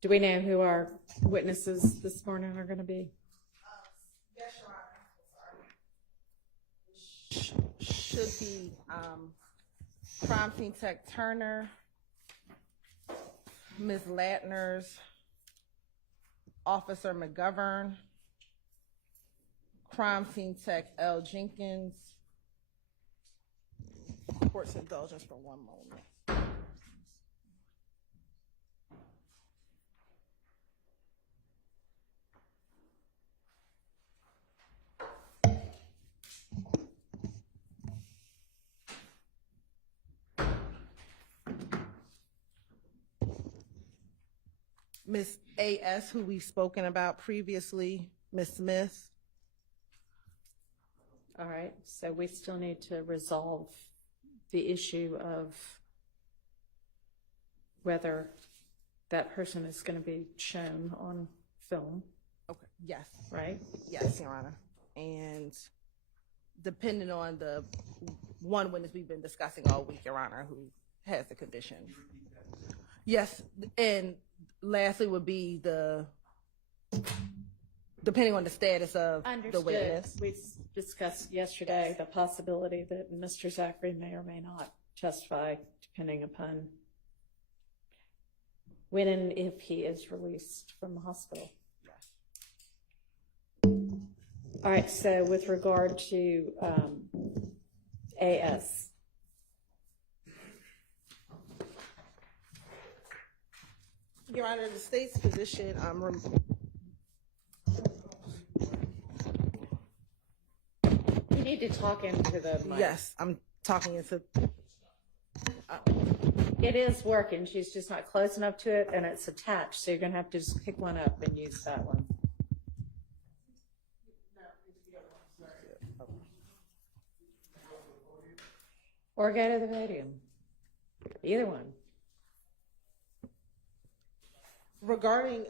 Do we know who our witnesses this morning are going to be? Yes, Your Honor. Should be crime scene tech Turner, Ms. Latner's, Officer McGovern, crime scene tech L. Jenkins. Court's indulgence for one moment. Ms. A.S., who we've spoken about previously, Ms. Smith. All right, so we still need to resolve the issue of whether that person is going to be shown on film. Okay, yes. Right? Yes, Your Honor. And depending on the one witness we've been discussing all week, Your Honor, who has the condition. Yes, and lastly would be depending on the status of the witness. We discussed yesterday the possibility that Mr. Zachary may or may not testify, depending upon when and if he is released from the hospital. All right, so with regard to AS. Your Honor, the state's position, You need to talk into the mic. yes, I'm talking into. It is working. She's just not close enough to it, and it's attached. So you're going to have to just pick one up and use that one. Or go to the podium. Either one. Regarding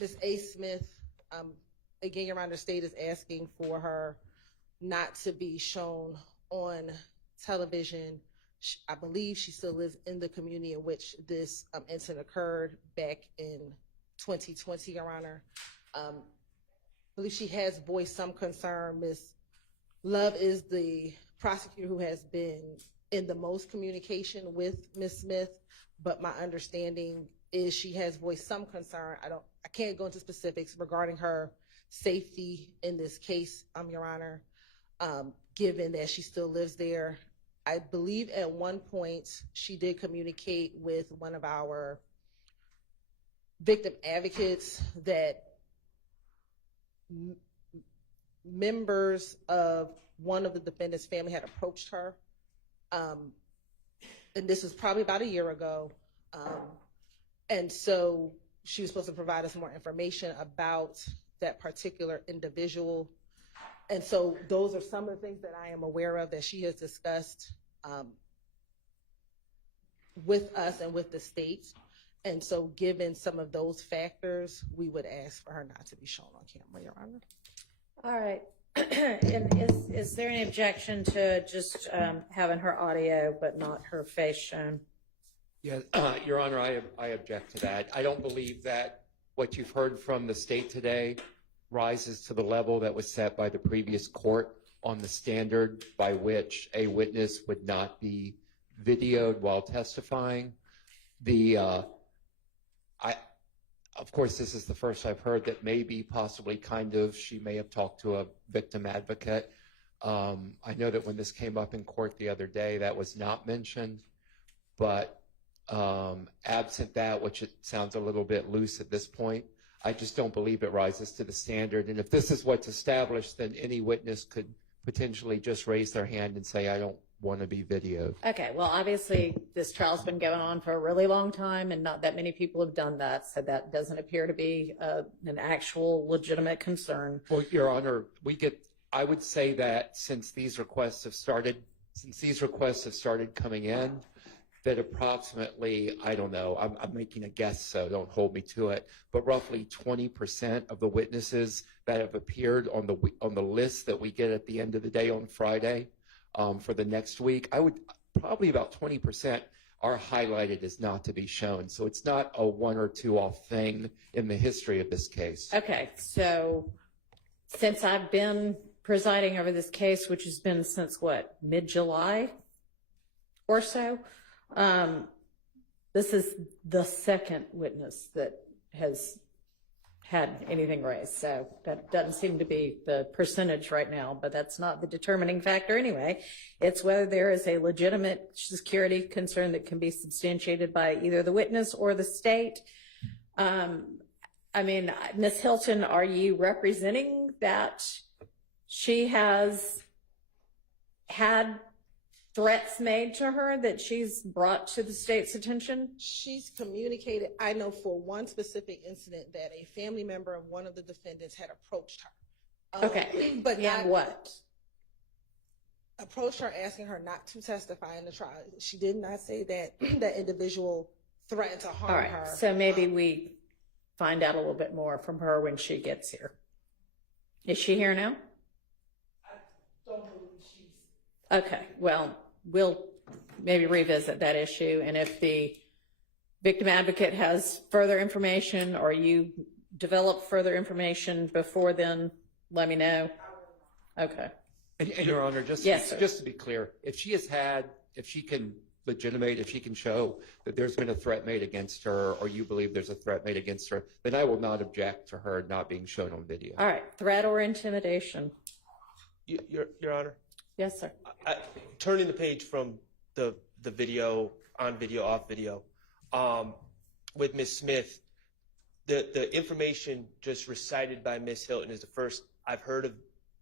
Ms. A. Smith, again, Your Honor, the state is asking for her not to be shown on television. I believe she still lives in the community in which this incident occurred back in 2020, Your Honor. I believe she has voiced some concern. Ms. Love is the prosecutor who has been in the most communication with Ms. Smith, but my understanding is she has voiced some concern. I can't go into specifics regarding her safety in this case, Your Honor, given that she still lives there. I believe at one point she did communicate with one of our victim advocates that members of one of the defendant's family had approached her. And this was probably about a year ago. And so she was supposed to provide us more information about that particular individual. And so those are some of the things that I am aware of that she has discussed with us and with the state. And so given some of those factors, we would ask for her not to be shown on camera, Your Honor. All right. And is there any objection to just having her audio but not her face shown? Yeah, Your Honor, I object to that. I don't believe that what you've heard from the state today rises to the level that was set by the previous court on the standard by which a witness would not be videoed while testifying. Of course, this is the first I've heard that maybe possibly she may have talked to a victim advocate. I know that when this came up in court the other day, that was not mentioned, but absent that, which it sounds a little bit loose at this point, I just don't believe it rises to the standard. And if this is what's established, then any witness could potentially just raise their hand and say, I don't want to be videoed. Okay, well, obviously this trial's been going on for a really long time and not that many people have done that, so that doesn't appear to be an actual legitimate concern. Well, Your Honor, I would say that since these requests have started coming in, that approximately, I don't know, I'm making a guess, so don't hold me to it, but roughly 20% of the witnesses that have appeared on the list that we get at the end of the day on Friday for the next week, I would probably about 20%, are highlighted as not to be shown. So it's not a one or two off thing in the history of this case. Okay, so since I've been presiding over this case, which has been since what, mid-July or so, this is the second witness that has had anything raised. So that doesn't seem to be the percentage right now, but that's not the determining factor anyway. It's whether there is a legitimate security concern that can be substantiated by either the witness or the state. I mean, Ms. Hilton, are you representing that she has had threats made to her that she's brought to the state's attention? She's communicated, I know for one specific incident, that a family member of one of the defendants had approached her. Okay, But and what? Approached her asking her not to testify in the trial. She did not say that that individual threatened to harm All right, her. so maybe we find out a little bit more from her when she gets here. Is she here now? I don't believe she's. Okay, well, we'll maybe revisit that issue, and if the victim advocate has further information or you develop further information before then, let me know. Okay. And Your Honor, just to be clear, if she can show that there's been a threat made against her, or you believe there's a threat made against her, then I will not object to her not being shown on video. All right, threat or intimidation? Your Honor? Yes, sir. Turning the page from the video, on video, off video, with Ms. Smith, the information just recited by Ms. Hilton is the first I've heard of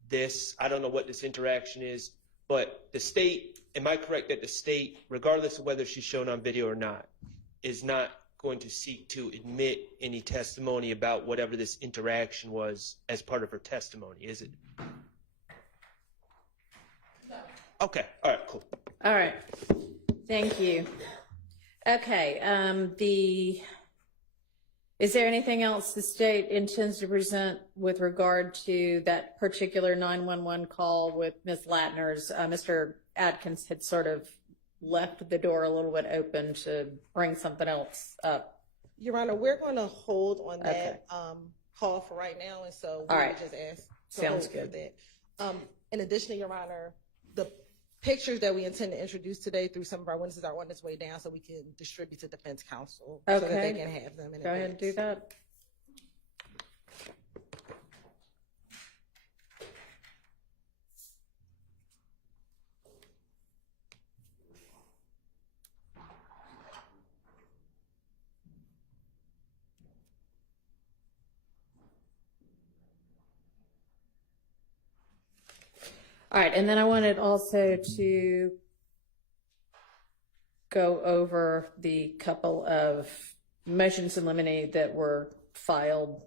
this. I don't know what this interaction is, but the state, am I correct that the state, regardless of whether she's shown on video or not, is not going to seek to admit any testimony about whatever this interaction was as part of her testimony, is it? No. Okay, all right, cool. All right, thank you. Okay, is there anything else the state intends to present with regard to that particular 911 call with Ms. Latner's? Mr. Adkins had sort of left the door a little bit open to bring something else up. Your Honor, we're going to hold on Okay. that call for right now, and so we All would right. just ask to Sounds hold good. for that. In addition, Your Honor, the pictures that we intend to introduce today through some of our witnesses are on its way down, so we can distribute to defense counsel so that they Okay. can have them in Go ahead and do advance. that. All right, and then I wanted also to go over the couple of motions in limine that were filed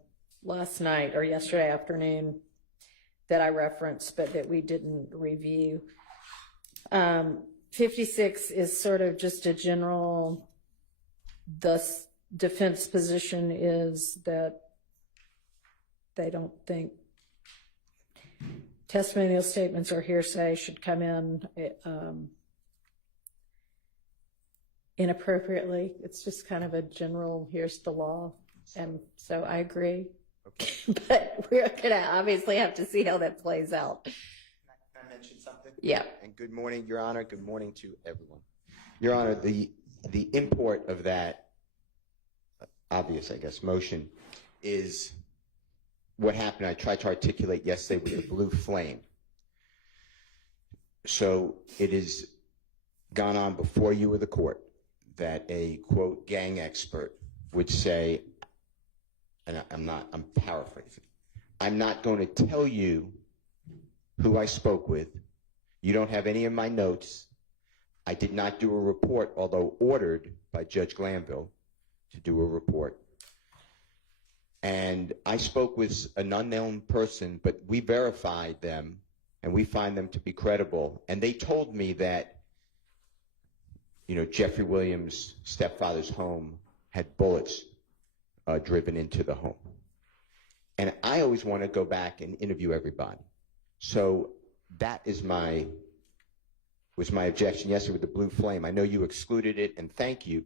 last night or yesterday afternoon that I referenced, but that we didn't review. 56 is sort of just a general, the defense position is that they don't think testimonial statements or hearsay should come in inappropriately. It's just kind of a general, here's the law. And so I agree. Okay. But we're going to obviously have to see how that plays out. Can I mention something? Yeah. And good morning, Your Honor. Good morning to everyone. Your Honor, the import of that obvious, I guess, motion is what happened. I tried to articulate yesterday with the blue flame. So it has gone on before you or the court that a, quote, gang expert would say, and I'm paraphrasing, I'm not going to tell you who I spoke with. You don't have any of my notes. I did not do a report, although ordered by Judge Glanville to do a report. And I spoke with an unknown person, but we verified them, and we find them to be credible. And they told me that, you know, Jeffrey Williams' stepfather's home had bullets driven into the home. And I always want to go back and interview everybody. So that is my was my objection yesterday with the blue flame. I know you excluded it, and thank you,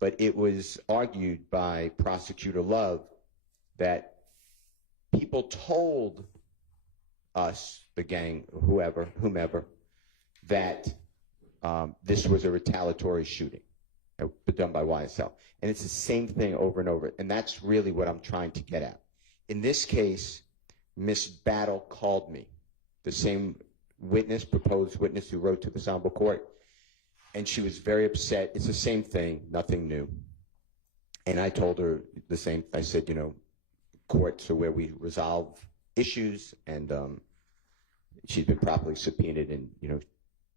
but it was argued by Prosecutor Love that people told us, the gang, whomever, that this was a retaliatory shooting done by YSL. And it's the same thing over and over. And that's really what I'm trying to get at. In this case, Miss Battle called me, the same witness, proposed witness who wrote to the Honorable Court, and she was very upset. It's the same thing, nothing new. And I told her the same. I said, you know, courts are where we resolve issues, and she's been properly subpoenaed, and you know,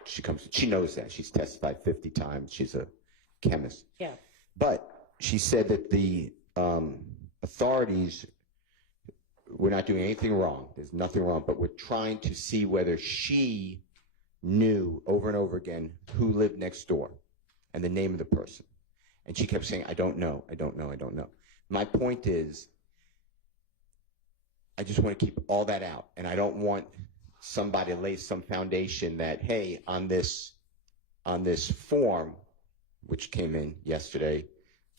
she knows that. She's testified 50 times. She's a chemist. Yeah. But she said that the authorities were not doing anything wrong. There's nothing wrong, but we're trying to see whether she knew over and over again who lived next door and the name of the person. And she kept saying, I don't know, I don't know, I don't know. My point is, I just want to keep all that out. And I don't want somebody to lay some foundation that, hey, on this form, which came in yesterday,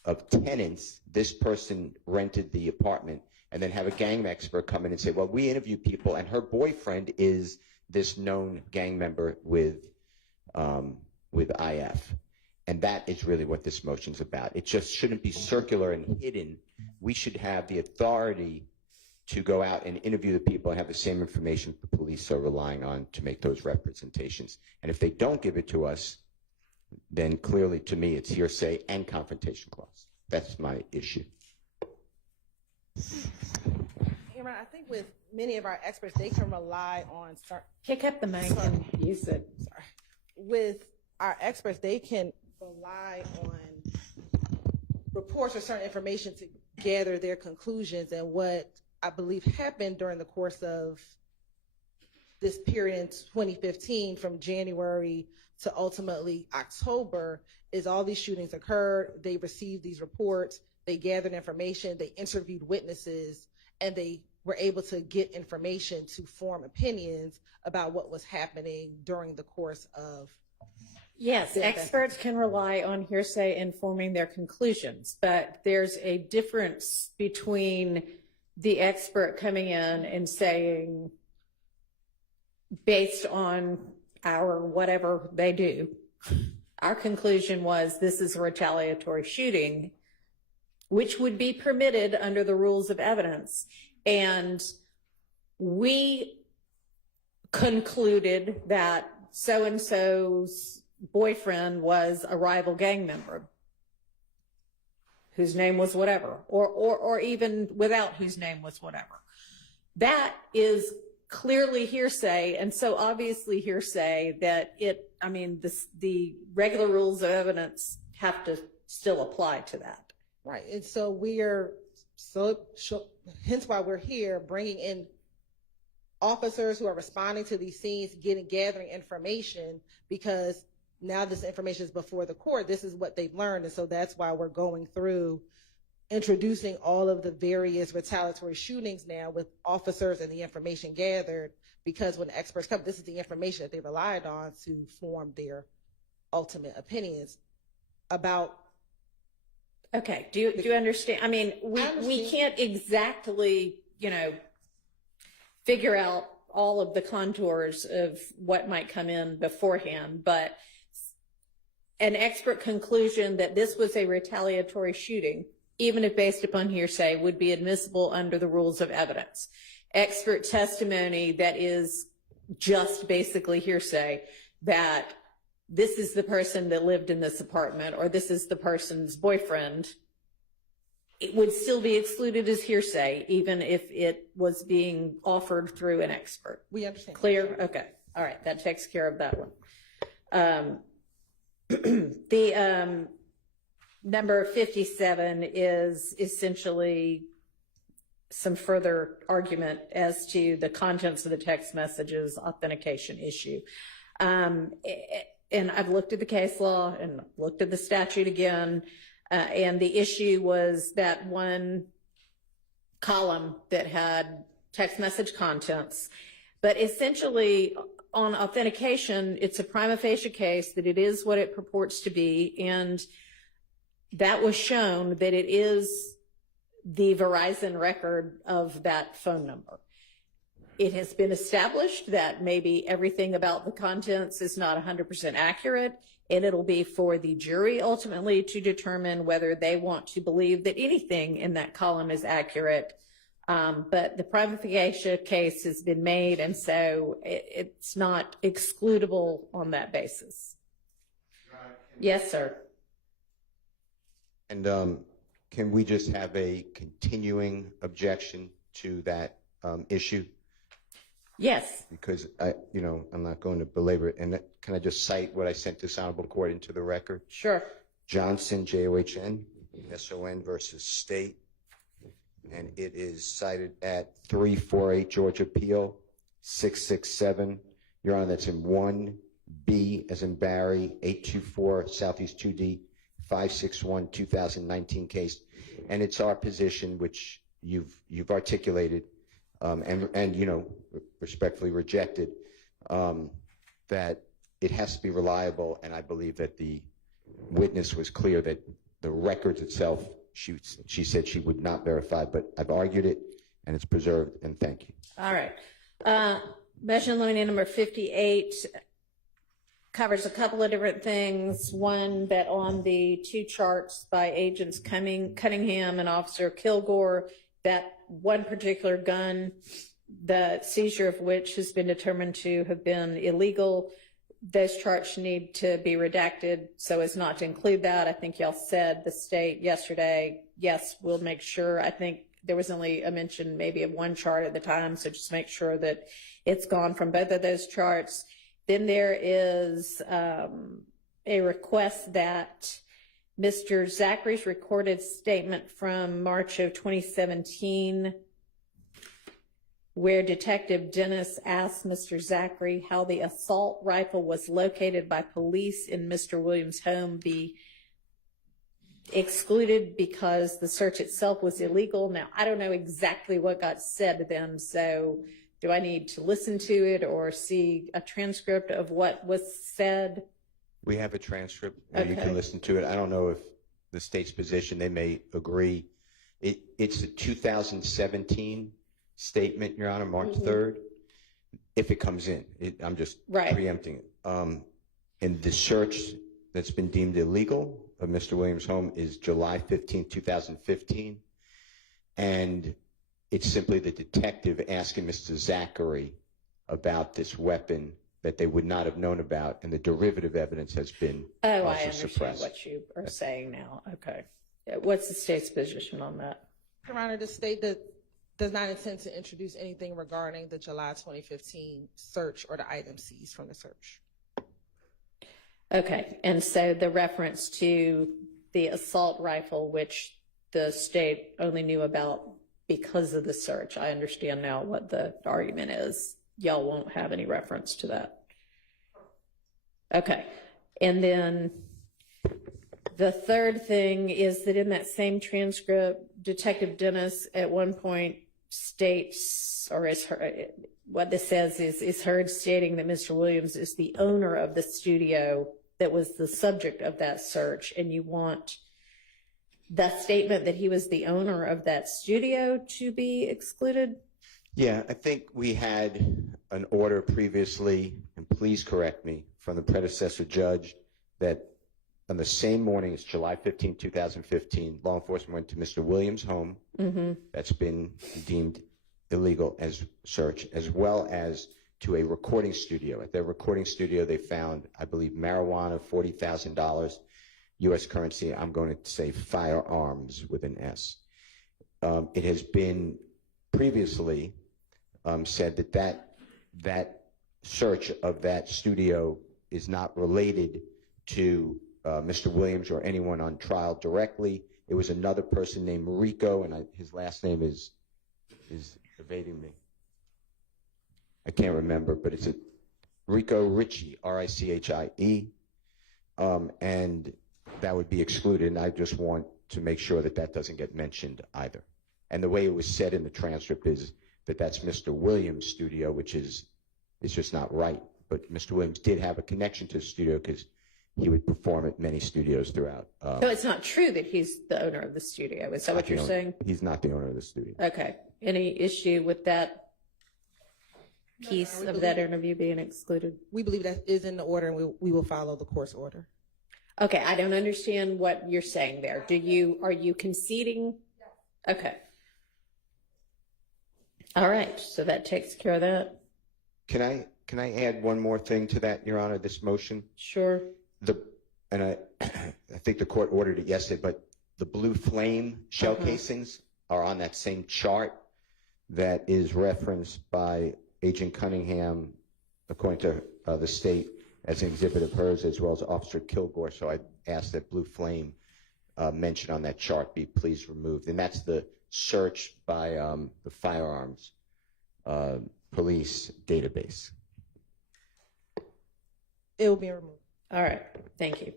of tenants, this person rented the apartment, and then have a gang expert come in and say, well, we interview people, and her boyfriend is this known gang member with IF. And that is really what this motion's about. It just shouldn't be circular and hidden. We should have the authority to go out and interview the people and have the same information the police are relying on to make those representations. And if they don't give it to us, then clearly to me it's hearsay and confrontation clause. That's my issue. Aaron, I think with many of our experts, they can rely on Pick up the mic and use it. Sorry. With our experts, they can rely on reports or certain information to gather their conclusions. And what I believe happened during the course of this period in 2015, from January to ultimately October, is all these shootings occurred. They received these reports, they gathered information, they interviewed witnesses, and they were able to get information to form opinions about what was happening during the course of. Yes, experts can rely on hearsay in forming their conclusions, but there's a difference between the expert coming in and saying, based on our whatever they do, our conclusion was this is a retaliatory shooting, which would be permitted under the rules of evidence. And we concluded that so-and-so's boyfriend was a rival gang member whose name was whatever, or even without whose name was whatever. That is clearly hearsay, and so obviously hearsay that the regular rules of evidence have to still apply to that. Right, and so hence why we're here, bringing in officers who are responding to these scenes, gathering information, because now this information is before the court. This is what they've learned, and so that's why we're going through introducing all of the various retaliatory shootings now with officers and the information gathered, because when experts come, this is the information that they relied on to form their ultimate opinions about. Okay, do you understand? I mean, we can't exactly, figure out all of the contours of what might come in beforehand, but an expert conclusion that this was a retaliatory shooting, even if based upon hearsay, would be admissible under the rules of evidence. Expert testimony that is just basically hearsay, that this is the person that lived in this apartment, or this is the person's boyfriend, it would still be excluded as hearsay, even if it was being offered through an expert. We understand. Clear? Okay. All right. That takes care of that one. The number 57 is essentially some further argument as to the contents of the text messages authentication issue. And I've looked at the case law and looked at the statute again, and the issue was that one column that had text message contents, but essentially on authentication, it's a prima facie case that it is what it purports to be, and that was shown that it is the Verizon record of that phone number. It has been established that maybe everything about the contents is not 100% accurate, and it'll be for the jury ultimately to determine whether they want to believe that anything in that column is accurate. But the prima facie case has been made, and so it's not excludable on that basis. Yes, sir. And can we just have a continuing objection to that issue? Yes. Because I'm not going to belabor it. And can I just cite what I sent this honorable court into the record? Sure. Johnson, John, SON versus State. And it is cited at 348 Georgia Appeal 667. Your Honor, that's in 1B as in Barry, 824 Southeast 2D 561 2019 case. And it's our position, which you've articulated and respectfully rejected, that it has to be reliable. And I believe that the witness was clear that the records itself, she said she would not verify, but I've argued it and it's preserved, and thank you. All right. Motion in limine number 58 covers a couple of different things. One, that on the two charts by agents Cunningham and Officer Kilgore, that one particular gun, the seizure of which has been determined to have been illegal, those charts need to be redacted so as not to include that. I think y'all said, the state yesterday, yes, we'll make sure. I think there was only a mention maybe of one chart at the time, so just make sure that it's gone from both of those charts. Then there is a request that Mr. Zachary's recorded statement from March of 2017, where Detective Dennis asked Mr. Zachary how the assault rifle was located by police in Mr. Williams' home, be excluded because the search itself was illegal. Now, I don't know exactly what got said then, so do I need to listen to it or see a transcript of what was said? We have a transcript where you Okay. can listen to it. I don't know if the state's position, they may agree. It's a 2017 statement, Your Honor, March 3rd, if it comes in. I'm just preempting it. And the search that's been deemed illegal of Mr. Williams' home is July 15, 2015. And it's simply the detective asking Mr. Zachary about this weapon that they would not have known about, and the derivative evidence has been I also understand suppressed. what you are saying now. Okay. What's the state's position on that? Your Honor, the state does not intend to introduce anything regarding the July 2015 search or the item seized from the search. Okay. And so the reference to the assault rifle, which the state only knew about because of the search, I understand now what the argument is. Y'all won't have any reference to that. Okay. And then the third thing is that in that same transcript, Detective Dennis at one point states, or what this says is heard stating that Mr. Williams is the owner of the studio that was the subject of that search, and you want the statement that he was the owner of that studio to be excluded? Yeah, I think we had an order previously, and please correct me, from the predecessor judge that on the same morning as July 15, 2015, law enforcement went to Mr. Williams' home. That's been deemed illegal as search, as well as to a recording studio. At their recording studio, they found, I believe, marijuana, $40,000, U.S. currency. I'm going to say firearms with an S. It has been previously said that search of that studio is not related to Mr. Williams or anyone on trial directly. It was another person named Rico, and his last name is evading me. I can't remember, but it's Rico Ritchie, R-I-C-H-I-E, and that would be excluded, and I just want to make sure that that doesn't get mentioned either. And the way it was said in the transcript is that that's Mr. Williams' studio, which is just not right, but Mr. Williams did have a connection to the studio because he would perform at many studios throughout. So it's not true that he's the owner of the studio. Is that what you're saying? He's not the owner of the studio. Okay. Any issue with that piece of that interview being excluded? We believe that is in the order, and we will follow the court's order. Okay, I don't understand what you're saying there. Are you conceding? Okay. All right, so that takes care of that. Can I add one more thing to that, Your Honor, this motion? Sure. I think the court ordered it yesterday, but the blue flame shell casings are on that same chart that is referenced by Agent Cunningham, according to the state, as an exhibit of hers, as well as Officer Kilgore. So I asked that blue flame mentioned on that chart be please removed. And that's the search by the Firearms police database. It will be removed. All right, thank you.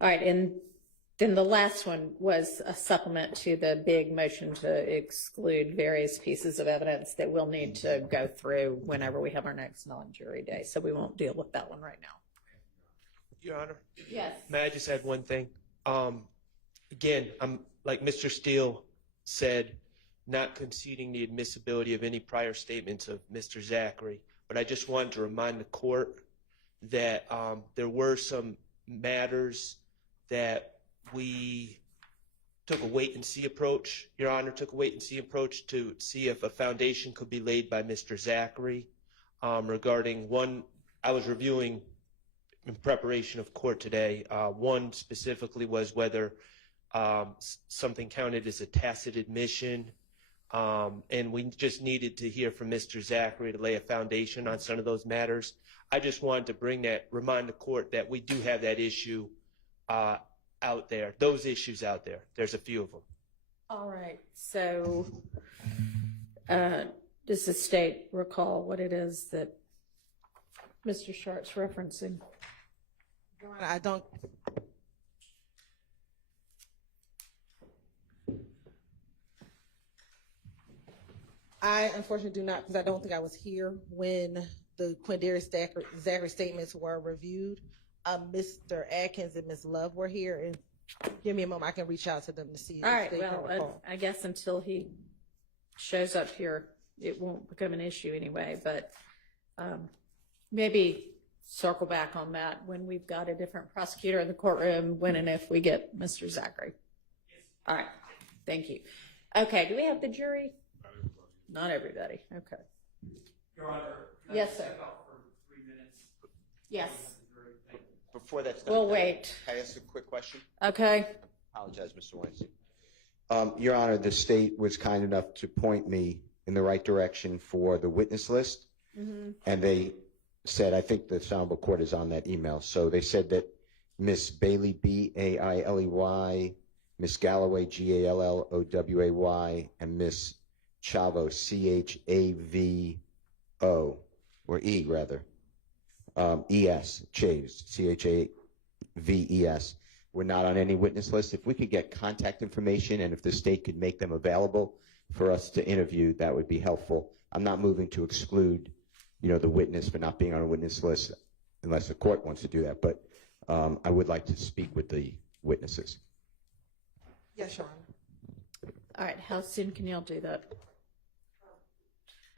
All right, and then the last one was a supplement to the big motion to exclude various pieces of evidence that we'll need to go through whenever we have our next non-jury day. So we won't deal with that one right now. Your Honor. Yes. May I just add one thing? Again, I'm like Mr. Steele said, not conceding the admissibility of any prior statements of Mr. Zachary, but I just wanted to remind the court that there were some matters that we took a wait-and-see approach, Your Honor, took a wait-and-see approach to see if a foundation could be laid by Mr. Zachary regarding one. I was reviewing in preparation of court today. One specifically was whether something counted as a tacit admission, and we just needed to hear from Mr. Zachary to lay a foundation on some of those matters. I just wanted to remind the court that we do have that issue out there, those issues out there. There's a few of them. All right, so does the state recall what it is that Mr. Sharp's referencing? Your Honor, I don't. I unfortunately do not, because I don't think I was here when the Quindarrious Zachary statements were reviewed. Mr. Atkins and Ms. Love were here, and give me a moment. I can reach out to them to see. All right, well, I guess until he shows up here, it won't become an issue anyway, but maybe circle back on that when we've got a different prosecutor in the courtroom, when and if we get Mr. Zachary. All right, thank you. Okay, do we have the jury? Not everybody, okay. Your Honor, yes, sir. Step out for 3 minutes. Yes. Before that's done, We'll wait. Can I ask a quick question? Okay. Apologize, Mr. Weinstein. Your Honor, the state was kind enough to point me in the right direction for the witness list, and they said, I think the Honorable Court is on that email. So they said that Miss Bailey, Bailey, Miss Galloway, Galloway, and Miss Chavo, Chavo, or E rather, ES, Chaves, Chaves, we're not on any witness list. If we could get contact information and if the state could make them available for us to interview, that would be helpful. I'm not moving to exclude, the witness for not being on a witness list unless the court wants to do that, but I would like to speak with the witnesses. Yes, Your Honor. All right, how soon can y'all do that?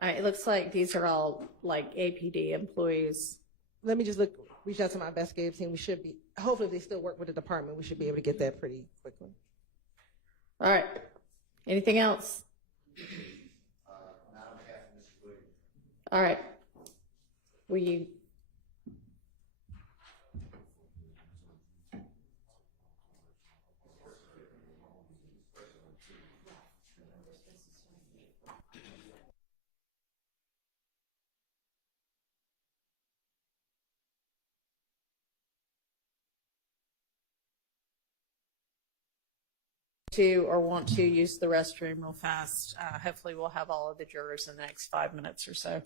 All right, it looks like these are all like APD employees. Let me just reach out to my investigative team. We should be, hopefully if they still work with the department, we should be able to get that pretty quickly. All right, anything else? Not on behalf of Mr. Williams. All right, will you? Or want to use the restroom real fast. Hopefully we'll have all of the jurors in the next 5 minutes or so.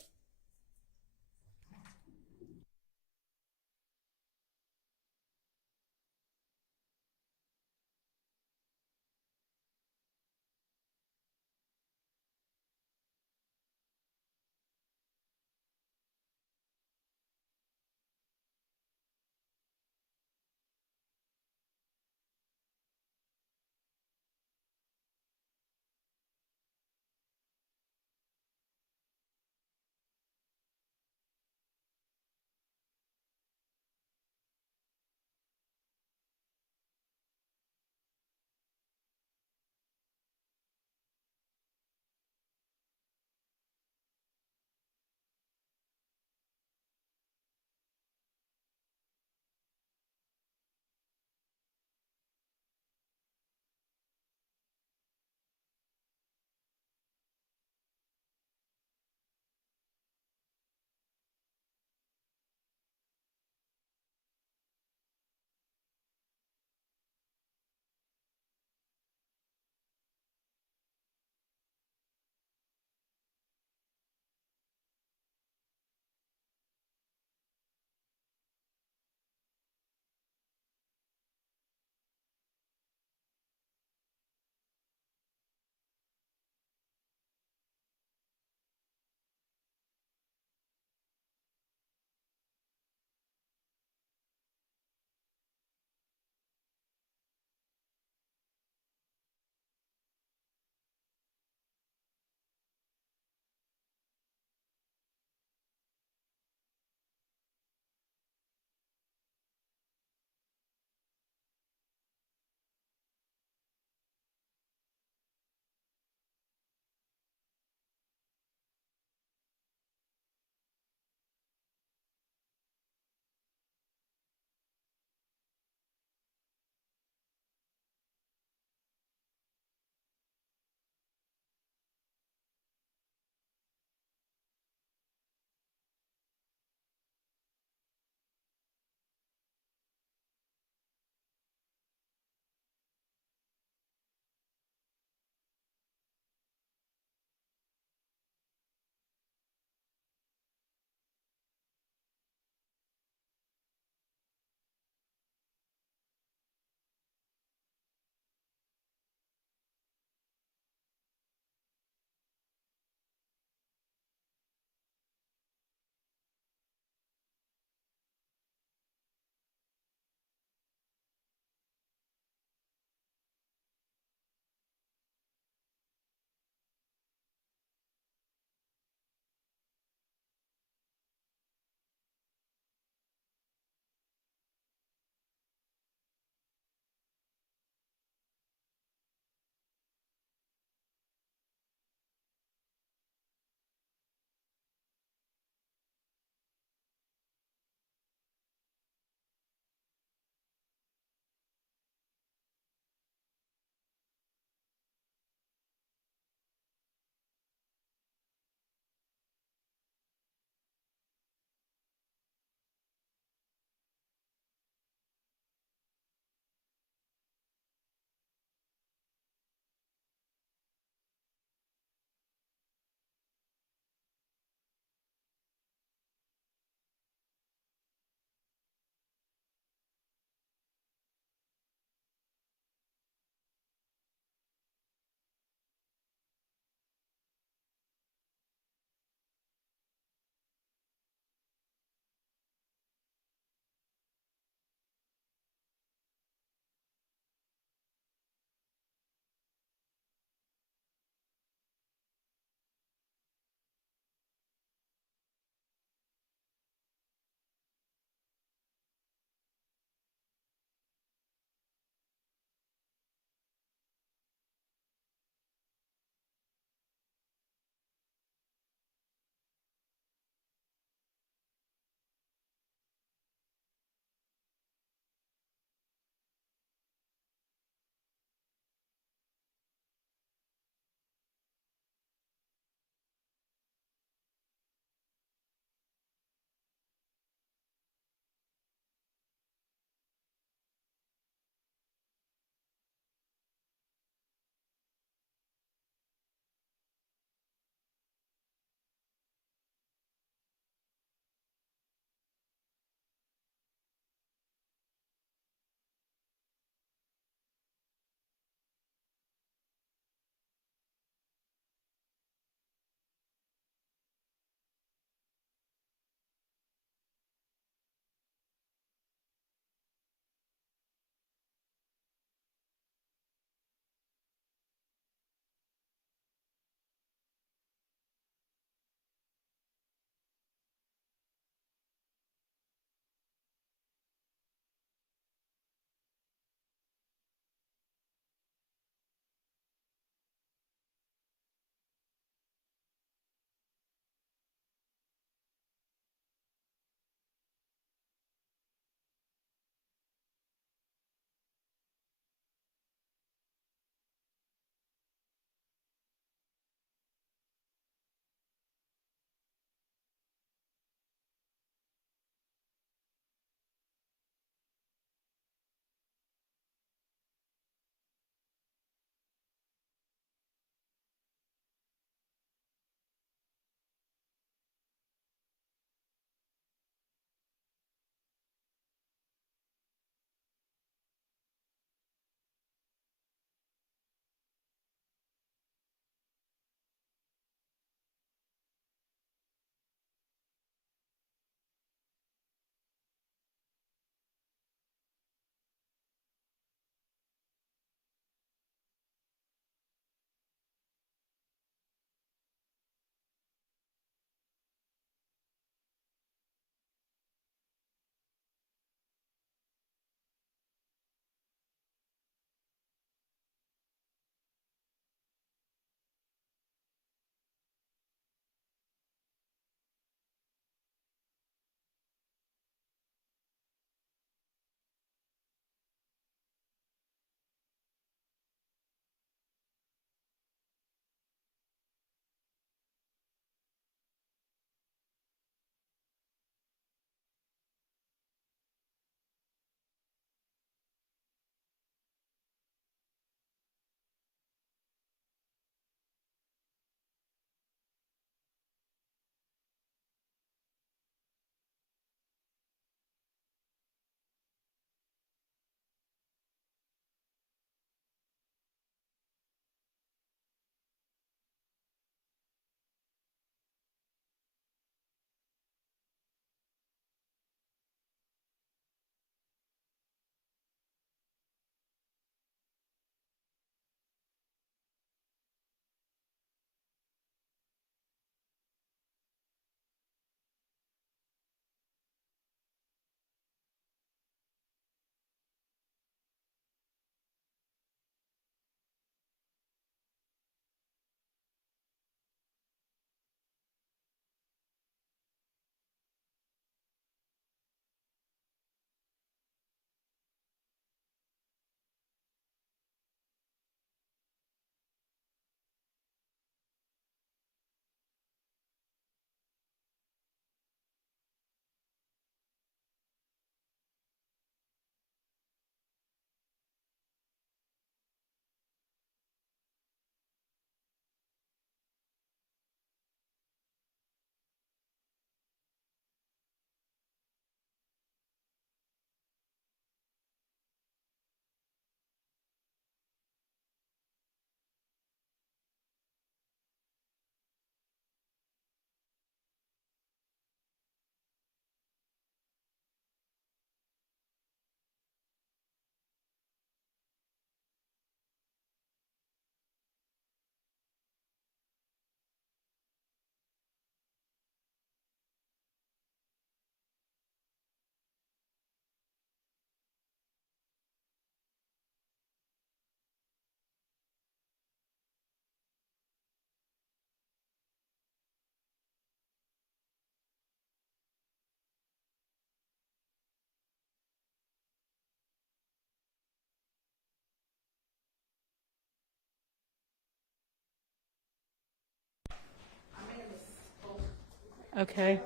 Okay.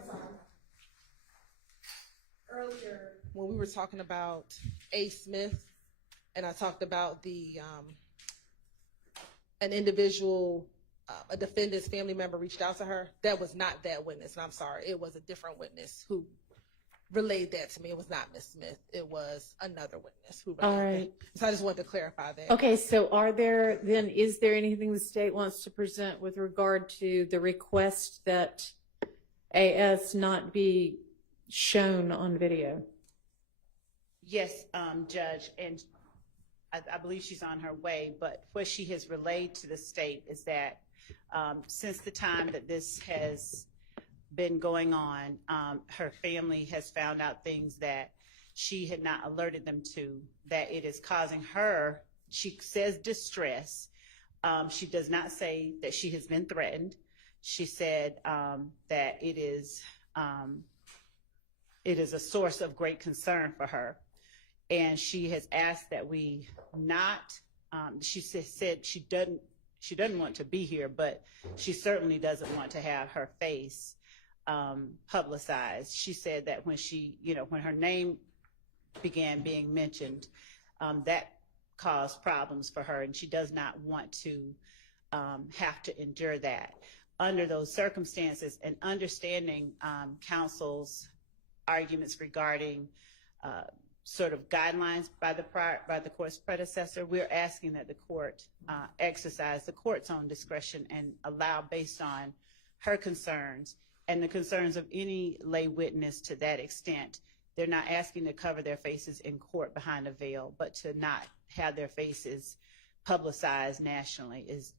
Earlier, when we were talking about A. Smith, and I talked about an individual, a defendant's family member reached out to her, that was not that witness, and I'm sorry, it was a different witness who relayed that to me. It was not Miss Smith. It was another witness who relayed All right. that. So I just wanted to clarify that. Okay, so is there anything the state wants to present with regard to the request that AS not be shown on video? Yes, Judge, and I believe she's on her way, but what she has relayed to the state is that since the time that this has been going on, her family has found out things that she had not alerted them to, that it is causing her, she says, distress. She does not say that she has been threatened. She said that it is a source of great concern for her. And she has asked that we not, she said she doesn't want to be here, but she certainly doesn't want to have her face publicized. She said that when her name began being mentioned, that caused problems for her, and she does not want to have to endure that. Under those circumstances, and understanding counsel's arguments regarding sort of guidelines by the court's predecessor, we're asking that the court exercise the court's own discretion and allow, based on her concerns and the concerns of any lay witness to that extent. They're not asking to cover their faces in court behind a veil, but to not have their faces publicized nationally is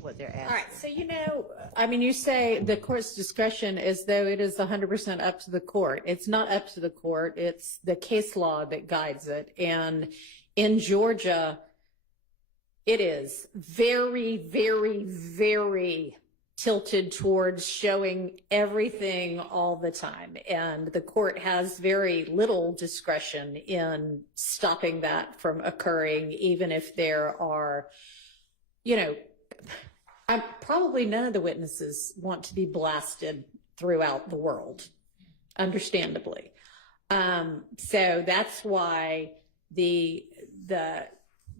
what they're asking. All right, so you say the court's discretion as though it is 100% up to the court. It's not up to the court. It's the case law that guides it. And in Georgia, it is very, very, very tilted towards showing everything all the time. And the court has very little discretion in stopping that from occurring, even if there are, probably none of the witnesses want to be blasted throughout the world, understandably. So that's why the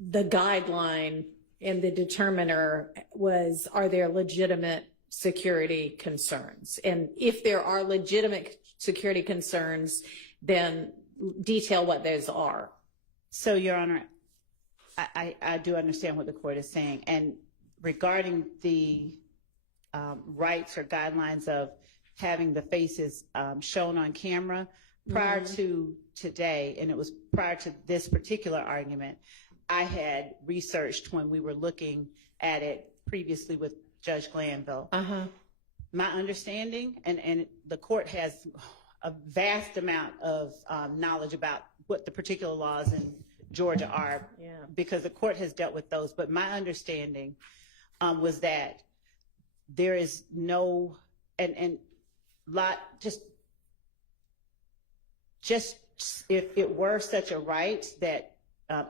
guideline and the determiner was, are there legitimate security concerns? And if there are legitimate security concerns, then detail what those are. So, Your Honor, I do understand what the court is saying. And regarding the rights or guidelines of having the faces shown on camera, prior to today, and it was prior to this particular argument, I had researched when we were looking at it previously with Judge Glanville. My understanding, and the court has a vast amount of knowledge about what the particular laws in Georgia are, because the court has dealt with those. But my understanding was that there is no, just if it were such a right that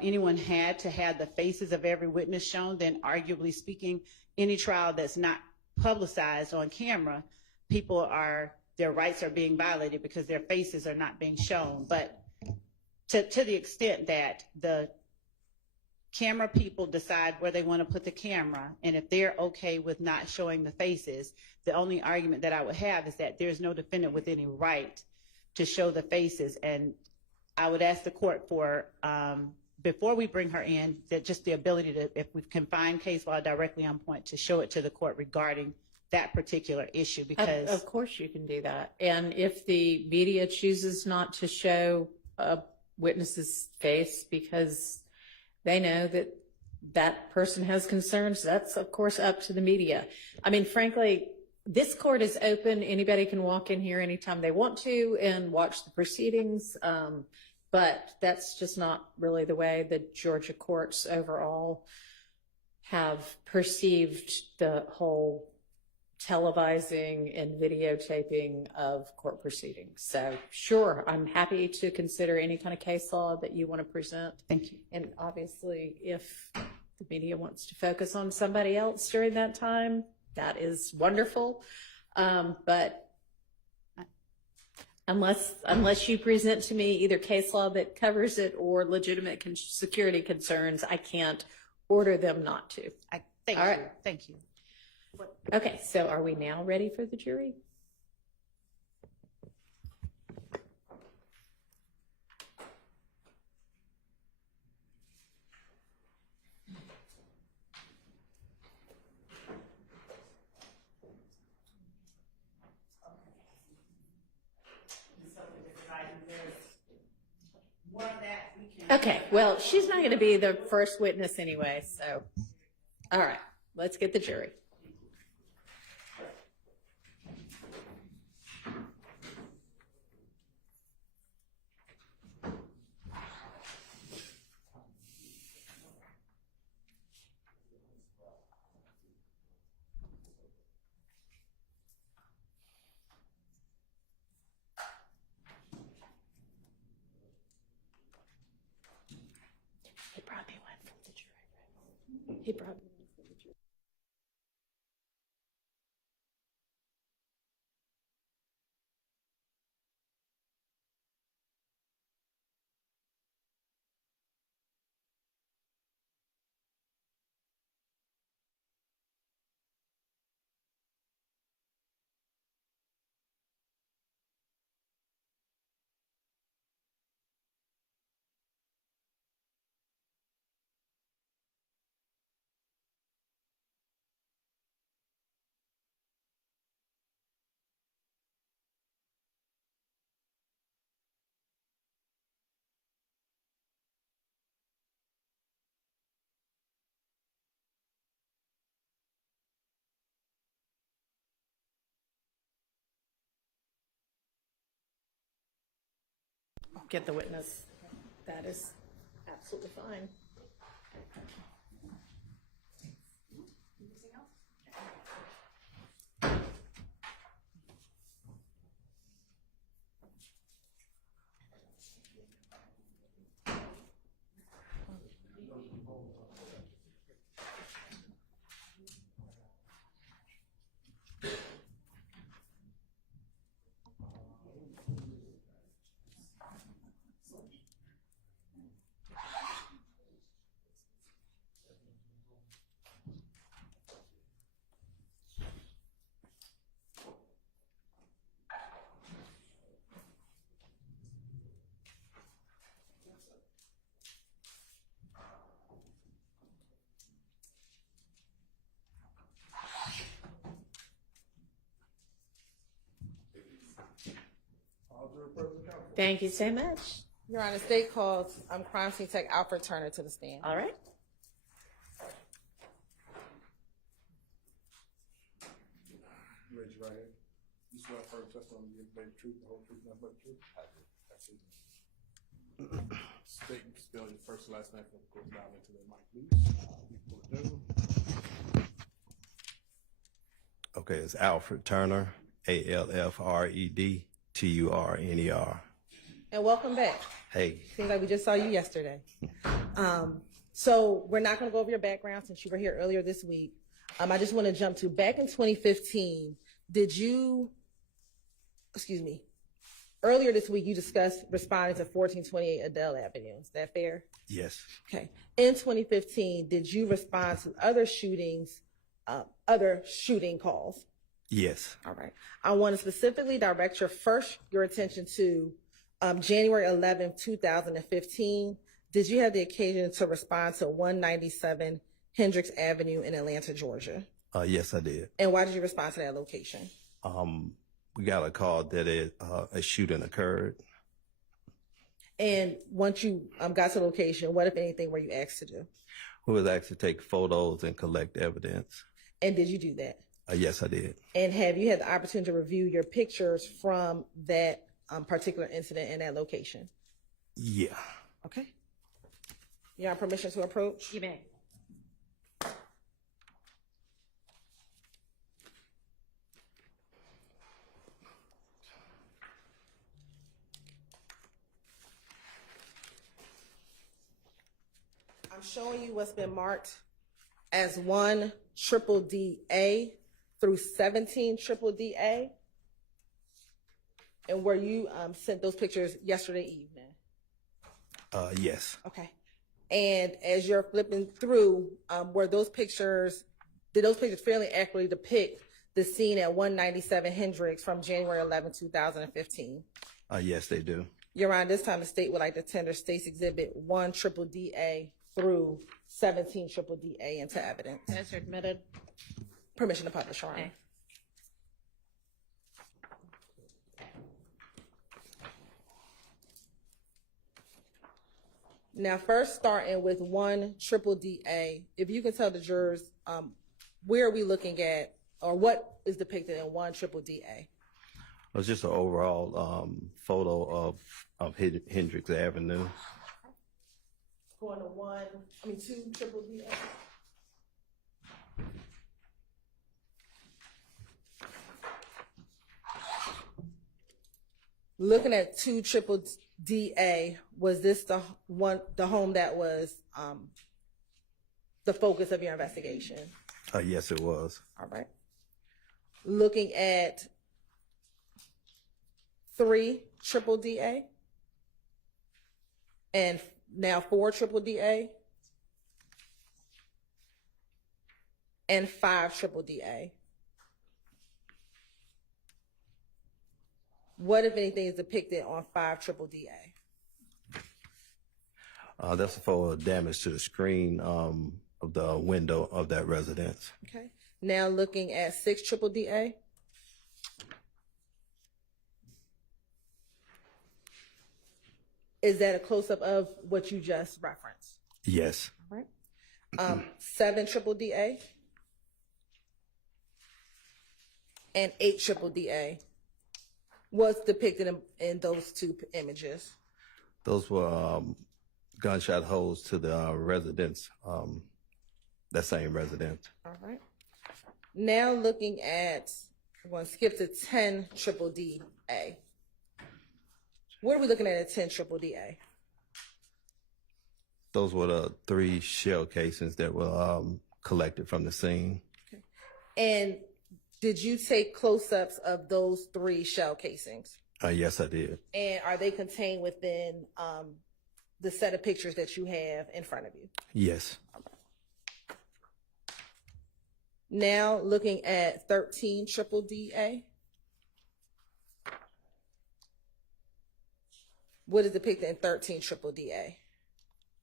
anyone had to have the faces of every witness shown, then arguably speaking, any trial that's not publicized on camera, their rights are being violated because their faces are not being shown. But to the extent that the camera people decide where they want to put the camera, and if they're okay with not showing the faces, the only argument that I would have is that there's no defendant with any right to show the faces. And I would ask the court for, before we bring her in, that just the ability to, if we can find case law directly on point, to show it to the court regarding that particular issue. Because of course you can do that. And if the media chooses not to show a witness's face because they know that that person has concerns, that's of course up to the media. I mean, frankly, this court is open. Anybody can walk in here anytime they want to and watch the proceedings. But that's just not really the way the Georgia courts overall have perceived the whole televising and videotaping of court proceedings. So sure, I'm happy to consider any kind of case law that you want to present. Thank you. And obviously, if the media wants to focus on somebody else during that time, that is wonderful. But Unless you present to me either case law that covers it or legitimate security concerns, I can't order them not to. Thank All you. right. Thank you. Okay, so are we now ready for the jury? Okay, well, she's not going to be the first witness anyway, so. All right, let's get the jury. He brought me one from the jury. He brought me one from the jury. Get the witness. That is absolutely fine. Thank you so much. Your Honor, state calls crime scene tech Alfred Turner to the stand. All right. Raise your right hand. You swear firm testimony you give the truth, the whole truth, nothing but the truth? I do. That's it. State and spell your first and last name for the court down into the mic, please. Okay, it's Alfred Turner, ALFRED TURNER. And welcome back. Hey, Seems like we just saw you yesterday. So we're not going to go over your background since you were here earlier this week. I just want to jump to back in 2015. Earlier this week you discussed responding to 1428 Adele Avenue. Is that fair? yes, Okay. In 2015, did you respond to other shooting calls? yes, All right. I want to specifically direct your attention to January 11, 2015. Did you have the occasion to respond to 197 Hendricks Avenue in Atlanta, Georgia? yes, I did. And why did you respond to that location? We got a call that a shooting occurred. And once you got to the location, what, if anything, were you asked to do? We was asked to take photos and collect evidence. And did you do that? Yes, I did. And have you had the opportunity to review your pictures from that particular incident in that location? Yeah. Okay. You have permission to approach? You may. I'm showing you what's been marked as 1 triple DA through 17 triple DA. And were you sent those pictures yesterday evening? Yes. Okay. And as you're flipping through, did those pictures fairly accurately depict the scene at 197 Hendricks from January 11, 2015? Yes, they do. Your Honor, this time the state would like to tender State's Exhibit 1 triple DA through 17 triple DA into evidence. Those are admitted. Permission to publish, Your Honor. Okay. Now, first starting with 1 triple DA, if you can tell the jurors, where are we looking at, or what is depicted in 1 triple DA? It was just an overall photo of Hendricks Avenue. Going to 2 triple DA. Looking at 2 triple DA, was this the home that was the focus of your investigation? Yes, it was. All right. Looking at 3 triple DA, and now 4 triple DA, and 5 triple DA. What, if anything, is depicted on 5 triple DA? That's for damage to the screen of the window of that residence. Okay. Now looking at 6 triple DA. Is that a close-up of what you just referenced? Yes. All right. 7 triple DA and 8 triple DA. What's depicted in those 2 images? Those were gunshot holes to the residence, that same residence. All right. Now looking at, I'm going to skip to 10 triple DA. What are we looking at 10 triple DA? Those were the 3 shell casings that were collected from the scene. Okay. And did you take close-ups of those 3 shell casings? Yes, I did. And are they contained within the set of pictures that you have in front of you? Yes. Now looking at 13 triple DA. What is depicted in 13 triple DA?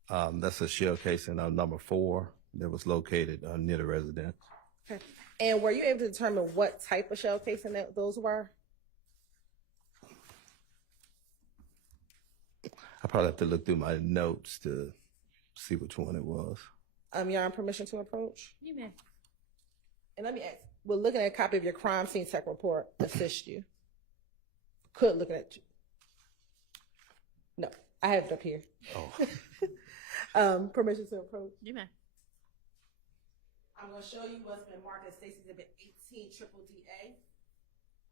That's a shell casing number 4 that was located near the residence. Okay. And were you able to determine what type of shell casing those were? I probably have to look through my notes to see which one it was. You're on permission to approach? You may. And let me ask, will looking at a copy of your crime scene tech report assist you? Could look at you. No, I have it up here. Oh. Permission to approach? You may. I'm going to show you what's been marked as State's Exhibit 18 triple DA.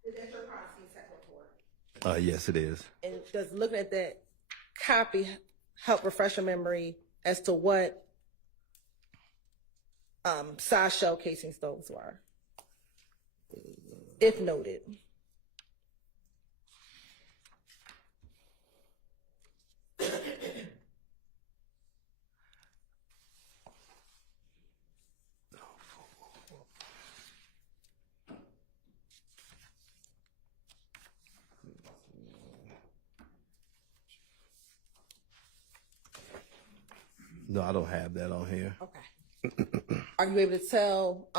Is that your crime scene tech report? Yes, it is. And does looking at that copy help refresh your memory as to what size shell casings those were, if noted? No, I don't have that on here. Okay. Are you able to tell,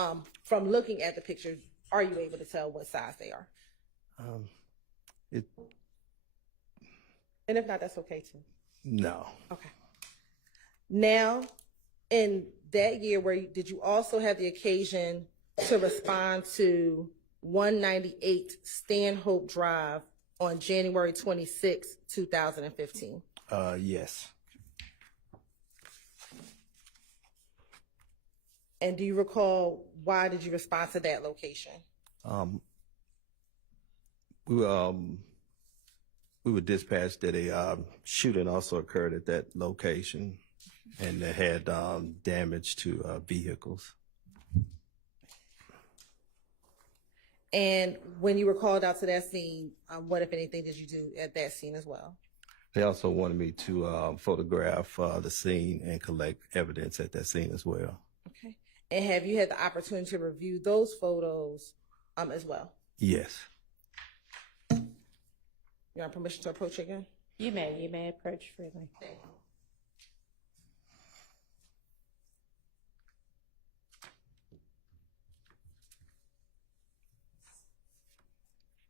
from looking at the pictures, are you able to tell what size they are? And if not, that's okay too. No. Okay. Now, in that year, did you also have the occasion to respond to 198 Stanhope Drive on January 26, 2015? Yes. And do you recall why did you respond to that location? We were dispatched that a shooting also occurred at that location, and it had damage to vehicles. And when you were called out to that scene, what, if anything, did you do at that scene as well? They also wanted me to photograph the scene and collect evidence at that scene as well. Okay. And have you had the opportunity to review those photos as well? Yes. You want permission to approach again? You may approach freely.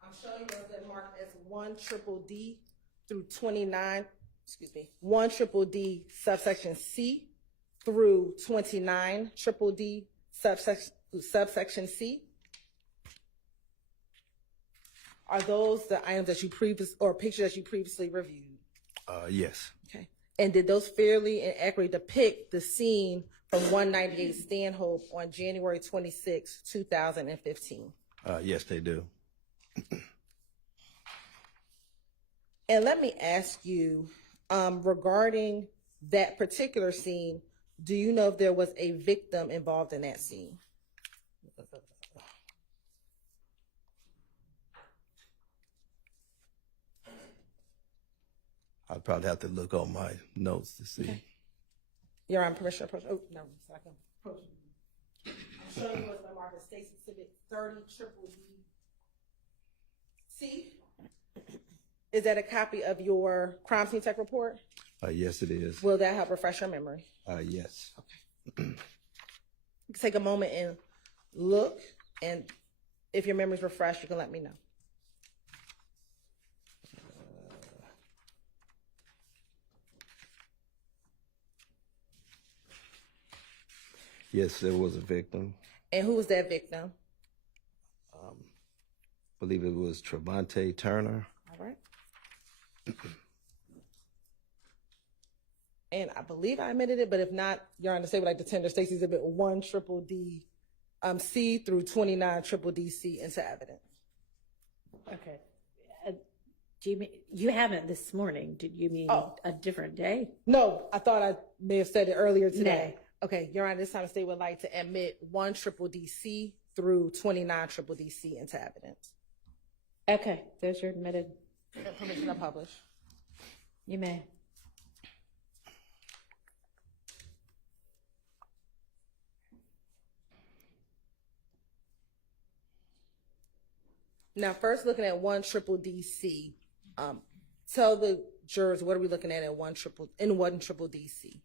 I'm showing you that marked as 1DDD through 29, 1DDD subsection C through 29DDD subsection C. Are those the items that you pictures that you previously reviewed? Yes. Okay. And did those fairly and accurately depict the scene from 198 Stanhope on January 26, 2015? Yes, they do. And let me ask you, regarding that particular scene, do you know if there was a victim involved in that scene? I'll probably have to look on my notes to see. Okay. You're on permission to approach. Oh, no, so I can approach. I'm showing you what's been marked as State's Exhibit 30DDC. Is that a copy of your crime scene tech report? Yes, it is. Will that help refresh your memory? Yes. You can take a moment and look, and if your memory's refreshed, you can let me know. Yes, there was a victim. And who was that victim? I believe it was Trevante Turner. All right. And I believe I admitted it, but if not, Your Honor, say what I contender. State's Exhibit 1DDD C through 29DDD C into evidence. Okay. Do you mean, you haven't this morning? Did you mean a different day? No, I thought I may have said it earlier today. No. Okay, Your Honor, this time the state would like to admit 1DDD C through 29DDD C into evidence. Okay, those are admitted. And permission to publish. You may. Now, first looking at 1DDD C, tell the jurors what are we looking at 1DDD C?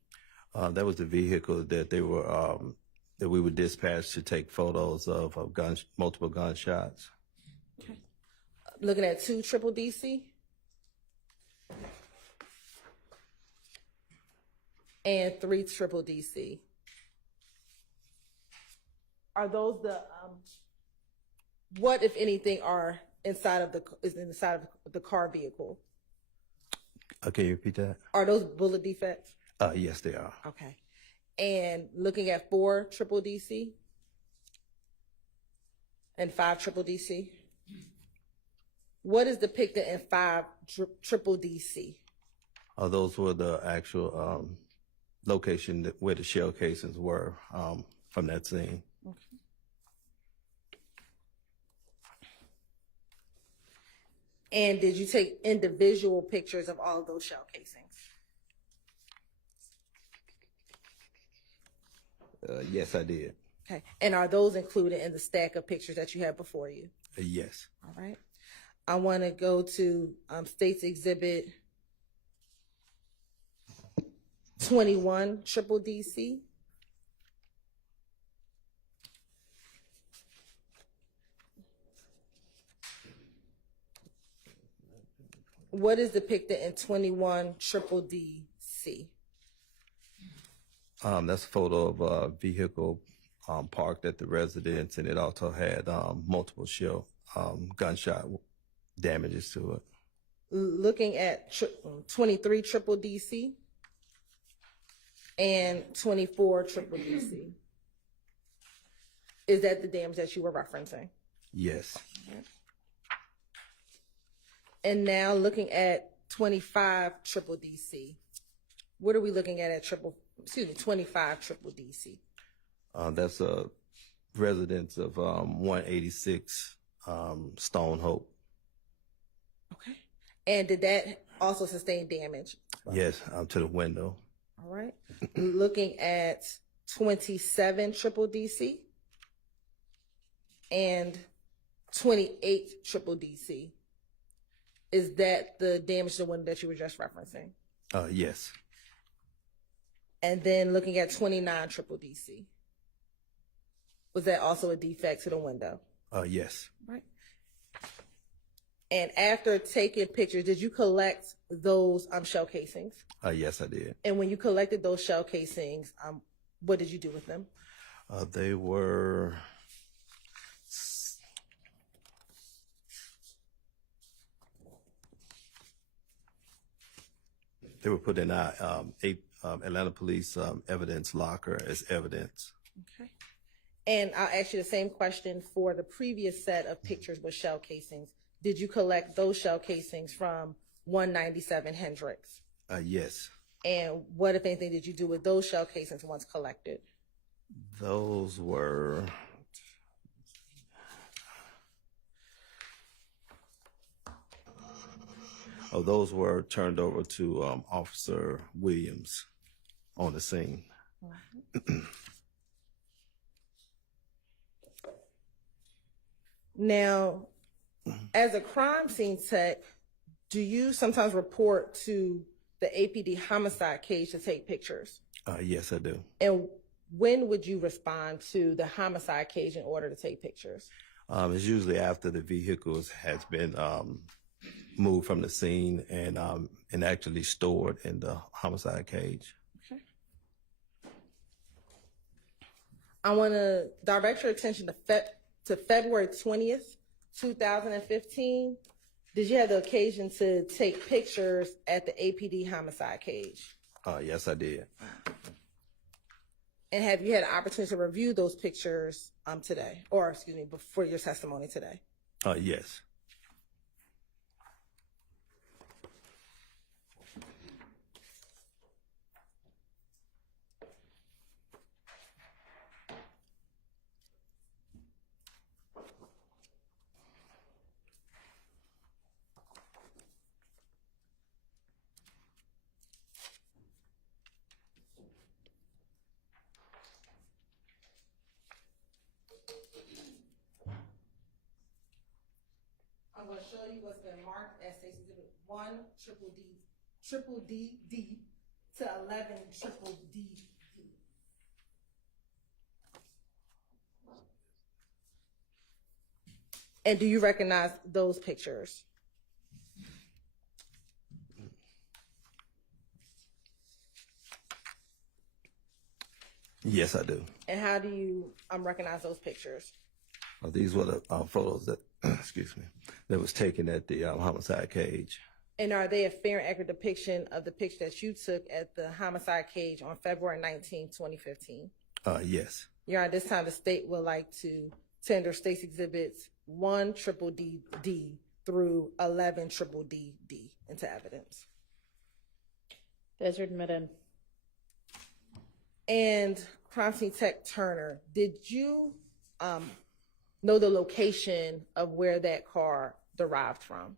That was the vehicle that they were that we were dispatched to take photos of multiple gunshots. Okay. Looking at 2DDD C and 3DDD C. Are those the what, if anything, are inside of the car vehicle? Can you repeat that? Are those bullet defects? Yes, they are. Okay. And looking at 4DDD C and 5DDD C, what is depicted in 5DDD C? Those were the actual location where the shell casings were from that scene. Okay. And did you take individual pictures of all of those shell casings? Yes, I did. Okay. And are those included in the stack of pictures that you have before you? Yes. All right. I want to go to State's Exhibit 21DDD C. What is depicted in 21DDD C? That's a photo of a vehicle parked at the residence, and it also had multiple shell gunshot damages to it. Looking at 23DDD C and 24DDD C. Is that the damage that you were referencing? Yes. And now looking at 25DDD C. What are we looking at 25DDD C? That's a residence of 186 Stone Hope. Okay. And did that also sustain damage? Yes, to the window. All right. Looking at 27 triple DC and 28 triple DC. Is that the damage to the window that you were just referencing? Yes. And then looking at 29 triple DC. Was that also a defect to the window? Yes. Right. And after taking pictures, did you collect those shell casings? Yes, I did. And when you collected those shell casings, what did you do with them? They were put in our Atlanta Police evidence locker as evidence. Okay. And I'll ask you the same question for the previous set of pictures with shell casings. Did you collect those shell casings from 197 Hendricks? Yes. And what, if anything, did you do with those shell casings once collected? Those were turned over to Officer Williams on the scene. Now, as a crime scene tech, do you sometimes report to the APD homicide cage to take pictures? Yes, I do. And when would you respond to the homicide cage in order to take pictures? It's usually after the vehicles has been moved from the scene and actually stored in the homicide cage. Okay. I want to direct your attention to February 20th, 2015. Did you have the occasion to take pictures at the APD homicide cage? Yes, I did. And have you had an opportunity to review those pictures today, or excuse me, before your testimony today? Yes. I'm going to show you what's been marked as State's Exhibit 1 triple D to 11 triple D. And do you recognize those pictures? Yes, I do. And how do you recognize those pictures? These were the photos that, excuse me, that was taken at the homicide cage. And are they a fair and accurate depiction of the picture that you took at the homicide cage on February 19, 2015? Yes. Your Honor, this time the state would like to tender State's Exhibits 1 triple D through 11 triple D into evidence. Those are admitted. And Crime Scene Tech Turner, did you know the location of where that car derived from?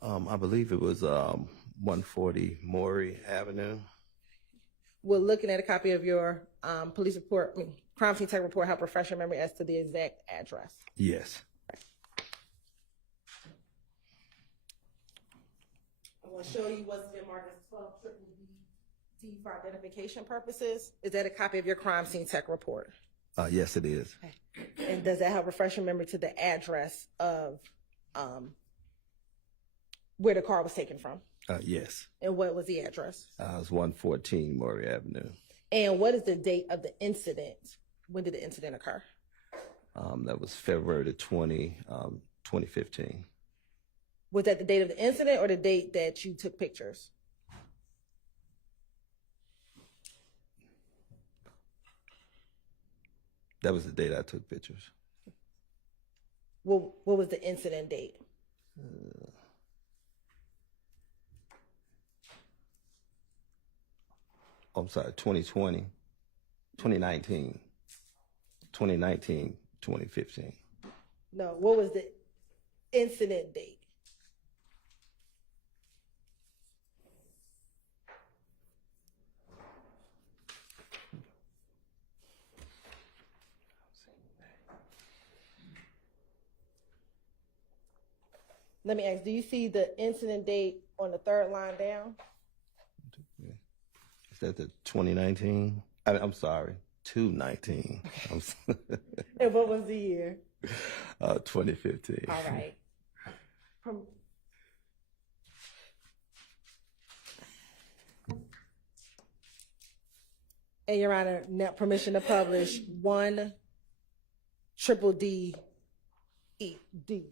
I believe it was 140 Maury Avenue. We're looking at a copy of your police report, Crime Scene Tech report, have professional memory as to the exact address. Yes. I'm going to show you what's been marked as 12 triple D for identification purposes. Is that a copy of your Crime Scene Tech report? Yes, it is. Okay. And does that help refresh your memory to the address of where the car was taken from? Yes. And what was the address? It was 114 Maury Avenue. And what is the date of the incident? When did the incident occur? That was February the 2015. Was that the date of the incident or the date that you took pictures? That was the date I took pictures. What was the incident date? I'm sorry, 2019, 2015. No, what was the incident date? Let me ask, do you see the incident date on the third line down? Is that the 2019? I'm sorry, 219. And what was the year? 2015. All right. And Your Honor, now permission to publish 1 triple D E D.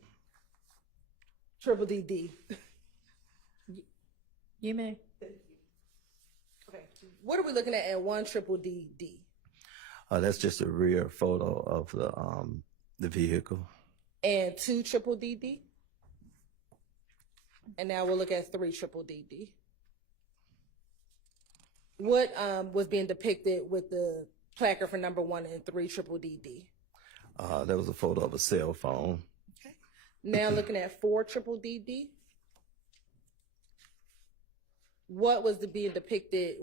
Triple D D. You may. Okay. What are we looking at 1 triple D D? That's just a rear photo of the vehicle. And 2 triple D D? And now we'll look at 3 triple D D. What was being depicted with the placard for number 1 and 3 triple D D? That was a photo of a cell phone. Okay. Now looking at 4 triple D D. What was being depicted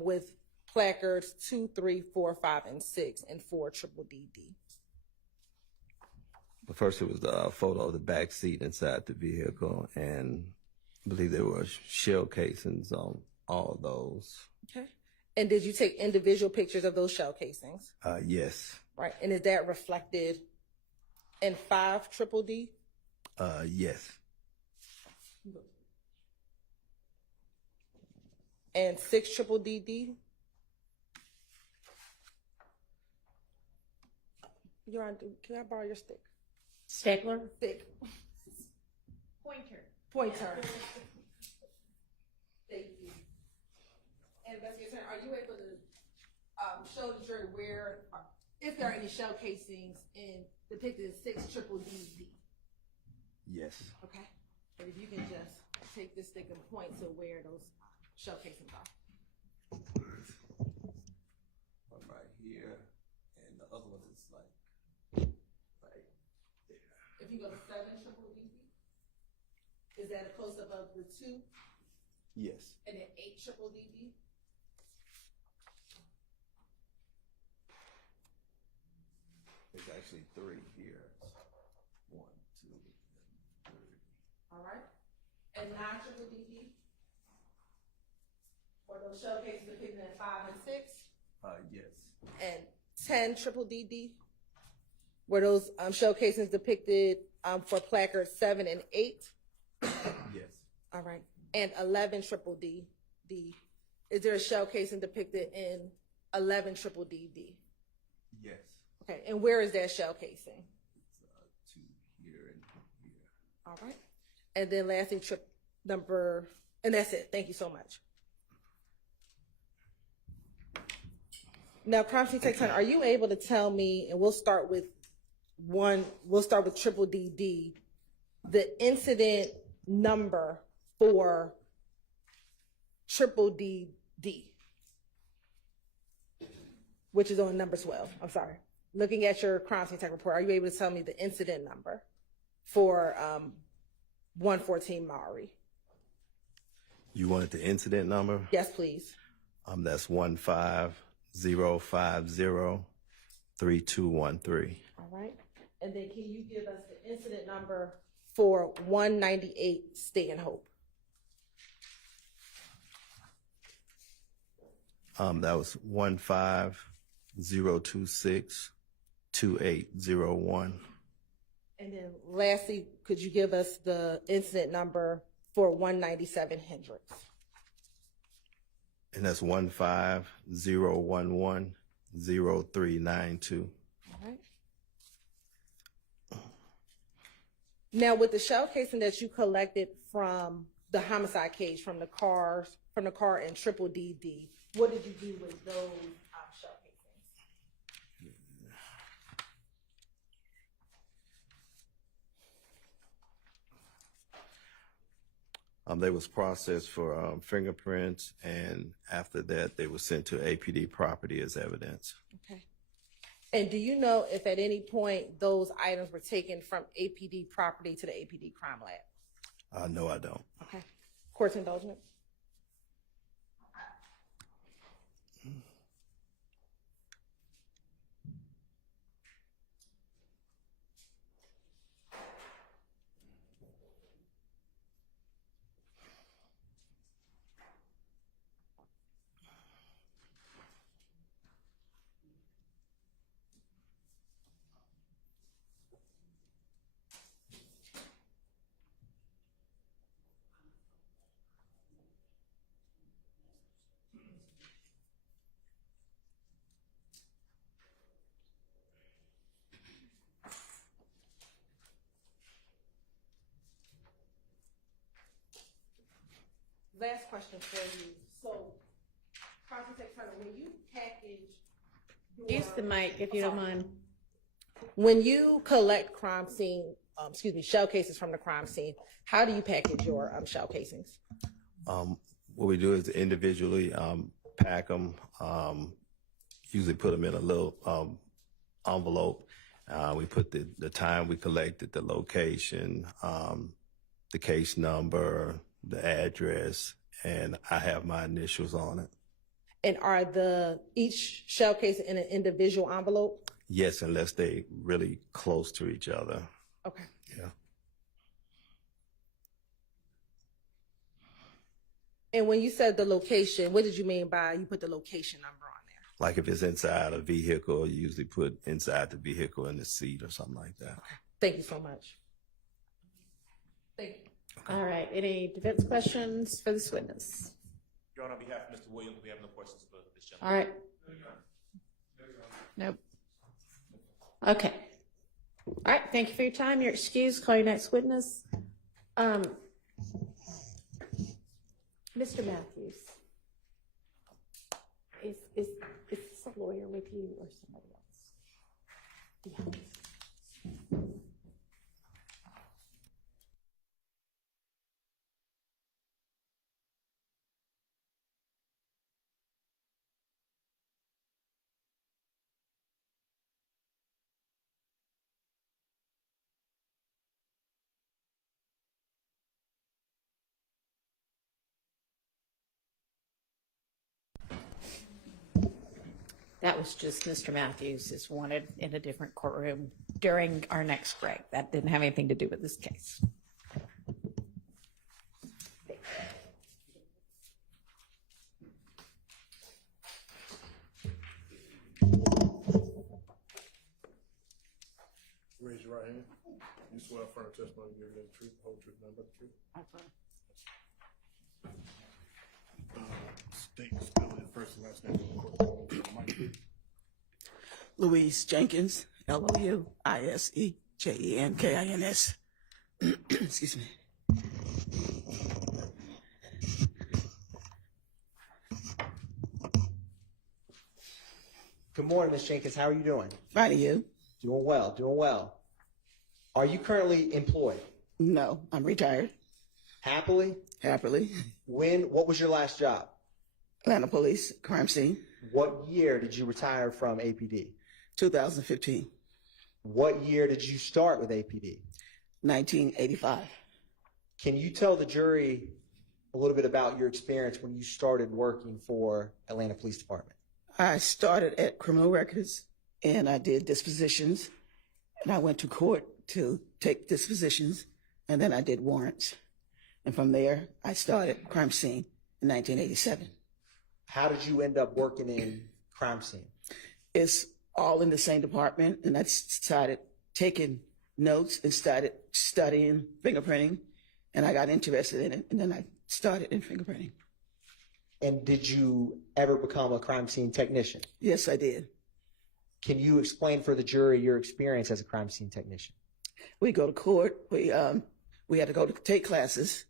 with placards 2, 3, 4, 5, and 6 and 4 triple D D? But first, it was a photo of the back seat inside the vehicle, and I believe there were shell casings on all of those. Okay. And did you take individual pictures of those shell casings? Yes. Right. And is that reflected in 5 triple D? Yes. And 6 triple D D? Your Honor, can I borrow your stick? Stapler? Stick. Pointer. Pointer. Thank you. And Investigator, are you able to show the jury where, if there are any shell casings depicted in 6 triple D D? Yes. Okay. But if you can just take this stick and point to where those shell casings are. One right here, and the other one is like right there. If you go to 7 triple D D, is that a close up of the 2? Yes. And then 8 triple D D? There's actually 3 here. 1, 2, 3. All right. And 9 triple D D? Or those shell cases depicted in 5 and 6? Yes. And 10 triple D D? Were those shell casings depicted for placards 7 and 8? Yes. All right. And 11 triple D D? Is there a shell casing depicted in 11 triple D D? Yes. Okay. And where is that shell casing? It's 2 here and here. All right. And then lastly, and that's it. Thank you so much. Now, Crime Scene Tech, are you able to tell me, and we'll start with triple D D, the incident number for triple D D, which is on number 12. I'm sorry. Looking at your Crime Scene Tech report, are you able to tell me the incident number for 114 Maury? You wanted the incident number? Yes, please. That's 150503213. All right. And then can you give us the incident number for 198 Stanhope? That was 150262801. And then lastly, could you give us the incident number for 197 Hendricks? And that's 150110392. All right. Now, with the shell casing that you collected from the homicide cage, from the car in triple D D, what did you do with those shell casings? They was processed for fingerprints, and after that, they were sent to APD property as evidence. Okay. And do you know if at any point those items were taken from APD property to the APD crime lab? No, I don't. Okay. Court's indulgent. Last question for you. So, Prosecutor Turner, when you package your, Use the mic if you don't mind. when you collect crime scene, shell cases from the crime scene, how do you package your shell casings? What we do is individually pack them, usually put them in a little envelope. We put the time we collected, the location, the case number, the address, and I have my initials on it. And are each shell case in an individual envelope? Yes, unless they really close to each other. Okay. Yeah. And when you said the location, what did you mean by you put the location number on there? Like if it's inside a vehicle, you usually put inside the vehicle in the seat or something like that. Okay. Thank you so much. Thank you. All right, any defense questions for this witness? Your Honor, on behalf of Mr. Williams, we have no questions for this gentleman. All right. Nope. Okay. All right, thank you for your time. You're excused. Call your next witness. Mr. Matthews, is this a lawyer with you or somebody else? Yeah. That was just Mr. Matthews is wanted in a different courtroom during our next break. That didn't have anything to do with this case. Raise your right hand. You swear affirm testimony to give you the truth, the whole truth, nothing but the truth. State the spelling of first and last name of the court. Louise Jenkins, Louisejenkins. Excuse me. Good morning, Ms. Jenkins. How are you doing? Fine, and you? Doing well, doing well. Are you currently employed? No, I'm retired. Happily? Happily. What was your last job? Atlanta Police, crime scene. What year did you retire from APD? 2015. What year did you start with APD? 1985. Can you tell the jury a little bit about your experience when you started working for Atlanta Police Department? I started at criminal records and I did dispositions and I went to court to take dispositions and then I did warrants. And from there, I started crime scene in 1987. How did you end up working in crime scene? It's all in the same department, and I started taking notes and started studying fingerprinting, and I got interested in it, and then I started in fingerprinting. And did you ever become a crime scene technician? Yes, I did. Can you explain for the jury your experience as a crime scene technician? We go to court. We had to go to take classes,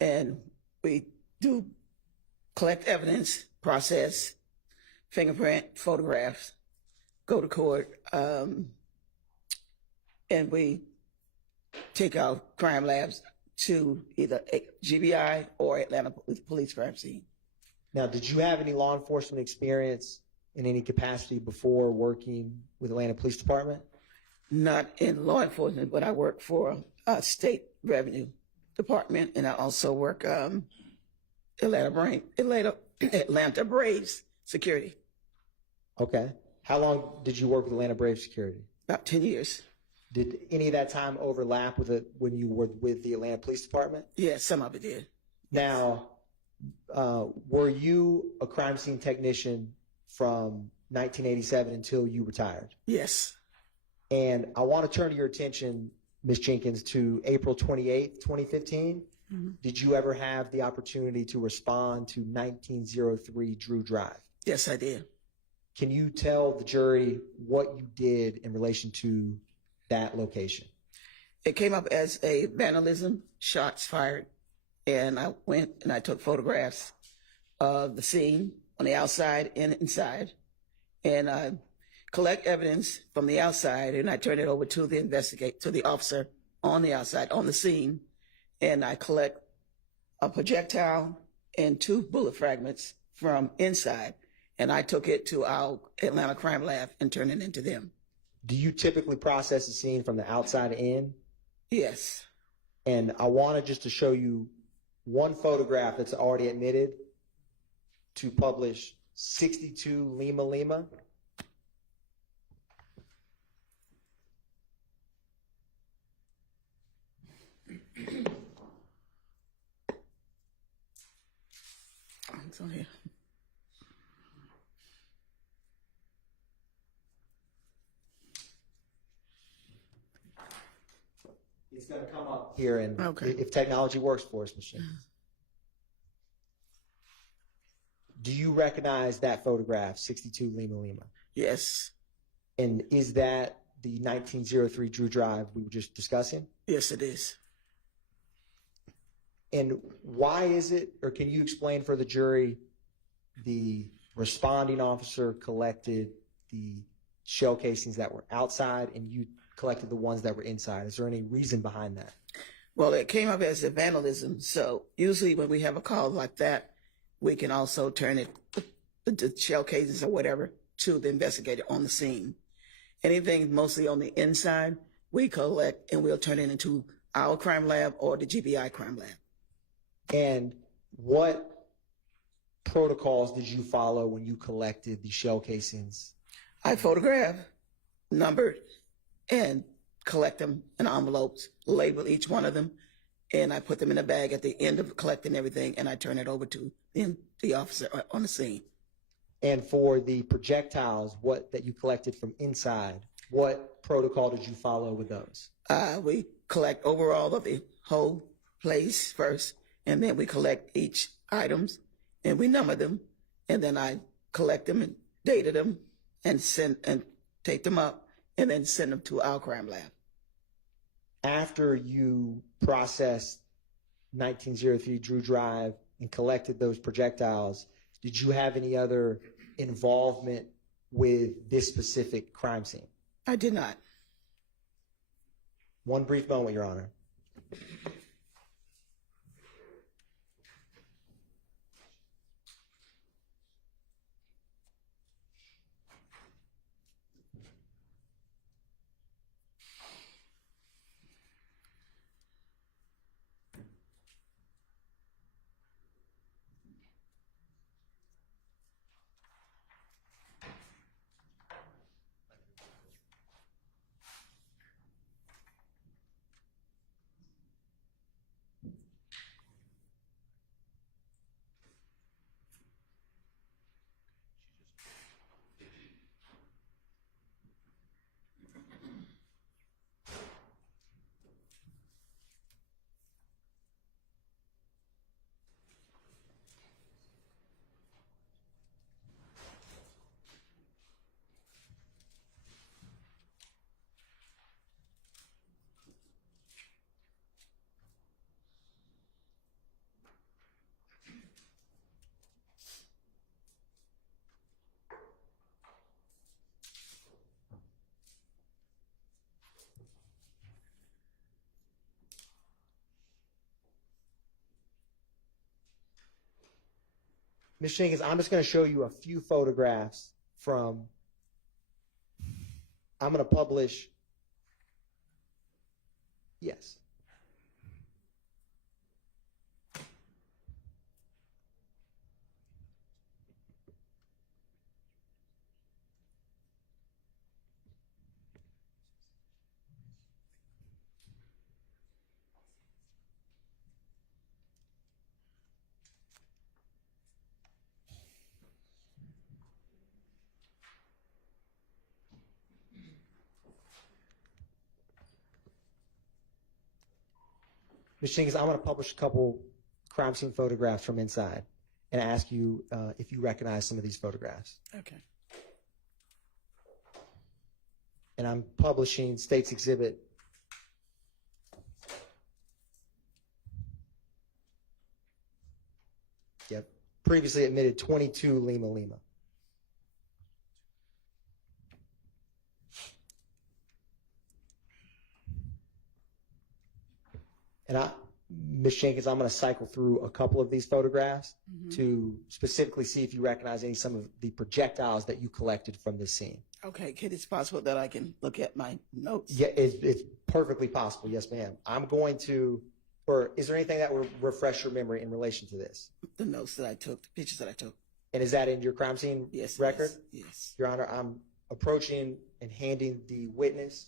and we do collect evidence, process, fingerprint, photographs, go to court, and we take our crime labs to either GBI or Atlanta Police crime scene. Now, did you have any law enforcement experience in any capacity before working with Atlanta Police Department? Not in law enforcement, but I work for state revenue department, and I also work Atlanta Braves security. Okay. How long did you work with Atlanta Braves security? About 10 years. Did any of that time overlap with it when you were with the Atlanta Police Department? Yeah, some of it did. Now, were you a crime scene technician from 1987 until you retired? Yes. And I want to turn your attention, Ms. Jenkins, to April 28th, 2015. Mm-hmm. Did you ever have the opportunity to respond to 1903 Drew Drive? Yes, I did. Can you tell the jury what you did in relation to that location? It came up as a vandalism, shots fired, and I went and I took photographs of the scene on the outside and inside, and I collect evidence from the outside, and I turn it over to the officer on the outside on the scene, and I collect a projectile and 2 bullet fragments from inside, and I took it to our Atlanta crime lab and turned it into them. Do you typically process the scene from the outside in? Yes. And I wanted just to show you one photograph that's already admitted to publish 62 Lima Lima. It's on here. It's going to come up here, and Okay. if technology works for us, Michelle. Do you recognize that photograph, 62 Lima Lima? Yes. And is that the 1903 Drew Drive we were just discussing? Yes, it is. And why is it, or can you explain for the jury, the responding officer collected the shell casings that were outside and you collected the ones that were inside? Is there any reason behind that? Well, it came up as a vandalism. So usually when we have a call like that, we can also turn it, the shell casings or whatever, to the investigator on the scene. Anything mostly on the inside, we collect and we'll turn it into our crime lab or the GBI crime lab. And what protocols did you follow when you collected the shell casings? I photograph, numbered, and collect them in envelopes, label each one of them, and I put them in a bag at the end of collecting everything, and I turn it over to the officer on the scene. And for the projectiles, that you collected from inside, what protocol did you follow with those? We collect overall of the whole place first, and then we collect each items, and we number them, and then I collect them and data them, and take them up, and then send them to our crime lab. After you processed 1903 Drew Drive and collected those projectiles, did you have any other involvement with this specific crime scene? I did not. One brief moment, Your Honor. Ms. Jenkins, I'm just going to show you a few photographs from, I'm going to publish, yes. Ms. Jenkins, I'm going to publish a couple crime scene photographs from inside and ask you if you recognize some of these photographs. Okay. And I'm publishing State's Exhibit. Yep. Previously admitted 22 Lima Lima. And Ms. Jenkins, I'm going to cycle through a couple of these photographs to specifically see if you recognize some of the projectiles that you collected from this scene. Okay, kid, it's possible that I can look at my notes. Yeah, it's perfectly possible. Yes, ma'am. I'm going to, or is there anything that will refresh your memory in relation to this? The notes that I took, the pictures that I took. And is that in your crime scene record? Yes. Your Honor, I'm approaching and handing the witness.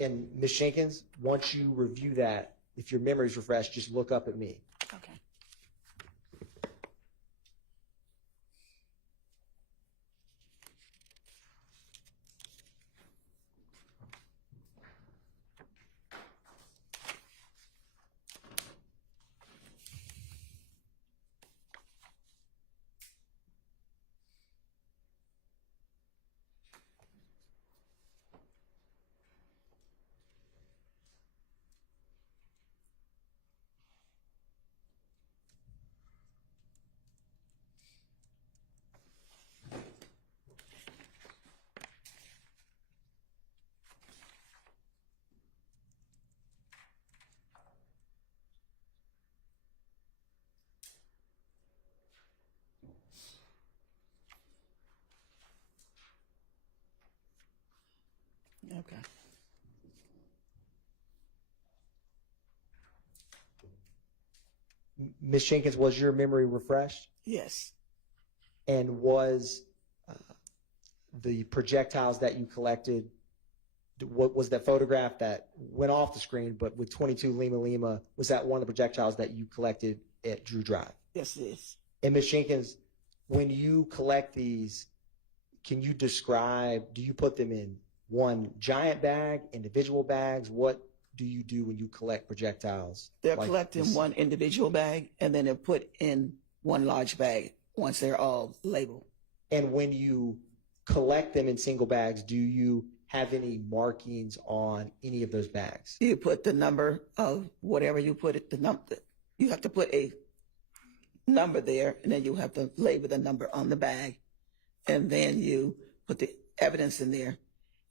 And Ms. Jenkins, once you review that, if your memory's refreshed, just look up at me. Okay. Okay. Ms. Jenkins, was your memory refreshed? Yes. And was the projectiles that you collected, what was that photograph that went off the screen, but with 22 Lima Lima, was that one of the projectiles that you collected at Drew Drive? Yes, it is. And Ms. Jenkins, when you collect these, can you describe, do you put them in one giant bag, individual bags? What do you do when you collect projectiles? They're like collected in this? one individual bag, and then they're put in one large bag once they're all labeled. And when you collect them in single bags, do you have any markings on any of those bags? You put the number of whatever you put it, the number. You have to put a number there, and then you have to label the number on the bag, and then you put the evidence in there,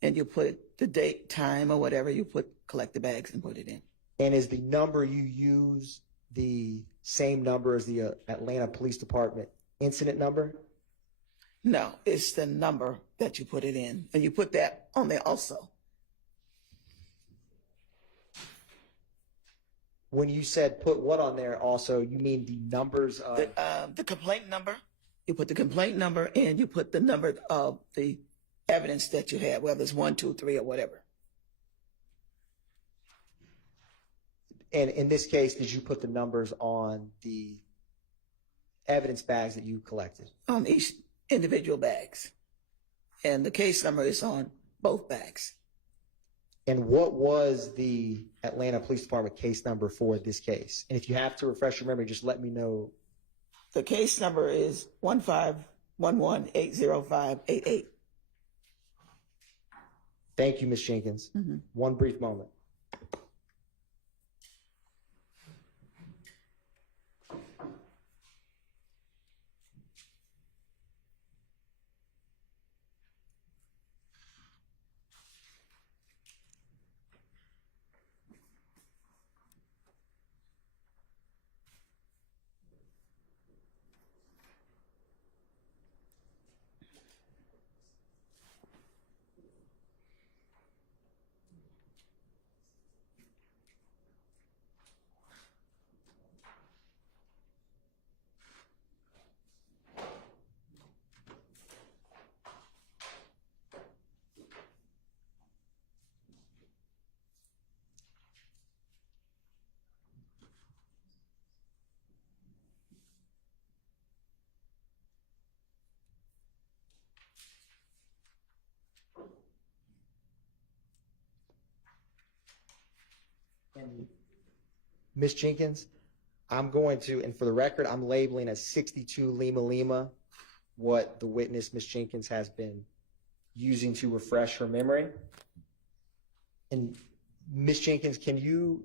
and you put the date, time, or whatever you collect the bags and put it in. And is the number you use the same number as the Atlanta Police Department incident number? No, it's the number that you put it in, and you put that on there also. When you said put what on there also, you mean the numbers of... The complaint number. You put the complaint number, and you put the number of the evidence that you have, whether it's 1, 2, 3, or whatever. And in this case, did you put the numbers on the evidence bags that you collected? On each individual bags. And the case number is on both bags. And what was the Atlanta Police Department case number for this case? And if you have to refresh your memory, just let me know. The case number is 151180588. Thank you, Ms. Jenkins. One brief moment. And Ms. Jenkins, I'm going to, and for the record, I'm labeling as 62 Lima Lima what the witness, Ms. Jenkins, has been using to refresh her memory. And Ms. Jenkins, can you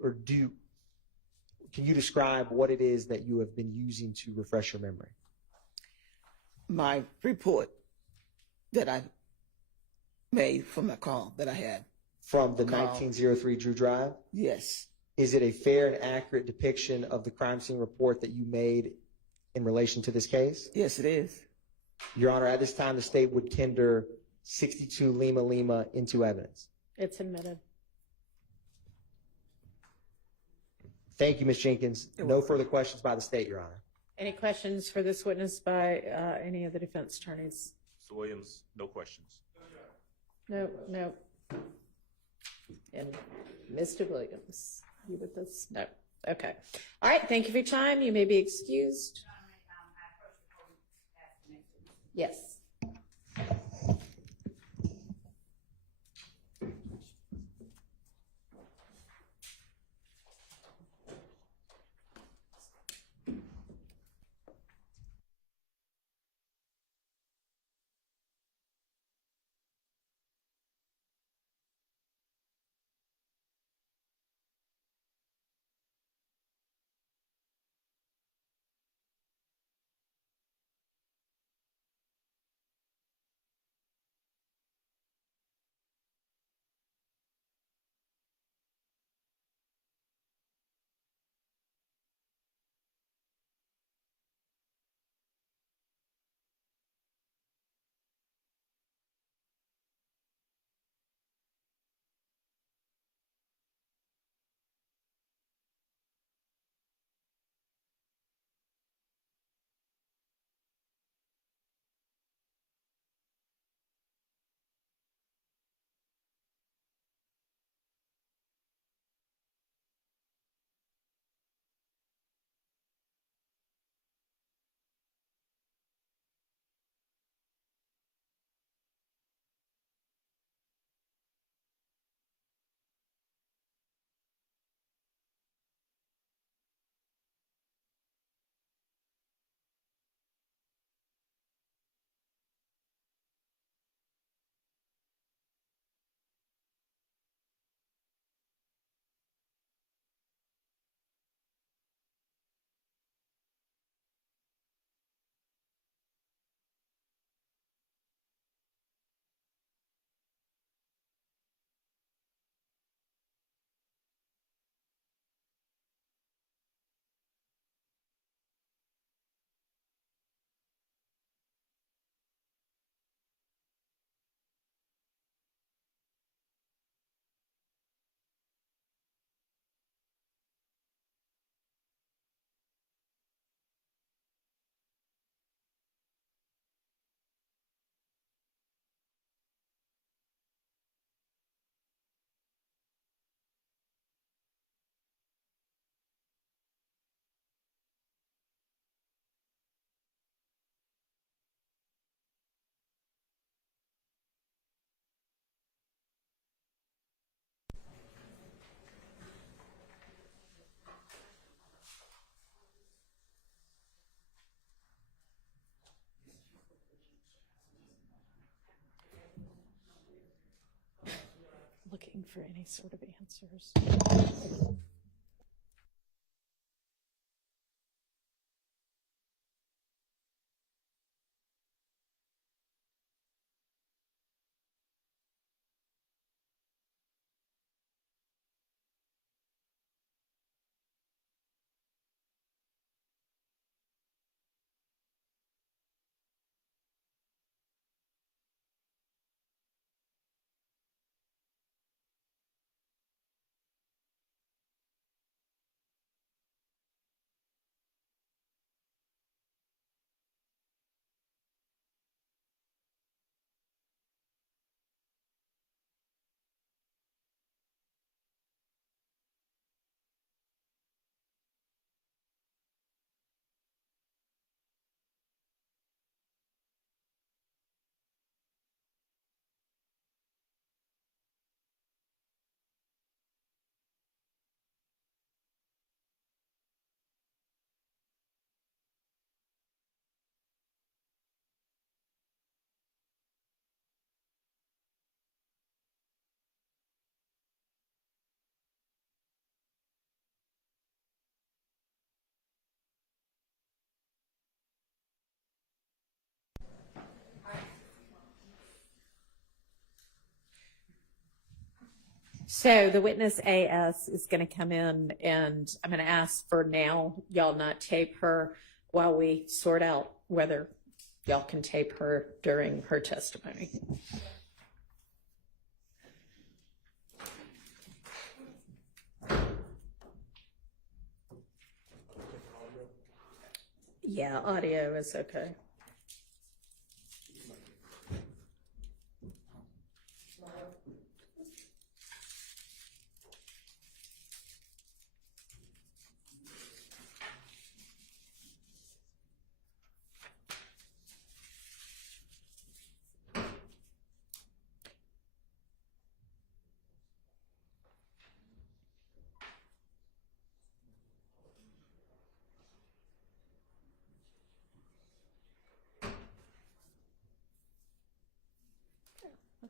describe what it is that you have been using to refresh your memory? My report that I made from the call that I had. From the Call. 1903 Drew Drive? Yes. Is it a fair and accurate depiction of the crime scene report that you made in relation to this case? Yes, it is. Your Honor, at this time, the state would tender 62 Lima Lima into evidence. It's admitted. Thank you, Ms. Jenkins. You're No welcome. further questions by the state, Your Honor. Any questions for this witness by any of the defense attorneys? Mr. Williams, no questions. No, no. And Mr. Williams, you with us? No. Okay. All right. Thank you for your time. You may be excused. Yes. Looking for any sort of answers. So the witness AS is going to come in, and I'm going to ask for now y'all not tape her while we sort out whether y'all can tape her during her testimony. Yeah, audio is okay.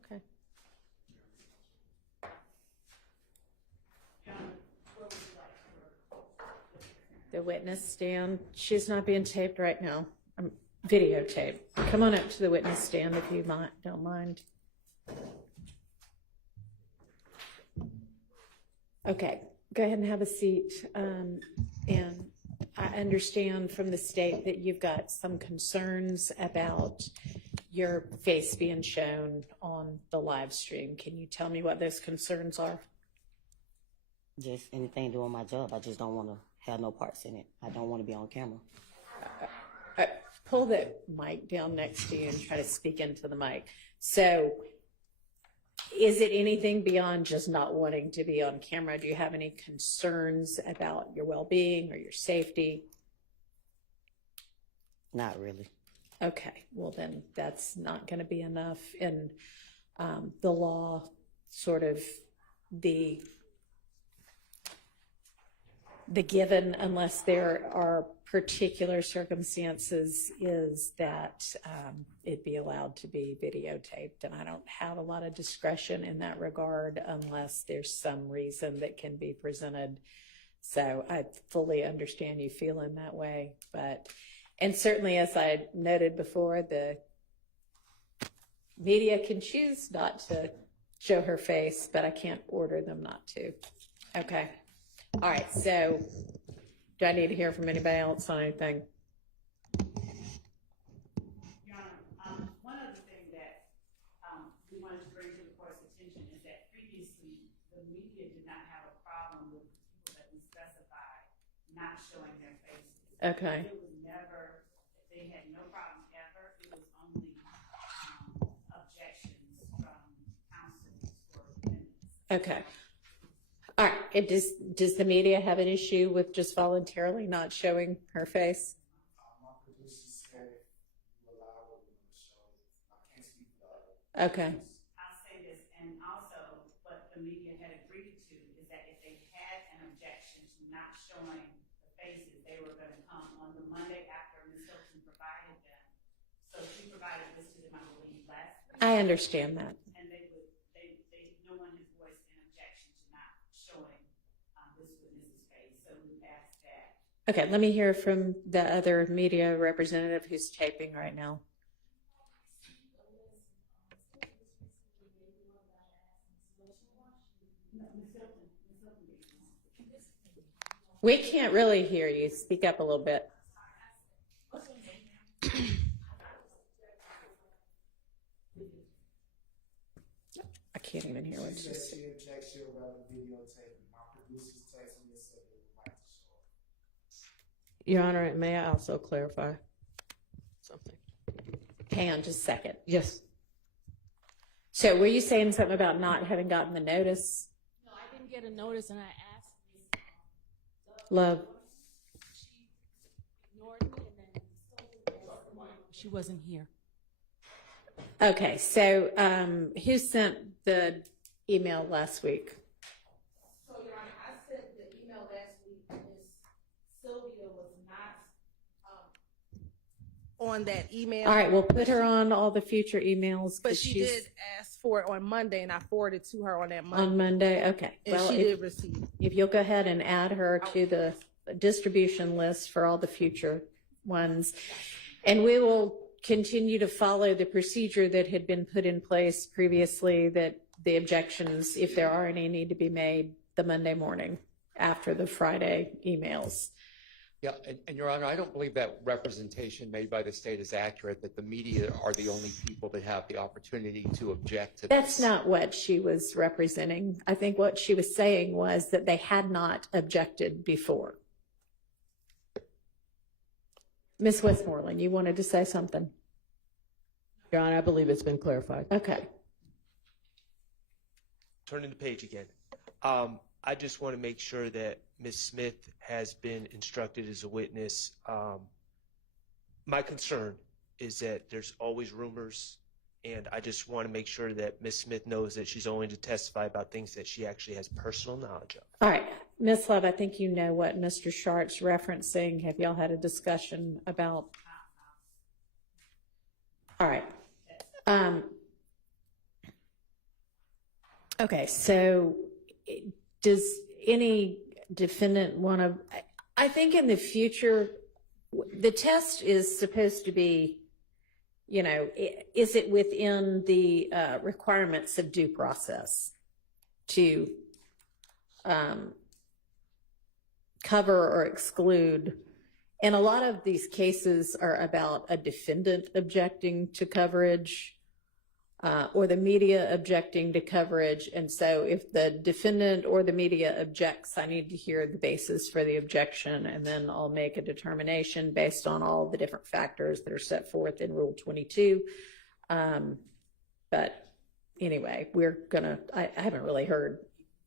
Okay. The witness stand, she's not being taped right now. Videotaped. Come on up to the witness stand if you don't mind. Okay, go ahead and have a seat. And I understand from the state that you've got some concerns about your face being shown on the live stream. Can you tell me what those concerns are? Just anything doing my job. I just don't want to have no parts in it. I don't want to be on camera. Pull the mic down next to you and try to speak into the mic. So is it anything beyond just not wanting to be on camera? Do you have any concerns about your well-being or your safety? Not really. Okay, well then that's not going to be enough. And the law, sort of the given, unless there are particular circumstances, is that it be allowed to be videotaped. And I don't have a lot of discretion in that regard unless there's some reason that can be presented. So I fully understand you feeling that way, and certainly, as I noted before, the media can choose not to show her face, but I can't order them not to. Okay. All right. So do I need to hear from anybody else on anything? Your Honor, one other thing that we wanted to bring to the court's attention is that previously the media did not have a problem with people that we specified not showing their faces. Okay. It was never, they had no problem ever. It was only objections from counsel for defendants. Okay. All right. Does the media have an issue with just voluntarily not showing her face? Okay. I'll say this, and also what the media had agreed to is that if they had an objection to not showing the faces, they were going to come on the Monday after Ms. Hilton provided them. So she provided this to them, I believe, last week. I understand that. And no one has voiced an objection to not showing this witness's face. So we asked that. Okay. Let me hear from the other media representative who's taping right now. We can't really hear you. Speak up a little bit. I can't even hear what you said. Your Honor, may I also clarify something? Hang on just a second. Yes. So were you saying something about not having gotten the notice? No, I didn't get a notice, and I asked Ms. Love. She ignored me, and then she wasn't here. Okay, so who sent the email last week? So, Your Honor, I sent the email last week, and Ms. Sylvia was not on that email. All right, we'll put her on all the future emails. But she did ask for it on Monday, and I forwarded to her on that Monday. On Monday, okay. And Well, she did receive. If you'll go ahead and add her to the distribution list for all the future ones. And we will continue to follow the procedure that had been put in place previously, that the objections, if there are any, need to be made the Monday morning after the Friday emails. Yeah, and Your Honor, I don't believe that representation made by the state is accurate, that the media are the only people that have the opportunity to object to That's this. not what she was representing. I think what she was saying was that they had not objected before. Ms. Westmoreland, you wanted to say something? Your Honor, I believe it's been clarified. Okay. Turning the page again. I just want to make sure that Ms. Smith has been instructed as a witness. My concern is that there's always rumors, and I just want to make sure that Ms. Smith knows that she's only to testify about things that she actually has personal knowledge of. All right. Ms. Love, I think you know what Mr. Sharp's referencing. Have y'all had a discussion about? All right. Okay, so does any defendant want to, I think in the future, the test is supposed to be, you know, is it within the requirements of due process to cover or exclude? And a lot of these cases are about a defendant objecting to coverage or the media objecting to coverage. And so if the defendant or the media objects, I need to hear the basis for the objection, and then I'll make a determination based on all the different factors that are set forth in Rule 22. But anyway, I haven't really heard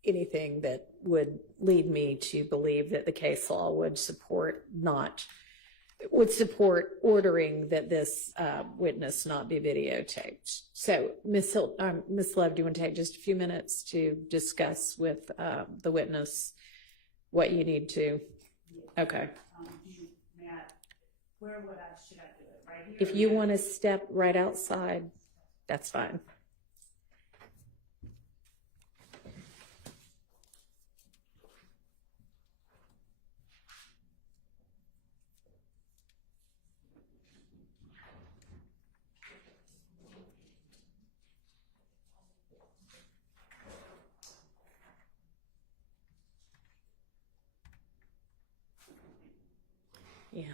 anything that would lead me to believe that the case law would support ordering that this witness not be videotaped. So, Ms. Love, do you want to take just a few minutes to discuss with the witness what you need to? Okay. Where should I do it? Right here? If you want to step right outside, that's fine. Yeah.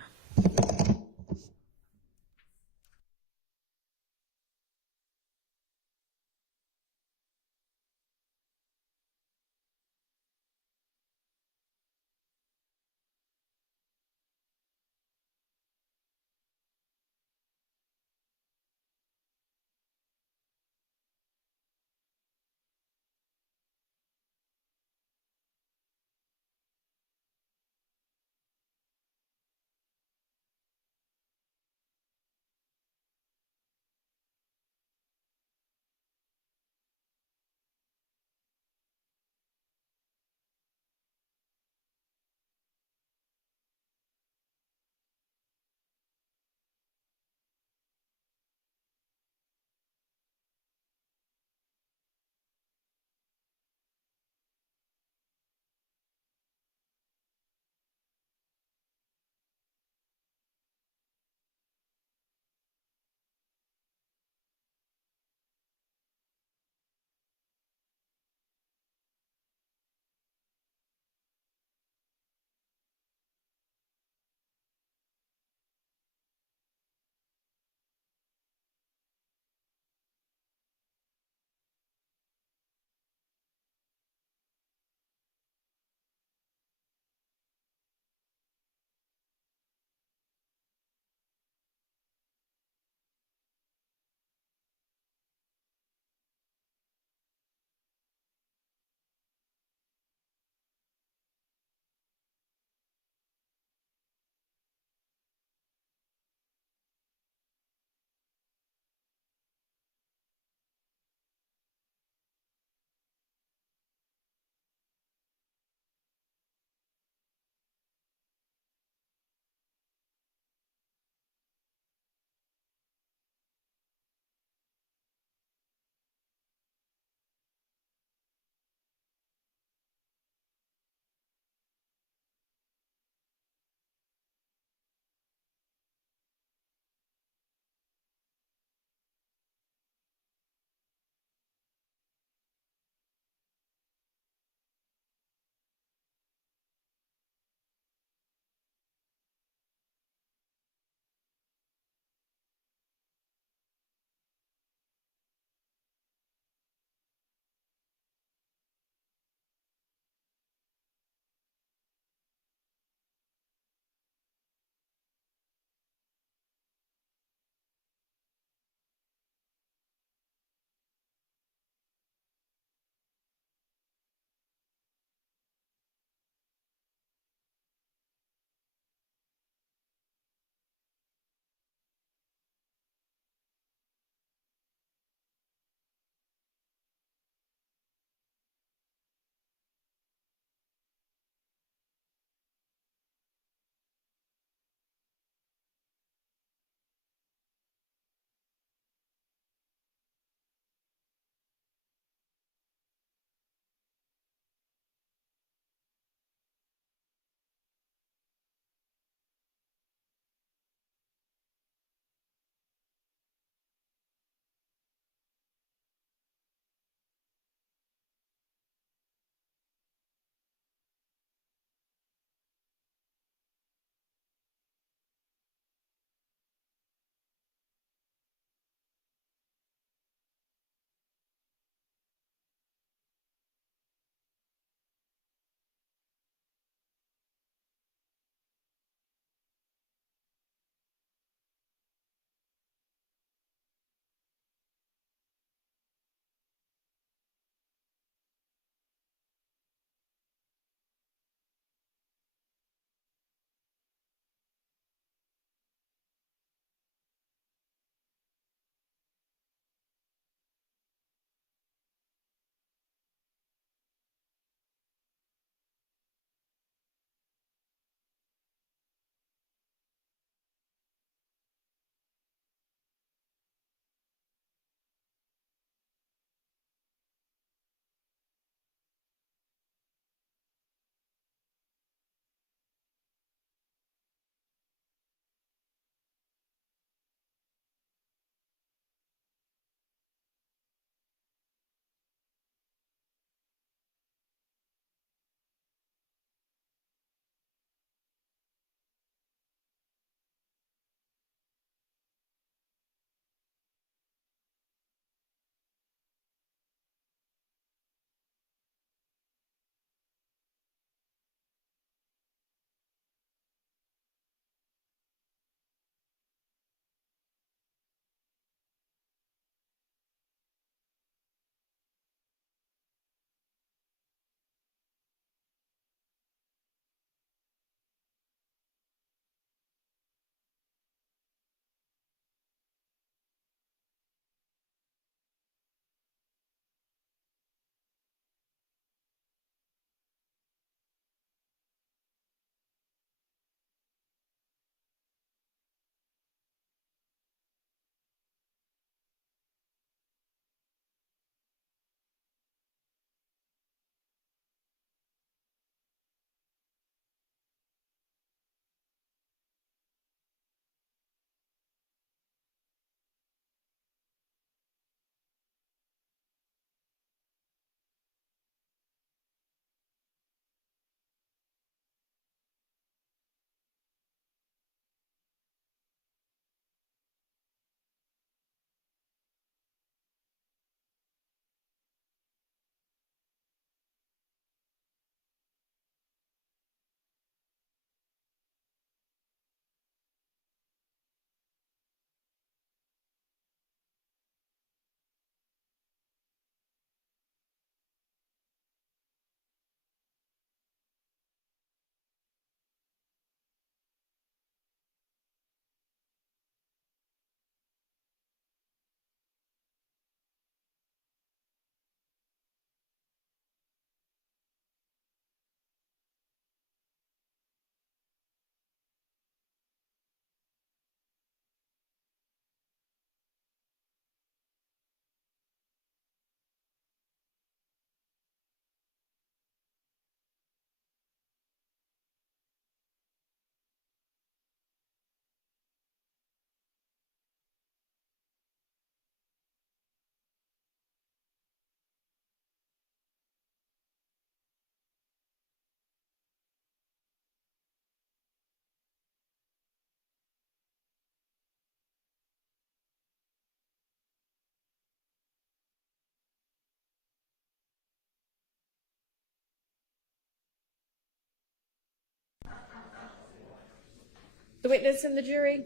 The witness and the jury?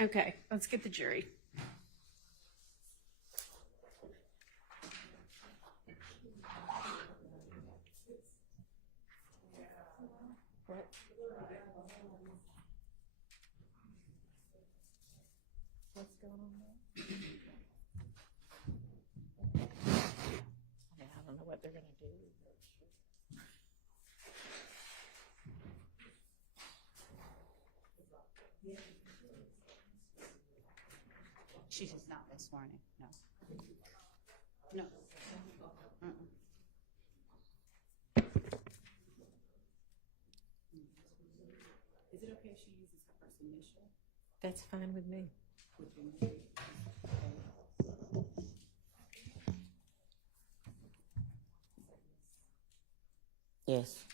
Okay, let's get the jury. What? What's going on there? I don't know what they're going to do. She's just not been sworn in. No. No. Is it okay if she uses her first initial? That's fine with me. Yes.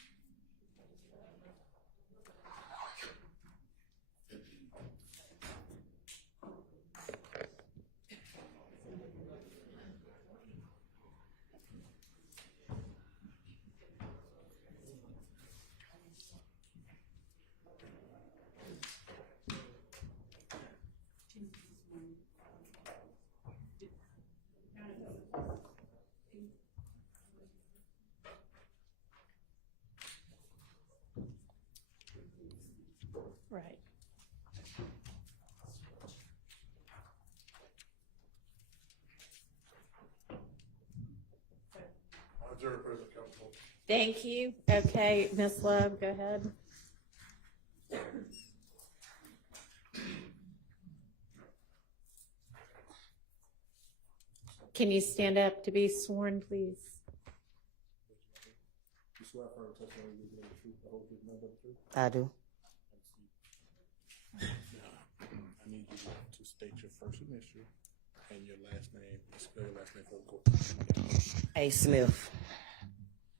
Right. Jury present, counsel. Thank you. Okay, Ms. Love, go ahead. Can you stand up to be sworn, please? You swear affirm testimony you give the truth, the whole truth, and nothing but the truth? I do. I need you to state your first initial and your last name, and spell your last name for the court. A. Smith.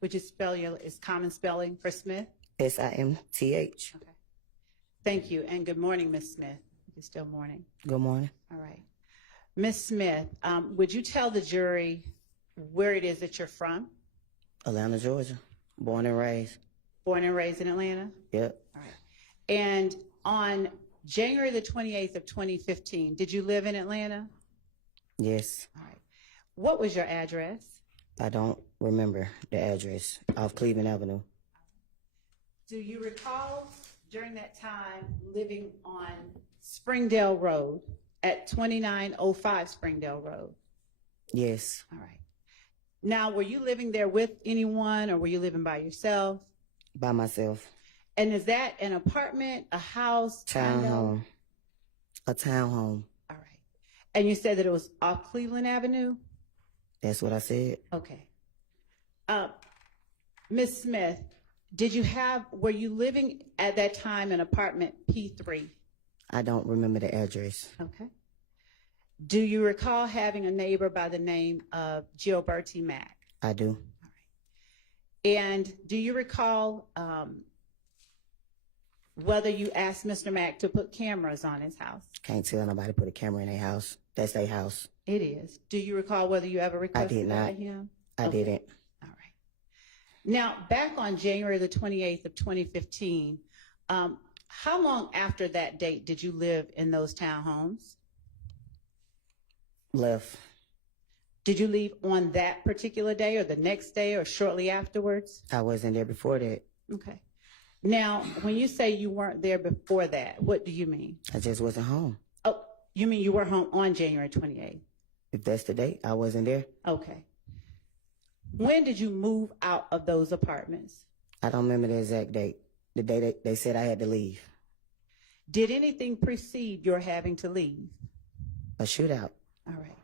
Would you spell is common spelling for Smith? Simth. Okay. Thank you, and good morning, Ms. Smith. It's still morning. Good morning. All right. Ms. Smith, would you tell the jury where it is that you're from? Atlanta, Georgia. Born and raised. Born and raised in Atlanta? Yep. All right. And on January the 28th of 2015, did you live in Atlanta? Yes. All right. What was your address? I don't remember the address. Off Cleveland Avenue. Do you recall during that time living on Springdale Road at 2905 Springdale Road? Yes. All right. Now, were you living there with anyone or were you living by yourself? By myself. And is that an apartment, a house? Townhome. A townhome. All right. And you said that it was off Cleveland Avenue? That's what I said. Okay. Ms. Smith, were you living at that time in apartment P3? I don't remember the address. Okay. Do you recall having a neighbor by the name of Gilberti Mack? I do. All right. And do you recall whether you asked Mr. Mack to put cameras on his house? Can't tell nobody to put a camera in their house. That's their house. It is. Do you recall whether you ever requested I did not. that of him? I Okay. didn't. All right. Now, back on January the 28th of 2015, how long after that date did you live in those townhomes? Left. Did you leave on that particular day or the next day or shortly afterwards? I wasn't there before that. Okay. Now, when you say you weren't there before that, what do you mean? I just wasn't home. Oh, you mean you were home on January 28th? If that's the date, I wasn't there. Okay. When did you move out of those apartments? I don't remember the exact date. The day that they said I had to leave. Did anything precede your having to leave? A shootout. All right.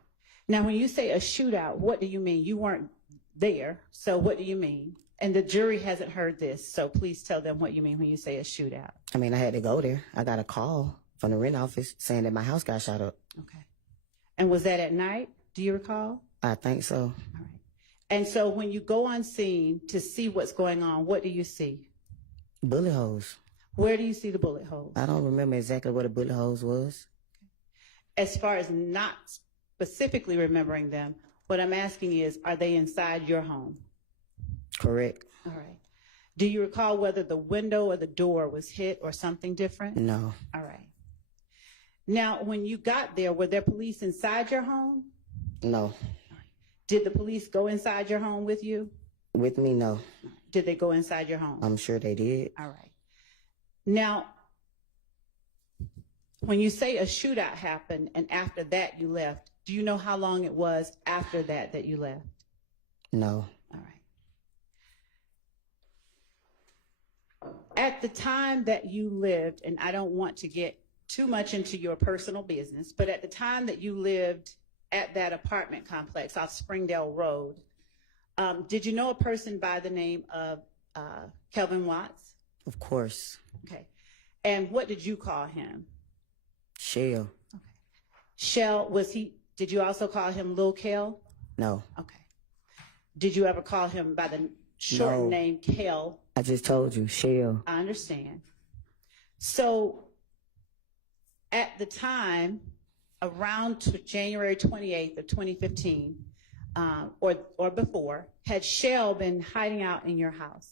Now, when you say a shootout, what do you mean? You weren't there, so what do you mean? And the jury hasn't heard this, so please tell them what you mean when you say a shootout. I mean, I had to go there. I got a call from the rent office saying that my house got shot up. Okay. And was that at night? Do you recall? I think so. All right. And so when you go on scene to see what's going on, what do you see? Bullet holes. Where do you see the bullet holes? I don't remember exactly what a bullet holes was. As far as not specifically remembering them, what I'm asking is, are they inside your home? Correct. All right. Do you recall whether the window or the door was hit or something different? No. All right. Now, when you got there, were there police inside your home? No. Did the police go inside your home with you? With me, no. Did they go inside your home? I'm sure they did. All right. Now, when you say a shootout happened and after that you left, do you know how long it was after that that you left? No. All right. At the time that you lived, and I don't want to get too much into your personal business, but at the time that you lived at that apartment complex off Springdale Road, did you know a person by the name of Kelvin Watts? Of course. Okay. And what did you call him? Shell. Okay. Shell, did you also call him Lil Kel? No. Okay. Did you ever call him by the short name Kel? I just told you, Shell. I understand. So at the time, around January 28th of 2015, or before, had Shell been hiding out in your house?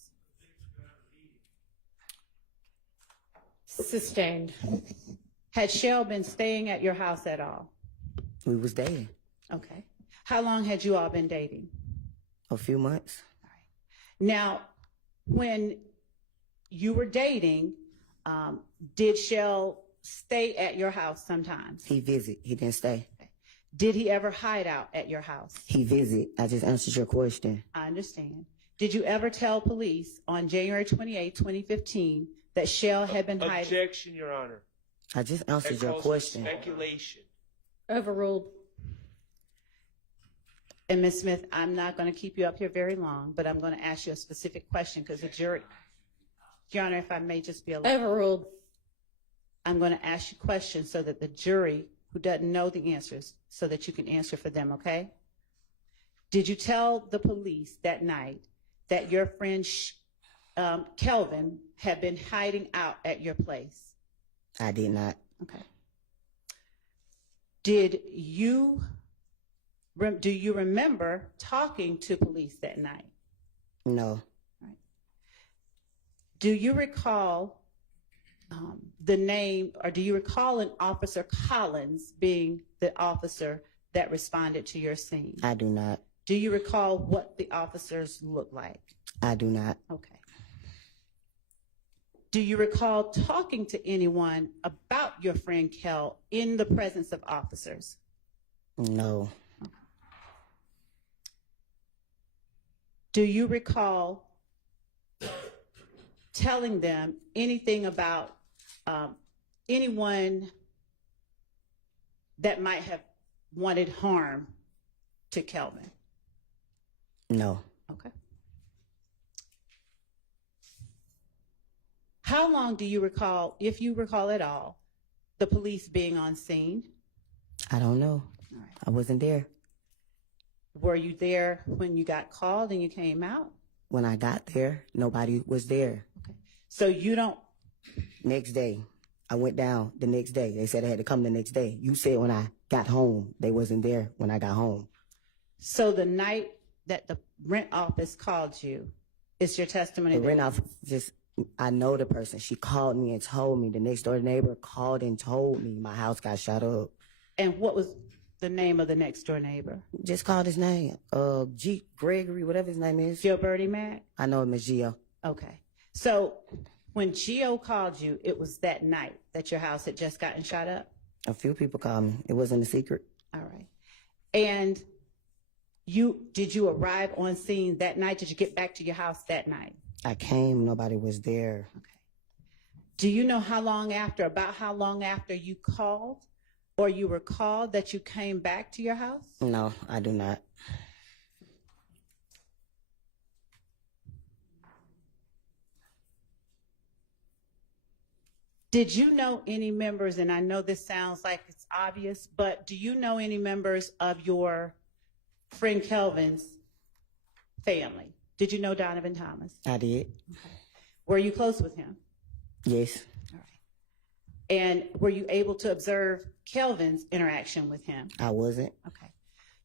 Sustained. Had Shell been staying at your house at all? We was dating. Okay. How long had you all been dating? A few months. All right. Now, when you were dating, did Shell stay at your house sometimes? He visit. He didn't stay. Okay. Did he ever hide out at your house? He visit. I just answered your question. I understand. Did you ever tell police on January 28, 2015, that Shell had been hiding? Objection, Your Honor. I just answered your question. Speculation. Overruled. And Ms. Smith, I'm not going to keep you up here very long, but I'm going to ask you a specific question because the jury, Your Honor, if I may just be allowed. Overruled. I'm going to ask you questions so that the jury, who doesn't know the answers, so that you can answer for them, okay? Did you tell the police that night that your friend Kelvin had been hiding out at your place? I did not. Okay. Do you remember talking to police that night? No. Right. Do you recall the name, or do you recall an Officer Collins being the officer that responded to your scene? I do not. Do you recall what the officers looked like? I do not. Okay. Do you recall talking to anyone about your friend Kel in the presence of officers? No. Okay. Do you recall telling them anything about anyone that might have wanted harm to Kelvin? No. Okay. How long do you recall, if you recall at all, the police being on scene? I don't know. All right. I wasn't there. Were you there when you got called and you came out? When I got there, nobody was there. Okay. So you don't. Next day, I went down the next day. They said I had to come the next day. You said when I got home, they wasn't there when I got home. So the night that the rent office called you, is your testimony? The rent office just, I know the person. She called me and told me. The next door neighbor called and told me my house got shot up. And what was the name of the next door neighbor? Just called his name. Gregory, whatever his name is. Gilberty Mack? I know him as Gio. Okay. So when Gio called you, it was that night that your house had just gotten shot up? A few people called me. It wasn't a secret. All right. And did you arrive on scene that night? Did you get back to your house that night? I came, nobody was there. Okay. Do you know about how long after you called or you were called that you came back to your house? No, I do not. Did you know any members, and I know this sounds like it's obvious, but do you know any members of your friend Kelvin's family? Did you know Donovan Thomas? I did. Okay. Were you close with him? Yes. All right. And were you able to observe Kelvin's interaction with him? I wasn't. Okay.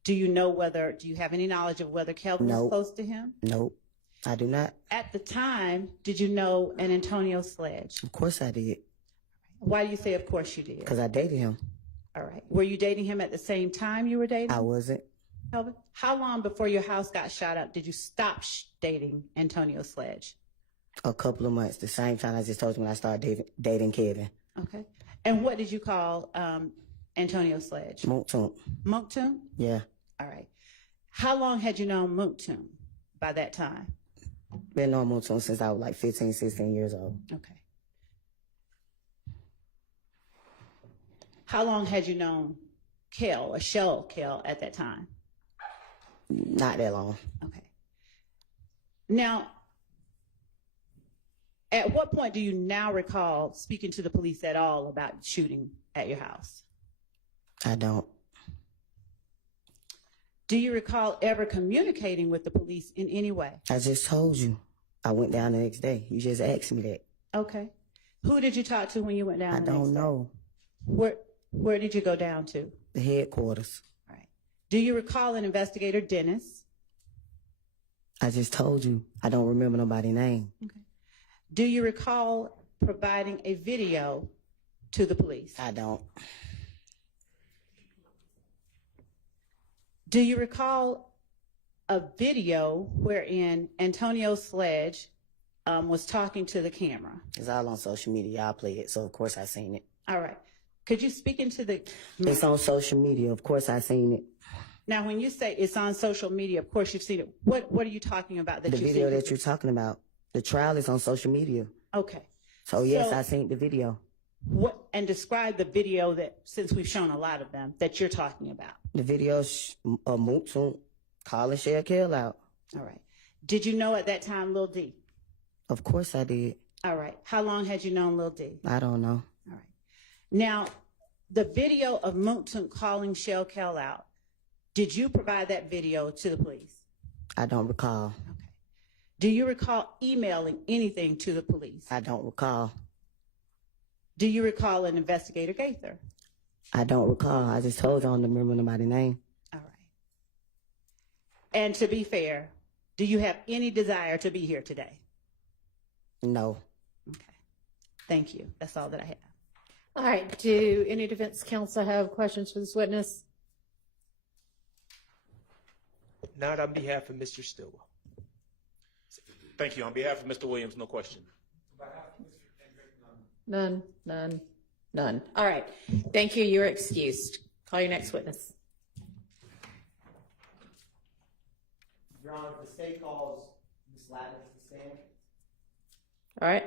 Do you have any knowledge of whether Kelvin was Nope. close to him? Nope. I do not. At the time, did you know an Antonio Sledge? Of course I did. Why do you say of course you did? Because I dated him. All right. Were you dating him at the same time you were dating? I wasn't. Kelvin, how long before your house got shot up did you stop dating Antonio Sledge? A couple of months. The same time I just told you when I started dating Kevin. Okay. And what did you call Antonio Sledge? Monktoon. Monktoon? Yeah. All right. How long had you known Monktoon by that time? Been knowing Monktoon since I was like 15, 16 years old. Okay. How long had you known Kel, or Shell Kel, at that time? Not that long. Okay. Now, at what point do you now recall speaking to the police at all about shooting at your house? I don't. Do you recall ever communicating with the police in any way? I just told you. I went down the next day. You just asked me that. Okay. Who did you talk to when you went down? I don't know. Where did you go down to? The headquarters. All right. Do you recall an investigator, Dennis? I just told you. I don't remember nobody's name. Okay. Do you recall providing a video to the police? I don't. Do you recall a video wherein Antonio Sledge was talking to the camera? It's all on social media. I play it, so of course I seen it. All right. Could you speak into the... It's on social media. Of course I seen it. Now, when you say it's on social media, of course you've seen it. What are you talking about that The you've video seen? that you're talking about. The trial is on social media. Okay. So yes, I seen the video. And describe the video that, since we've shown a lot of them, that you're talking about. The video's of Mootsoon calling Shell Kel out. All right. Did you know at that time Lil D? Of course I did. All right. How long had you known Lil D? I don't know. All right. Now, the video of Mootsoon calling Shell Kel out, did you provide that video to the police? I don't recall. Okay. Do you recall emailing anything to the police? I don't recall. Do you recall an investigator, Gaither? I don't recall. I just told you I don't remember nobody's name. All right. And to be fair, do you have any desire to be here today? No. Okay. Thank you. That's all that I have. All right. Do any defense counsel have questions for this witness? Not on behalf of Mr. Stillwell. Thank you. On behalf of Mr. Williams, no question. None, none, none. All right. Thank you. You're excused. Call your next witness. Your Honor, the state calls Ms. Latner to stand. All right.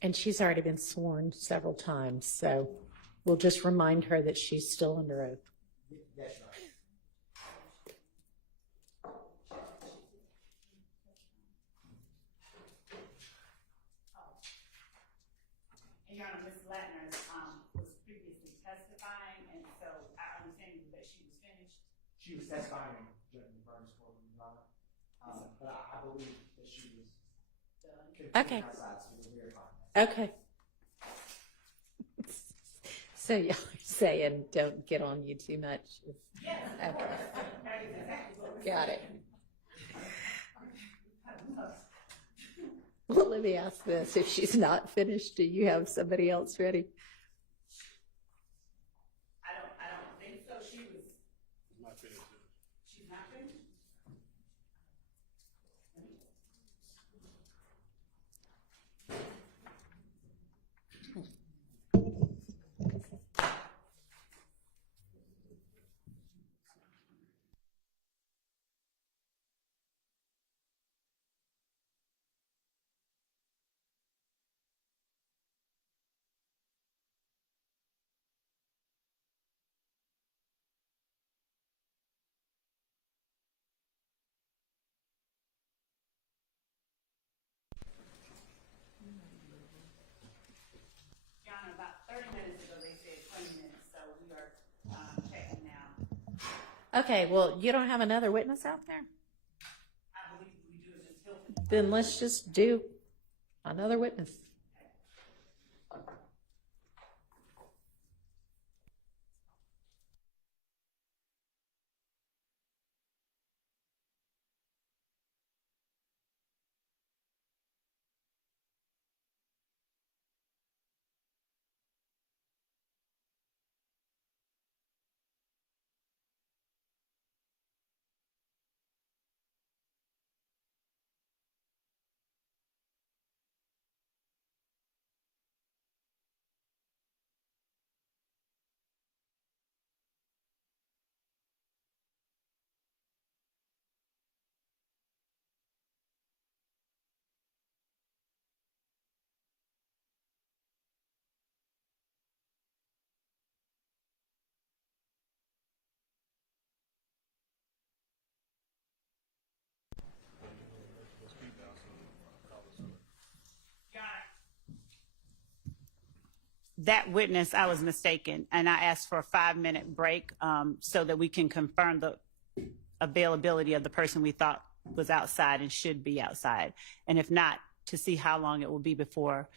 And she's already been sworn several times, so we'll just remind her that she's still under oath. Yes, Your Honor. Your Honor, Ms. Latner was previously testifying, and so I understand that she was finished. She was testifying during the Burns court, Your Honor. But I believe that she was done. Okay. Outside, so we'll verify that. Okay. So y'all are saying don't get on you too much. Yes. Okay. Got it. Well, let me ask this. If she's not finished, do you have somebody else ready? I don't think so. She was Not finished. she's not finished. Your Honor, about 30 minutes ago they said 20 minutes, so we are checking now. Okay, well, you don't have another witness out there? I believe we do is just Hilton. Then let's just do another witness. that witness, I was mistaken, and I asked for a 5-minute break so that we can confirm the availability of the person we thought was outside and should be outside. And if not, to see how long it will be before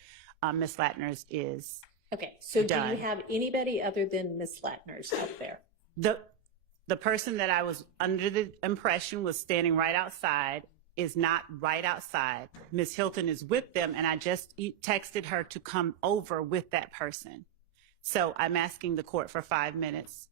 Ms. Latner's is Okay, so done. do you have anybody other than Ms. Latner's out there? The person that I was under the impression was standing right outside is not right outside. Ms. Hilton is with them, and I just texted her to come over with that person. So I'm asking the court for 5 minutes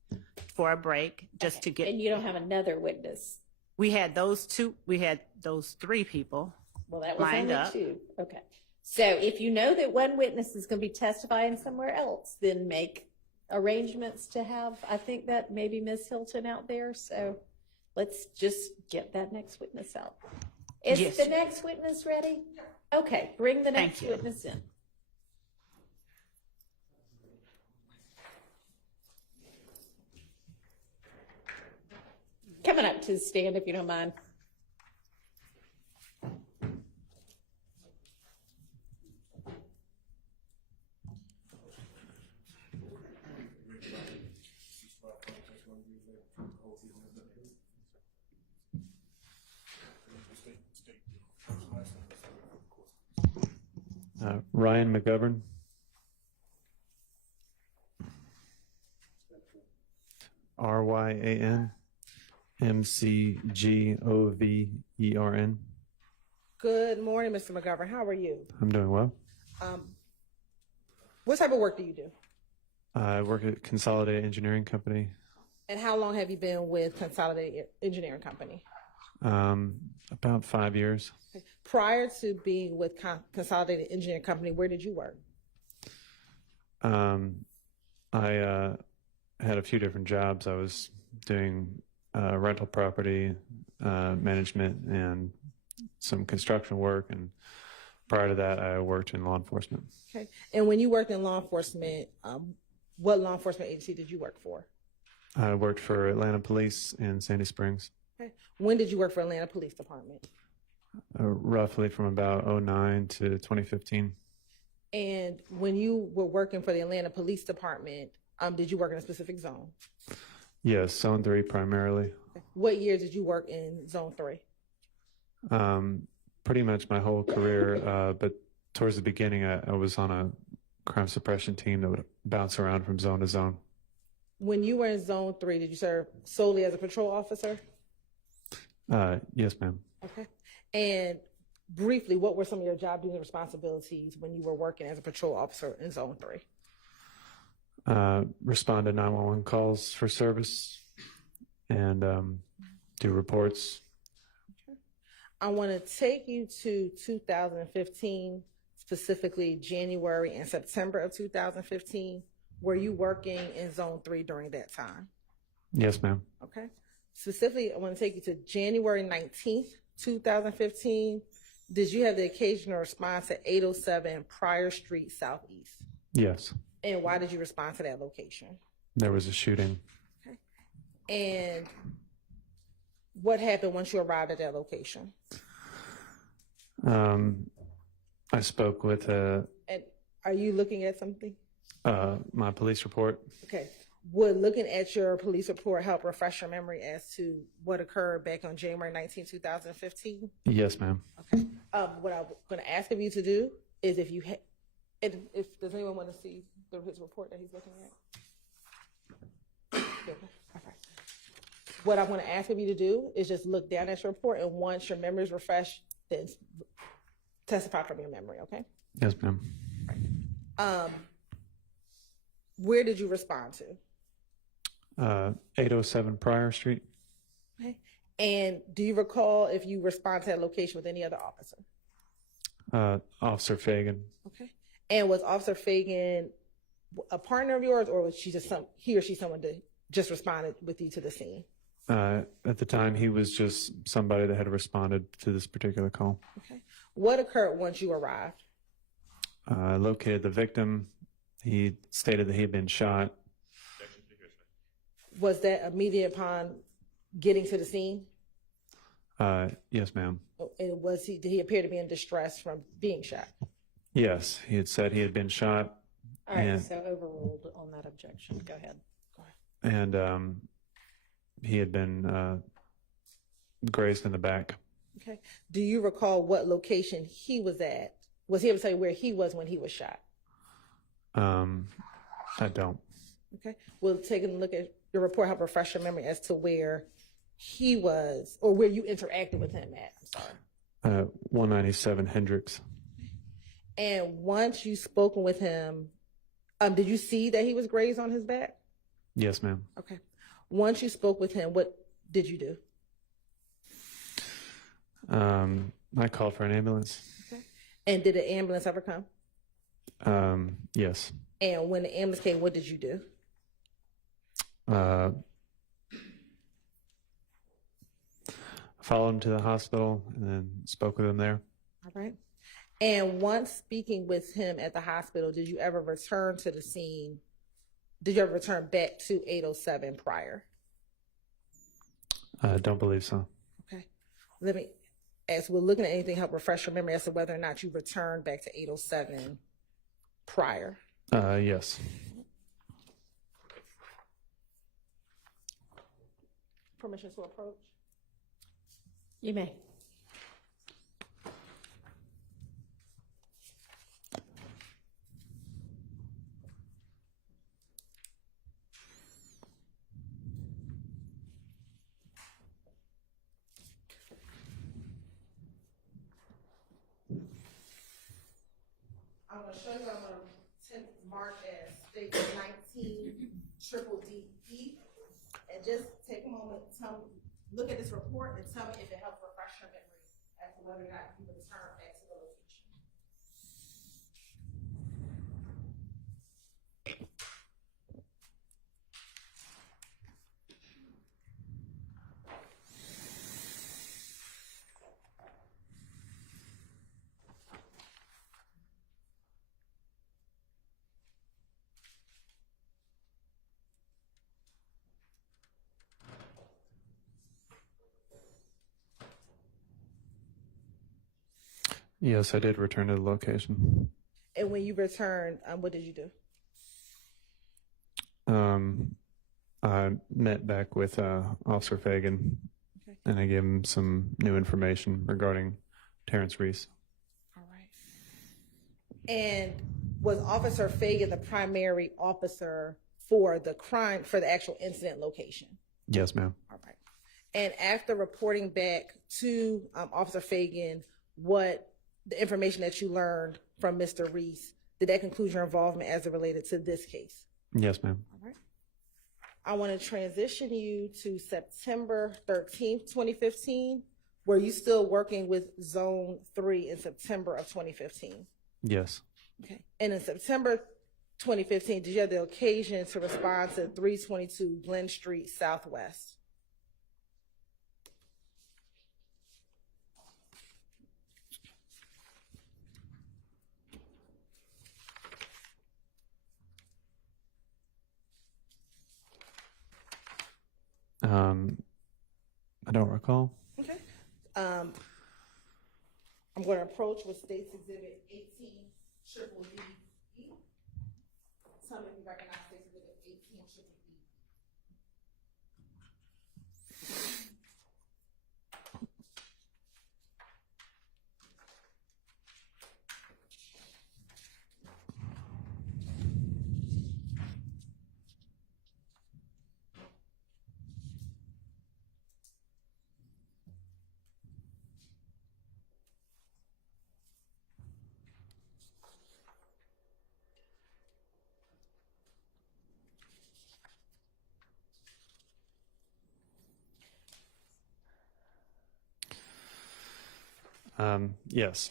for a break just to get. And you don't have another witness? We had those three people. Well, that was lined only up. 2. Okay. So if you know that one witness is going to be testifying somewhere else, then make arrangements to have, I think that maybe Ms. Hilton out there. So let's just get that next witness out. Is Yes. the next witness ready? Okay, bring the Thank next you. witness in. Coming up to the stand if you don't mind. Ryan McGovern. RyanMcgovern. Good morning, Mr. McGovern. How are you? I'm doing well. What type of work do you do? I work at Consolidated Engineering Company. And how long have you been with Consolidated Engineering Company? About 5 years. Prior to being with Consolidated Engineering Company, where did you work? I had a few different jobs. I was doing rental property management and some construction work, and prior to that, I worked in law enforcement. Okay. And when you worked in law enforcement, what law enforcement agency did you work for? I worked for Atlanta Police in Sandy Springs. Okay. When did you work for Atlanta Police Department? Roughly from about 2009 to 2015. And when you were working for the Atlanta Police Department, did you work in a specific zone? Yes, Zone 3 primarily. What year did you work in Zone 3? Pretty much my whole career, but towards the beginning, I was on a crime suppression team that would bounce around from zone to zone. When you were in Zone 3, did you serve solely as a patrol officer? Yes, ma'am. Okay. And briefly, what were some of your job duties and responsibilities when you were working as a patrol officer in Zone 3? Respond to 911 calls for service and do reports. I want to take you to 2015, specifically January and September of 2015. Were you working in Zone 3 during that time? Yes, ma'am. Okay. Specifically, I want to take you to January 19th, 2015. Did you have the occasional response to 807 Pryor Street Southeast? Yes. And why did you respond to that location? There was a shooting. Okay. And what happened once you arrived at that location? I spoke with And are you looking at something? my police report. Okay. Would looking at your police report help refresh your memory as to what occurred back on January 19, 2015? Yes, ma'am. Okay. What I'm going to ask of you to do is if does anyone want to see his report that he's looking at? Okay. What I'm going to ask of you to do is just look down at your report, and once your memory is refreshed, then testify from your memory, okay? Yes, ma'am. Where did you respond to? 807 Pryor Street. Okay. And do you recall if you responded to that location with any other officer? Officer Fagan. Okay. And was Officer Fagan a partner of yours, or was she just someone that just responded with you to the scene? At the time, he was just somebody that had responded to this particular call. Okay. What occurred once you arrived? I located the victim. He stated that he had been shot. Was that immediate upon getting to the scene? Yes, ma'am. And did he appear to be in distress from being shot? Yes, he had said he had been shot All right, And- so overruled on that objection. Go ahead. And he had been grazed in the back. Okay. Do you recall what location he was at? Was he able to tell you where he was when he was shot? I don't. Okay. We'll take a look at your report, help refresh your memory as to where he was or where you interacted with him at. I'm sorry. 197 Hendricks. And once you spoken with him, did you see that he was grazed on his back? Yes, ma'am. Okay. Once you spoke with him, what did you do? I called for an ambulance. Okay. And did the ambulance ever come? Yes. And when the ambulance came, what did you do? Followed him to the hospital and then spoke with him there. All right. And once speaking with him at the hospital, did you ever return to the scene? Did you ever return back to 807 prior? I don't believe so. Okay. Let me, as we're looking at anything, help refresh your memory as to whether or not you returned back to 807 prior. Yes. Permission to approach? You may. I'm going to show you what I'm going to mark as state 19 triple DE. And just take a moment, look at this report and tell me if it helps refresh your memory as to whether or not you return back to the location. Yes, I did return to the location. And when you returned, what did you do? I met back with Officer Fagan, and I gave him some new information regarding Terrence Reese. All right. And was Officer Fagan the primary officer for the crime, for the actual incident location? Yes, ma'am. All right. And after reporting back to Officer Fagan, what the information that you learned from Mr. Reese, did that conclude your involvement as it related to this case? Yes, ma'am. All right. I want to transition you to September 13th, 2015. Were you still working with Zone 3 in September of 2015? Yes. Okay. And in September 2015, did you have the occasion to respond to 322 Glen Street Southwest? I don't recall. Okay. I'm going to approach with State's Exhibit 18, triple D. Tell me if you recognize State's Exhibit 18, triple D. Yes.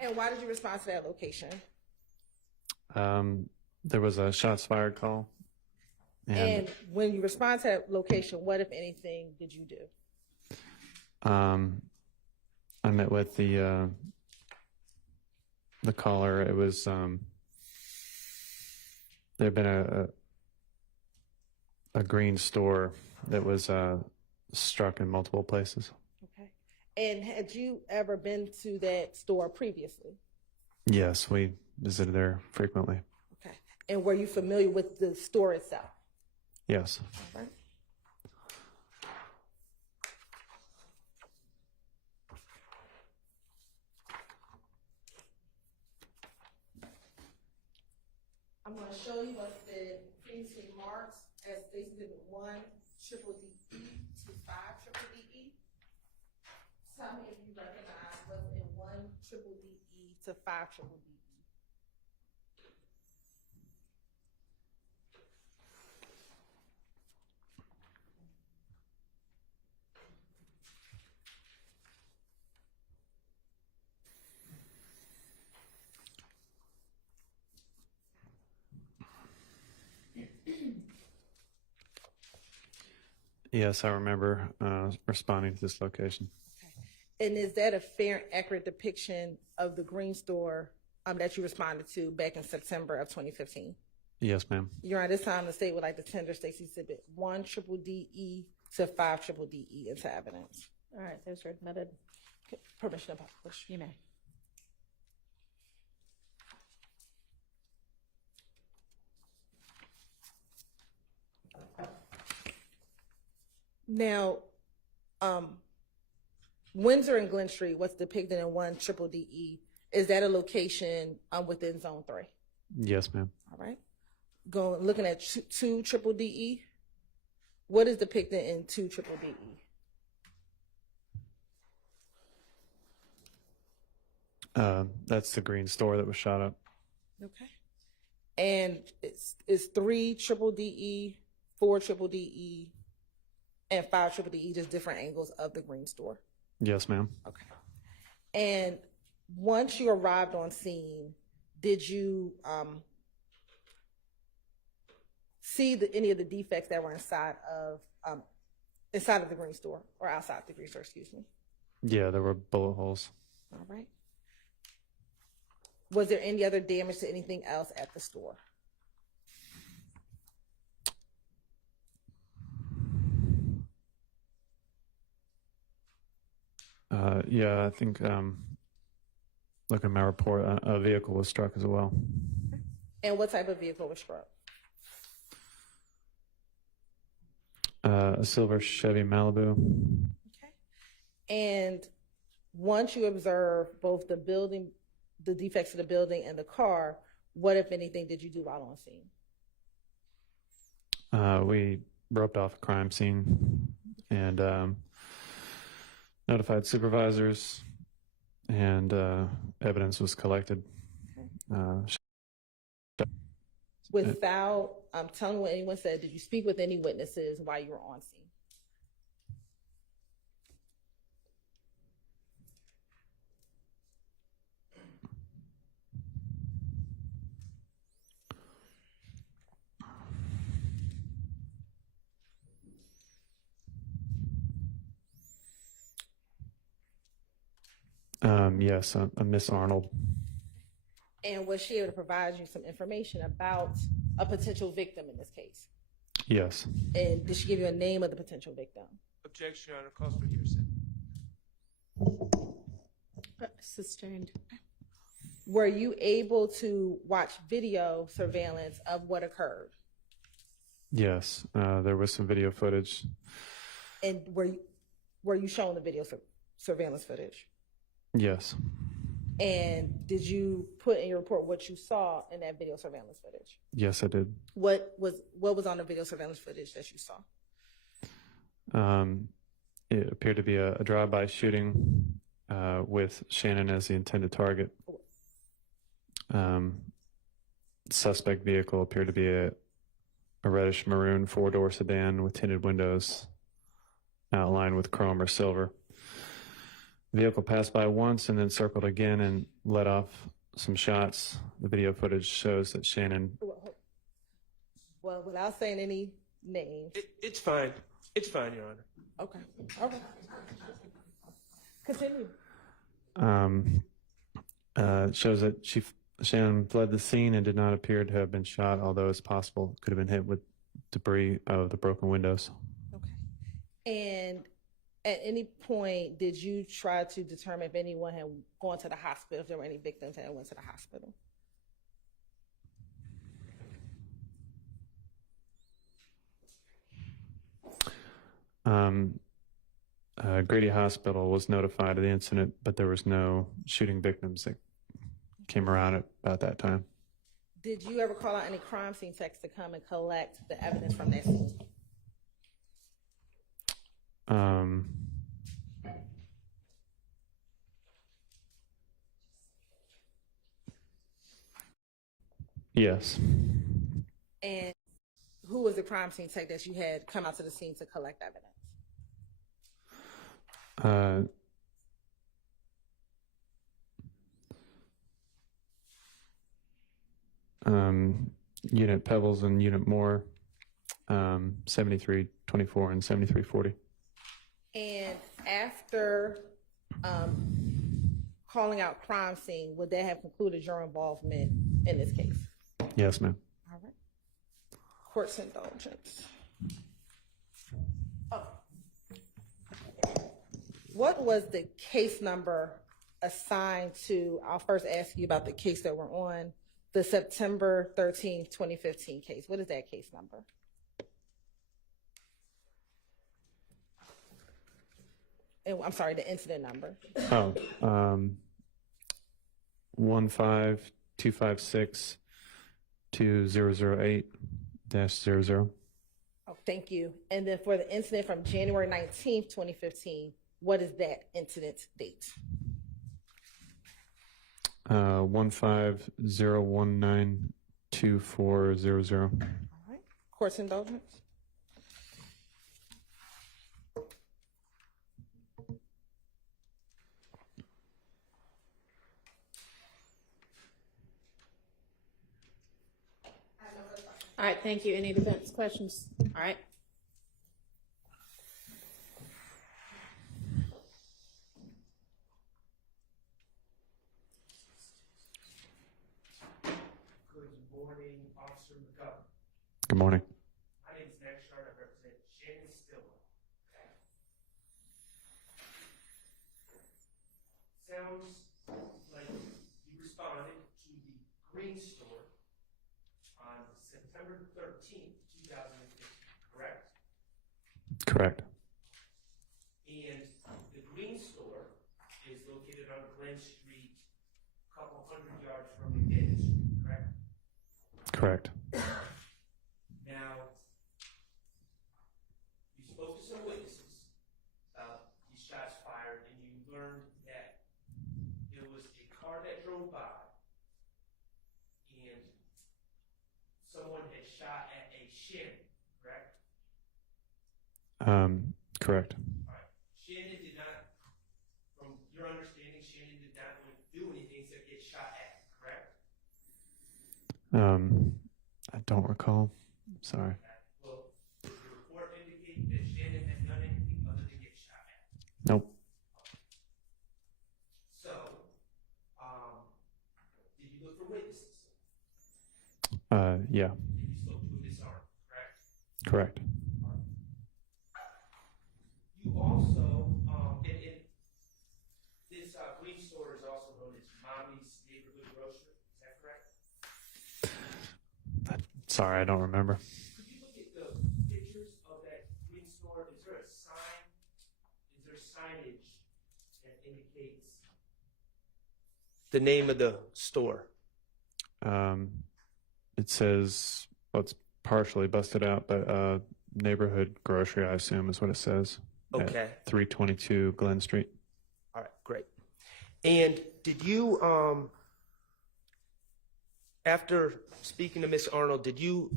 And why did you respond to that location? There was a shots fired call. And when you respond to that location, what, if anything, did you do? I met with the caller. It was there had been a green store that was struck in multiple places. Okay. And had you ever been to that store previously? Yes, we visited there frequently. And were you familiar with the store itself? Yes. All right. I'm going to show you what's been previously marked as Exhibit 1 triple DE to 5 triple DE. Tell me if you recognize what's in 1 triple DE to 5 triple DE. Yes, I remember responding to this location. And is that a fair and accurate depiction of the green store that you responded to back in September of 2015? Yes, ma'am. Your Honor, this time the state would like to tender State's Exhibit 1 triple DE to 5 triple DE into evidence. All right, those are admitted. Permission to publish. You may. Now, Windsor and Glen Street, what's depicted in 1 triple DE, is that a location within Zone 3? Yes, ma'am. All right. Looking at 2 triple DE, what is depicted in 2 triple DE? That's the green store that was shot up. Okay. And it's 3 triple DE, 4 triple DE, and 5 triple DE, just different angles of the green store. Yes, ma'am. Okay. And once you arrived on scene, did you see any of the defects that were inside of the green store or outside the green store? Excuse me. Yeah, there were bullet holes. All right. Was there any other damage to anything else at the store? Yeah, I think looking at my report, a vehicle was struck as well. And what type of vehicle was struck? A silver Chevy Malibu. Okay. And once you observe both the building, the defects of the building and the car, what, if anything, did you do while on scene? We roped off a crime scene and notified supervisors, and evidence was collected. Without telling what anyone said, did you speak with any witnesses while you were on scene? Yes, Miss Arnold. And was she able to provide you some information about a potential victim in this case? Yes. And did she give you a name of the potential victim? Objection, Your Honor. Calls for hearsay. Sustained. Were you able to watch video surveillance of what occurred? Yes, there was some video footage. And were you shown the video surveillance footage? Yes. And did you put in your report what you saw in that video surveillance footage? Yes, I did. What was on the video surveillance footage that you saw? It appeared to be a drive-by shooting with Shannon as the intended target. Suspect vehicle appeared to be a reddish maroon 4-door sedan with tinted windows outlined with chrome or silver. The vehicle passed by once and then circled again and let off some shots. The video footage shows that Shannon... Well, without saying any names. It's fine. It's fine, Your Honor. Okay. Okay. Continue. It shows that Shannon fled the scene and did not appear to have been shot, although it's possible could have been hit with debris of the broken windows. Okay. And at any point, did you try to determine if anyone had gone to the hospital, if there were any victims that went to the hospital? Grady Hospital was notified of the incident, but there was no shooting victims that came around at about that time. Did you ever call out any crime scene techs to come and collect the evidence from that scene? Yes. And who was the crime scene tech that you had come out to the scene to collect evidence? Unit Pebbles and Unit Moore, 7324 and 7340. And after calling out crime scene, would that have concluded your involvement in this case? Yes, ma'am. All right. Court's indulgence. Oh. What was the case number assigned to, I'll first ask you about the case that we're on, the September 13th, 2015 case. What is that case number? And, I'm sorry, the incident number. 15256-2008-00. Oh, thank you. And then for the incident from January 19th, 2015, what is that incident date? 150192400. All right. Court's indulgence. All right, thank you. Any defense questions? All right. Good morning, Officer McGovern. Good morning. My name is Max Shard. I represent Shannon Stillwell. Sounds like you responded to the Green Store on September 13th, 2015, correct? Correct. And the Green Store is located on Glen Street, a couple hundred yards from Dennis Street, correct? Correct. Now, you spoke to some witnesses about these shots fired, and you learned that it was a car that drove by, and someone had shot at a Shannon, correct? Correct. All right. Shannon did not, from your understanding, Shannon did not want to do anything to get shot at, correct? I don't recall. Sorry. Well, does the report indicate that Shannon had done anything other than get shot at? Nope. So, did you look for witnesses? Yeah. And you spoke to a disarmed, correct? Correct. You also, and this Green Store is also known as Mommy's Neighborhood Grocery, is that correct? Sorry, I don't remember. Could you look at the pictures of that Green Store? Is there a sign? Is there signage that indicates the name of the store? It says, well, it's partially busted out, but neighborhood grocery, I assume, is what it says. Okay. At 322 Glen Street. All right, great. And did you, after speaking to Miss Arnold, did you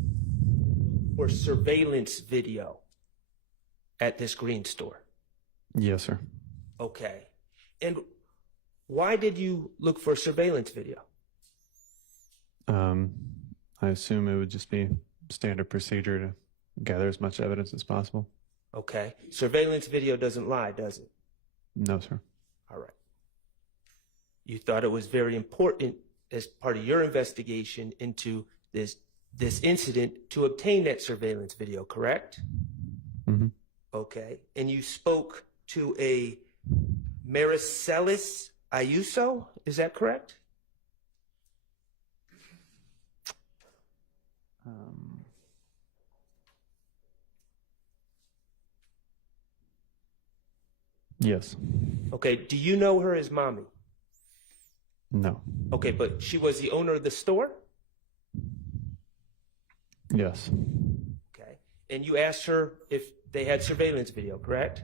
look for surveillance video at this Green Store? Yes, sir. Okay. And why did you look for surveillance video? I assume it would just be standard procedure to gather as much evidence as possible. Okay. Surveillance video doesn't lie, does it? No, sir. All right. You thought it was very important as part of your investigation into this incident to obtain that surveillance video, correct? Mm-hmm. Okay. And you spoke to a Maricelis Ayuso, is that correct? Yes. Okay, do you know her as Mommy? No. Okay, but she was the owner of the store? Yes. Okay. And you asked her if they had surveillance video, correct?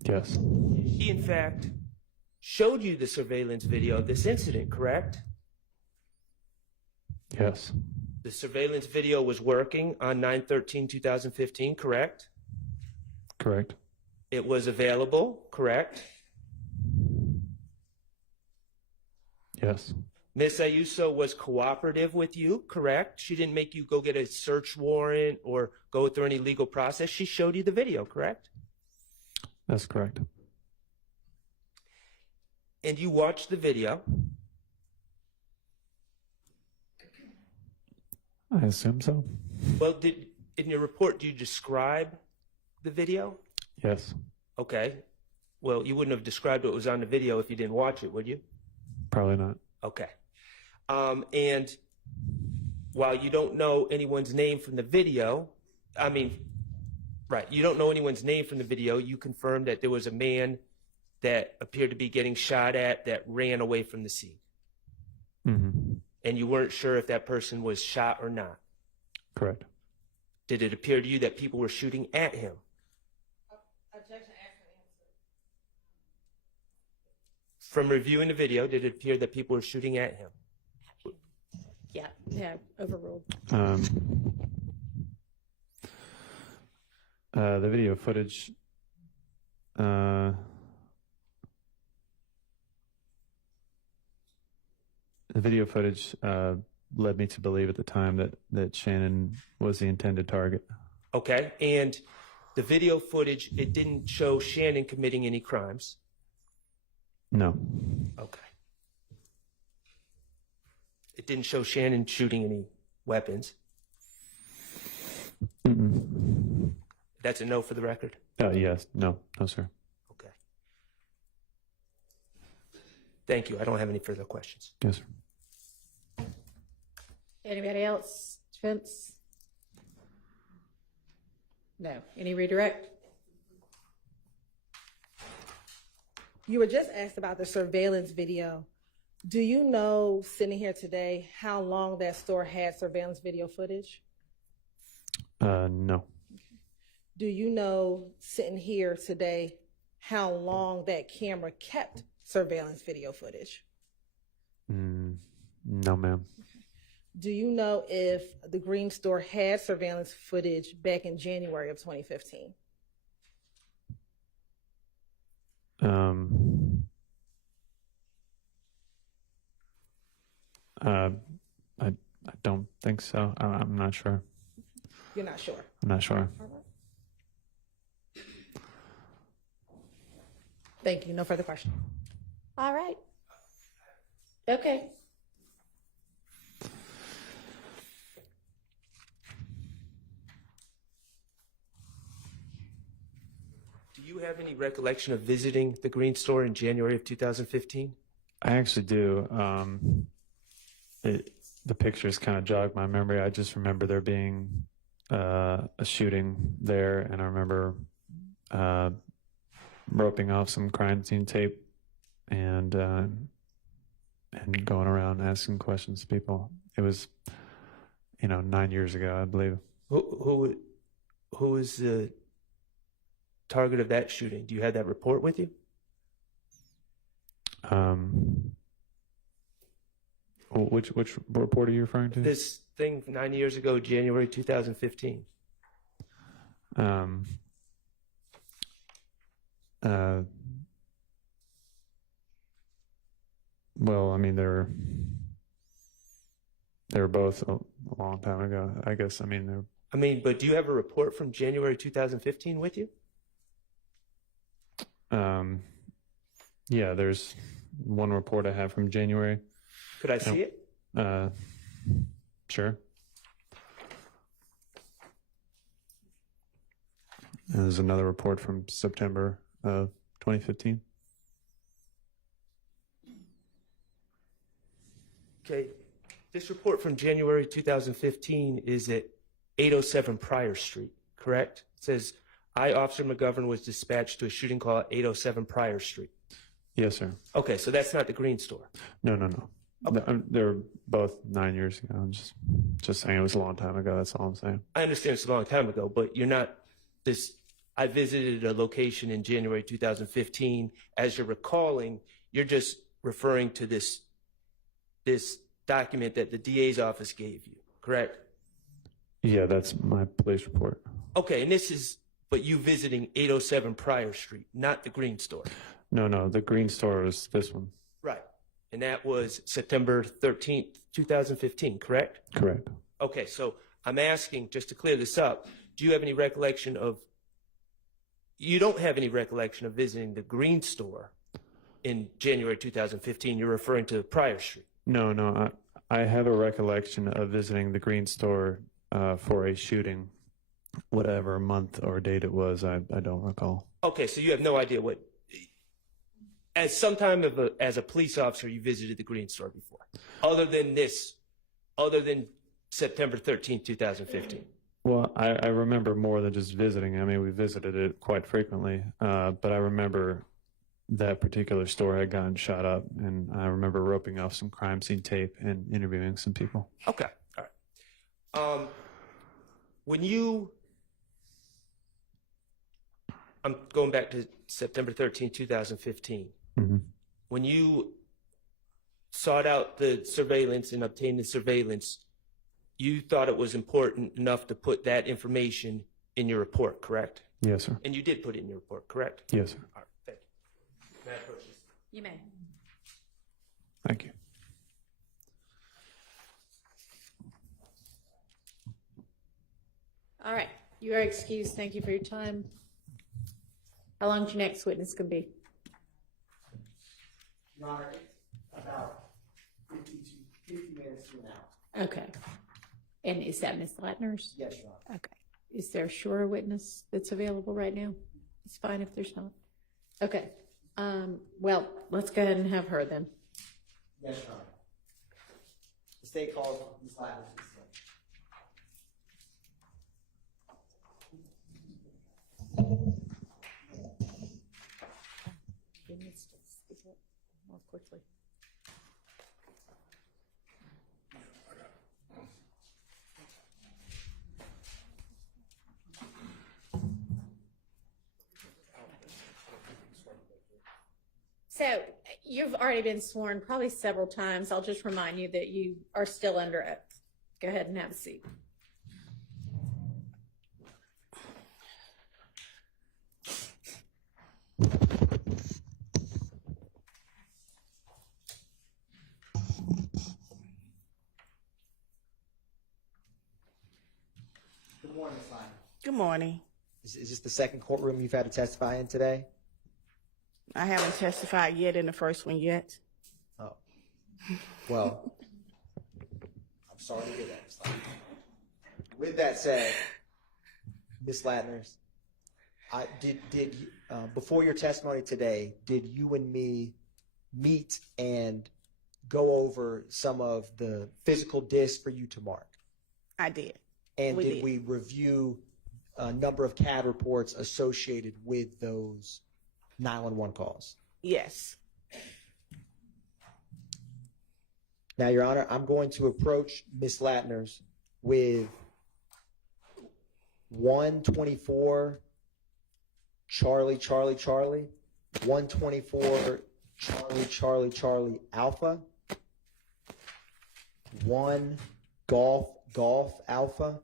Yes. She, in fact, showed you the surveillance video of this incident, correct? Yes. The surveillance video was working on 9/13/2015, correct? Correct. It was available, correct? Yes. Miss Ayuso was cooperative with you, correct? She didn't make you go get a search warrant or go through any legal process. She showed you the video, correct? That's correct. And you watched the video. I assume so. Well, in your report, do you describe the video? Yes. Okay. Well, you wouldn't have described what was on the video if you didn't watch it, would you? Probably not. Okay. And while you don't know anyone's name from the video, you don't know anyone's name from the video, you confirmed that there was a man that appeared to be getting shot at that ran away from the scene. Mm-hmm. And you weren't sure if that person was shot or not. Correct. Did it appear to you that people were shooting at him? Objection, ask and answer. From reviewing the video, did it appear that people were shooting at him? Yeah, overruled. The video footage. The video footage led me to believe at the time that Shannon was the intended target. Okay, and the video footage, it didn't show Shannon committing any crimes? No. Okay. It didn't show Shannon shooting any weapons? Mm-mm. That's a no for the record? Yes. No, sir. Okay. Thank you. I don't have any further questions. Yes, sir. Anybody else? Defense? No. Any redirect? You were just asked about the surveillance video. Do you know, sitting here today, how long that store had surveillance video footage? No. Do you know, sitting here today, how long that camera kept surveillance video footage? No, ma'am. Do you know if the Green store had surveillance footage back in January of 2015? I don't think so. I'm not sure. You're not sure? I'm not sure. Thank you. No further questions. All right. Okay. Do you have any recollection of visiting the Green store in January of 2015? I actually do. The pictures kind of jog my memory. I just remember there being a shooting there, and I remember roping off some crime scene tape and going around asking questions to people. It was, 9 years ago, I believe. Who was the target of that shooting? Do you have that report with you? Which report are you referring to? This thing 9 years ago, January 2015. Well, they were both a long time ago, I guess. But do you have a report from January 2015 with you? Yeah, there's one report I have from January. Could I see it? Sure. And there's another report from September of 2015. Okay. This report from January 2015 is at 807 Pryor Street, correct? It says, I, Officer McGovern, was dispatched to a shooting call at 807 Pryor Street. Yes, sir. Okay, so that's not the Green Store. No. They're both 9 years ago. I'm just saying it was a long time ago. That's all I'm saying. I understand it's a long time ago, but you're not this. I visited a location in January 2015. As you're recalling, you're just referring to this document that the DA's office gave you, correct? Yeah, that's my police report. Okay, and but you visiting 807 Pryor Street, not the Green Store. No, the Green Store was this one. Right. And that was September 13th, 2015, correct? Correct. Okay, so I'm asking, just to clear this up, do you have any recollection of, you don't have any recollection of visiting the Green Store in January 2015. You're referring to Pryor Street. No, I have a recollection of visiting the Green Store for a shooting, whatever month or date it was. I don't recall. Okay, so you have no idea what, as a police officer, you visited the Green Store before, other than September 13th, 2015. Well, I remember more than just visiting. I mean, we visited it quite frequently, but I remember that particular store had gotten shot up, and I remember roping off some crime scene tape and interviewing some people. Okay, all right. I'm going back to September 13th, 2015. Mm-hmm. When you sought out the surveillance and obtained the surveillance, you thought it was important enough to put that information in your report, correct? Yes, sir. And you did put it in your report, correct? Yes, sir. All right, thank you. May I approach this? You may. Thank you. All right, you are excused. Thank you for your time. How long is your next witness going to be? Your Honor, about 50 minutes to an hour. Okay. And is that Ms. Latner's? Yes, Your Honor. Okay. Is there a shorter witness that's available right now? It's fine if there's not. Okay. Well, let's go ahead and have her then. Yes, Your Honor. The state calls Ms. Latner to the stand. He needs to speak up more quickly. So you've already been sworn probably several times. I'll just remind you that you are still under oath. Go ahead and have a seat. Good morning, Ms. Latner. Good morning. Is this the second courtroom you've had to testify in today? I haven't testified yet in the first one yet. Oh. Well, I'm sorry to hear that, Ms. Latner. With that said, Ms. Latner, before your testimony today, did you and me meet and go over some of the physical discs for you to mark? I did. And did we review a number of CAD reports associated with those 911 calls? Yes. Now, Your Honor, I'm going to approach Ms. Latner's with 124 Charlie, 124 Charlie, Alpha, 1 Golf, Alpha,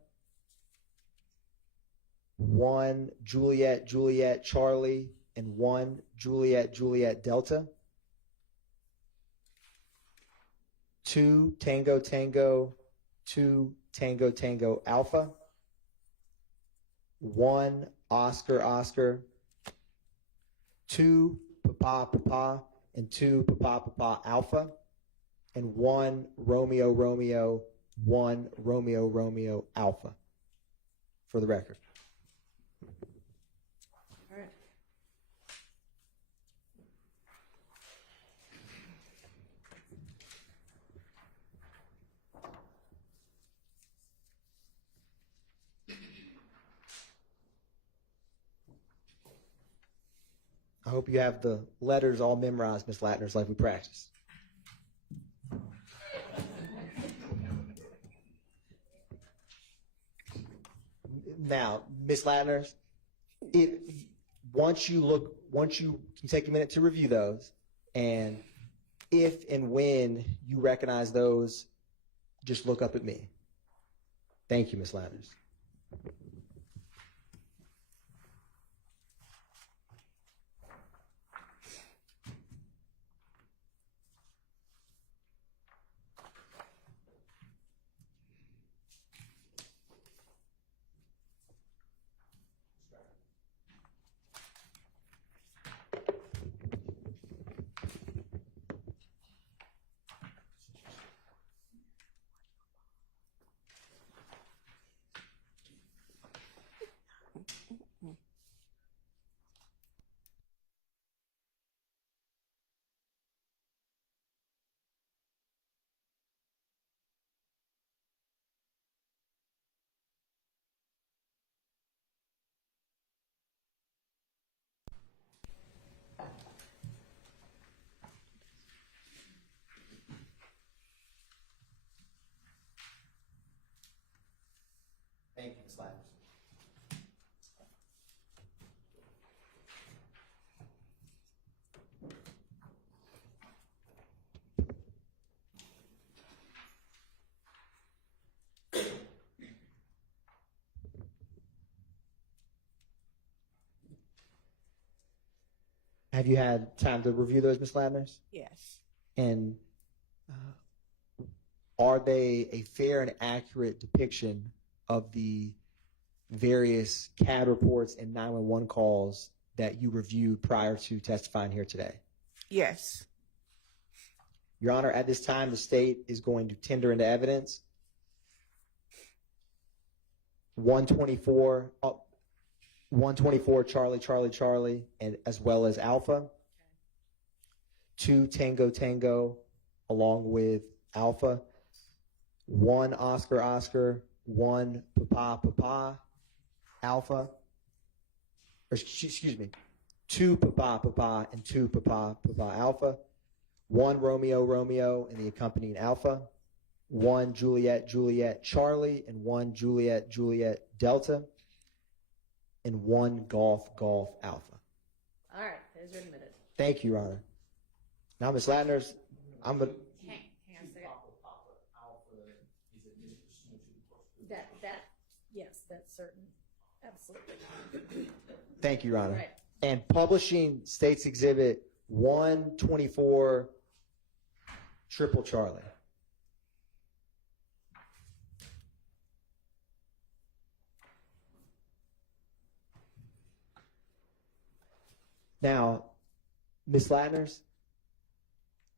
1 Juliet, Charlie, and 1 Juliet, Delta, 2 Tango, 2 Tango, Alpha, 1 Oscar, 2 Papa, and 2 Papa, Alpha, and 1 Romeo, 1 Romeo, Alpha, for the record. All right. hope you have the letters all memorized, Ms. Latner's, like we practiced. Now, Ms. Latner's, once you take a minute to review those, and if and when you recognize those, just look up at me. Thank you, Ms. Latner's. Thank you, Ms. Latner's. Have you had time to review those, Ms. Latner's? Yes. And are they a fair and accurate depiction of the various CAD reports and 911 calls that you reviewed prior to testifying here today? Yes. Your Honor, at this time, the state is going to tender into evidence 124 Charlie, Charlie, Charlie, and as well as Alpha. 2 Tango, Tango, along with Alpha. 1 Oscar, Oscar, 1 Papa, Papa, Alpha. Or excuse me, 2 Papa, Papa, and 2 Papa, Papa, Alpha. 1 Romeo, Romeo, and the accompanying Alpha. 1 Juliet, Juliet, Charlie, and 1 Juliet, Juliet, Delta. And 1 Golf, Golf, Alpha. All right, there's your minute. Thank you, Your Honor. Now, Ms. Latner's, I'm going to... Yes, that's certain. Absolutely. Thank you, Your Honor. Right. And publishing State's Exhibit 124 Triple Charlie. Now, Ms. Latner's,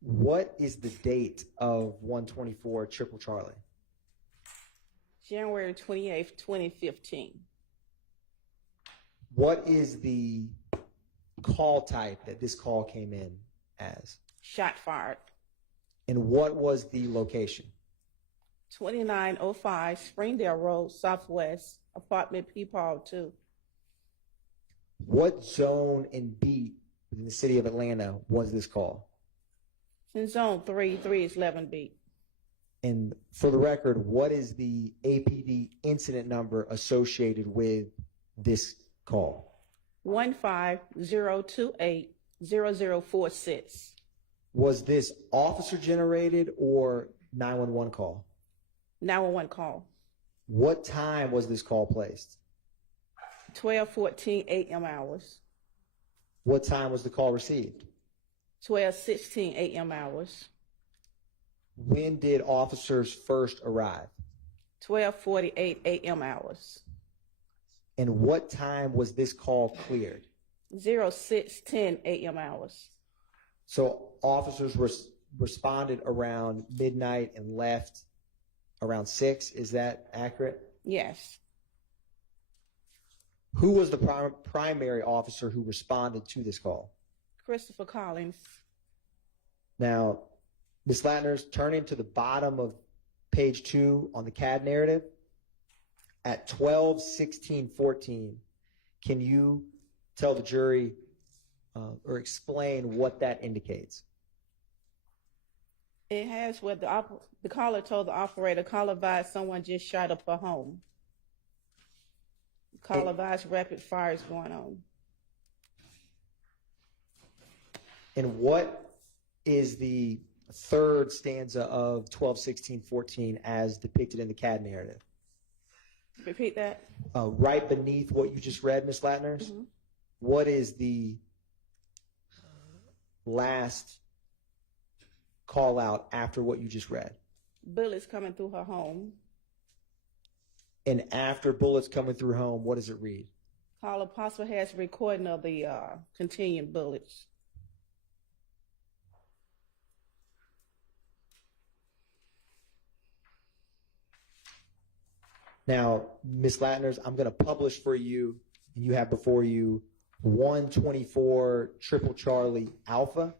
what is the date of 124 Triple Charlie? January 28th, 2015. What is the call type that this call came in as? Shot fired. And what was the location? 2905 Springdale Road, Southwest, apartment Peepaw 2. What zone and beat within the city of Atlanta was this call? In zone 3, 3 is 11 beat. And for the record, what is the APD incident number associated with this call? 150280046. Was this officer generated or 911 call? 911 call. What time was this call placed? 12:14 a.m. hours. What time was the call received? 12:16 a.m. hours. When did officers first arrive? 12:48 a.m. hours. And what time was this call cleared? 06:10 a.m. hours. So officers responded around midnight and left around 6. Is that accurate? Yes. Who was the primary officer who responded to this call? Christopher Collins. Now, Ms. Latner's, turning to the bottom of page 2 on the CAD narrative, at 12:16:14, can you tell the jury or explain what that indicates? It has what the caller told the operator, call advised someone just shot up a home. Call advised rapid fire is going on. And what is the third stanza of 12:16:14 as depicted in the CAD narrative? Repeat that. Right beneath what you just read, Ms. Latners, what is the last call out after what you just read? Bullets coming through her home. And after bullets coming through home, what does it read? Caller possibly has a recording of the continuing bullets. Now, Ms. Latners, I'm going to publish for you, and you have before you 124 Triple Charlie Alpha.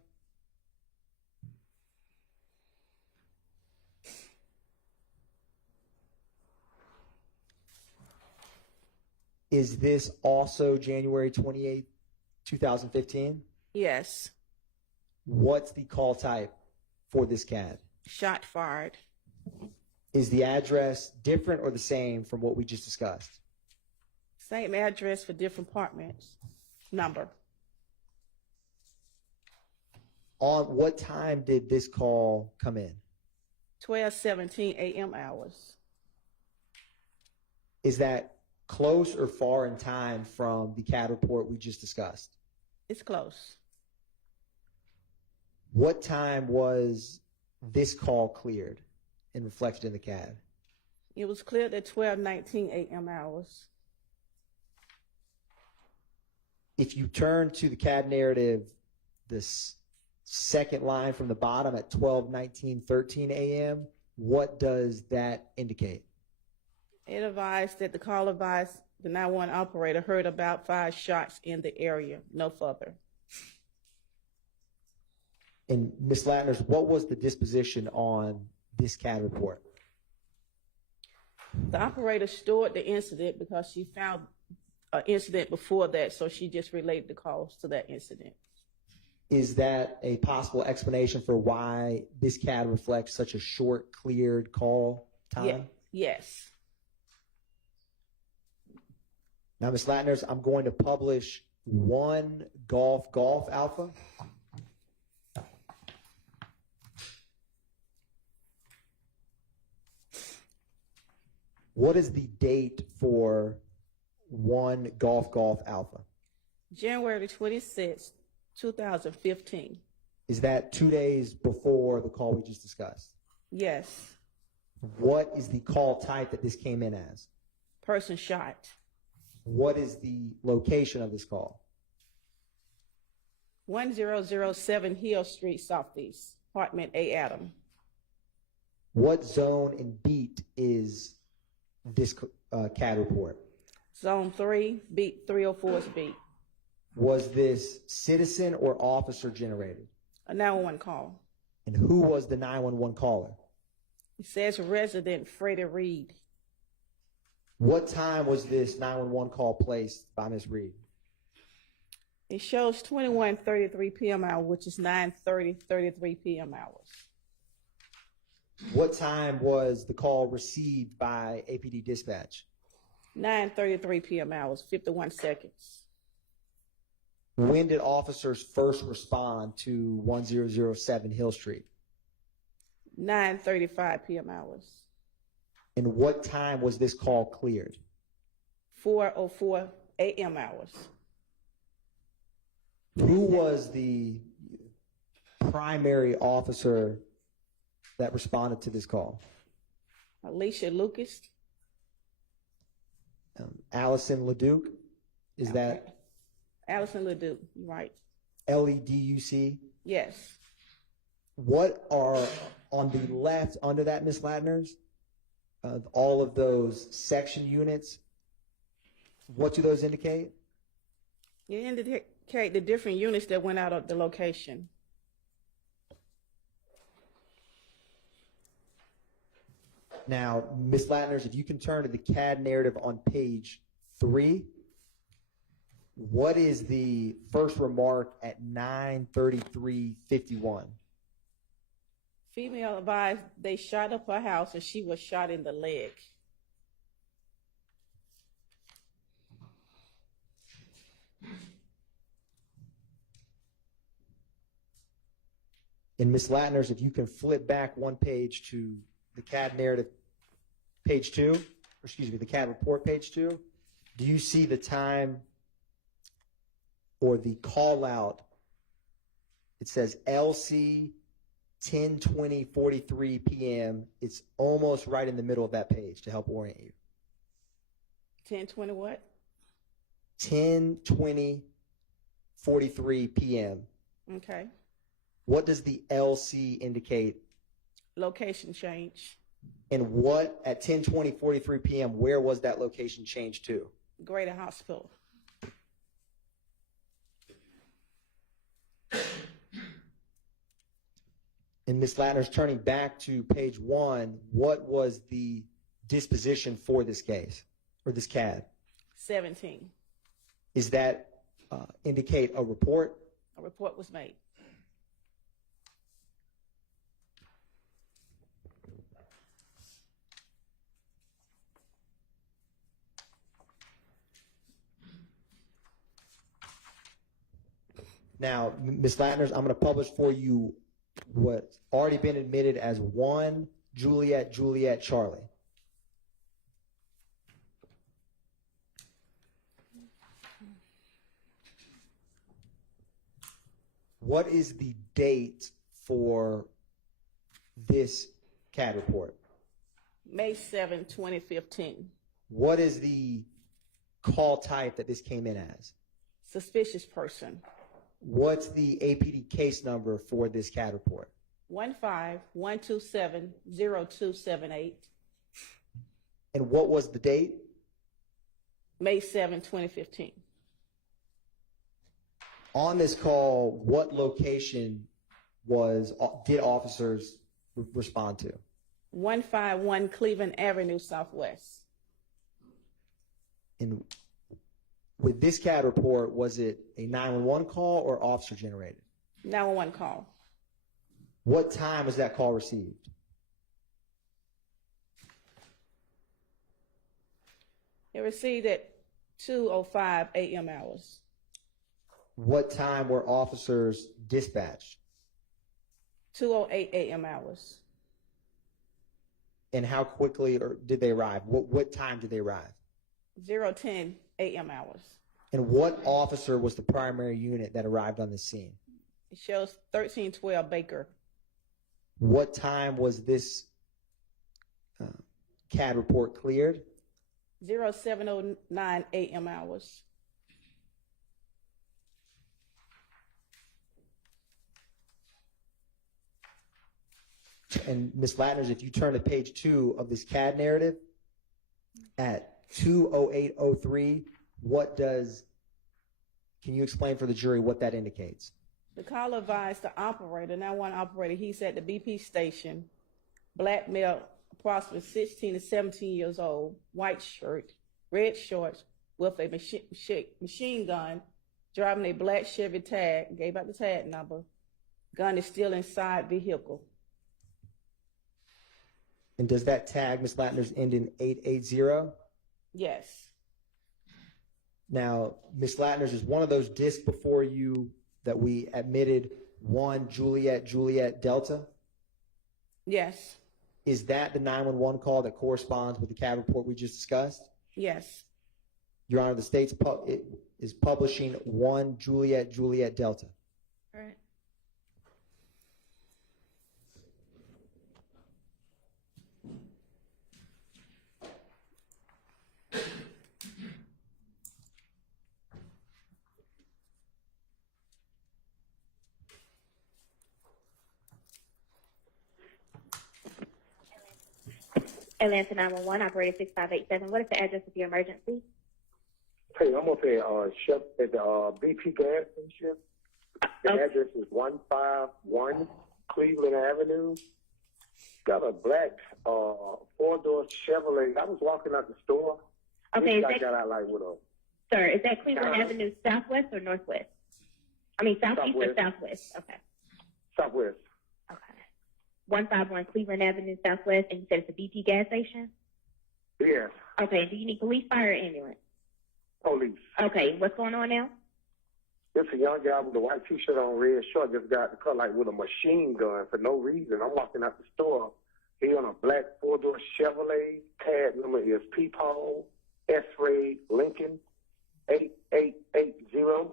Is this also January 28, 2015? Yes. What's the call type for this CAD? Shot fired. Is the address different or the same from what we just discussed? Same address for different apartments. Number. On what time did this call come in? 12:17 a.m. hours. Is that close or far in time from the CAD report we just discussed? It's close. What time was this call cleared and reflected in the CAD? It was cleared at 12:19 a.m. hours. If you turn to the CAD narrative, the second line from the bottom at 12:19:13 a.m., what does that indicate? It advised that the call advised the 911 operator heard about 5 shots in the area, no further. And Ms. Latners, what was the disposition on this CAD report? The operator stored the incident because she found an incident before that, so she just relayed the calls to that incident. Is that a possible explanation for why this CAD reflects such a short, cleared call time? Yeah. Yes. Now, Ms. Latners, I'm going to publish 1 Golf Alpha. What is the date for 1 Golf Alpha? January 26, 2015. Is that 2 days before the call we just discussed? Yes. What is the call type that this came in as? Person shot. What is the location of this call? 1007 Hill Street, Southeast, apartment A, Adam. What zone and beat is this CAD report? Zone 3, beat 304's beat. Was this citizen or officer generated? A 911 call. And who was the 911 caller? It says resident Freddie Reed. What time was this 911 call placed by Ms. Reed? It shows 21:33 p.m. hour, which is 9:33 p.m. hours. What time was the call received by APD dispatch? 9:33 p.m. hours, 51 seconds. When did officers first respond to 1007 Hill Street? 9:35 p.m. hours. And what time was this call cleared? 4:04 a.m. hours. Who was the primary officer that responded to this call? Alicia Lucas. Allison LeDuc? Is that Allison LeDuc, right? LEDUC? Yes. What are on the left under that, Ms. Latners? Of all of those section units, what do those indicate? You indicate the different units that went out of the location. Now, Ms. Latners, if you can turn to the CAD narrative on page 3, What is the first remark at 9:33:51? Female advised they shot up her house and she was shot in the leg. And Ms. Latners, if you can flip back one page to the CAD narrative, page 2, or excuse me, the CAD report, page 2, do you see the time or the call out? It says LC 10:20:43 p.m. It's almost right in the middle of that page to help orient you. 10:20 what? 10:20:43 p.m. Okay. What does the LC indicate? Location change. And what at 10:20:43 p.m. where was that location changed to? Grady Hospital. And Ms. Latner's turning back to page 1, what was the disposition for this case or this CAD? 17. Is that indicate a report? A report was made. Now, Ms. Latner's, I'm going to publish for you what's already been admitted as 1 Juliet Juliet Charlie. What is the date for this CAD report? May 7, 2015. What is the call type that this came in as? Suspicious person. What's the APD case number for this CAD report? 151270278. And what was the date? May 7, 2015. On this call, what location did officers respond to? 151 Cleveland Avenue Southwest. And with this CAD report, was it a 911 call or officer generated? 911 call. What time was that call received? It received at 2:05 a.m. hours. What time were officers dispatched? 2:08 a.m. hours. And how quickly did they arrive? What time did they arrive? 0:10 a.m. hours. And what officer was the primary unit that arrived on the scene? It shows 1312 Baker. What time was this CAD report cleared? 0709 a.m. hours. And Ms. Latners, if you turn to page 2 of this CAD narrative, at 2:08:03, can you explain for the jury what that indicates? The call advised the operator, now one operator, he's at the BP station, black male, approximately 16 to 17 years old, white shirt, red shorts, with a machine gun, driving a black Chevy tag, gave out the tag number. Gun is still inside vehicle. And does that tag, Ms. Latners, end in 880? Yes. Now, Ms. Latners, is one of those discs before you that we admitted 1 Juliet Juliet Delta? Yes. Is that the 911 call that corresponds with the CAD report we just discussed? Yes. Your Honor, the state is publishing 1 Juliet Juliet Delta. All right. Atlanta 911, operator 6587. What is the address of your emergency? Hey, I'm up here at the BP gas station. The address is 151 Cleveland Avenue. Got a black four-door Chevrolet. I was walking out the store. Okay, I got out like with a Sir, is that Cleveland Avenue southwest or northwest? I mean, southeast or Southwest. southwest? Okay. Southwest. 151 Cleveland Avenue southwest, and you said it's a BP gas station? Yes. Okay, do you need police, fire, or ambulance? Police. Okay, what's going on now? It's a young guy with a white t-shirt on, red short, just got the car like with a machine gun for no reason. I'm walking out the store. He on a black four-door Chevrolet. Tag number is Peephole S-Ray Lincoln 8880.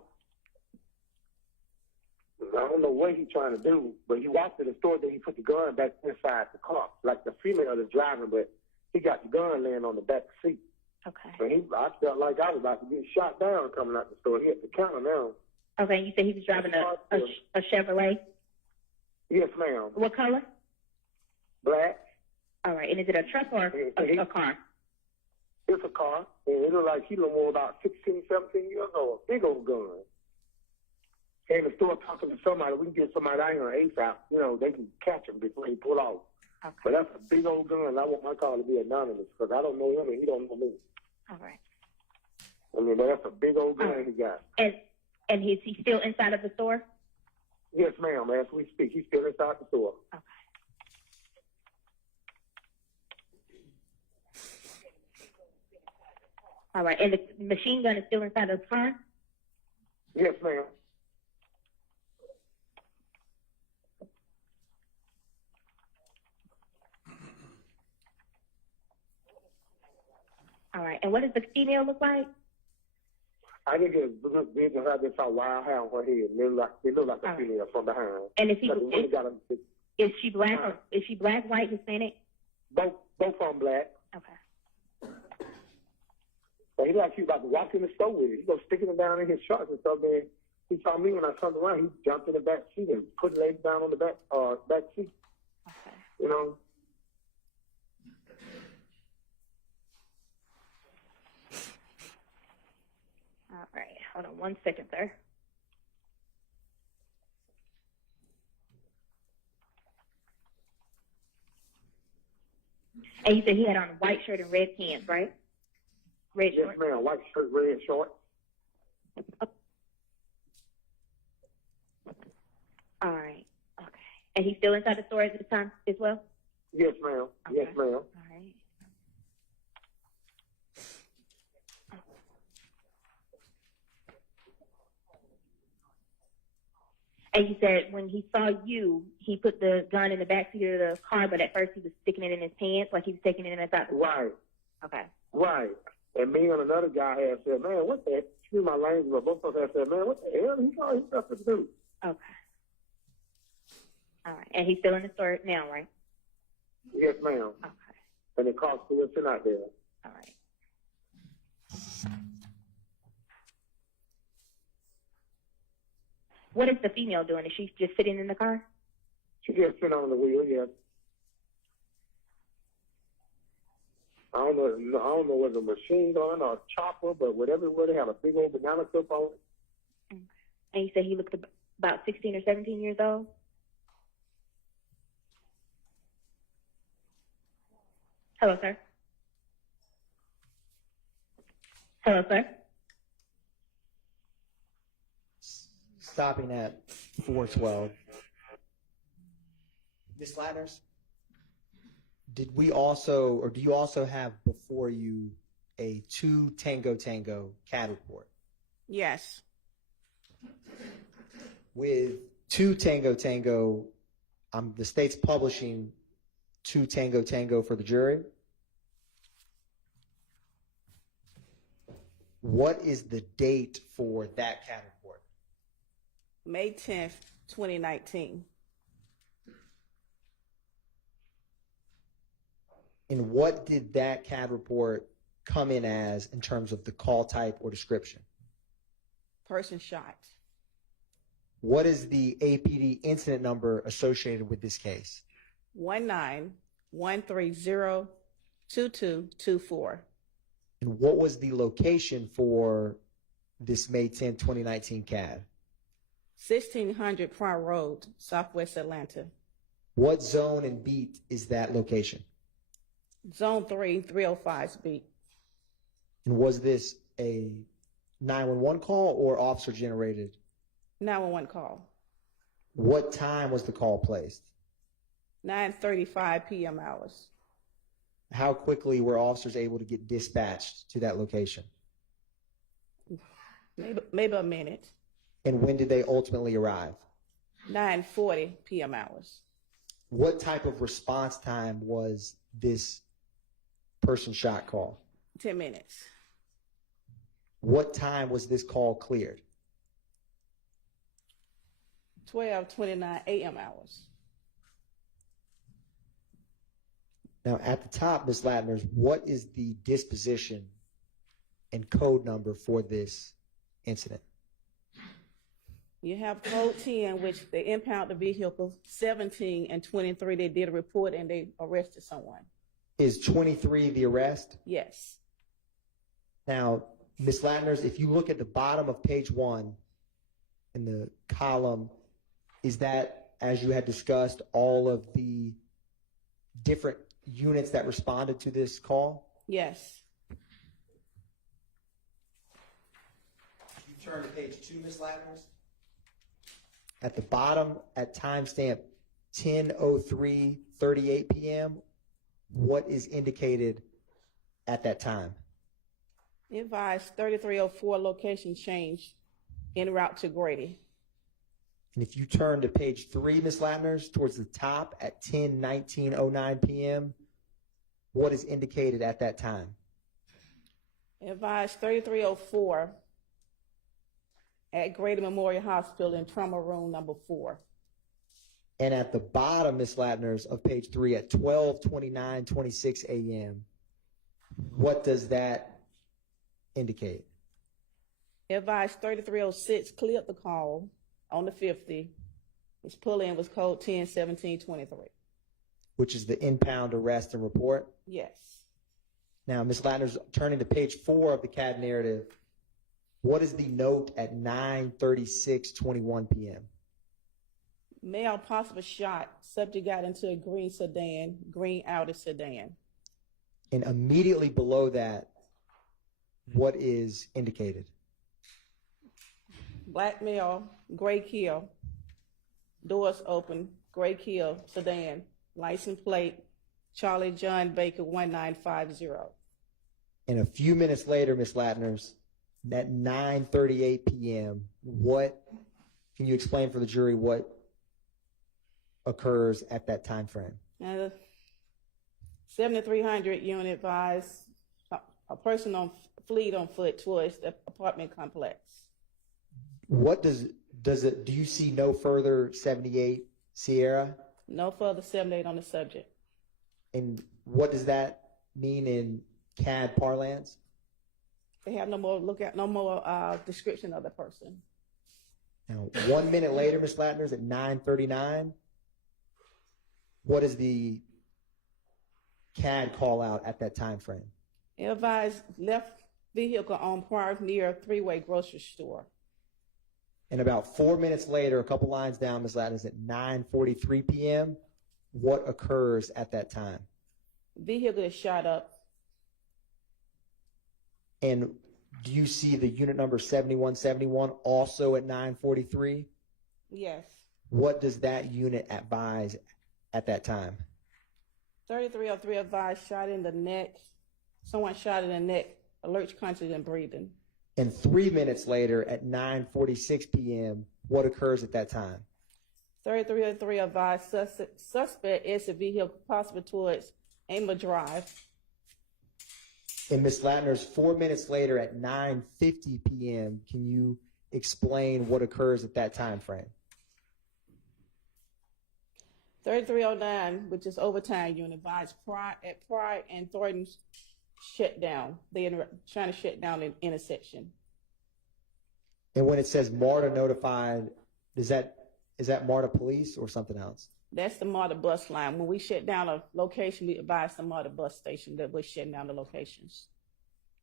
I don't know what he's trying to do, but he walked to the store, then he put the gun back inside the car. Like the female is driving, but he got the gun laying on the back seat. Okay. And I felt like I was about to get shot down coming out the store. He at the counter now. Okay, you said he was driving a Chevrolet? Yes, ma'am. What color? Black. All right, and is it a truck or a car? It's a car, and it looked like he was more about 16, 17 years old. Big old gun. In the store talking to somebody, we can get somebody out here on ASAP. You know, they can catch him before he pull off. Okay. But that's a big old gun. I want my car to be anonymous because I don't know him and he don't know me. All right. I mean, but that's a big old gun he got. And is he still inside of the store? Yes, ma'am. As we speak, he's still inside the store. Okay. All right, and the machine gun is still inside of the car? Yes, ma'am. All right, and what does the female look like? I think it look big and I just saw wild hair on her head. It looked like a female from behind. And is she black or is she black, white, Hispanic? Both of them black. Okay. But he like he was about to walk in the store with it. He goes sticking it down in his shorts and stuff. Then he saw me when I turned around. He jumped in the back seat and put his legs down on the back seat. Okay. You know. All right, hold on 1 second, sir. And you said he had on a white shirt and red pants, right? Red yes, shorts? ma'am. White shirt, red shorts. All right, okay. And he's still inside the store at the time as well? Yes, ma'am. Okay. Yes, ma'am. All right. And you said when he saw you, he put the gun in the backseat of the car, but at first he was sticking it in his pants, like he was taking it in his out. Right. Okay. Right. And me and another guy had said, man, what the, excuse my language, but both of us had said, man, what the hell? He got his stuff to do. Okay. All right. And he's still in the store now, right? Yes, ma'am. Okay. And the car's still sitting out there. All right. What is the female doing? Is she just sitting in the car? She just sitting on the wheel, yes. I don't know whether it's a machine gun or a chopper, but whatever it was, they have a big old banana clip on it. Okay. And you said he looked about 16 or 17 years old? Hello, sir. Hello, sir. Stopping at 412. Ms. Ladders, did we also, or do you also have before you a 2 Tango Tango CAD report? Yes. With 2 Tango Tango, the state's publishing 2 Tango Tango for the jury. What is the date for that CAD report? May 10th, 2019. And what did that CAD report come in as in terms of the call type or description? Person shot. What is the APD incident number associated with this case? 191302224. And what was the location for this May 10, 2019 CAD? 1600 Pryor Road, Southwest Atlanta. What zone and beat is that location? Zone 3, 305's beat. And was this a 911 call or officer generated? 911 call. What time was the call placed? 9:35 p.m. hours. How quickly were officers able to get dispatched to that location? Maybe a minute. And when did they ultimately arrive? 9:40 p.m. hours. What type of response time was this person shot call? 10 minutes. What time was this call cleared? 12:29 a.m. hours. Now, at the top, Ms. Latners, what is the disposition and code number for this incident? You have code 10, which they impound the vehicle. 17 and 23, they did a report and they arrested someone. Is 23 the arrest? Yes. Now, Ms. Latners, if you look at the bottom of page 1 in the column, is that, as you had discussed, all of the different units that responded to this call? Yes. You turn to page 2, Ms. Latners. At the bottom, at timestamp 10:03:38 p.m., what is indicated at that time? Advised 3304 location change en route to Grady. And if you turn to page 3, Ms. Latners, towards the top at 10:19:09 p.m., what is indicated at that time? Advised 3304 at Grady Memorial Hospital in trauma room number 4. And at the bottom, Ms. Latners, of page 3 at 12:29:26 a.m., what does that indicate? Advised 3306 cleared the call on the 50. His pull-in was code 10-17-23. Which is the impound, arrest, and report? Yes. Now, Ms. Latners, turning to page 4 of the CAD narrative, what is the note at 9:36:21 p.m.? Male possible shot. Subject got into a green sedan, green Audi sedan. And immediately below that, what is indicated? Black male, gray Kia, doors open, gray Kia sedan, license plate, Charlie John Baker 1950. And a few minutes later, Ms. Latners, at 9:38 p.m., what can you explain for the jury what occurs at that time frame? 7300 unit advised a person on fleet on foot towards the apartment complex. What does it, do you see no further 78 Sierra? No further 78 on the subject. And what does that mean in CAD parlance? They have no more description of the person. Now, 1 minute later, Ms. Latners, at 9:39, what is the CAD call out at that time frame? Advised left vehicle on Park near a three-way grocery store. And about 4 minutes later, a couple lines down, Ms. Latners, at 9:43 p.m., what occurs at that time? Vehicle is shot up. And do you see the unit number 7171 also at 9:43? Yes. What does that unit advise at that time? 3303 advised shot in the neck. Someone shot in the neck, alert, conscious, and breathing. And 3 minutes later at 9:46 p.m., what occurs at that time? 3303 advised suspect is a vehicle possible towards Amer Drive. And Ms. Latners, 4 minutes later at 9:50 p.m., can you explain what occurs at that time frame? 3309, which is overtime unit, advised Pride and Thornton shut down. They are trying to shut down an intersection. And when it says MARTA notified, is that MARTA police or something else? That's the MARTA bus line. When we shut down a location, we advise the MARTA bus station that we're shutting down the locations.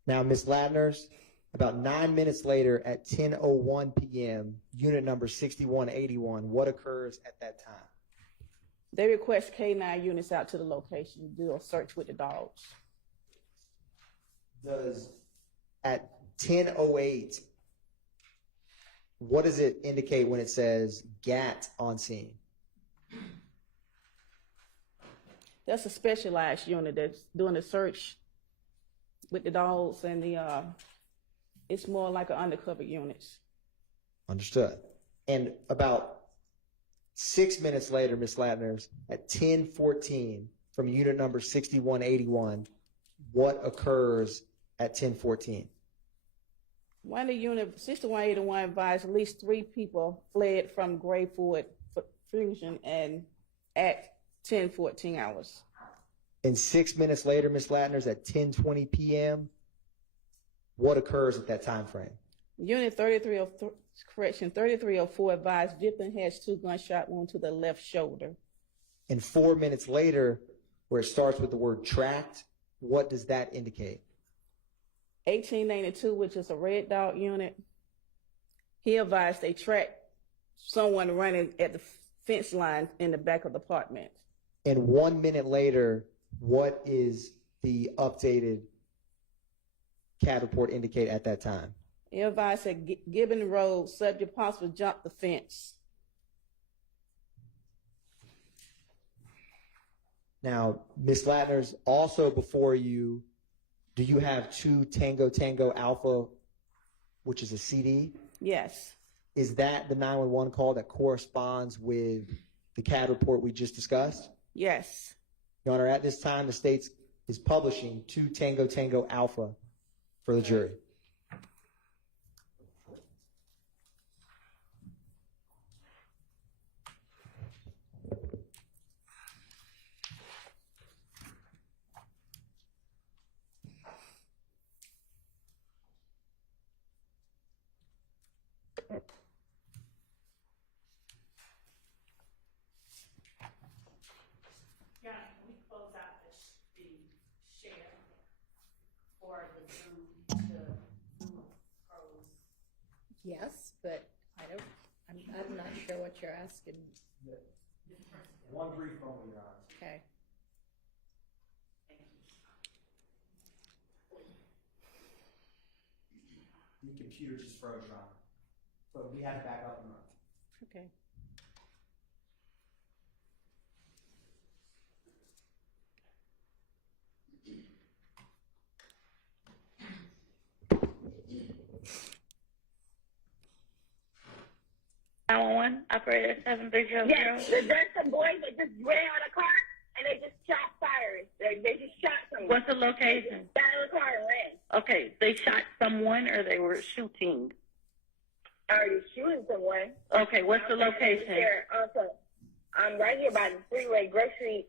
Now, Ms. Latners, about 9 minutes later at 10:01 p.m., unit number 6181, what occurs at that time? They request K9 units out to the location to do a search with the dogs. Does, at 10:08. What does it indicate when it says GAT on scene? That's a specialized unit that's doing the search with the dogs and it's more like an undercover units. Understood. And about 6 minutes later, Ms. Latners, at 10:14 from unit number 6181, what occurs at 10:14? One of the unit 6181 advised at least 3 people fled from Grayford Fusion and at 10:14 hours. And 6 minutes later, Ms. Latners, at 10:20 p.m., what occurs at that time frame? Unit 3304 advised Dippin has 2 gunshot wounds to the left shoulder. And 4 minutes later, where it starts with the word tracked, what does that indicate? 1892, which is a Red Dog unit, he advised they tracked someone running at the fence line in the back of the apartment. And 1 minute later, what is the updated CAD report indicate at that time? He advised that Gibbon Road, subject possibly jumped the fence. Now, Ms. Latners, also before you, do you have 2 Tango Tango Alpha, which is a CD? Yes. Is that the 911 call that corresponds with the CAD report we just discussed? Yes. Your Honor, at this time, the state is publishing 2 Tango Tango Alpha for the jury. Yes, but I'm not sure what you're asking. One brief moment, Your Honor. Okay. The computer just froze, Your Honor. So we have to back up and run. Okay. Operator 7300. Yes, there's some boys that just ran out of the car and they just shot fires. They just shot someone. What's the location? Got out of the car and ran. Okay, they shot someone or they were shooting? Already shooting someone. Okay, what's the location? Here, also, I'm right here by the freeway grocery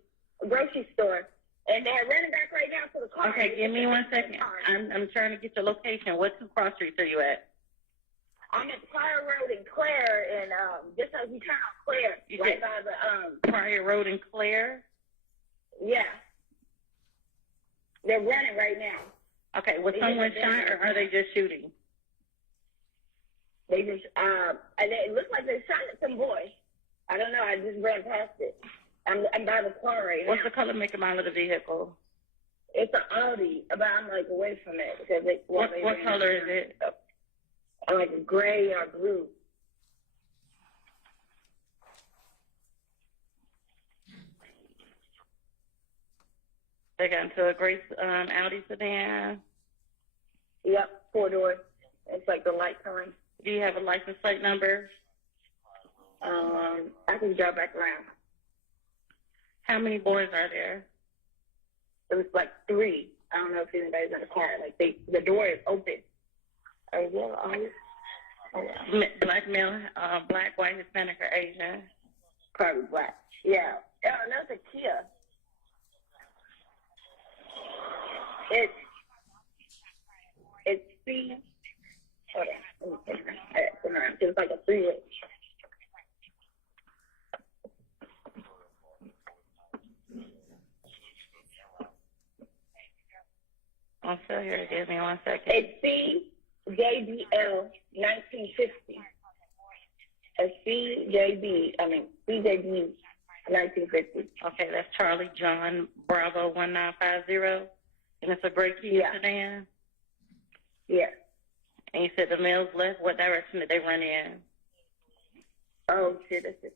store, and they're running back right now to the car. Okay, give me 1 second. I'm trying to get your location. What 2 cross streets are you at? I'm at Pryor Road in Clare, and just as you turn on Clare, right by the Pryor Road in Clare. Yeah, they're running right now. Okay, was someone shot or are they just shooting? They just and it looks like they shot at some boy. I don't know. I just ran past it. I'm by the car right now. What's the color, make, and model of the vehicle? It's an Audi, but I'm like away from it because they. What color is it? Like a gray or blue. They got into a gray Audi sedan. Yep, 4 doors. It's like the light color. Do you have a license plate number? I can drive back around. How many boys are there? It was like 3. I don't know if anybody's in the car. Like the door is open. Black male, black, white, Hispanic, or Asian? Probably black. Yeah. Oh, no, it's a Kia. It's C. Hold on. It's like a 3-way. I'm still here. Give me 1 second. It's CJBL 1950. CJB 1950. Okay, that's Charlie John Bravo 1950, and it's a gray Kia sedan. Yeah. And you said the males left. What direction did they run in? Oh shit, that's just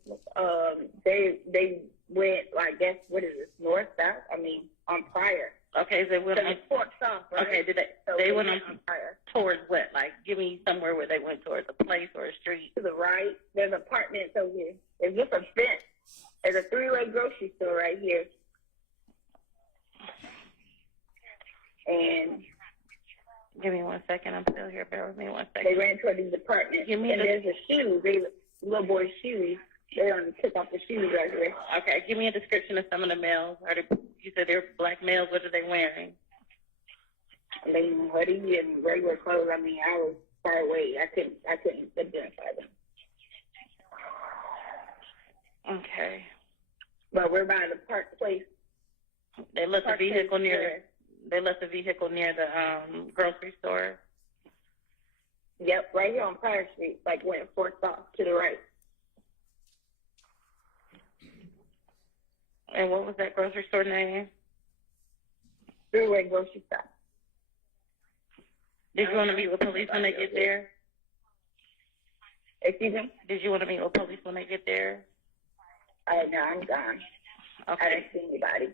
they went like that's what is this, north, south? I mean, on Pryor. Okay, so they went on Fort South, right? Okay, they went on Pryor. towards what? Like, give me somewhere where they went towards a place or a street. To the right, there's apartments over here. There's just a fence. There's a three-way grocery store right here. And give me 1 second. I'm still here. Bear with me 1 second. they ran toward these apartments. Give me and there's a shoe. Little boy's shoes. They took off the shoes right there. Okay, give me a description of some of the males. You said they're black males. What are they wearing? They hoodie and regular clothes. I mean, I was far away. I couldn't identify them. Okay. But we're by the park place. They left the vehicle near. They left the vehicle near the grocery store. Yep, right here on Pryor Street, like went fourth off to the right. And what was that grocery store name? Three-way grocery store. Did you want to meet with police when they get there? Excuse me? Did you want to meet with police when they get there? No, I'm gone. Okay. I didn't see anybody.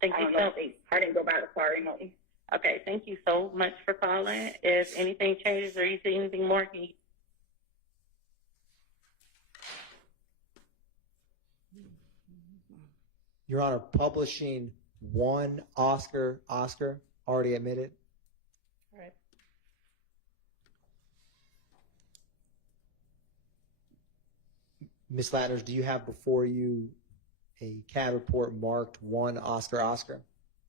Thank you so much. I didn't go by the car remotely. Okay, thank you so much for calling. If anything changes or you see anything more, can you... Your Honor, publishing one Oscar already admitted. All right. Ms. Latners, do you have before you a CAD report marked one Oscar?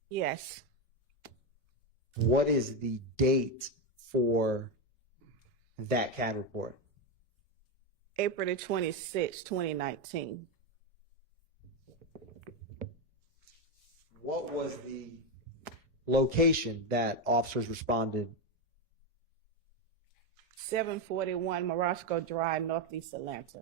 Yes. What is the date for that CAD report? April the 26th, 2019. What was the location that officers responded? 741 Morosco Drive, Northeast Atlanta.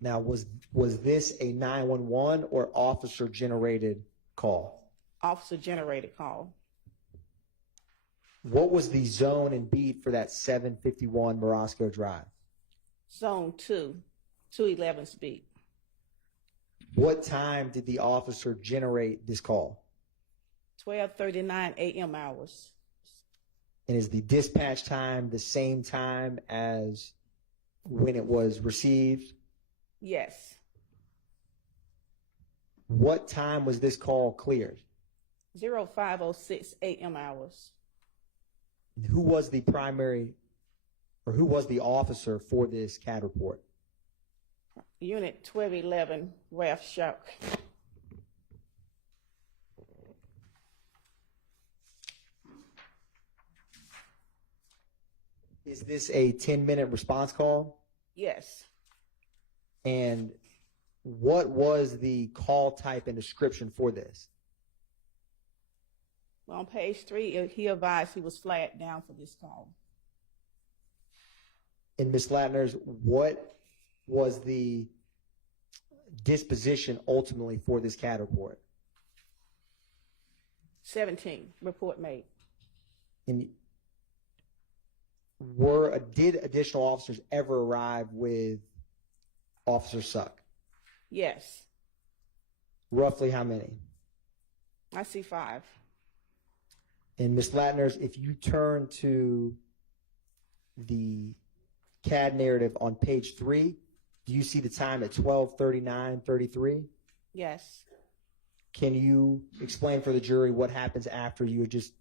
Now, was this a 911 or officer-generated call? Officer-generated call. What was the zone and beat for that 751 Morosco Drive? Zone 2, 211 speed. What time did the officer generate this call? 12:39 a.m. hours. And is the dispatch time the same time as when it was received? Yes. What time was this call cleared? 05:06 a.m. hours. And who was the primary, or who was the officer for this CAD report? Unit 1211, Ralph Sharp. Is this a 10-minute response call? Yes. And what was the call type and description for this? On page 3, he advised he was flagged down for this call. And Ms. Latners, what was the disposition ultimately for this CAD report? 17, report made. And did additional officers ever arrive with Officer Suck? Yes. Roughly how many? I see 5. And Ms. Latners, if you turn to the CAD narrative on page 3, do you see the time at 12:39:33? Yes. Can you explain for the jury what happens after you had just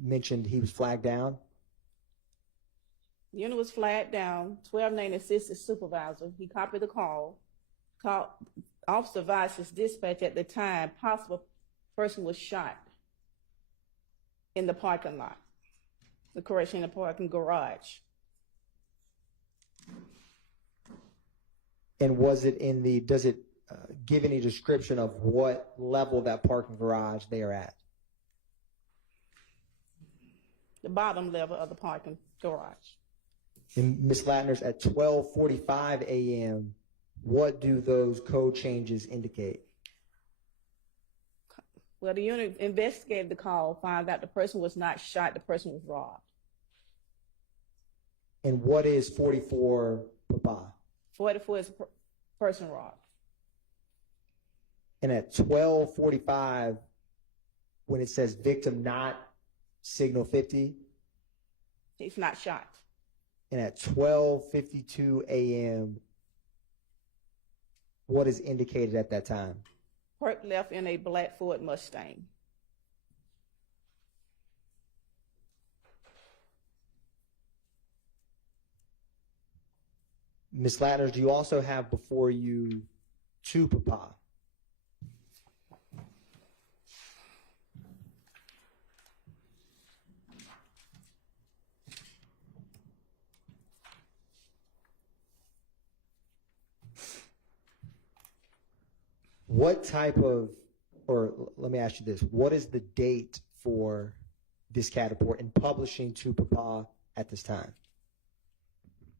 mentioned he was flagged down? The unit was flagged down. 12-9 assistant supervisor. He copied the call. Officer advised his dispatch at the time possible person was shot in the parking lot. The correction, in the parking garage. And was it in the, does it give any description of what level that parking garage they are at? The bottom level of the parking garage. And Ms. Latners, at 12:45 a.m., what do those code changes indicate? Well, the unit investigated the call, found out the person was not shot, the person was robbed. And what is 44 Papa? 44 is person robbed. And at 12:45, when it says victim not signal 50, He's not shot. and at 12:52 a.m., what is indicated at that time? Hurt left in a black Ford Mustang. Ms. Latner, do you also have before you 2 Papa? What type of, or let me ask you this, what is the date for this CAD report and publishing 2 Papa at this time?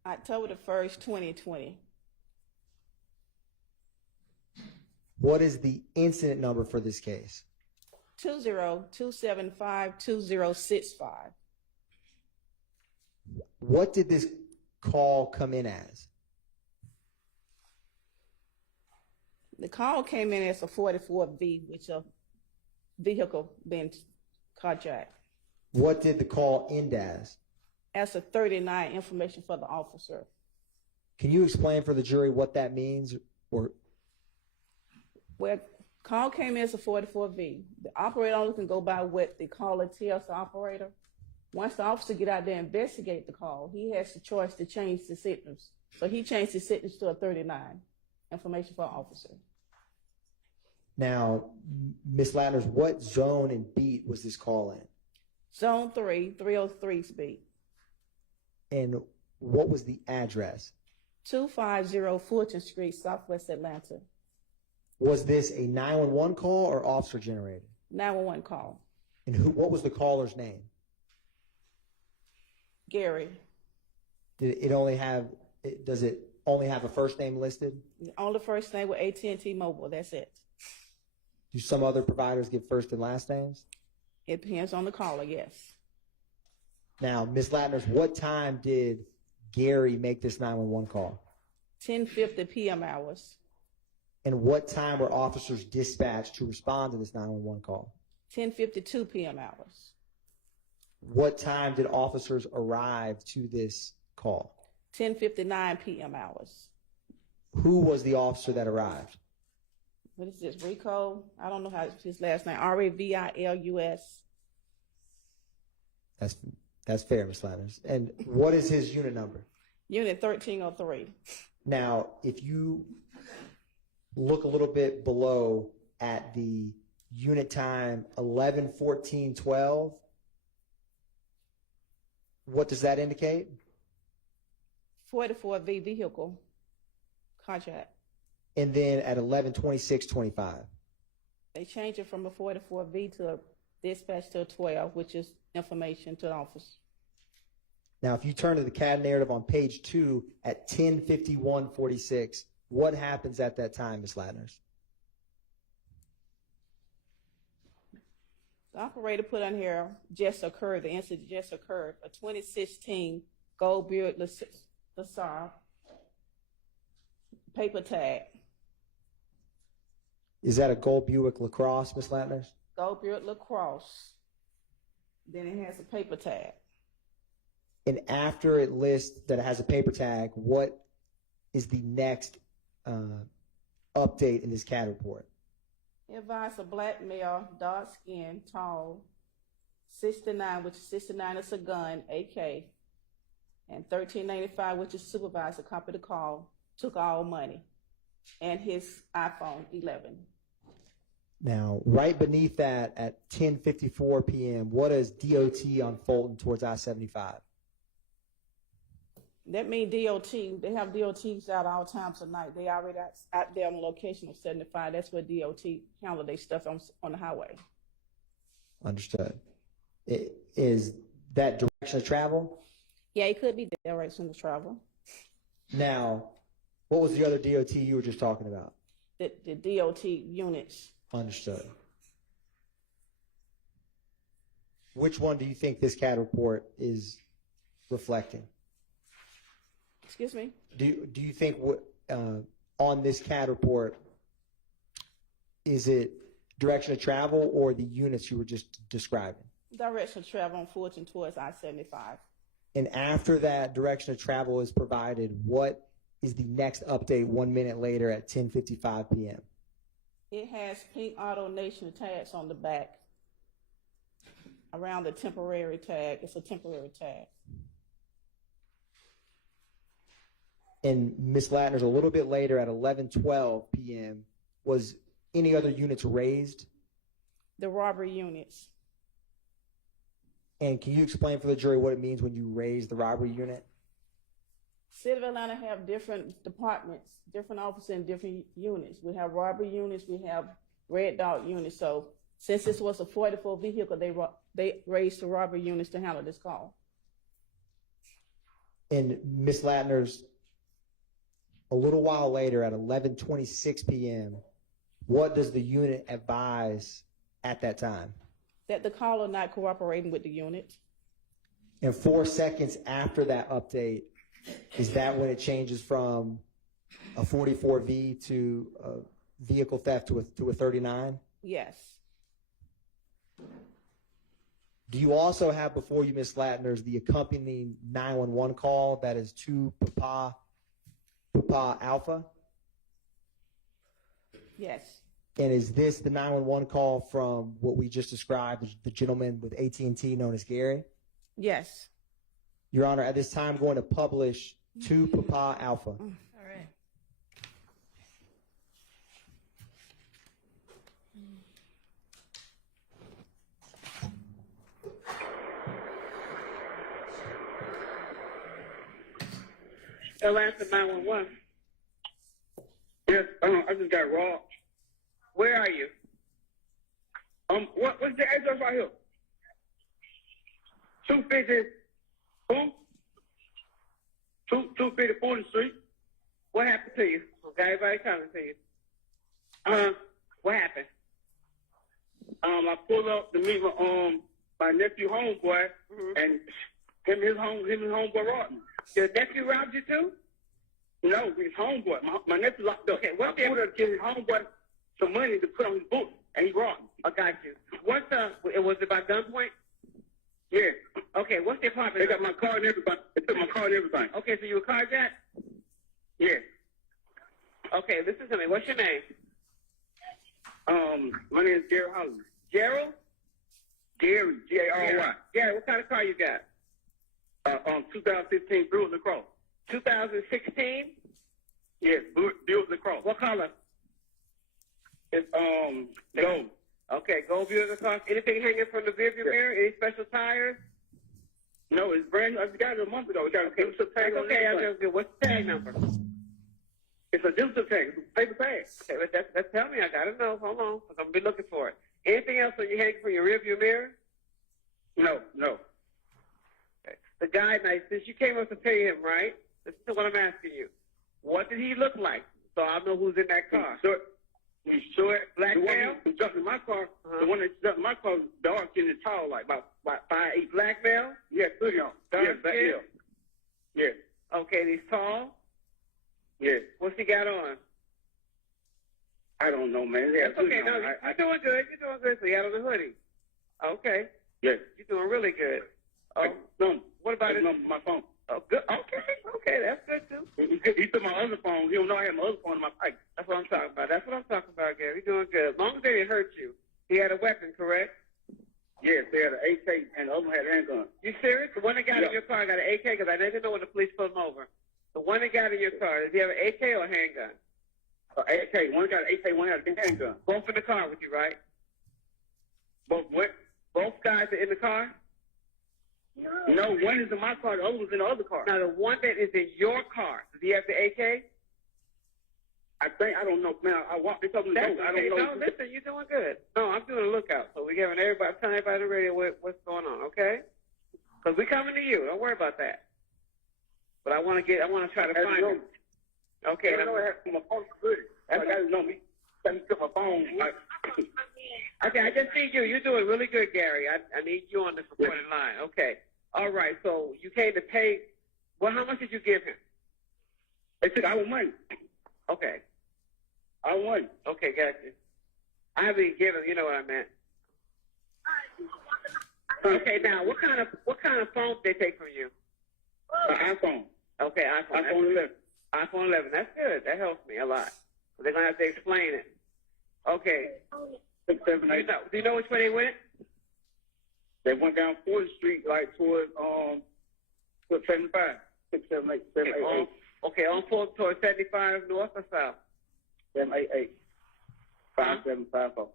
October the 1st, 2020. What is the incident number for this case? 202752065. What did this call come in as? The call came in as a 44V, which is a vehicle being carjacked. What did the call end as? As a 39 information for the officer. Can you explain for the jury what that means? Or Well, call came in as a 44V. The operator only can go by what the caller tells the operator. Once the officer get out there and investigate the call, he has the choice to change the signals. So he changed the signals to a 39 information for officer. now, Ms. Ladders, what zone and beat was this call in? Zone 3, 303's beat. And what was the address? 250 Fulton Street, Southwest Atlanta. Was this a 911 call or officer generated? 911 call. And what was the caller's name? Gary. Does it only have a first name listed? Only first name with AT&T Mobile, that's it. Do some other providers give first and last names? It depends on the caller, yes. Now, Ms. Latners, what time did Gary make this 911 call? 10:50 p.m. hours. And what time were officers dispatched to respond to this 911 call? 10:52 p.m. hours. What time did officers arrive to this call? 10:59 p.m. hours. Who was the officer that arrived? What is this, Rico? I don't know how his last name. R-A-V-I-L-U-S. That's fair, Ms. Latners. And what is his unit number? Unit 1303. Now, if you look a little bit below at the unit time 11:14:12, what does that indicate? 44V vehicle contract. And then at 11:26:25. They changed it from a 44V to a dispatch to a 12, which is information to the office. Now, if you turn to the CAD narrative on page 2 at 10:51:46, what happens at that time, Ms. Latners? The operator put on here just occurred, the incident just occurred, a 2016 Gold Buick LaSalle paper tag. Is that a gold Buick LaCrosse, Ms. Latners? Gold Buick LaCrosse. Then it has a paper tag. And after it lists that it has a paper tag, what is the next update in this CAD report? It advised a black male, dark skin, tall, 69, which is 69 is a gun, AK, and 1395, which is supervisor, copied the call, took all money, and his iPhone 11. Now, right beneath that at 10:54 p.m., what is DOT on Fulton towards I-75? That means DOT, they have DOTs out all times of night. They already out there on the location of 75. That's where DOT handle their stuff on the highway. Understood. Is that direction of travel? Yeah, it could be direction of travel. Now, what was the other DOT you were just talking about? The DOT units. Understood. Which one do you think this CAD report is reflecting? Excuse me? Do you think on this CAD report, is it direction of travel or the units you were just describing? Direction of travel on Fulton towards I-75. And after that direction of travel is provided, what is the next update 1 minute later at 10:55 p.m.? It has pink Auto Nation tags on the back around the temporary tag. It's a temporary tag. And Ms. Latner's a little bit later at 11:12 p.m. Was any other units raised? The robbery units. And can you explain for the jury what it means when you raise the robbery unit? City of Atlanta have different departments, different officers in different units. We have robbery units, we have red dot units. So since this was a 44 vehicle, they raised the robbery units to handle this call. And Ms. Latner's a little while later at 11:26 p.m., what does the unit advise at that time? That the caller not cooperating with the unit. And 4 seconds after that update, is that when it changes from a 44V to a vehicle theft to a 39? Yes. Do you also have before you, Ms. Latner's, the accompanying 911 call that is to Papa Alpha? Yes. And is this the 911 call from what we just described, the gentleman with AT&T known as Gary? Yes. Your Honor, at this time, I'm going to publish to Papa Alpha. All right. Atlanta 911. Yes, I just got robbed. Where are you? What's the address right here? 250, who? 250 40th Street. What happened to you? Okay, everybody coming to you. What happened? I pulled up to meet my nephew homeboy, and him and his homeboy robbed me. Your nephew robbed you too? No, his homeboy. My nephew locked up. Okay, what I pulled up to give his homeboy some money to put on his book, and he robbed me. I got you. Was it by gunpoint? Yeah. Okay, what's the apartment? They got my car and everything. They took my car and everything. Okay, so you were carjacked? Yeah. Okay, listen to me. What's your name? My name is Gary Holland. Gerald? Gary, G-A-R-Y. Gary, what kind of car you got? 2015 Buick LaCrosse. 2016? Yes, Buick LaCrosse. What color? It's gold. Okay, gold Buick LaCrosse. Anything hanging from the rearview mirror? Any special tires? No, it's brand new. I got it a month ago. We got a dealership tag on it. Okay, what's the tag number? It's a dealership tag. It's a paper tag. Okay, that's tell me. I gotta know. Hold on, because I'm gonna be looking for it. Anything else when you hang from your rearview mirror? No. Okay. The guy, now, since you came up to pay him, right? Listen to what I'm asking you. What did he look like? So I know who's in that car. He's short, black male. Who jumped in my car? The one that jumped in my car was dark and tall, like about 5'8". Black male? Yeah, pretty on. Dark skin? Yeah. Okay, he's tall? Yeah. What's he got on? I don't know, man. That's okay. No, you're doing good. You're doing good. So he had on the hoodie. Okay. Yes. You're doing really good. No. What about his my phone? Oh, good. Okay, that's good too. He took my other phone. He don't know I had my other phone in my pocket. That's what I'm talking about. That's what I'm talking about, Gary. You're doing good. As long as they didn't hurt you. He had a weapon, correct? Yes, they had an AK, and the other one had a handgun. You serious? The one that got in your car got an AK? Because I never know when the police pulled him over. The one that got in your car, does he have an AK or a handgun? AK. One got an AK, one had a handgun. Both in the car with you, right? Both what? Both guys are in the car? No, one is in my car, the other one's in the other car. Now, the one that is in your car, does he have the AK? I don't know, man. I walked this up in the door. I don't know. No, listen, you're doing good. No, I'm doing a lookout. So we're giving everybody, telling everybody on the radio what's going on, okay? Because we're coming to you. Don't worry about that. But I want to try to find him. Okay. I know I have my phone good. I got to know me. Let me put my phone. Okay, I just see you. You're doing really good, Gary. I need you on the recording line. Okay. All right. So you came to pay. Well, how much did you give him? They took our money. Okay. Our money. Okay, gotcha. I haven't even given, you know what I meant. Okay, now what kind of phone did they take from you? iPhone. Okay, iPhone. iPhone 11. iPhone 11. That's good. That helps me a lot. They're gonna have to explain it. Okay. 6, 7, 8. Do you know which way they went? They went down 4th Street, like towards 75. 6, 7, 8, 7, 8, 8. Okay, on towards 75 north or south? 7, 8, 8. 5, 7, 5, 4.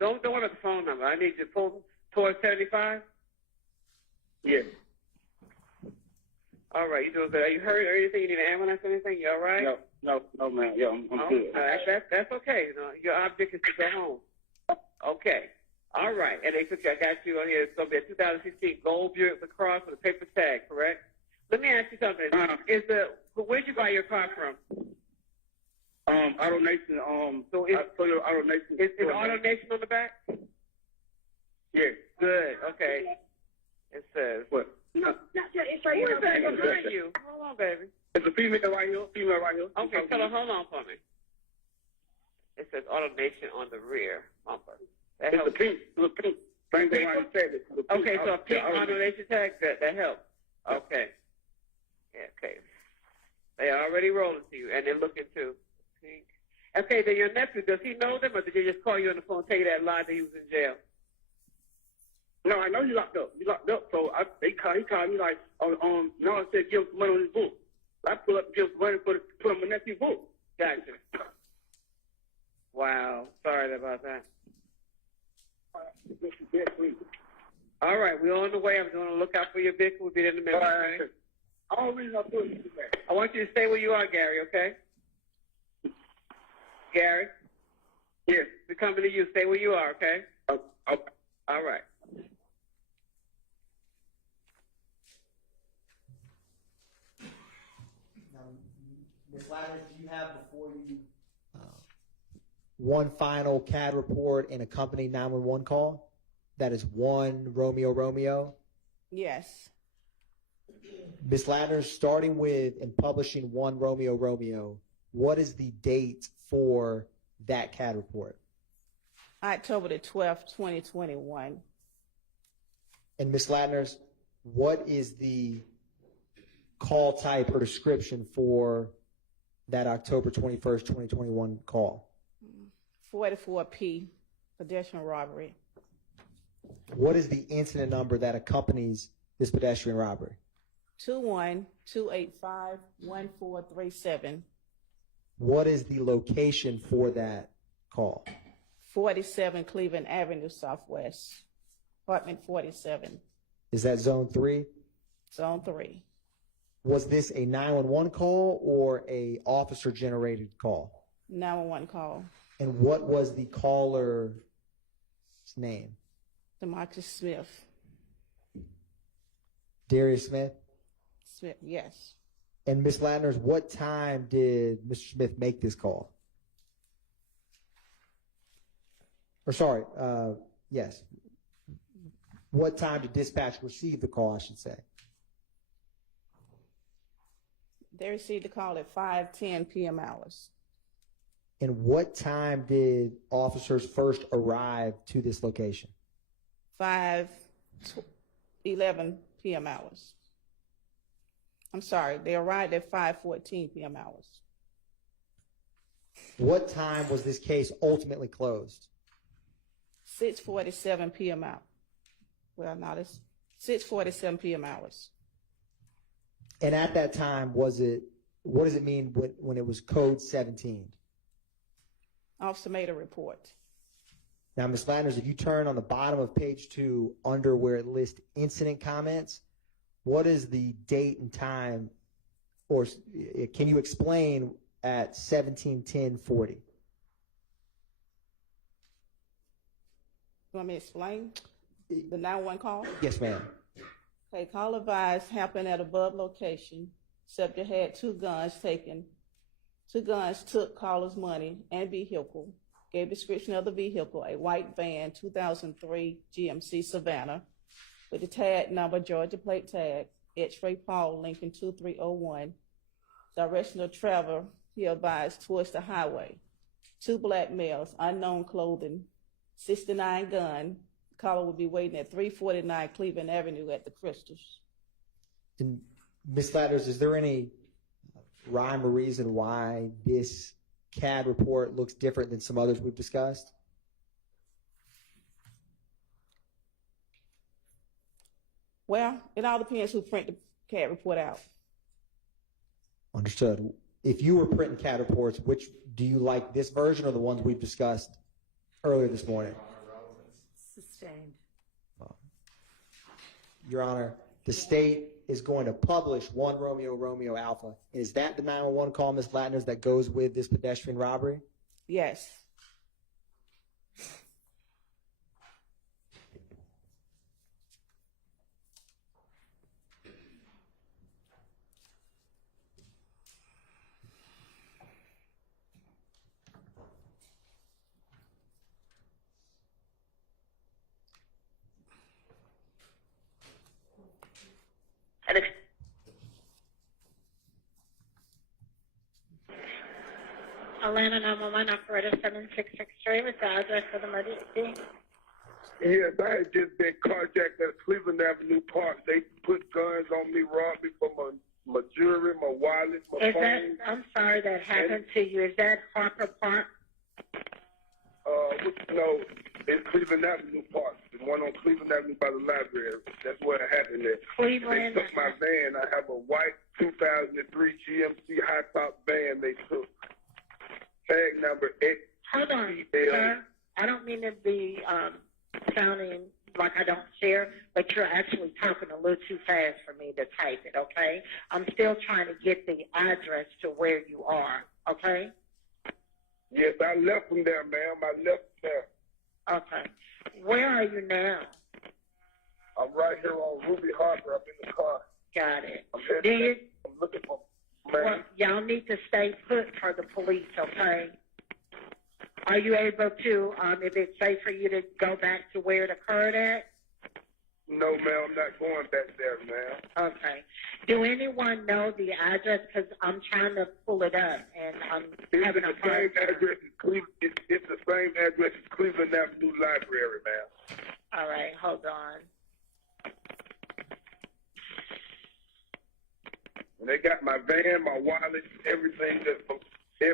Don't worry about the phone number. I need you to pull towards 75. Yes. All right, you doing good. Are you hurt or anything? You need an ambulance or anything? You all right? No, man. Yeah, I'm good. That's okay. You know, your object is to go home. Okay. All right. And I got you on here. It's going to be a 2016 gold Buick LaCrosse with a paper tag, correct? Let me ask you something. Where'd you buy your car from? Auto Nation. So Auto Nation. Is Auto Nation on the back? Yes. Good. Okay. It says. What? No. It's right here. Who is that behind you? Hold on, baby. It's a female right here. Okay, tell her, hold on for me. It says Auto Nation on the rear bumper. That it's helps. a pink. Same thing I said. Okay, so a pink Auto Nation tag, that helps. Okay. Yeah, okay. They already rolling to you, and they're looking too. Pink. Okay, then your nephew, does he know them, or did they just call you on the phone and tell you that lie that he was in jail? No, I know you locked up. So he called me like, no, I said give him some money on his book. I pull up and give some money put on my nephew's book. Gotcha. Wow. Sorry about that. All right, we're on the way. I'm going to look out for your vehicle. We'll be there in a minute. Right. All the reason I'm doing this is that. I want you to stay where you are, Gary, okay? Gary? Yes. We're coming to you. Stay where you are, okay? Okay. All right. Ms. Ladders, do you have before you one final CAD report and a company 911 call? That is 1 Romeo Romeo. Yes. Ms. Ladders, starting with and publishing 1 Romeo Romeo, what is the date for that CAD report? October the 12th, 2021. And Ms. Ladders, what is the call type or description for that October 21st, 2021 call? 44P, pedestrian robbery. What is the incident number that accompanies this pedestrian robbery? 21-285-1437. What is the location for that call? 47 Cleveland Avenue Southwest, apartment 47. Is that zone 3? Zone 3. Was this a 911 call or a officer generated call? 911 call. And what was the caller's name? Demarcus Smith. Darius Smith? Smith, yes. And Ms. Ladders, what time did Mr. Smith make this call? Or sorry, yes. What time did dispatch receive the call, I should say? They received the call at 5:10 p.m. hours. And what time did officers first arrive to this location? 5:11 p.m. hours. I'm sorry, they arrived at 5:14 p.m. hours. What time was this case ultimately closed? 6:47 p.m. out. Well, no, it's 6:47 p.m. hours. And at that time, what does it mean when it was code 17? Officer made a report. Now, Ms. Landers, if you turn on the bottom of page 2 under where it lists incident comments, what is the date and time, or can you explain at 17:10:40? You want me to explain the 911 call? Yes, ma'am. Okay, call advised happened at above location. Subject had 2 guns taken. 2 guns took caller's money and vehicle. Gave description of the vehicle, a white van, 2003 GMC Savannah, with the tag number, Georgia plate tag, X-ray Paul, Lincoln 2301. direction of travel, he advised towards the highway. 2 black males, unknown clothing, 69 gun. Caller will be waiting at 349 Cleveland Avenue at the Crystals. And Ms. Ladders, is there any rhyme or reason why this CAD report looks different than some others we've discussed? Well, it all depends who print the CAD report out. Understood. If you were printing CAD reports, which do you like, this version or the ones we've discussed earlier this morning? Sustained. Your Honor, the state is going to publish 1 Romeo Romeo Alpha. Is that the 911 call, Ms. Lattners, that goes with this pedestrian robbery? Yes. Atlanta 911 operator 7663 with the address of the emergency. Yes, I had just been carjacked at Cleveland Avenue Park. They put guns on me, robbed me for my jewelry, my wallet, my phone. I'm sorry that happened to you. Is that Harper Park? No, it's Cleveland Avenue Park. The one on Cleveland Avenue by the library. That's where it happened at. Cleveland. They took my van. I have a white 2003 GMC high-top van they took. Tag number X. Hold on, sir. I don't mean to be sounding like I don't share, but you're actually talking a little too fast for me to type it, okay? I'm still trying to get the address to where you are, okay? Yes, I left from there, ma'am. I left there. Okay. Where are you now? I'm right here on Ruby Harbor. I'm in the car. Got it. I'm looking for Well, y'all need to stay put for the police, okay? Are you able to, if it's safe for you to go back to where it occurred at? No, ma'am, I'm not going back there, ma'am. Okay. Do anyone know the address? Because I'm trying to pull it up, and I'm having a hard time. It's the same address as Cleveland Avenue Library, ma'am. All right, hold on. And they got my van, my wallet, everything.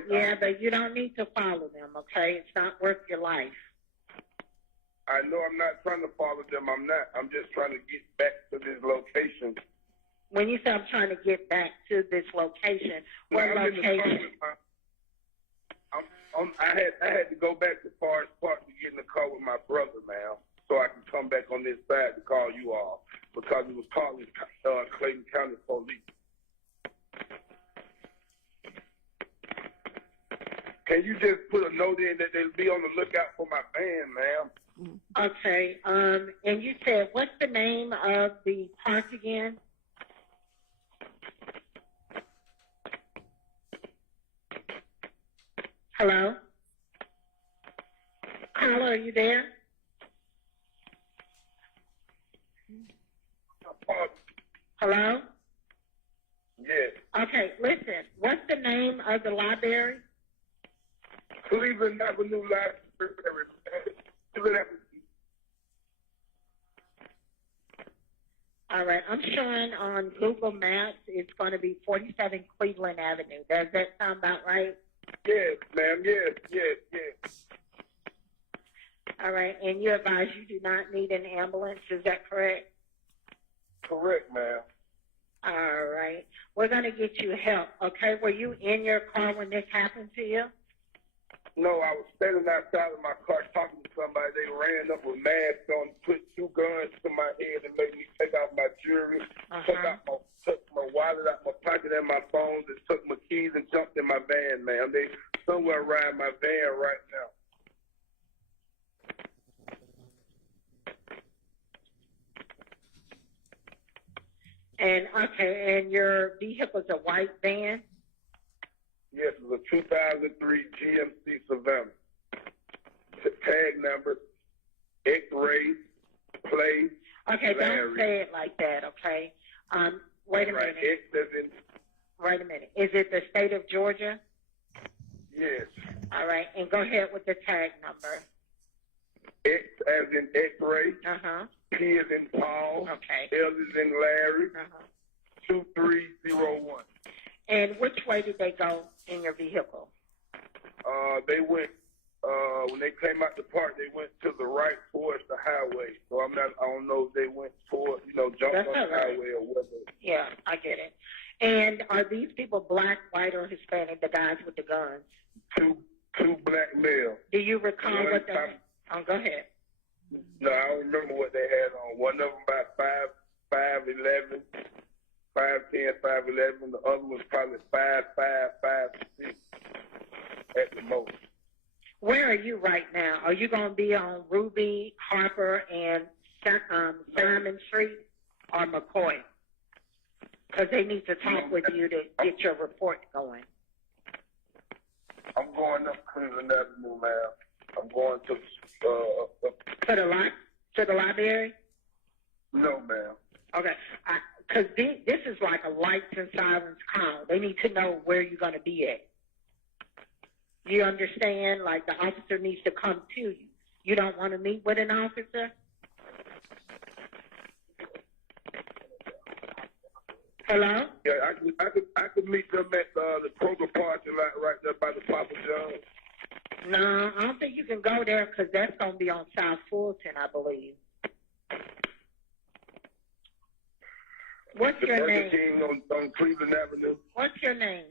Yeah, but you don't need to follow them, okay? It's not worth your life. I know I'm not trying to follow them. I'm not. I'm just trying to get back to this location. When you say I'm trying to get back to this location, what location? I had to go back to Forest Park to get in the car with my brother, ma'am, so I can come back on this side to call you all because it was calling Clayton County Police. Can you just put a note in that they'll be on the lookout for my van, ma'am? Okay. And you said, what's the name of the park again? Hello? Caller, are you there? Hello? Yes. Okay, listen. What's the name of the library? Cleveland Avenue Library. Cleveland Avenue. All right, I'm showing on Google Maps it's going to be 47 Cleveland Avenue. Does that sound about right? Yes, ma'am. Yes. All right, and you advise you do not need an ambulance. Is that correct? Correct, ma'am. All right. We're going to get you help, okay? Were you in your car when this happened to you? No, I was standing outside of my car talking to somebody. They ran up with masks on, put 2 guns to my head and made me take out my jewelry, took my wallet out my pocket and my phones, and took my keys and jumped in my van, ma'am. They somewhere around my van right now. And, okay, and your vehicle's a white van? Yes, it was a 2003 GMC Savannah. Tag number, X-ray, plate. Okay, don't say it like that, okay? Wait a minute. Wait a minute. Is it the state of Georgia? Yes. All right. And go ahead with the tag number. X as in X-ray. Uh-huh. P as in Paul. Okay. L as in Larry. Uh-huh. 2301. And which way did they go in your vehicle? They went, when they came out the park, they went to the right towards the highway. So I don't know if they went toward, jumped That's on all the right. highway or whether. Yeah, I get it. And are these people black, white, or Hispanic, the guys with the guns? Two black males. Do you recall One what they time- go ahead. No, I don't remember what they had on. One of them about 5'11", 5'10", 5'11". The other was probably 5'5", 5'6" at the most. Where are you right now? Are you going to be on Ruby, Harper, and Simon Street or McCoy? Because they need to talk with you to get your report going. I'm going up Cleveland Avenue, ma'am. I'm going to To the library? No, ma'am. Okay. Because this is like a lights and sirens call. They need to know where you're going to be at. You understand? Like the officer needs to come to you. You don't want to meet with an officer? Hello? Yeah, I could meet them at the Kroger parking lot right there by the Papa John's. No, I don't think you can go there because that's going to be on South Fulton, I believe. What's The your Burger name? King on Cleveland Avenue. What's your name?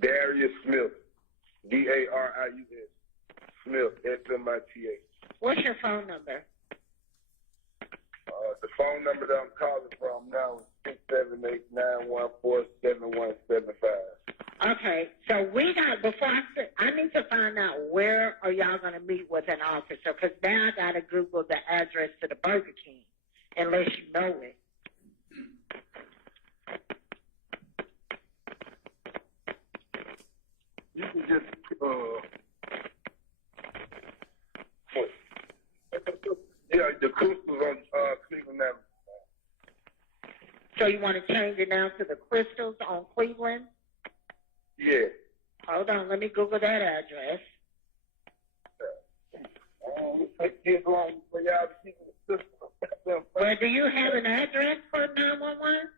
Darius Smith. Darius Smith. Smith. What's your phone number? The phone number that I'm calling from now is 678-914-7175. Okay, so we got, before I need to find out where are y'all going to meet with an officer, because now I got to Google the address to the Burger King, unless you know it. You can just, yeah, the Crystals on Cleveland Avenue. So you want to change it now to the Crystals on Cleveland? Yeah. Hold on, let me Google that address. It takes long for y'all to keep the system. Well, do you have an address for 911?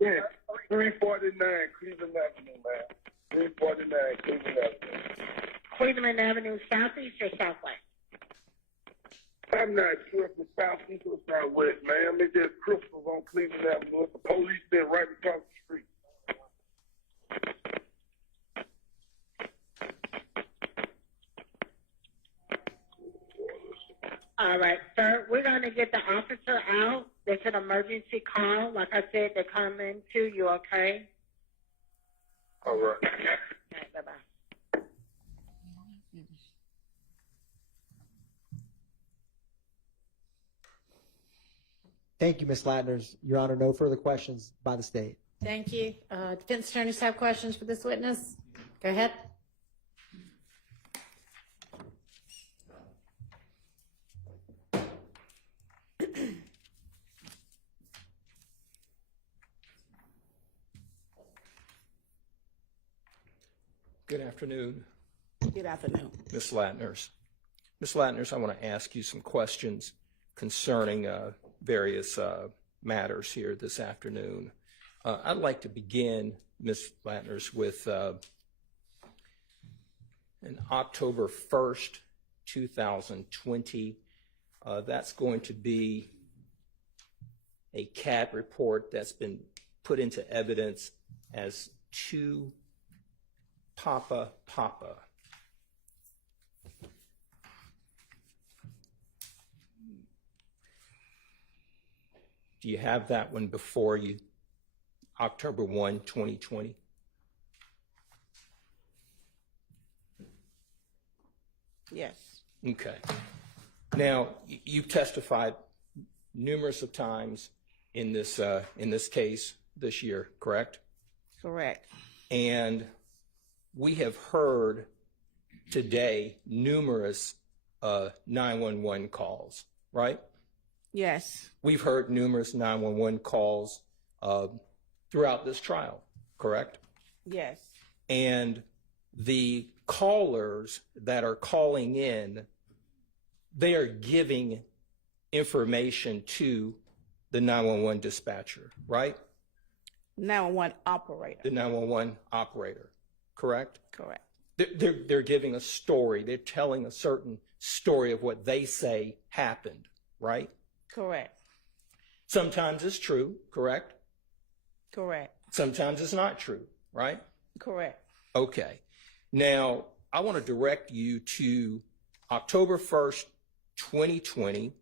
Yeah, 349 Cleveland Avenue, man. 349 Cleveland Avenue. Cleveland Avenue, southeast or southwest? I'm not sure if it's southeast or southwest, ma'am. It's just Crystals on Cleveland Avenue. The police been right across the street. All right, sir, we're going to get the officer out. There's an emergency call. Like I said, they're coming to you, okay? All right. All right, bye-bye. Thank you, Ms. Latners. Your Honor, no further questions by the state. Thank you. Defense attorneys have questions for this witness? Go ahead. Good afternoon, Good afternoon. Ms. Latners. Ms. Latners, I want to ask you some questions concerning various matters here this afternoon. I'd like to begin, Ms. Latners, with an October 1st, 2020. That's going to be a CAT report that's been put into evidence as 2 Papa. Do you have that one before you? October 1, 2020? Yes. Okay. Now, you've testified numerous of times in this case this year, correct? Correct. And we have heard today numerous 911 calls, right? Yes. We've heard numerous 911 calls throughout this trial, correct? Yes. And the callers that are calling in, they are giving information to the 911 dispatcher, right? 911 operator. The 911 operator, correct? Correct. They're giving a story. They're telling a certain story of what they say happened, right? Correct. Sometimes it's true, correct? Correct. Sometimes it's not true, right? Correct. Okay. Now, I want to direct you to October 1st, 2020.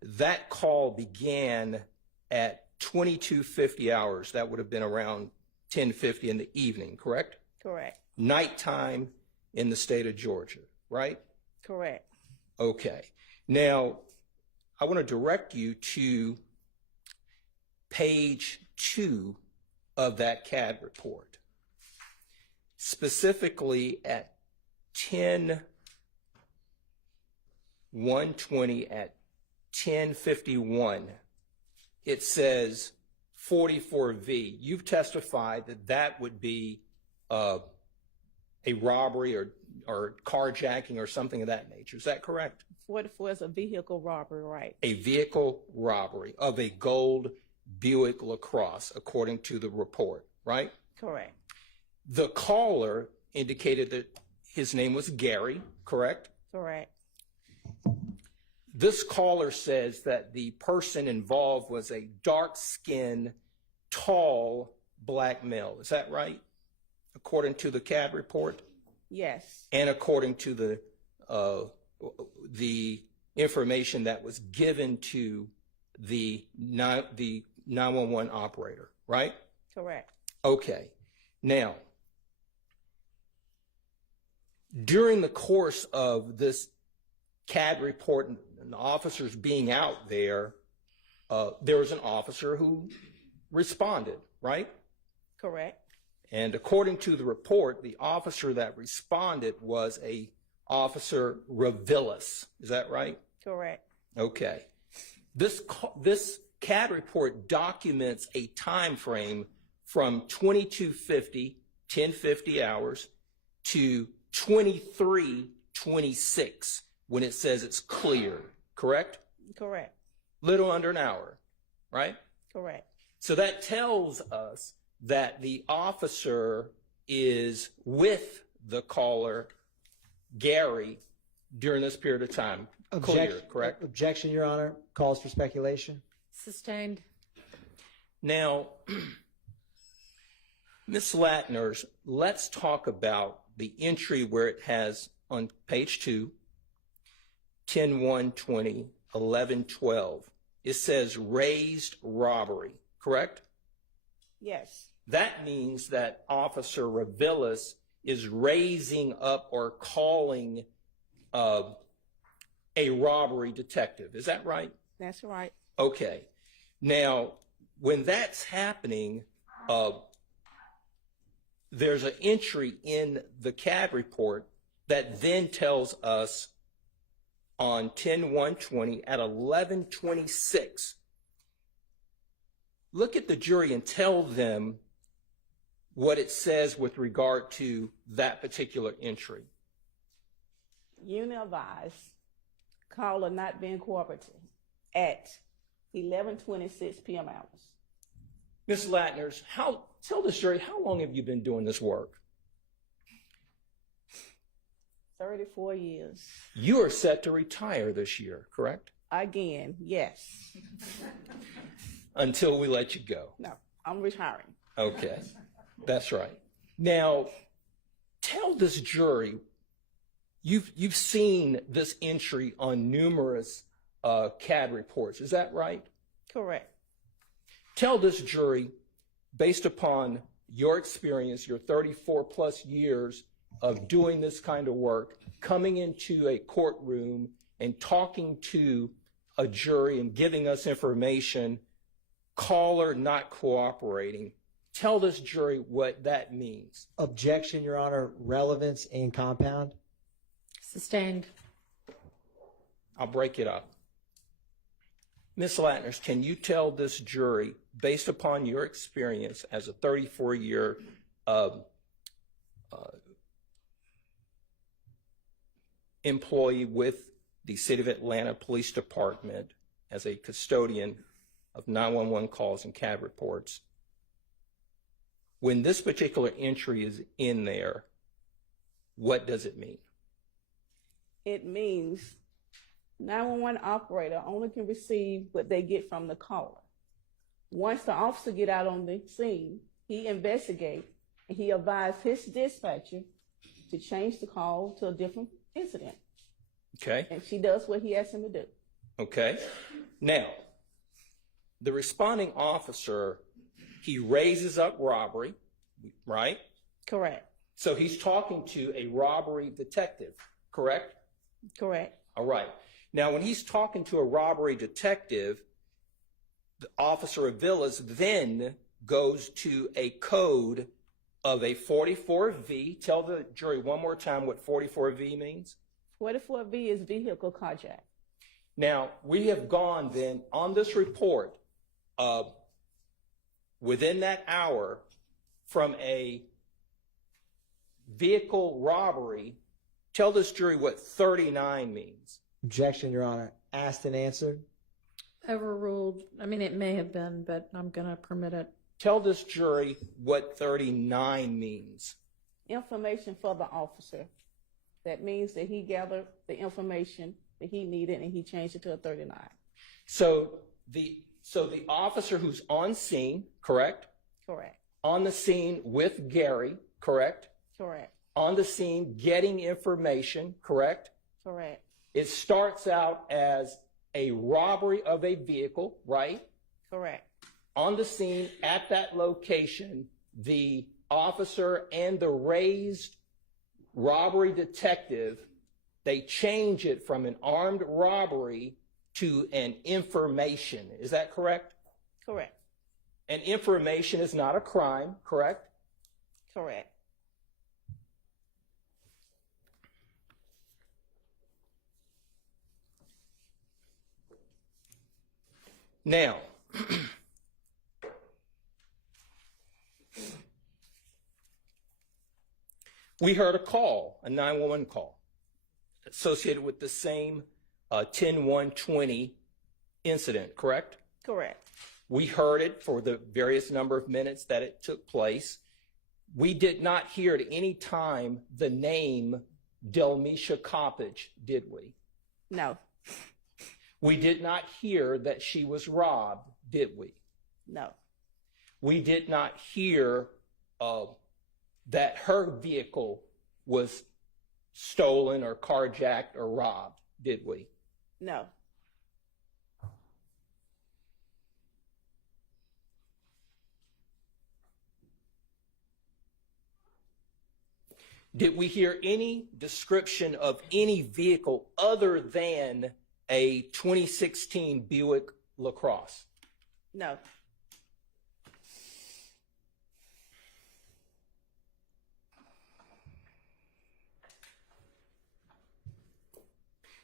That call began at 22:50 hours. That would have been around 10:50 in the evening, correct? Correct. Nighttime in the state of Georgia, right? Correct. Okay. Now, I want to direct you to page 2 of that CAD report. Specifically at 10/120 at 10:51, it says 44V. You've testified that that would be a robbery or carjacking or something of that nature. Is that correct? 44 is a vehicle robbery, right? A vehicle robbery of a gold Buick LaCrosse, according to the report, right? Correct. The caller indicated that his name was Gary, correct? Correct. This caller says that the person involved was a dark-skinned, tall black male. Is that right? According to the CAD report? Yes. And according to the information that was given to the 911 operator, right? Correct. Okay. Now, during the course of this CAD report and the officers being out there, there was an officer who responded, right? Correct. And according to the report, the officer that responded was a Officer Revillis. Is that right? Correct. Okay. This CAD report documents a time frame from 22:50, 10:50 hours, to 23:26 when it says it's cleared, correct? Correct. Little under an hour, right? Correct. So that tells us that the officer is with the caller, Gary, during this period of time. Clear, correct? Objection, Your Honor. Calls for speculation. Sustained. Now, Ms. Latners, let's talk about the entry where it has on page 2, 10/120, 11/12. It says raised robbery, correct? Yes. That means that Officer Revillis is raising up or calling a robbery detective. Is that right? That's right. Okay. Now, when that's happening, there's an entry in the CAD report that then tells us on 10/120 at 11:26, look at the jury and tell them what it says with regard to that particular entry. Unit advised, caller not being cooperative at 11:26 p.m. hours. Ms. Latners, tell this jury, how long have you been doing this work? 34 years. You are set to retire this year, correct? Again, yes. Until we let you go. No, I'm retiring. Okay, that's right. Now, tell this jury, you've seen this entry on numerous CAD reports. Is that right? Correct. Tell this jury, based upon your experience, your 34 plus years of doing this kind of work, coming into a courtroom and talking to a jury and giving us information, caller not cooperating. Tell this jury what that means. Objection, Your Honor. Relevance and compound. Sustained. I'll break it up. Ms. Latners, can you tell this jury based upon your experience as a 34-year employee with the City of Atlanta Police Department as a custodian of 911 calls and CAD reports, when this particular entry is in there, what does it mean? It means 911 operator only can receive what they get from the caller. Once the officer get out on the scene, he investigates and he advised his dispatcher to change the call to a different incident. Okay. And she does what he asks him to do. Okay. Now, the responding officer, he raises up robbery, right? Correct. So he's talking to a robbery detective, correct? Correct. All right. Now, when he's talking to a robbery detective, the Officer Aviles then goes to a code of a 44V. Tell the jury one more time what 44V means. 44V is vehicle carjack. Now, we have gone then on this report within that hour from a vehicle robbery. Tell this jury what 39 means. Objection, Your Honor. Asked and answered. Overruled. I mean, it may have been, but I'm going to permit it. Tell this jury what 39 means. Information for the officer. That means that he gathered the information that he needed and he changed it to a 39. So the officer who's on scene, correct? Correct. On the scene with Gary, correct? Correct. On the scene getting information, correct? Correct. It starts out as a robbery of a vehicle, right? Correct. On the scene at that location, the officer and the raised robbery detective, they change it from an armed robbery to an information. Is that correct? Correct. And information is not a crime, correct? Correct. Now, we heard a call, a 911 call, associated with the same 10-120 incident, correct? Correct. We heard it for the various number of minutes that it took place. We did not hear at any time the name Delmisha Coppage, did we? No. We did not hear that she was robbed, did we? No. We did not hear that her vehicle was stolen or carjacked or robbed, did we? No. Did we hear any description of any vehicle other than a 2016 Buick LaCrosse? No.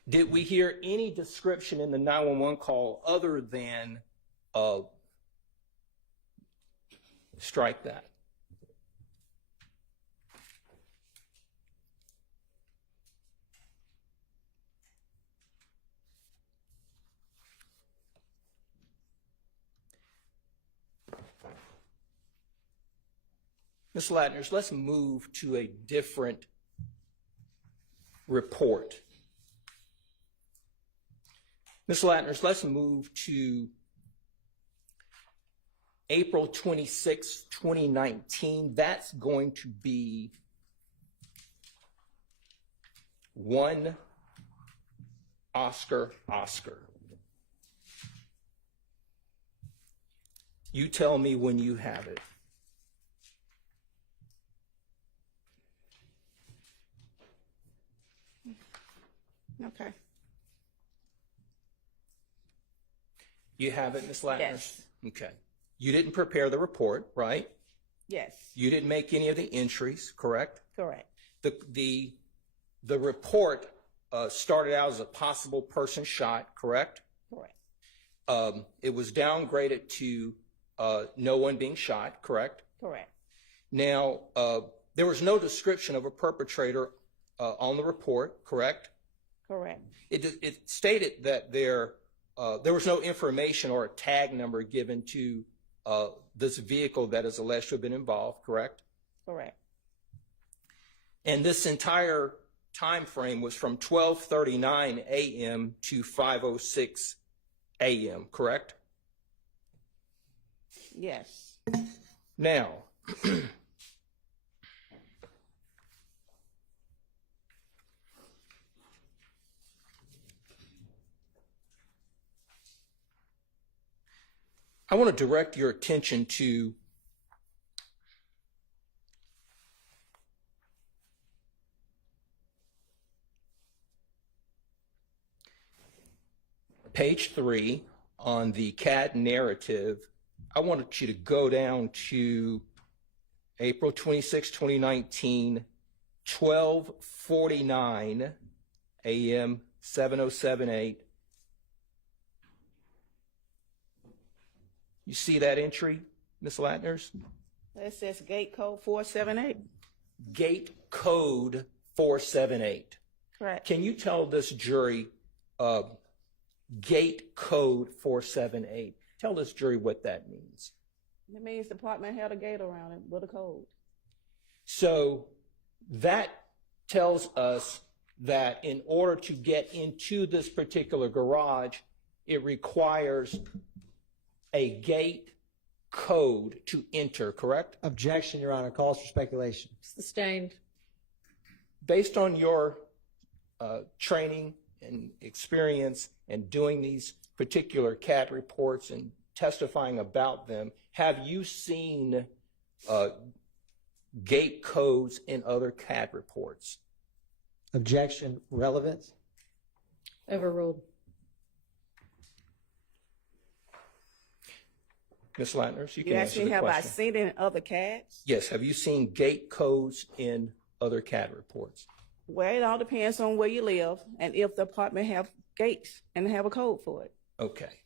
Did we hear any description in the 911 call other than strike that? Ms. Latners, let's move to a different report. Ms. Latners, let's move to April 26, 2019. That's going to be one Oscar. You tell me when you have it. Okay. You have it, Ms. Latners? Yes. Okay. You didn't prepare the report, right? Yes. You didn't make any of the entries, correct? Correct. The report started out as a possible person shot, correct? Correct. It was downgraded to no one being shot, correct? Correct. Now, there was no description of a perpetrator on the report, correct? Correct. It stated that there was no information or a tag number given to this vehicle that is alleged to have been involved, correct? Correct. And this entire time frame was from 12:39 a.m. to 5:06 a.m., correct? Yes. Now, I want to direct your attention to page 3 on the CAD narrative. I wanted you to go down to April 26, 2019, 12:49 a.m., 7:078. You see that entry, Ms. Latners? It says gate code 478. Gate code 478. Correct. Can you tell this jury gate code 478? Tell this jury what that means. It means the apartment had a gate around it with a code. So that tells us that in order to get into this particular garage, it requires a gate code to enter, correct? Objection, Your Honor. Calls for speculation. Sustained. Based on your training and experience and doing these particular CAD reports and testifying about them, have you seen gate codes in other CAD reports? Objection. Relevance. Overruled. Ms. Latners, you can You answer actually the have question. I seen it in other CADs? Yes, have you seen gate codes in other CAD reports? Well, it all depends on where you live and if the apartment have gates and have a code for it. Okay.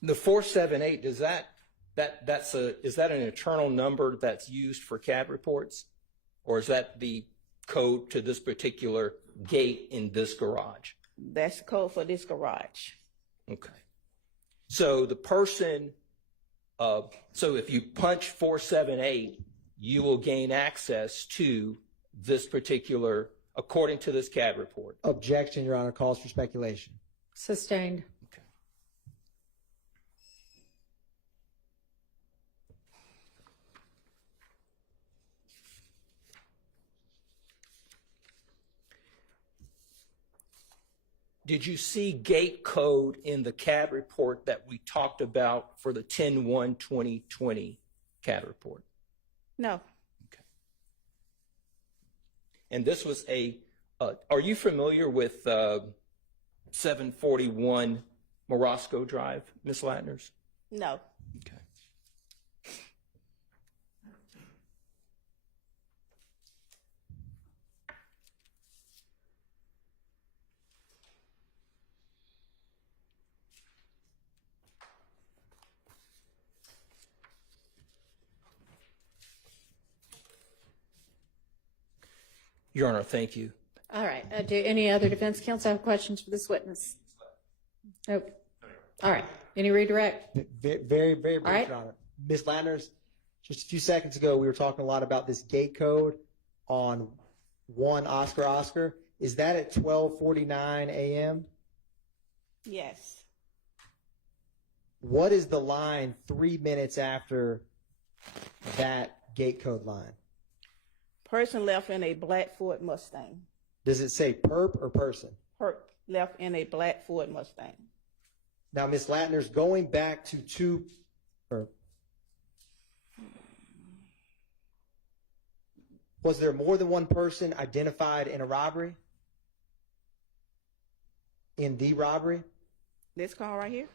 The 478, is that an internal number that's used for CAD reports? Or is that the code to this particular gate in this garage? That's the code for this garage. Okay. So the person, so if you punch 478, you will gain access to this particular, according to this CAD report. Objection, Your Honor. Calls for speculation. Sustained. Okay. Did you see gate code in the CAD report that we talked about for the 10/1/2020 CAD report? No. And this was are you familiar with 741 Morosco Drive, Ms. Latners? No. Okay. Your Honor, thank you. All right. Do any other defense counsel have questions for this witness? Nope. All right. Any redirect? Very brief, All right. Your Honor. Ms. Landers, just a few seconds ago, we were talking a lot about this gate code on 1 Oscar. Is that at 12:49 a.m.? Yes. What is the line 3 minutes after that gate code line? Person left in a black Ford Mustang. Does it say perp or person? Perp left in a black Ford Mustang. Now, Ms. Latner's going back to was there more than one person identified in a robbery? In the robbery? This car right here?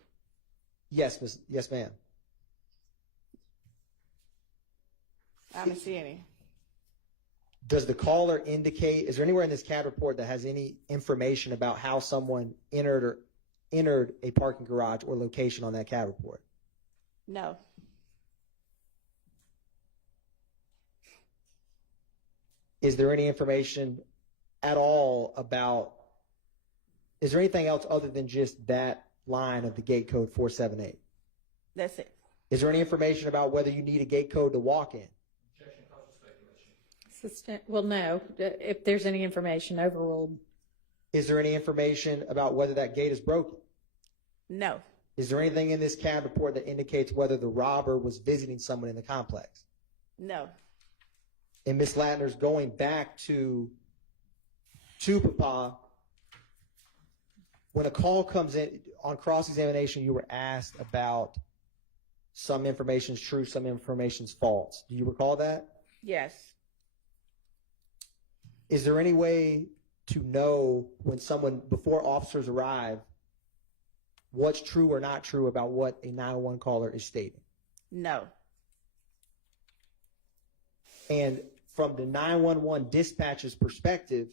Yes, ma'am. I don't see any. Does the caller indicate, is there anywhere in this CAD report that has any information about how someone entered a parking garage or location on that CAD report? No. Is there any information at all about, is there anything else other than just that line of the gate code 478? That's it. Is there any information about whether you need a gate code to walk in? Well, no. If there's any information, overruled. Is there any information about whether that gate is broken? No. Is there anything in this CAB report that indicates whether the robber was visiting someone in the complex? No. And Ms. Latner's going back to Papa, when a call comes in on cross-examination, you were asked about some information's true, some information's false. Do you recall that? Yes. Is there any way to know when someone, before officers arrive, what's true or not true about what a 911 caller is stating? No. And from the 911 dispatcher's perspective,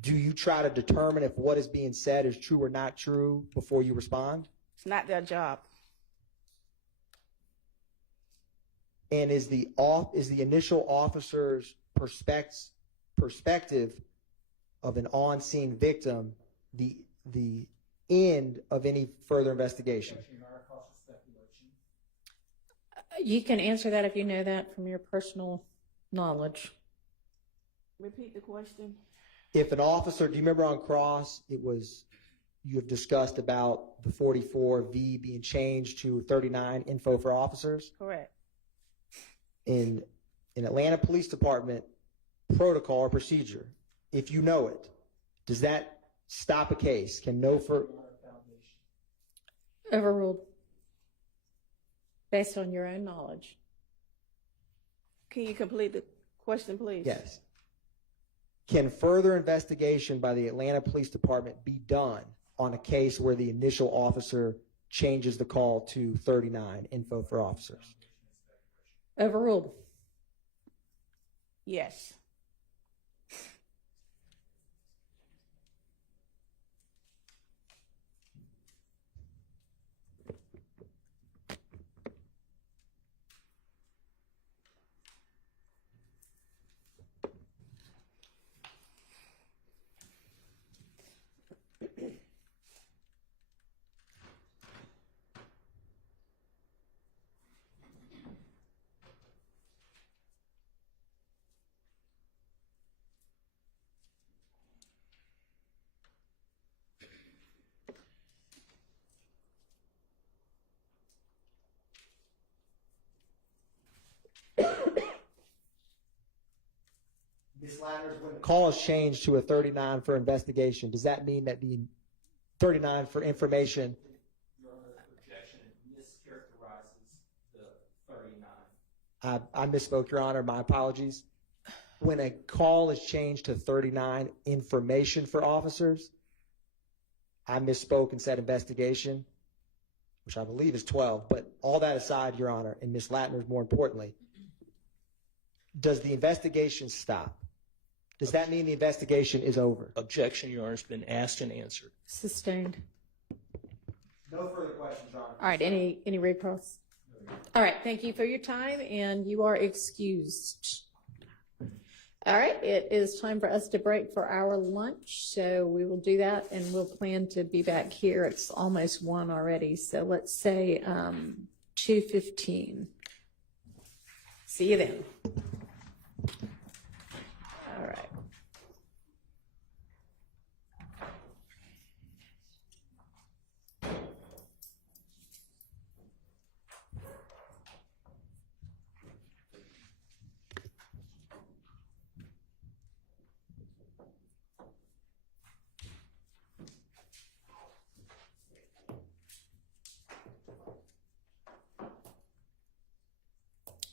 do you try to determine if what is being said is true or not true before you respond? It's not their job. And is the initial officer's perspective of an on-scene victim the end of any further investigation? You can answer that if you know that from your personal knowledge. Repeat the question. If an officer, do you remember on cross, you have discussed about the 44V being changed to 39 info for officers? Correct. In Atlanta Police Department protocol or procedure, if you know it, does that stop a case? Can no for Overruled. Based on your own knowledge. Can you complete the question, please? Yes. Can further investigation by the Atlanta Police Department be done on a case where the initial officer changes the call to 39 info for officers? Overruled. Yes. Ms. Ladders, when the call is changed to a 39 for investigation, does that mean that the 39 for information? Your objection mischaracterizes the 39. I misspoke, Your Honor. My apologies. When a call is changed to 39 information for officers, I misspoke and said investigation, which I believe is 12. But all that aside, Your Honor, and Ms. Latner, more importantly, does the investigation stop? Does that mean the investigation is over? Objection, Your Honor, has been asked and answered. Sustained. No further questions, Your Honor. All right, any recalls? All right, thank you for your time, and you are excused. All right, it is time for us to break for our lunch, so we will do that, and we'll plan to be back here. It's almost 1 already, so let's say 2:15. See you then. All right.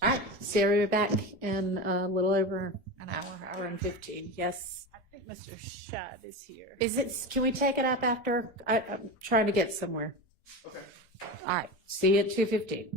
All right, Sarah, we're back in a little over an hour and 15. Yes. I think Mr. Schad is here. Is it? Can we take it up after? I'm trying to get somewhere. Okay. All right. See you at 2:15.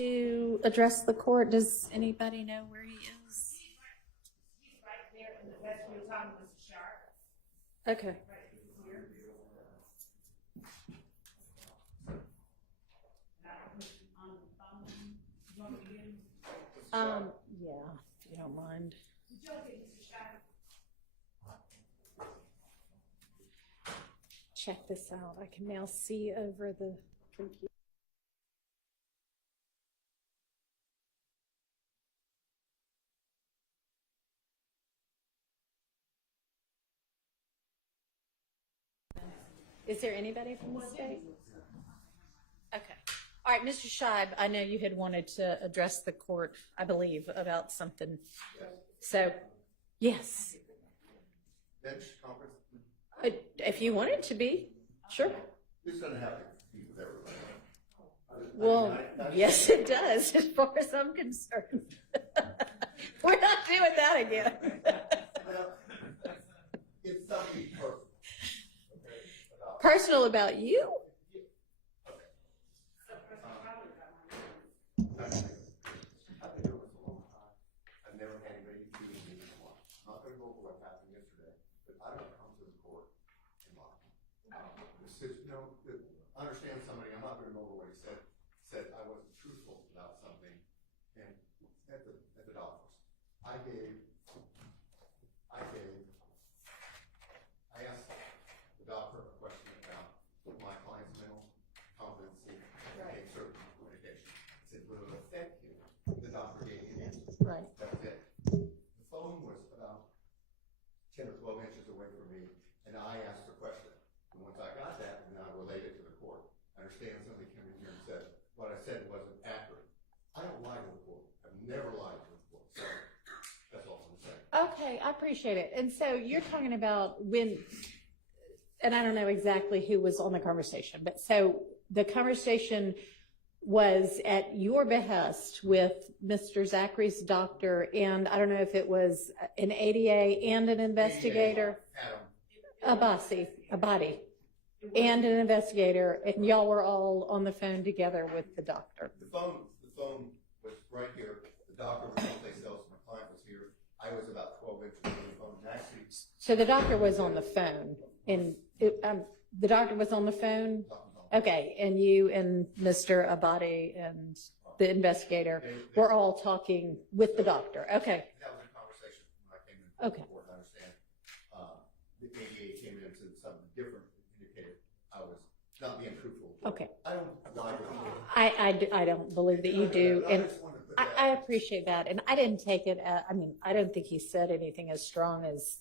to address the court? Does anybody know where he is? He's right there in the vestibule talking to Mr. Sharp. Okay. Yeah, if you don't mind. Check this out. I can now see over the computer. Is there anybody from the state? Okay. All right, Mr. Schieb, I know you had wanted to address the court, I believe, about something. So, yes. Bench conference? If you want it to be, sure. This doesn't have to be with everybody. Well, yes, it does, as far as I'm concerned. We're not doing that again. Well, it's something personal. Okay? Personal about you? I've been doing this a long time. I've never had anybody accuse me of lying. I'm not going to go over what happened yesterday, but I don't come to the court and lie. I understand somebody, I'm not going to go over what he said I wasn't truthful about something, and at the doctors. I asked the doctor a question about my client's mental competency to take certain medication. I said, will it affect you? The doctor gave me an answer. Right. That was it. The phone was about 10 or 12 inches away from me, and I asked the question. And once I got that, then I relayed it to the court. I understand somebody came in here and said, what I said wasn't accurate. I don't lie to the court. I've never lied to the court. So that's all I'm saying. Okay, I appreciate it. And so you're talking about when, and I don't know exactly who was on the conversation, but so the conversation was at your behest with Mr. Zachary's doctor, and I don't know if it was an ADA and an investigator, a body, and an investigator, and y'all were all on the phone together with the doctor. The phone was right here. The doctor was someplace else. My client was here. I was about 12 inches from the phone. And actually, So the doctor was on the phone, and the doctor was on the phone? Okay, and you and Mr. Abadi and the investigator were all talking with the doctor. Okay. That was a conversation when I came in. Okay. Court, I understand. The ADA came in and said something different, indicated I was not being truthful. Okay. I don't lie to people. I don't believe that you do, and I appreciate that. And I didn't take it, I don't think he said anything as strong as,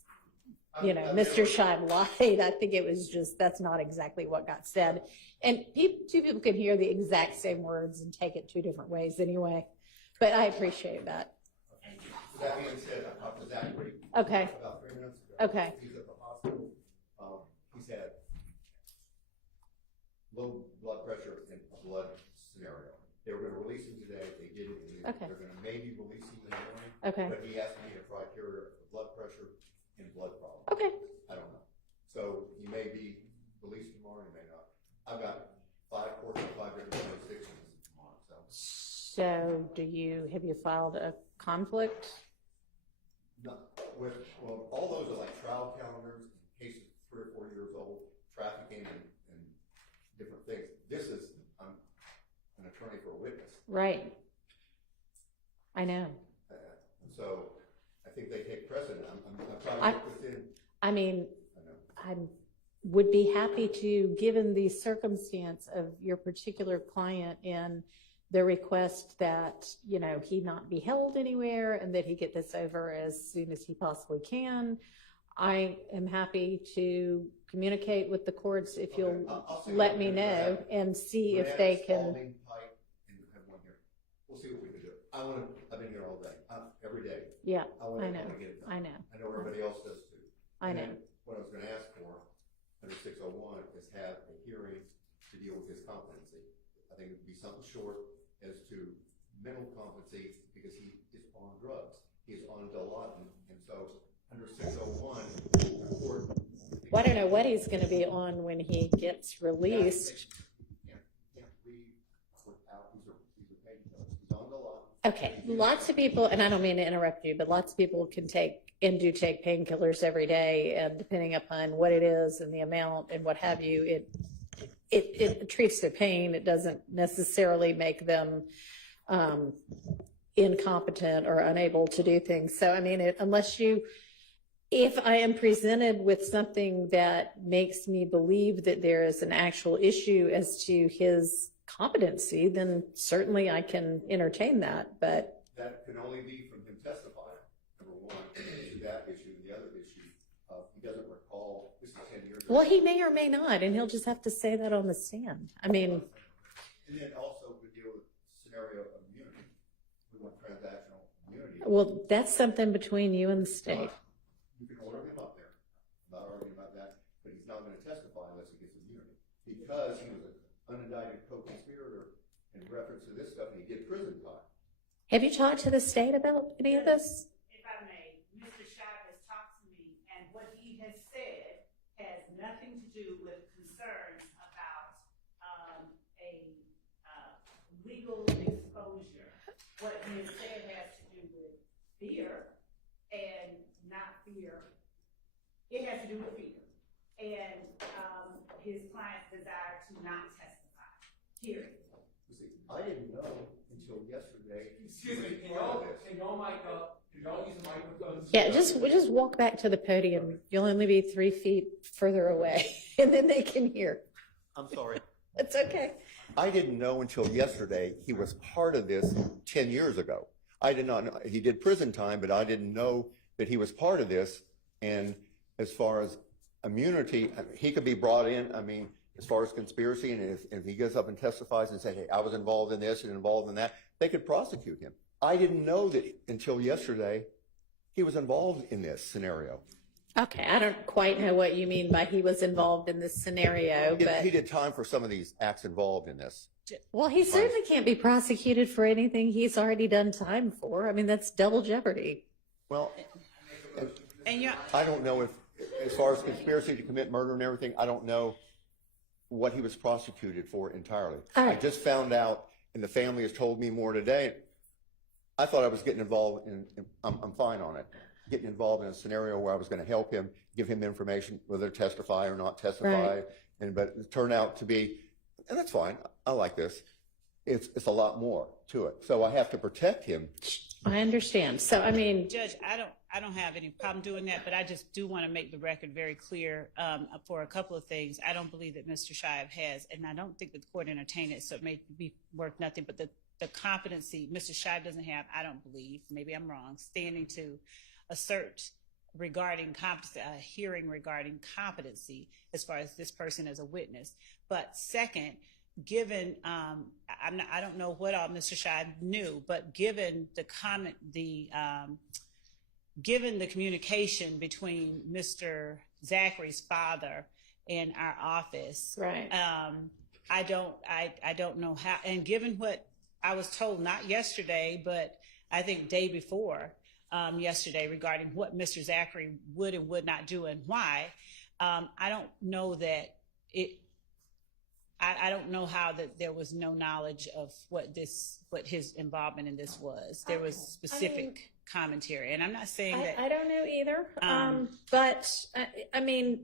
Mr. Schieb lied. I think it was just, that's not exactly what got said. And two people can hear the exact same words and take it two different ways anyway. But I appreciate that. So that being said, I talked to Zachary Okay. about 3 minutes ago. Okay. He's at the hospital. He's had low blood pressure and blood scenario. They were going to release him today. They didn't. Okay. They're going to maybe release him in the morning. Okay. But he has to meet a criteria of blood pressure and blood problem. Okay. I don't know. So he may be released tomorrow. He may not. I've got 5 courts and 5 different jurisdictions tomorrow. So have you filed a conflict? No, well, all those are like trial calendars, cases 3 or 4 years old, trafficking and different things. This is, I'm an attorney for a witness. Right. I know. So I think they take precedent. I'm trying to work within. I would be happy to, given the circumstance of your particular client and the request that, he not be held anywhere and that he get this over as soon as he possibly can. I am happy to communicate with the courts if you'll let me know and see if they can. We'll see what we can do. I've been here all day, every day. Yeah, I know. Get it done. I know. I know everybody else does too. I know. What I was going to ask for under 601 is have a hearing to deal with his competency. I think it would be something short as to mental competency because he is on drugs. He is on Dilaudid, and so under 601, the court. Well, I don't know what he's going to be on when he gets released. Can't leave without these are painkillers. Okay, lots of people, and I don't mean to interrupt you, but lots of people can take and do take painkillers every day, and depending upon what it is and the amount and what have you, it treats their pain. It doesn't necessarily make them incompetent or unable to do things. So, I mean, if I am presented with something that makes me believe that there is an actual issue as to his competency, then certainly I can entertain that. But that can only be from him testifying, number one, to that issue. The other issue, he doesn't recall, this is 10 years ago. well, he may or may not, and he'll just have to say that on the stand. I mean, And then also we deal with scenario of immunity. We want transactional immunity. well, that's something between you and the state. You can order him up there. I'm not arguing about that, but he's not going to testify unless he gets immunity. Because he was an unindicted co-conspirator in reference to this stuff, and he did prison time. Have you talked to the state about any of this? If I may, Mr. Schieb has talked to me, and what he has said has nothing to do with concerns about a legal exposure. What he has said has to do with fear and not fear. It has to do with fear and his client's desire to not testify. Period. You see, I didn't know until yesterday. Excuse me, can y'all mic up? Can y'all use the microphones? Yeah, just walk back to the podium. You'll only be 3 feet further away, and then they can hear. I'm sorry. It's okay. I didn't know until yesterday he was part of this 10 years ago. I did not know. He did prison time, but I didn't know that he was part of this. And as far as immunity, he could be brought in. I mean, as far as conspiracy, and if he goes up and testifies and says, hey, I was involved in this and involved in that, they could prosecute him. I didn't know that until yesterday he was involved in this scenario. Okay, I don't quite know what you mean by he was involved in this scenario, but He did time for some of these acts involved in this. well, he certainly can't be prosecuted for anything he's already done time for. I mean, that's double jeopardy. Well, And I don't know if, as far as conspiracy to commit murder and everything, I don't know what he was prosecuted for entirely. All right. I just found out, and the family has told me more today. I thought I was getting involved in I'm fine on it, getting involved in a scenario where I was going to help him, give him information, whether testify or not testify. Right. But it turned out to be, and that's fine. I like this. It's a lot more to it. So I have to protect him. I understand. So, I mean, Judge, I don't have any problem doing that, but I just do want to make the record very clear for a couple of things. I don't believe that Mr. Schieb has, and I don't think that the court entertained it, so it may be worth nothing, but the competency Mr. Schieb doesn't have, I don't believe, maybe I'm wrong, standing to assert regarding competency, a hearing regarding competency as far as this person as a witness. But second, given, I don't know what all Mr. Schieb knew, but given the given the communication between Mr. Zachary's father and our office, right. I don't know how, and given what I was told, not yesterday, but I think day before yesterday regarding what Mr. Zachary would and would not do and why, I don't know that I don't know how that there was no knowledge of what his involvement in this was. There was specific commentary, and I'm not saying that. I don't know either. But I mean,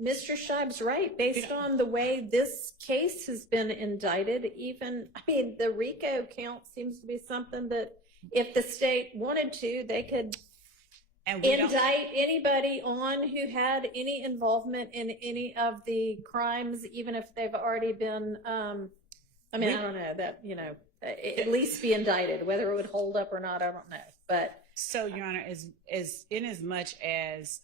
Mr. Schieb's right. Based on the way this case has been indicted, the RICO count seems to be something that if the state wanted to, they could indict anybody on who had any involvement in any of the crimes, even if they've already been, I don't know, that, at least be indicted. Whether it would hold up or not, I don't know. But so, Your Honor, as in as much as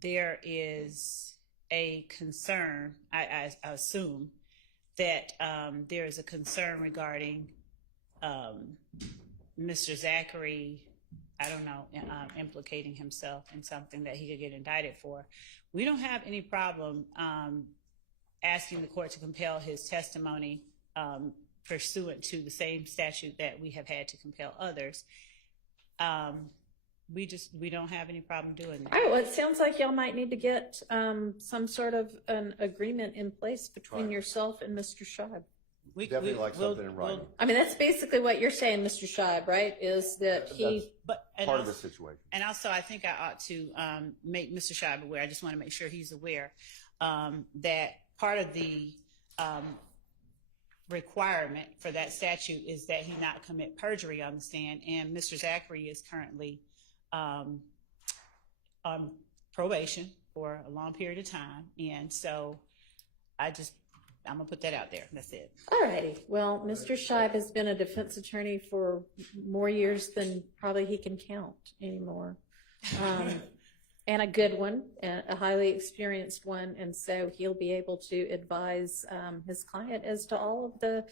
there is a concern, I assume that there is a concern regarding Mr. Zachary, I don't know, implicating himself in something that he could get indicted for. We don't have any problem asking the court to compel his testimony pursuant to the same statute that we have had to compel others. We don't have any problem doing that. All right, well, it sounds like y'all might need to get some sort of an agreement in place between yourself and Mr. Schieb. Definitely like something in writing. I mean, that's basically what you're saying, Mr. Scheib, right? Is that he... Part of the situation. And also, I think I ought to make Mr. Scheib aware, I just want to make sure he's aware, that part of the requirement for that statute is that he not commit perjury on the stand, and Mr. Zachary is currently on probation for a long period of time, and so I'm gonna put that out there. That's it. All righty. Well, Mr. Scheib has been a defense attorney for more years than probably he can count anymore. And a good one, a highly experienced one. And so he'll be able to advise his client as to all of the,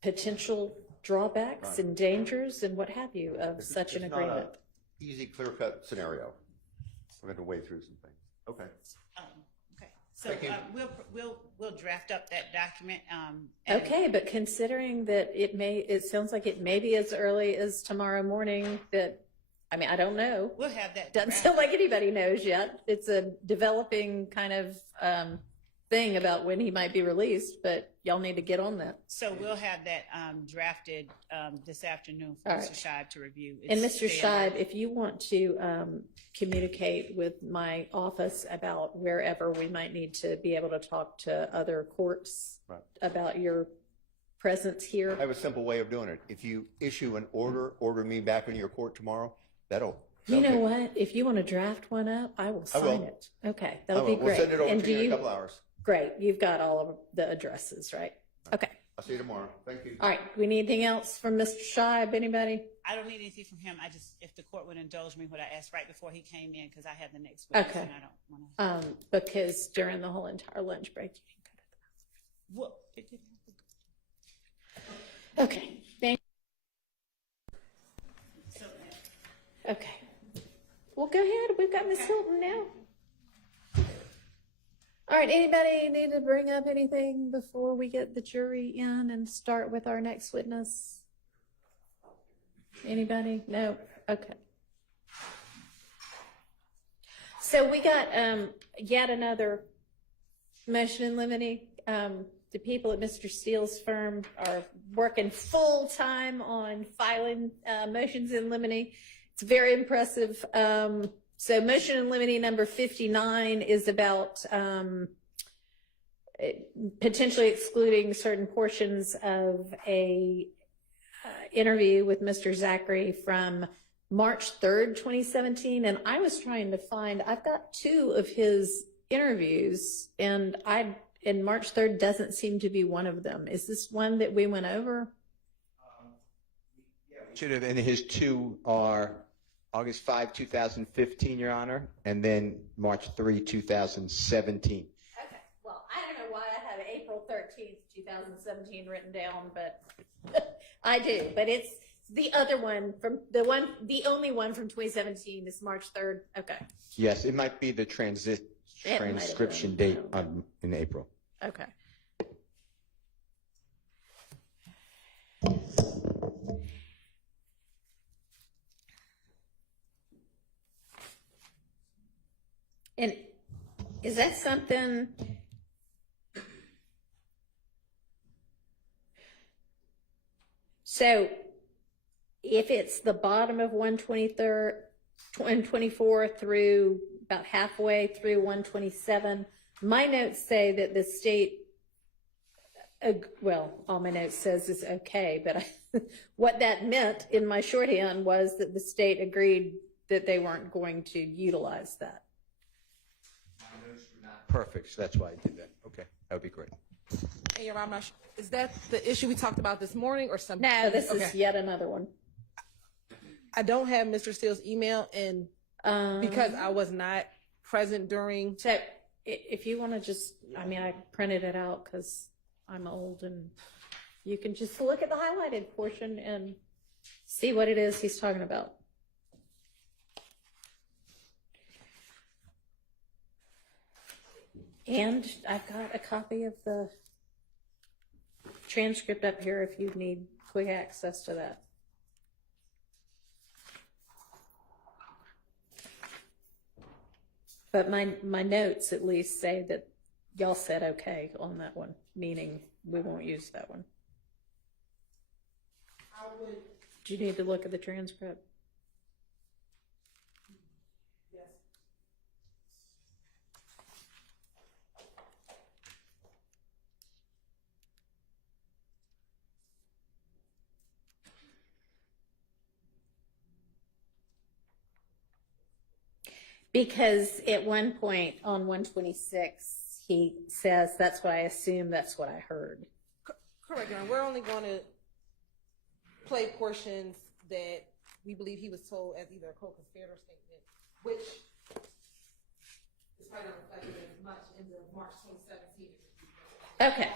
potential drawbacks and dangers and what have you of such an agreement. Not an easy, clear-cut scenario. We're going to wade through some things. Okay. So we'll draft up that document. Okay, but considering that it sounds like it may be as early as tomorrow morning. I don't know. We'll have that. Doesn't sound like anybody knows yet. It's a developing kind of thing about when he might be released, but y'all need to get on that. So we'll have that drafted this afternoon for Mr. Scheib to review. And Mr. Scheib, if you want to communicate with my office about wherever we might need to be able to talk to other courts about your presence here. I have a simple way of doing it. If you issue an order me back into your court tomorrow, that'll You know what? If you want to draft one up, I will sign it. Okay, that'll be great. We'll send it over and to you in a couple hours. Great. You've got all of the addresses, right? Okay. I'll see you tomorrow. Thank you. All right. We need anything else from Mr. Scheib? Anybody? I don't need anything from him. If the court would indulge me what I asked right before he came in, because I have the next witness. Okay. And I don't want to. Because during the whole entire lunch break, you didn't go to the bathroom. Well, it didn't happen. Okay. Thank you. Okay. Well, go ahead. We've got Ms. Hilton now. All right. Anybody need to bring up anything before we get the jury in and start with our next witness? Anybody? No? Okay. So we got yet another motion in limine. The people at Mr. Steele's firm are working full time on filing motions in limine. It's very impressive. So motion in limine number 59 is about potentially excluding certain portions of a interview with Mr. Zachary from March 3rd, 2017. And I was trying to find, I've got 2 of his interviews, and March 3rd doesn't seem to be one of them. Is this one that we went over? Should have, and his 2 are August 5, 2015, Your Honor, and then March 3, 2017. Okay. Well, I don't know why I have April 13th, 2017 written down, but I do. But it's the other one the only one from 2017 is March 3rd. Okay. Yes, it might be the transcription date in April. Okay. And is that something? So if it's the bottom of 124 through about halfway through 127, my notes say that the state, all my notes says is okay, but what that meant in my shorthand was that the state agreed that they weren't going to utilize that. Perfect, so that's why I did that. Okay, that would be great. Hey, Your Honor, is that the issue we talked about this morning or something? No, this is yet another one. I don't have Mr. Steele's email, and because I was not present during. So if you want to just, I printed it out because I'm old, and you can just look at the highlighted portion and see what it is he's talking about. And I've got a copy of the transcript up here if you need quick access to that. But my notes at least say that y'all said okay on that one, meaning we won't use that one. Do you need to look at the transcript? Because at one point on 126, he says, that's what I assume, that's what I heard. Correct, Your Honor. We're only going to play portions that we believe he was told as either a co-conspirator statement, which is probably not reflected as much in the March 2017. Okay,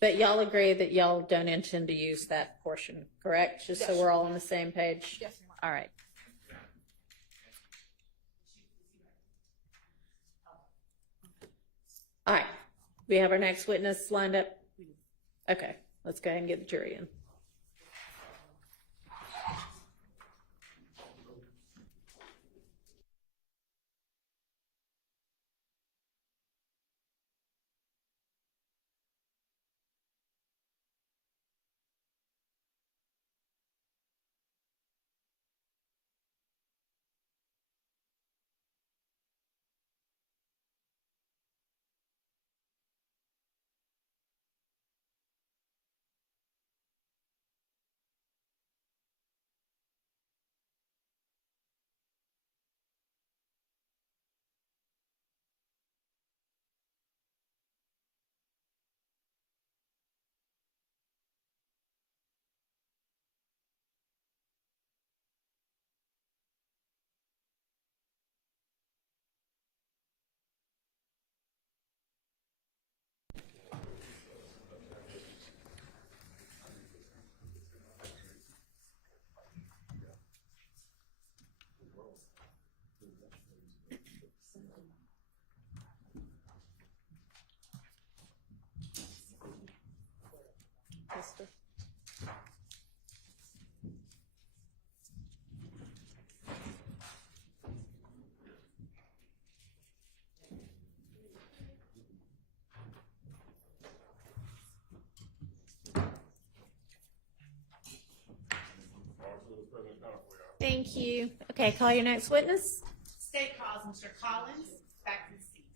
but y'all agree that y'all don't intend to use that portion, correct? Just so we're all on the same page? Yes, Your All Honor. right. All right, we have our next witness lined up? Okay, let's go ahead and get the jury in. Thank you. Okay, call your next witness. State calls Mr. Collins back to the seat.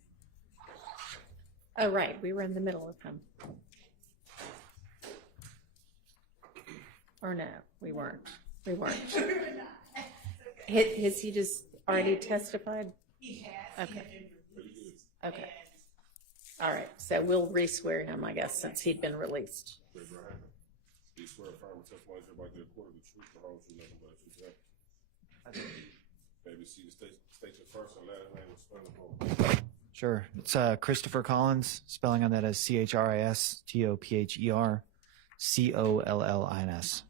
Oh, right, we were in the middle of him. Or no, we weren't. We weren't. Has he just already testified? He has. Okay. Okay. All right, so we'll re-swear him, I guess, since he'd been released. Do you swear affirm testimony about the report of the truth, the whole truth, nothing but the truth? Maybe see, state your first and last name and spell the whole. Sure. It's Christopher Collins. Spelling on that is CHRISTOPHER COLLINS.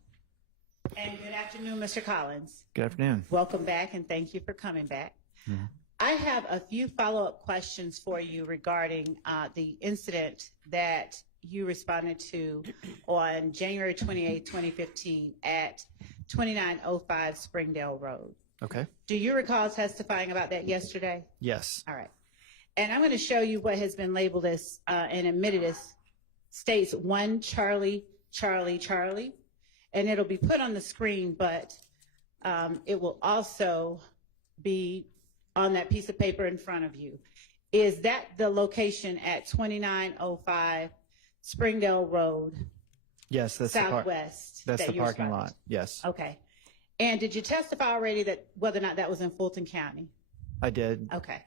And good afternoon, Mr. Collins. Good afternoon. Welcome back, and thank you for coming back. Mm-hmm. I have a few follow-up questions for you regarding the incident that you responded to on January 28, 2015 at 2905 Springdale Road. Okay. Do you recall testifying about that yesterday? Yes. All right. And I'm going to show you what has been labeled as and admitted as states 1 Charlie, Charlie, Charlie. And it'll be put on the screen, but it will also be on that piece of paper in front of you. Is that the location at 2905 Springdale Road? Yes, that's Southwest. That's that the you parking responded lot. Yes. Okay. And did you testify already that whether or not that was in Fulton County? I did. Okay.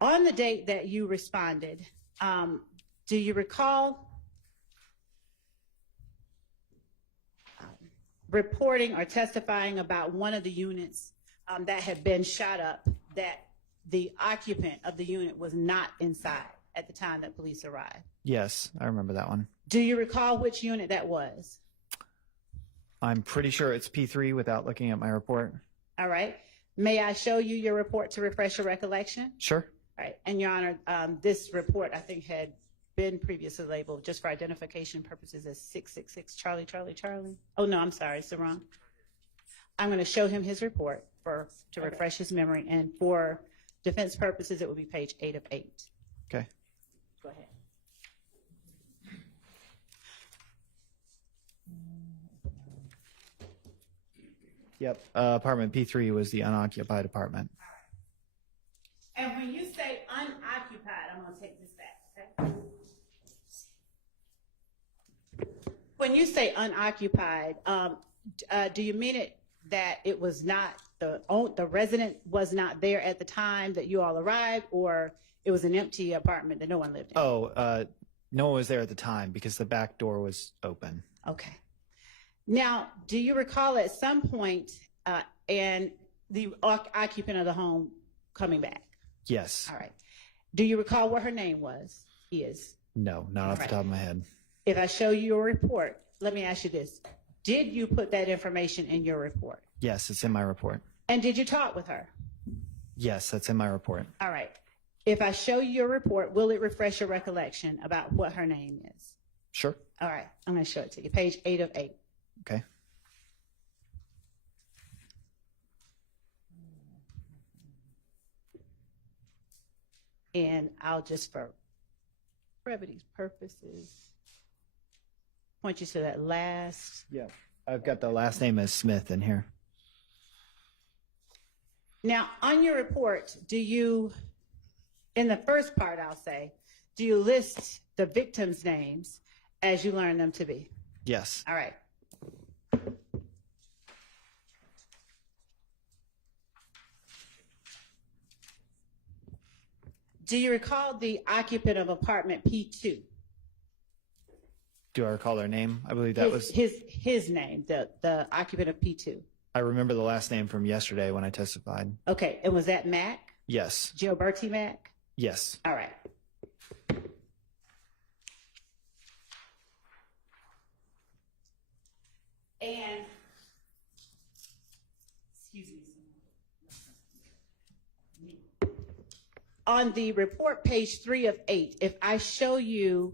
On the date that you responded, do you recall reporting or testifying about one of the units that had been shot up, that the occupant of the unit was not inside at the time that police arrived? Yes, I remember that one. Do you recall which unit that was? I'm pretty sure it's P3 without looking at my report. All right. May I show you your report to refresh your recollection? Sure. All right. And Your Honor, this report I think had been previously labeled just for identification purposes as 666 Charlie, Charlie, Charlie. Oh, no, I'm sorry. It's the wrong. I'm going to show him his report to refresh his memory. And for defense purposes, it will be page 8 of 8. Okay. Go ahead. Yep. Apartment P3 was the unoccupied apartment. And when you say unoccupied, I'm going to take this back, okay? When you say unoccupied, do you mean it that it was not the resident was not there at the time that you all arrived, or it was an empty apartment that no one lived in? Oh, no one was there at the time because the back door was open. Okay. Now, do you recall at some point and the occupant of the home coming back? Yes. All right. Do you recall what her name was? No, not off the top of my head. If I show you your report, let me ask you this. Did you put that information in your report? Yes, it's in my report. And did you talk with her? Yes, that's in my report. All right. If I show you your report, will it refresh your recollection about what her name is? Sure. All right. I'm going to show it to you. Page 8 of 8. Okay. And I'll just, for brevity's purposes, point you to that last. Yeah. I've got the last name as Smith in here. Now, on your report, do you, in the first part, I'll say, do you list the victims' names as you learn them to be? Yes. All right. Do you recall the occupant of apartment P2? Do I recall their name? I believe that was his name, the occupant of P2. I remember the last name from yesterday when I testified. Okay, and was that Mac? Yes. Gilberti Mac? Yes. All right. And, excuse me. On the report, page 3 of 8, if I show you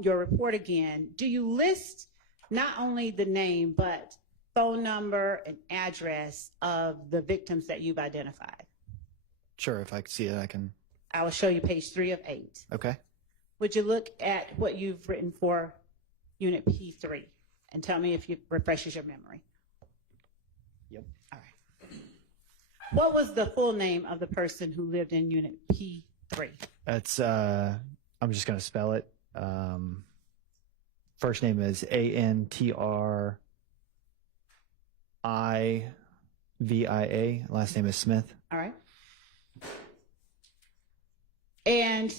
your report again, do you list not only the name, but phone number and address of the victims that you've identified? Sure, if I can see it, I can. I will show you page 3 of 8. Okay. Would you look at what you've written for Unit P3 and tell me if it refreshes your memory? Yep. All right. What was the full name of the person who lived in Unit P3? It's, I'm just going to spell it. First name is ANTRIVIA. Last name is Smith. All right. And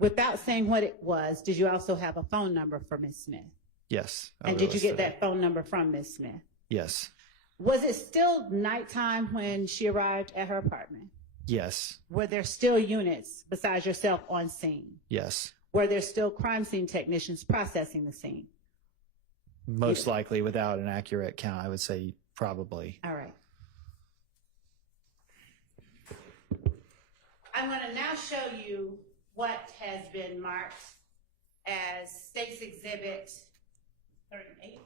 without saying what it was, did you also have a phone number for Ms. Smith? Yes. And did you get that phone number from Ms. Smith? Yes. Was it still nighttime when she arrived at her apartment? Yes. Were there still units besides yourself on scene? Yes. Were there still crime scene technicians processing the scene? Most likely, without an accurate count, I would say probably. All right. I'm going to now show you what has been marked as State's Exhibit 38.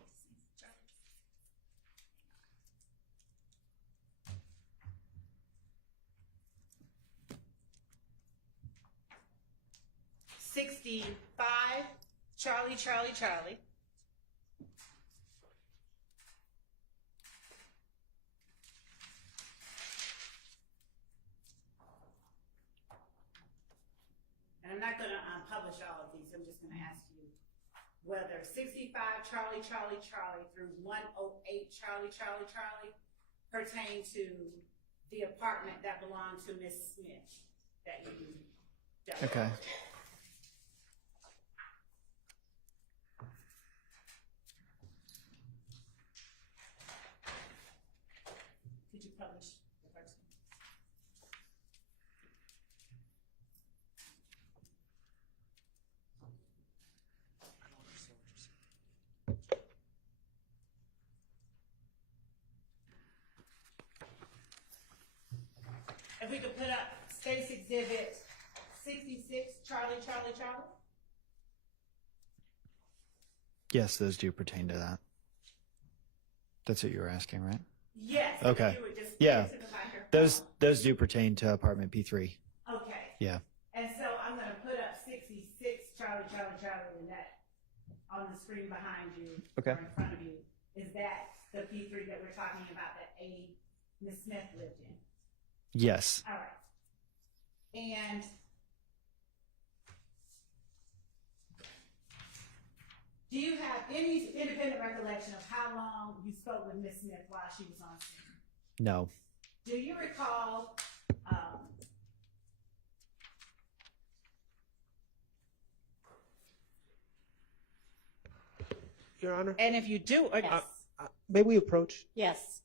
$65, Charlie, Charlie, Charlie. And I'm not going to publish all of these. I'm just going to ask you whether 65 Charlie, Charlie, Charlie through 108 Charlie, Charlie, Charlie pertain to the apartment that belonged to Miss Smith that you dealt with. Okay. Could you publish the first one? If we could put up State's Exhibit 66, Charlie, Charlie, Charlie. Yes, those do pertain to that. That's what you were asking, right? Yes. Okay. You would just Yeah. to the binder. Those do pertain to apartment P3. Okay. Yeah. And so I'm going to put up 66 Charlie, and that on the screen behind you Okay. or in front of you. Is that the P3 that we're talking about that Ms. Smith lived in? Yes. All right. And do you have any independent recollection of how long you spoke with Ms. Smith while she was on scene? No. Do you recall Your Honor? and if you do, Yes. May we approach? Yes.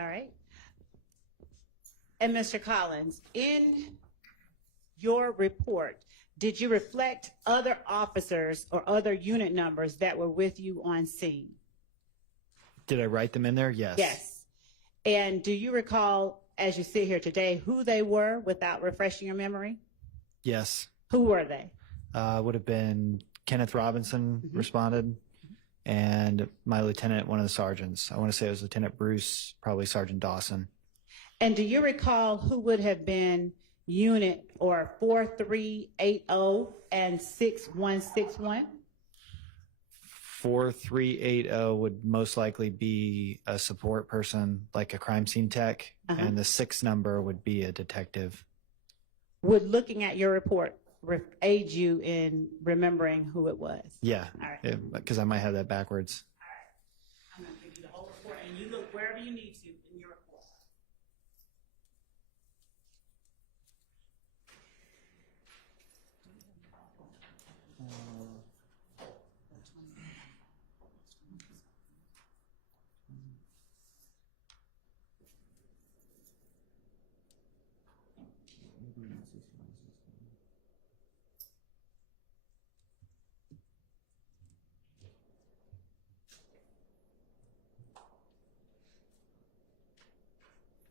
All right. And Mr. Collins, in your report, did you reflect other officers or other unit numbers that were with you on scene? Did I write them in there? Yes. Yes. And do you recall, as you sit here today, who they were without refreshing your memory? Yes. Who were they? Would have been Kenneth Robinson responded, and my lieutenant, one of the sergeants. I want to say it was Lieutenant Bruce, probably Sergeant Dawson. And do you recall who would have been unit or 4380 and 6161? 4380 would most likely be a support person, like a crime scene tech, and the 6 number would be a detective. Would looking at your report aid you in remembering who it was? Yeah, All right. because I might have that backwards. I'm going to give you the whole report, and you look wherever you need to in your report.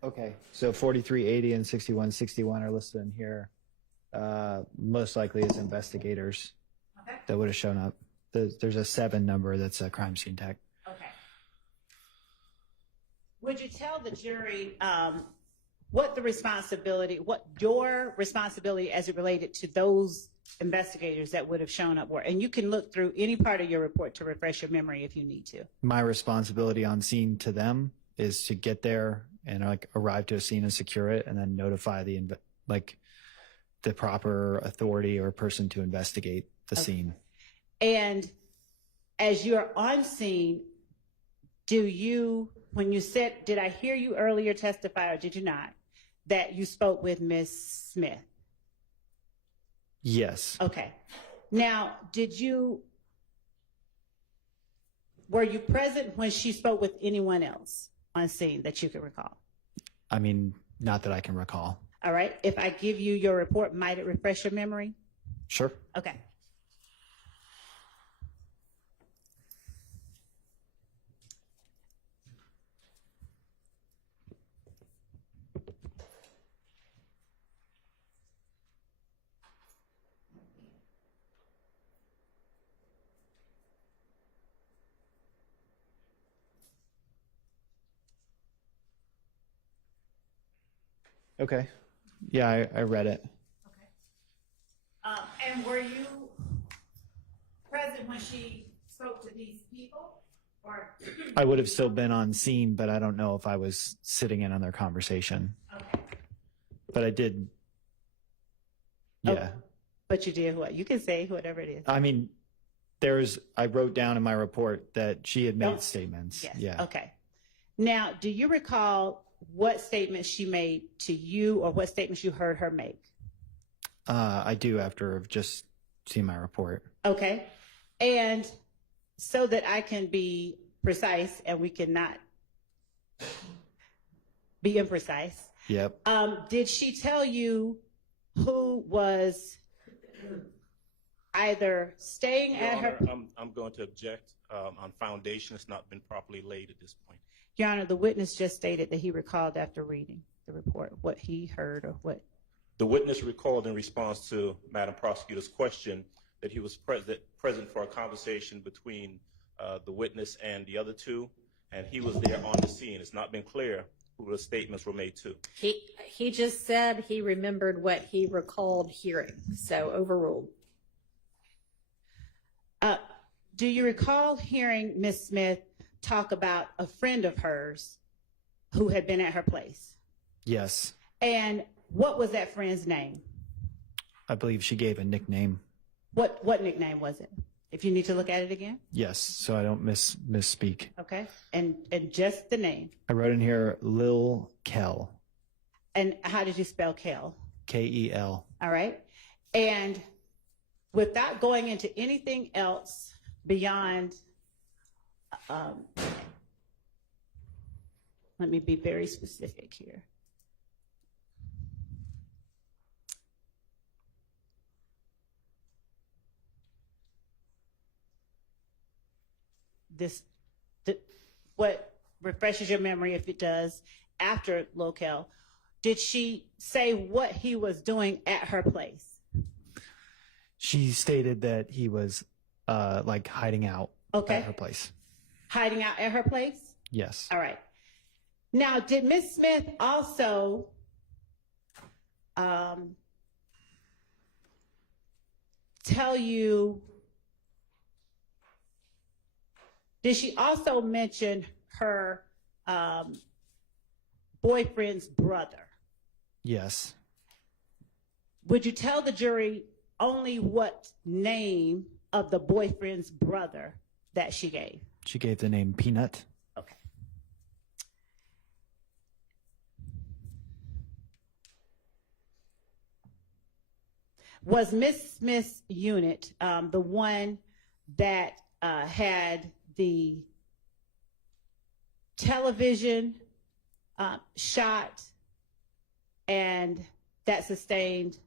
Okay, so 4380 and 6161 are listed in here. Most likely as investigators that would have shown up. There's a 7 number that's a crime scene tech. Okay. Would you tell the jury what your responsibility as it related to those investigators that would have shown up were? And you can look through any part of your report to refresh your memory if you need to. My responsibility on scene to them is to get there and arrive to a scene and secure it, and then notify the proper authority or person to investigate the scene. And as you're on scene, when you said, did I hear you earlier testify or did you not, that you spoke with Ms. Smith? Yes. Okay. Now, were you present when she spoke with anyone else on scene that you can recall? I mean, not that I can recall. All right. If I give you your report, might it refresh your memory? Sure. Okay. Okay. Yeah, I read it. And were you present when she spoke to these people? Or I would have still been on scene, but I don't know if I was sitting in on their conversation. Okay. But I did. Yeah. Oh, but you did what? You can say whatever it is. I mean, I wrote down in my report that she had made statements. Yes. Yeah. Okay. Now, do you recall what statements she made to you or what statements you heard her make? I do, after I've just seen my report. Okay. And so that I can be precise and we cannot be imprecise. Yep. Did she tell you who was either staying Your at Honor, her? I'm going to object. On foundation, it's not been properly laid at this point. Your Honor, the witness just stated that he recalled after reading the report what he heard or what. The witness recalled in response to Madam Prosecutor's question that he was present for a conversation between the witness and the other two, and he was there on the scene. It's not been clear who the statements were made to. He just said he remembered what he recalled hearing, so overruled. Do you recall hearing Ms. Smith talk about a friend of hers who had been at her place? Yes. And what was that friend's name? I believe she gave a nickname. What nickname was it? If you need to look at it again. Yes, so I don't misspeak. Okay. And just the name. I wrote in here Lil Kel. And how did you spell Kel? Kel. All right. And without going into anything else beyond Let me be very specific here. What refreshes your memory, if it does, after locale, did she say what he was doing at her place? She stated that he was like hiding out at her place. Hiding out at her place? Yes. All right. Now, did Ms. Smith also tell you, did she also mention her boyfriend's brother? Yes. Would you tell the jury only what name of the boyfriend's brother that she gave? She gave the name Peanut. Okay. Was Miss Smith's unit the one that had the television shot and that sustained,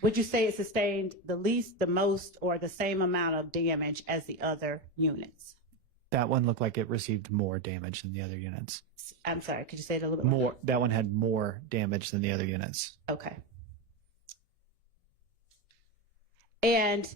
would you say it sustained the least, the most, or the same amount of damage as the other units? That one looked like it received more damage than the other units. I'm sorry, could you say it a little bit More. That one had more damage than the other units. Okay. And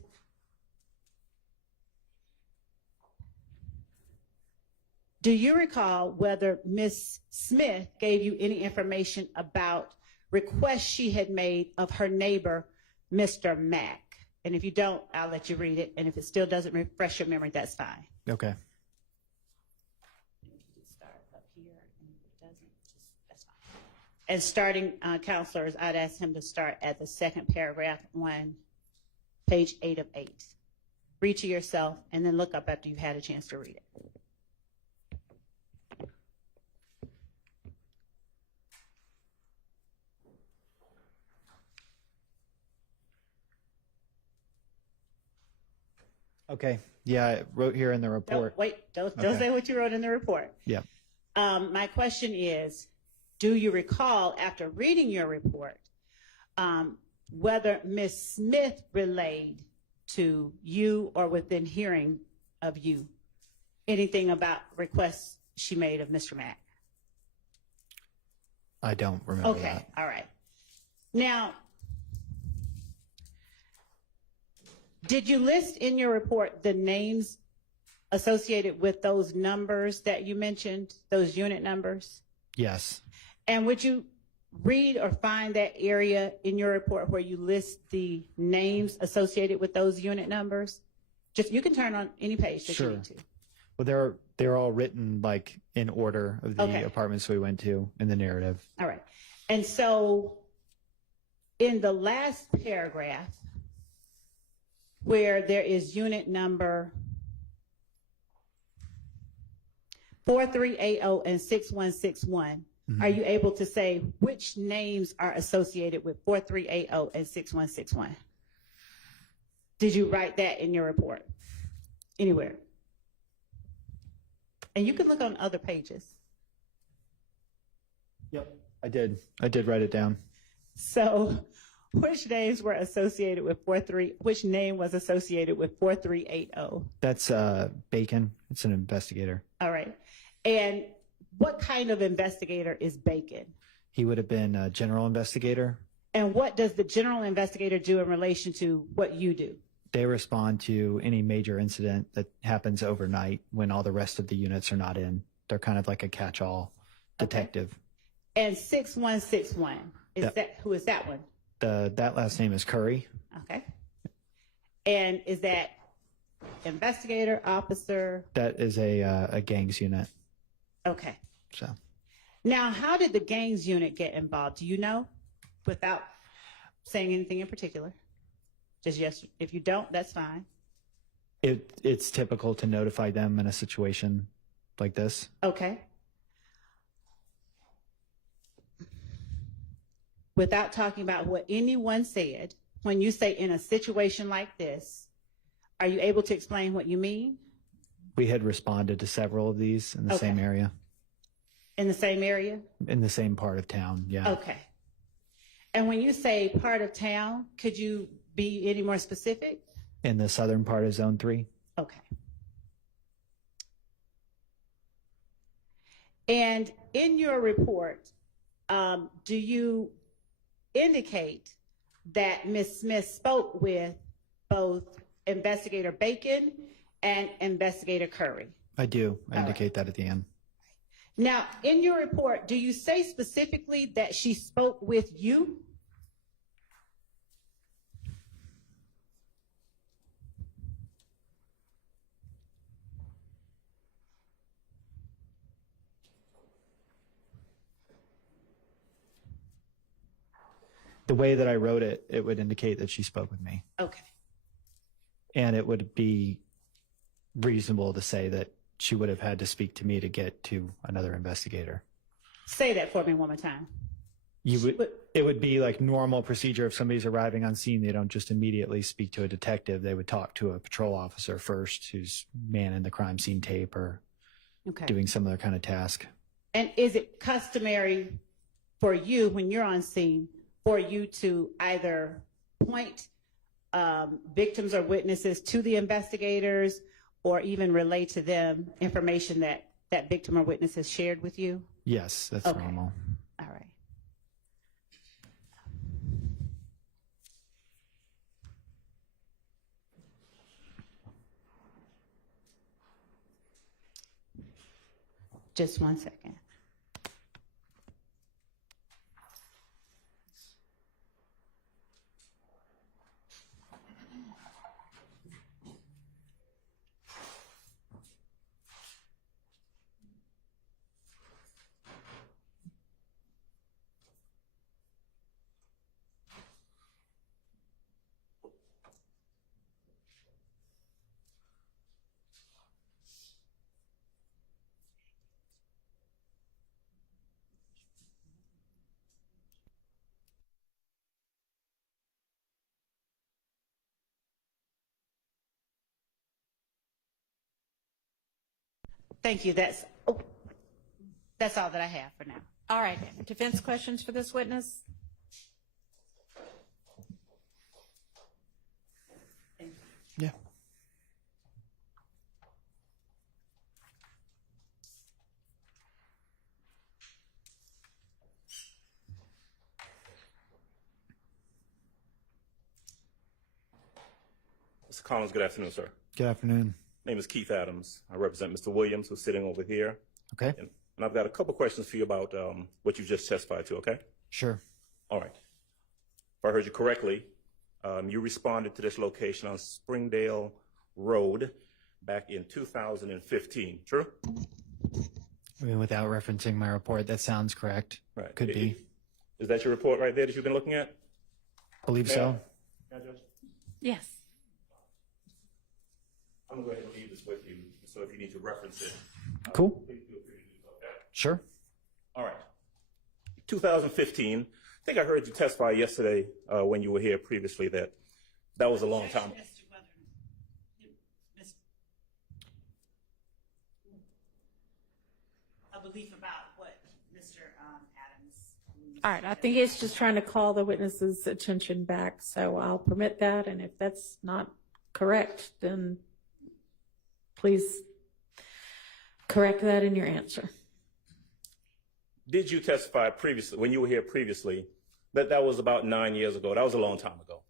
do you recall whether Ms. Smith gave you any information about requests she had made of her neighbor, Mr. Mack? And if you don't, I'll let you read it. And if it still doesn't refresh your memory, that's fine. Okay. Start up here, and if it doesn't, that's fine. And starting, counselors, I'd ask him to start at the second paragraph on page 8 of 8. Read to yourself, and then look up after you've had a chance to read it. Okay. Yeah, I wrote here in the report. Don't say what you wrote in the report. Yeah. My question is, do you recall, after reading your report, whether Ms. Smith relayed to you or within hearing of you anything about requests she made of Mr. Mack? I don't remember Okay, that. all right. Now, did you list in your report the names associated with those numbers that you mentioned, those unit numbers? Yes. And would you read or find that area in your report where you list the names associated with those unit numbers? Just, you can turn on any page that you need to. Well, they're all written like in order of the Okay. apartments we went to in the narrative. All right. And so in the last paragraph, where there is unit number 4380 and 6161, are you able to say which names are associated with 4380 and 6161? Did you write that in your report? Anywhere? And you can look on other pages. Yep. I did write it down. So which names were associated with which name was associated with 4380? That's Bacon. It's an investigator. All right. And what kind of investigator is Bacon? He would have been a general investigator. And what does the general investigator do in relation to what you do? They respond to any major incident that happens overnight when all the rest of the units are not in. They're kind of like a catch-all detective. And 6161, who is that one? That last name is Curry. Okay. And is that investigator, officer? That is a gangs unit. Okay. So now, how did the gangs unit get involved? Do you know, without saying anything in particular? Just yes. If you don't, that's fine. it's typical to notify them in a situation like this. Okay. Without talking about what anyone said, when you say in a situation like this, are you able to explain what you mean? We had responded to several of these in the same area. In the same area? in the same part of town. Yeah. Okay. And when you say part of town, could you be any more specific? In the southern part of Zone 3. Okay. And in your report, do you indicate that Ms. Smith spoke with both Investigator Bacon and Investigator Curry? I do. I indicate that at the end. Now, in your report, do you say specifically that she spoke with you? The way that I wrote it, it would indicate that she spoke with me. Okay. And it would be reasonable to say that she would have had to speak to me to get to another investigator. Say that for me one more time. It would be like normal procedure. If somebody's arriving on scene, they don't just immediately speak to a detective. They would talk to a patrol officer first who's manning the crime scene tape or doing some other kind of task. And is it customary for you, when you're on scene, for you to either point victims or witnesses to the investigators or even relay to them information that that victim or witness has shared with you? Yes, that's normal. All right. Just 1 second. Thank you. That's all that I have for now. All right. Defense questions for this witness? Yeah. Mr. Collins, good afternoon, sir. Good afternoon. My name is Keith Adams. I represent Mr. Williams, who's sitting over here. Okay. And I've got a couple questions for you about what you've just testified to, okay? Sure. All right. If I heard you correctly, you responded to this location on Springdale Road back in 2015, true? I mean, without referencing my report, that sounds correct. Right. Could be. Is that your report right there that you've been looking at? Believe so. Yeah, Judge? Yes. I'm going to go ahead and leave this with you, so if you need to reference it. Cool. Please feel free to do so, okay? Sure. All right. 2015, I think I heard you testify yesterday when you were here previously that was a long time. A belief about what Mr. Adams. All right. I think it's just trying to call the witness's attention back, so I'll permit that. And if that's not correct, then please correct that in your answer. Did you testify previously, when you were here previously, that was about 9 years ago? That was a long time ago.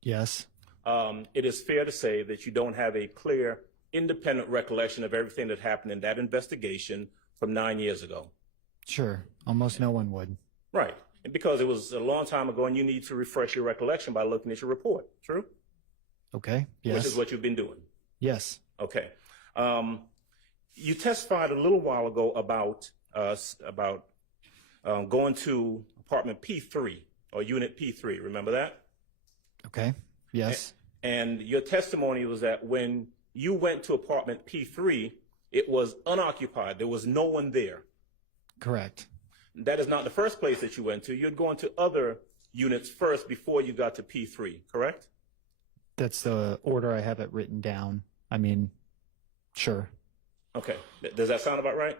Yes. It is fair to say that you don't have a clear, independent recollection of everything that happened in that investigation from 9 years ago. Sure. Almost no one would. Right. And because it was a long time ago and you need to refresh your recollection by looking at your report. True? Okay. Yes. Which is what you've been doing. Yes. Okay. You testified a little while ago about going to apartment P3 or unit P3. Remember that? Okay. Yes. And your testimony was that when you went to apartment P3, it was unoccupied. There was no one there. Correct. That is not the first place that you went to. You'd gone to other units first before you got to P3, correct? That's the order I have it written down. I mean, sure. Okay. Does that sound about right?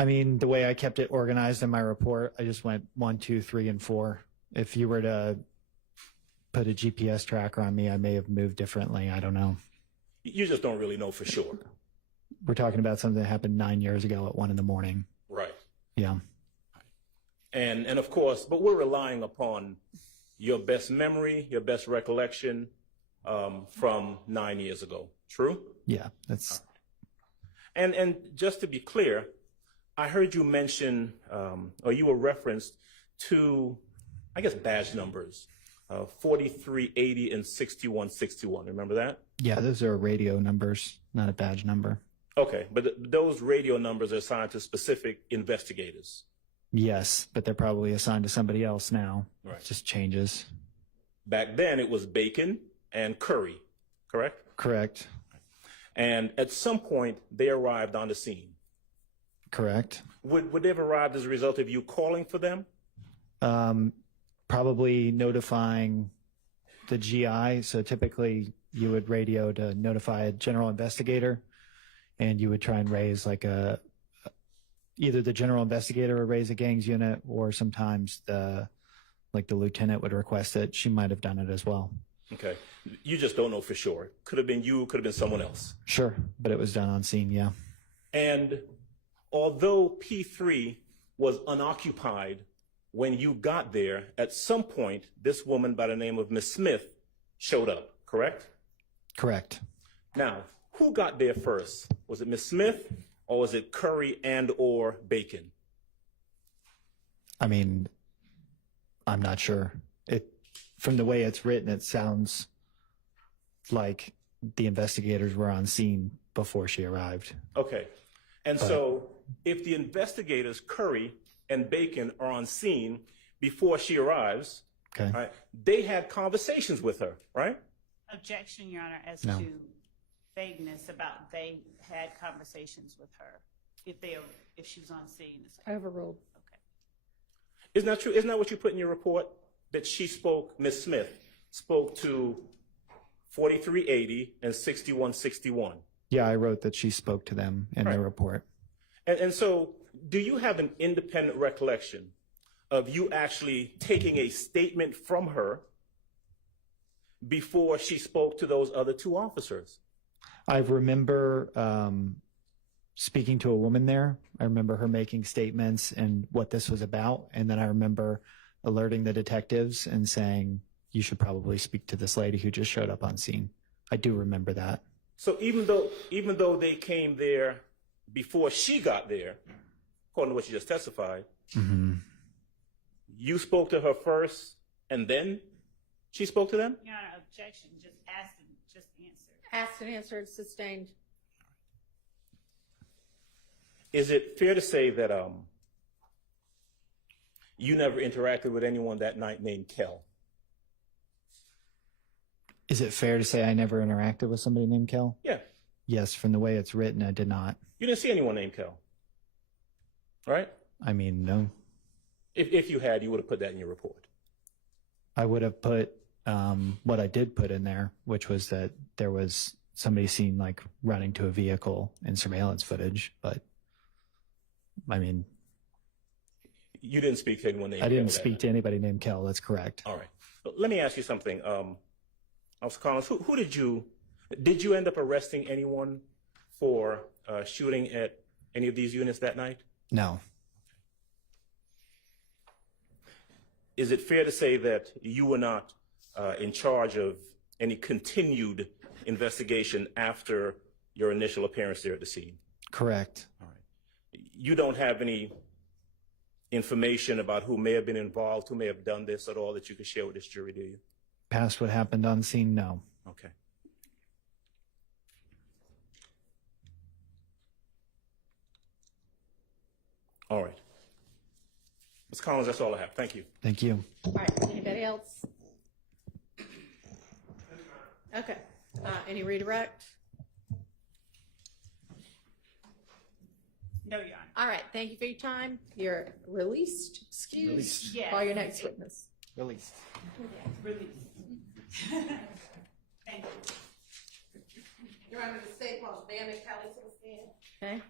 I mean, the way I kept it organized in my report, I just went 1, 2, 3, and 4. If you were to put a GPS tracker on me, I may have moved differently. I don't know. You just don't really know for sure. We're talking about something that happened 9 years ago at 1 a.m. Right. Yeah. And of course, but we're relying upon your best memory, your best recollection from 9 years ago. True? Yeah, that's. And just to be clear, I heard you mention, or you were referenced to, I guess, badge numbers, 4380 and 6161. Remember that? Yeah, those are radio numbers, not a badge number. Okay, but those radio numbers are assigned to specific investigators. Yes, but they're probably assigned to somebody else now. Right. It just changes. Back then, it was Bacon and Curry, correct? Correct. And at some point, they arrived on the scene. Correct. Would they have arrived as a result of you calling for them? Probably notifying the GI. So typically you would radio to notify a general investigator, and you would try and raise like either the general investigator would raise a gangs unit, or sometimes the lieutenant would request it. She might have done it as well. Okay. You just don't know for sure. Could have been you, could have been someone else. Sure, but it was done on scene, yeah. And although P3 was unoccupied when you got there, at some point, this woman by the name of Miss Smith showed up, correct? Correct. Now, who got there first? Was it Miss Smith, or was it Curry and or Bacon? I mean, I'm not sure. From the way it's written, it sounds like the investigators were on scene before she arrived. Okay. And so if the investigators, Curry and Bacon, are on scene before she arrives, okay, right, they had conversations with her, right? Objection, Your Honor, as No. to vagueness about they had conversations with her if she was on scene. Overruled. Okay. Isn't that true? Isn't that what you put in your report? That she spoke, Ms. Smith, spoke to 4380 and 6161. Yeah, I wrote that she spoke to them in the report. And so do you have an independent recollection of you actually taking a statement from her before she spoke to those other two officers? I remember speaking to a woman there. I remember her making statements and what this was about. And then I remember alerting the detectives and saying, you should probably speak to this lady who just showed up on scene. I do remember that. So even though they came there before she got there, according to what you just testified, you spoke to her first and then she spoke to them? Your Honor, objection, just ask and just answer. Asked and answered, sustained. Is it fair to say that you never interacted with anyone that night named Kel? Is it fair to say I never interacted with somebody named Kel? Yeah. Yes, from the way it's written, I did not. You didn't see anyone named Kel, right? I mean, no. If you had, you would have put that in your report. I would have put what I did put in there, which was that there was somebody seen like running to a vehicle in surveillance footage. But I mean, you didn't speak to anyone named Kel. I didn't speak to anybody named Kel. That's correct. All right. Let me ask you something. Officer Collins, who did you end up arresting anyone for shooting at any of these units that night? No. Is it fair to say that you were not in charge of any continued investigation after your initial appearance there at the scene? Correct. All right. You don't have any information about who may have been involved, who may have done this at all that you could share with this jury, do you? Past what happened on scene, no. Okay. All right. Ms. Collins, that's all I have. Thank you. Thank you. All right, anybody else? Okay, any redirect? No, Your Honor. All right, thank you for your time. You're released, excused. Released. Yes. Call your next witness. Released. Release. Thank you. Your Honor, the state calls Vanna Kelly to the stand. Okay.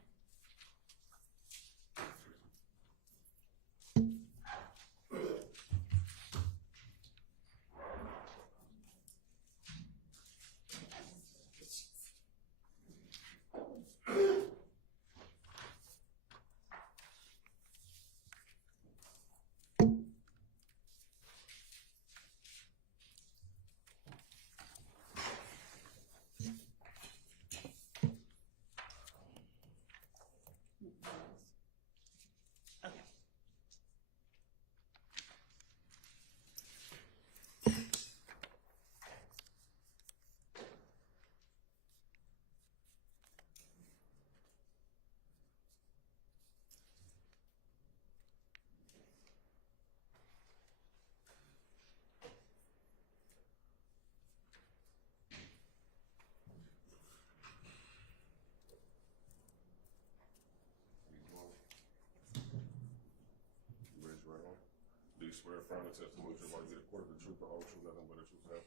swear affirmative testimony you're about to get according to the truth, the whole truth, nothing but the truth, help?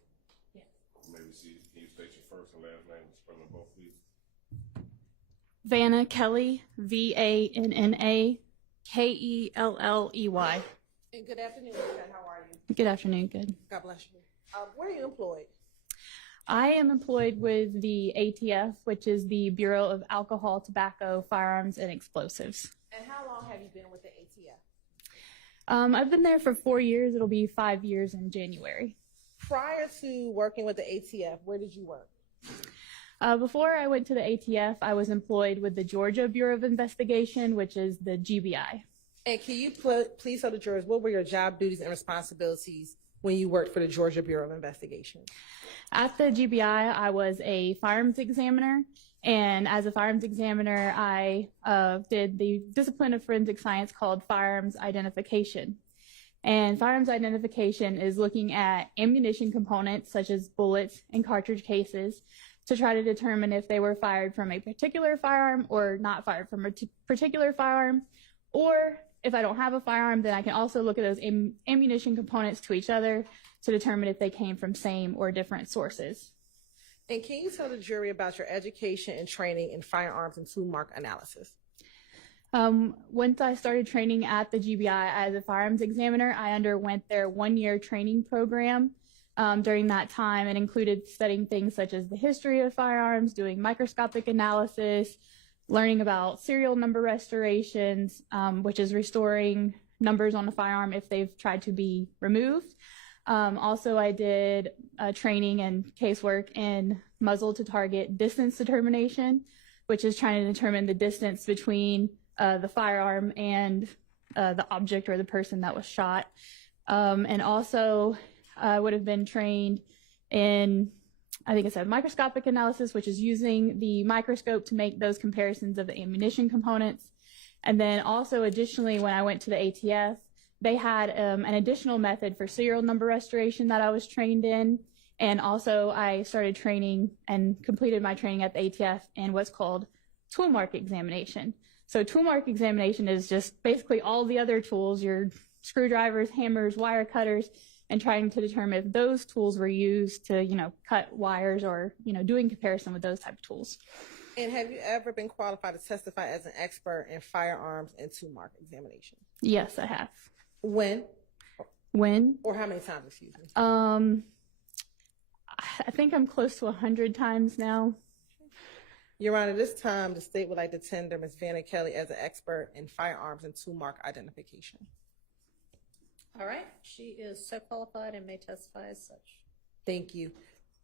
Yes. Maybe see, can you state your first and last name, spell them both, please? Vanna Kelly, VANNA KELLEY. And good afternoon, Kat. How are you? Good afternoon, good. God bless you. Where are you employed? I am employed with the ATF, which is the Bureau of Alcohol, Tobacco, Firearms, and Explosives. And how long have you been with the ATF? I've been there for 4 years. It'll be 5 years in January. Prior to working with the ATF, where did you work? Before I went to the ATF, I was employed with the Georgia Bureau of Investigation, which is the GBI. And can you please tell the jurors, what were your job duties and responsibilities when you worked for the Georgia Bureau of Investigation? At the GBI, I was a firearms examiner. And as a firearms examiner, I did the discipline of forensic science called firearms identification. And firearms identification is looking at ammunition components such as bullets and cartridge cases to try to determine if they were fired from a particular firearm or not fired from a particular firearm. Or if I don't have a firearm, then I can also look at those ammunition components to each other to determine if they came from same or different sources. And can you tell the jury about your education and training in firearms and tool mark analysis? Once I started training at the GBI as a firearms examiner, I underwent their 1-year training program. During that time, it included studying things such as the history of firearms, doing microscopic analysis, learning about serial number restorations, which is restoring numbers on a firearm if they've tried to be removed. Also, I did training and casework in muzzle to target distance determination, which is trying to determine the distance between the firearm and the object or the person that was shot. And also, I would have been trained in, I think I said, microscopic analysis, which is using the microscope to make those comparisons of the ammunition components. And then also, additionally, when I went to the ATF, they had an additional method for serial number restoration that I was trained in. And also, I started training and completed my training at the ATF in what's called tool mark examination. So tool mark examination is just basically all the other tools, your screwdrivers, hammers, wire cutters, and trying to determine if those tools were used to, cut wires or, doing comparison with those type of tools. And have you ever been qualified to testify as an expert in firearms and tool mark examination? Yes, I have. When? When? Or how many times, excuse me? I think I'm close to 100 times now. Your Honor, this time the state would like to tender Ms. Vanna Kelly as an expert in firearms and tool mark identification. All right. She is so qualified and may testify as such. Thank you.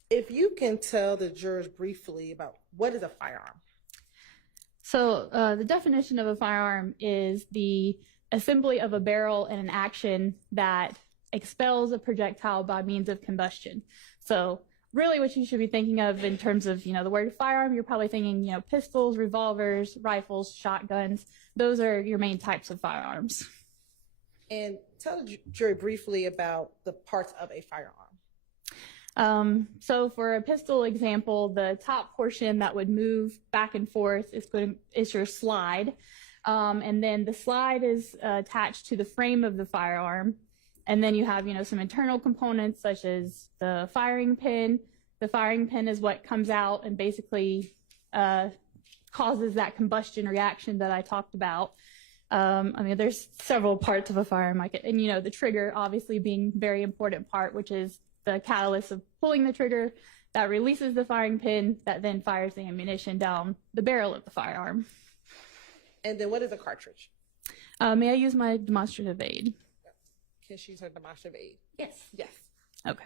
If you can tell the jurors briefly about what is a firearm. So the definition of a firearm is the assembly of a barrel in an action that expels a projectile by means of combustion. So really what you should be thinking of in terms of, the word firearm, you're probably thinking, pistols, revolvers, rifles, shotguns. Those are your main types of firearms. And tell the jury briefly about the parts of a firearm. So for a pistol example, the top portion that would move back and forth is your slide. And then the slide is attached to the frame of the firearm. And then you have, some internal components such as the firing pin. The firing pin is what comes out and basically causes that combustion reaction that I talked about. There's several parts of a firearm, and the trigger obviously being a very important part, which is the catalyst of pulling the trigger that releases the firing pin that then fires the ammunition down the barrel of the firearm. And then what is a cartridge? May I use my demonstrative aid? Can she use her demonstrative aid? Yes. Yes. Okay.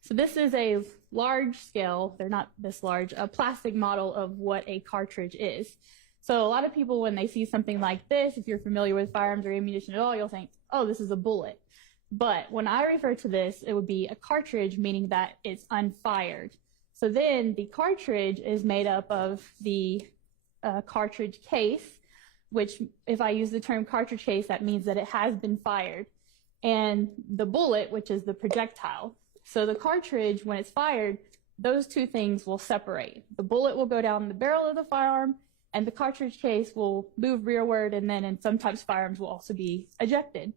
So this is a large scale, they're not this large, a plastic model of what a cartridge is. So a lot of people, when they see something like this, if you're familiar with firearms or ammunition at all, you'll think, oh, this is a bullet. But when I refer to this, it would be a cartridge, meaning that it's unfired. So then the cartridge is made up of the cartridge case, which if I use the term cartridge case, that means that it has been fired. And the bullet, which is the projectile. So the cartridge, when it's fired, those two things will separate. The bullet will go down the barrel of the firearm, and the cartridge case will move rearward, and then in some types of firearms will also be ejected.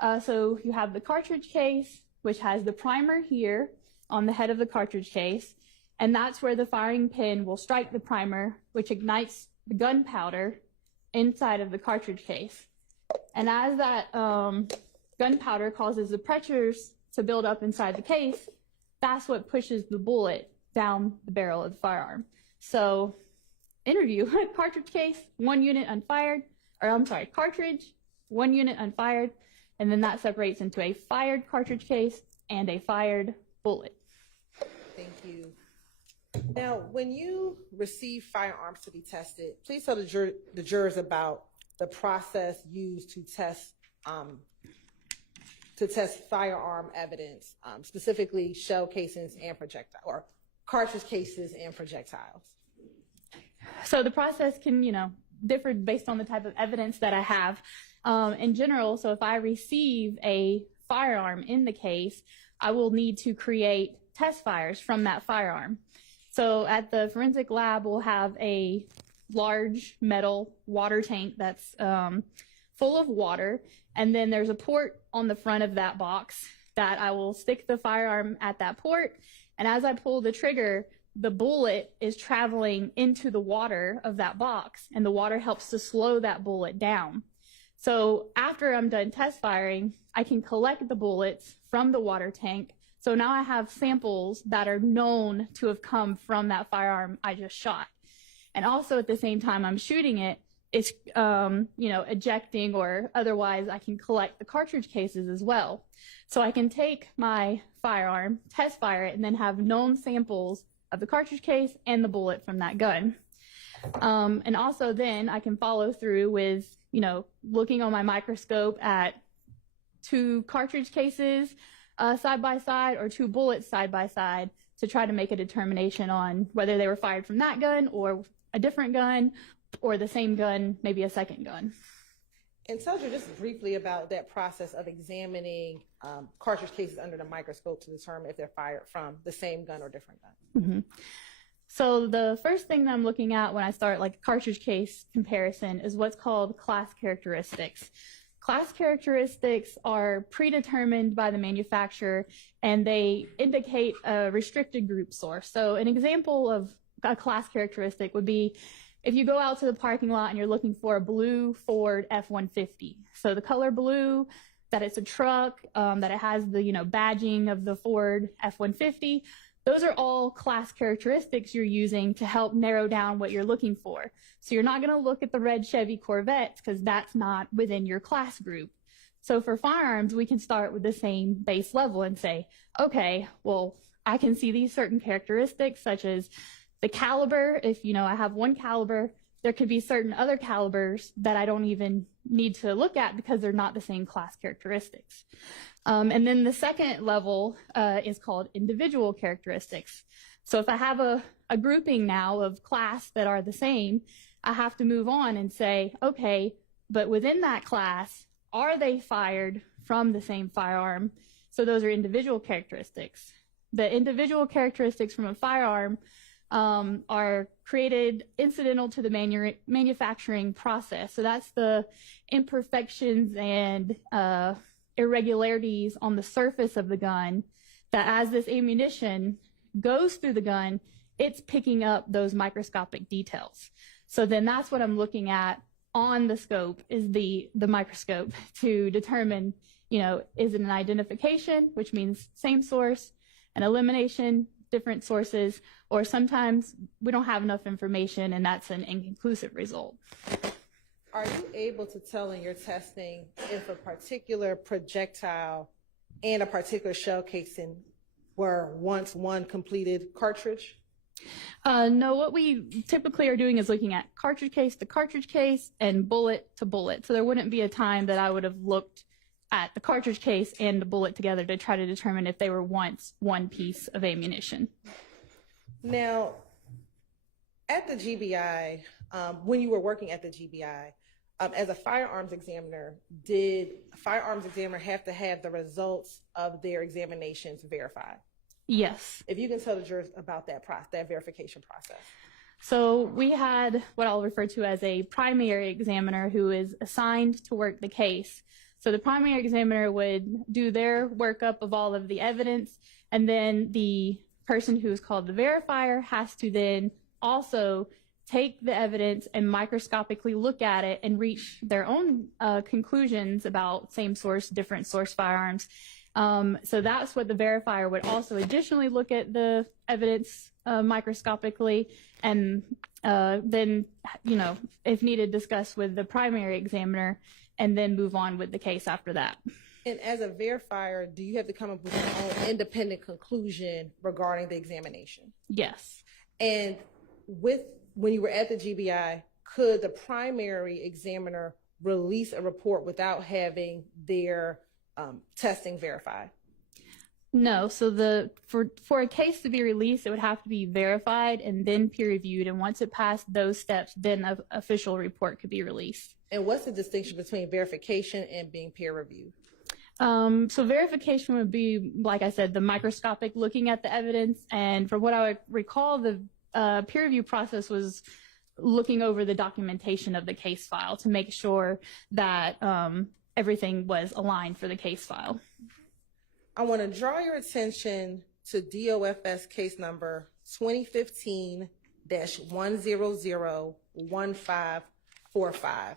So you have the cartridge case, which has the primer here on the head of the cartridge case, and that's where the firing pin will strike the primer, which ignites the gunpowder inside of the cartridge case. And as that gunpowder causes the pressures to build up inside the case, that's what pushes the bullet down the barrel of the firearm. So, interview, cartridge case, 1 unit unfired, cartridge, 1 unit unfired, and then that separates into a fired cartridge case and a fired bullet. Thank you. Now, when you receive firearms to be tested, please tell the jurors about the process used to test firearm evidence, specifically shell casings and projectile, or cartridge cases and projectiles. So the process can, differ based on the type of evidence that I have. In general, so if I receive a firearm in the case, I will need to create test fires from that firearm. So at the forensic lab, we'll have a large metal water tank that's full of water, and then there's a port on the front of that box that I will stick the firearm at that port, and as I pull the trigger, the bullet is traveling into the water of that box, and the water helps to slow that bullet down. So after I'm done test firing, I can collect the bullets from the water tank. So now I have samples that are known to have come from that firearm I just shot. And also at the same time I'm shooting it, it's, ejecting or otherwise I can collect the cartridge cases as well. So I can take my firearm, test fire it, and then have known samples of the cartridge case and the bullet from that gun. And also then I can follow through with, looking on my microscope at 2 cartridge cases side by side or 2 bullets side by side to try to make a determination on whether they were fired from that gun or a different gun or the same gun, maybe a second gun. And tell you just briefly about that process of examining cartridge cases under the microscope to determine if they're fired from the same gun or different gun. Mm-hmm. So the first thing that I'm looking at when I start like a cartridge case comparison is what's called class characteristics. Class characteristics are predetermined by the manufacturer and they indicate a restricted group source. So an example of a class characteristic would be if you go out to the parking lot and you're looking for a blue Ford F-150. So the color blue, that it's a truck, that it has the, badging of the Ford F-150. Those are all class characteristics you're using to help narrow down what you're looking for. So you're not going to look at the red Chevy Corvettes because that's not within your class group. So for firearms, we can start with the same base level and say, okay, well, I can see these certain characteristics such as the caliber. If, I have one caliber, there could be certain other calibers that I don't even need to look at because they're not the same class characteristics. And then the second level is called individual characteristics. So if I have a grouping now of class that are the same, I have to move on and say, okay, but within that class, are they fired from the same firearm? So those are individual characteristics. The individual characteristics from a firearm are created incidental to the manufacturing process. So that's the imperfections and irregularities on the surface of the gun that as this ammunition goes through the gun, it's picking up those microscopic details. So then that's what I'm looking at on the scope is the microscope to determine, is it an identification, which means same source, an elimination, different sources, or sometimes we don't have enough information and that's an inconclusive result. Are you able to tell in your testing if a particular projectile and a particular shell casing were once one completed cartridge? No, what we typically are doing is looking at cartridge case to cartridge case and bullet to bullet. So there wouldn't be a time that I would have looked at the cartridge case and the bullet together to try to determine if they were once one piece of ammunition. Now, at the GBI, when you were working at the GBI, as a firearms examiner, did a firearms examiner have to have the results of their examinations verified? Yes. If you can tell the jurors about that verification process. So we had what I'll refer to as a primary examiner who is assigned to work the case. So the primary examiner would do their workup of all of the evidence, and then the person who is called the verifier has to then also take the evidence and microscopically look at it and reach their own conclusions about same source, different source firearms. So that's what the verifier would also additionally look at the evidence microscopically, and then, if needed, discuss with the primary examiner, and then move on with the case after that. And as a verifier, do you have to come up with your own independent conclusion regarding the examination? Yes. And when you were at the GBI, could the primary examiner release a report without having their testing verified? No. So for a case to be released, it would have to be verified and then peer reviewed. And once it passed those steps, then an official report could be released. And what's the distinction between verification and being peer reviewed? So verification would be, like I said, the microscopic looking at the evidence. And from what I would recall, the peer review process was looking over the documentation of the case file to make sure that everything was aligned for the case file. I want to draw your attention to DOFS case number 2015-1001545.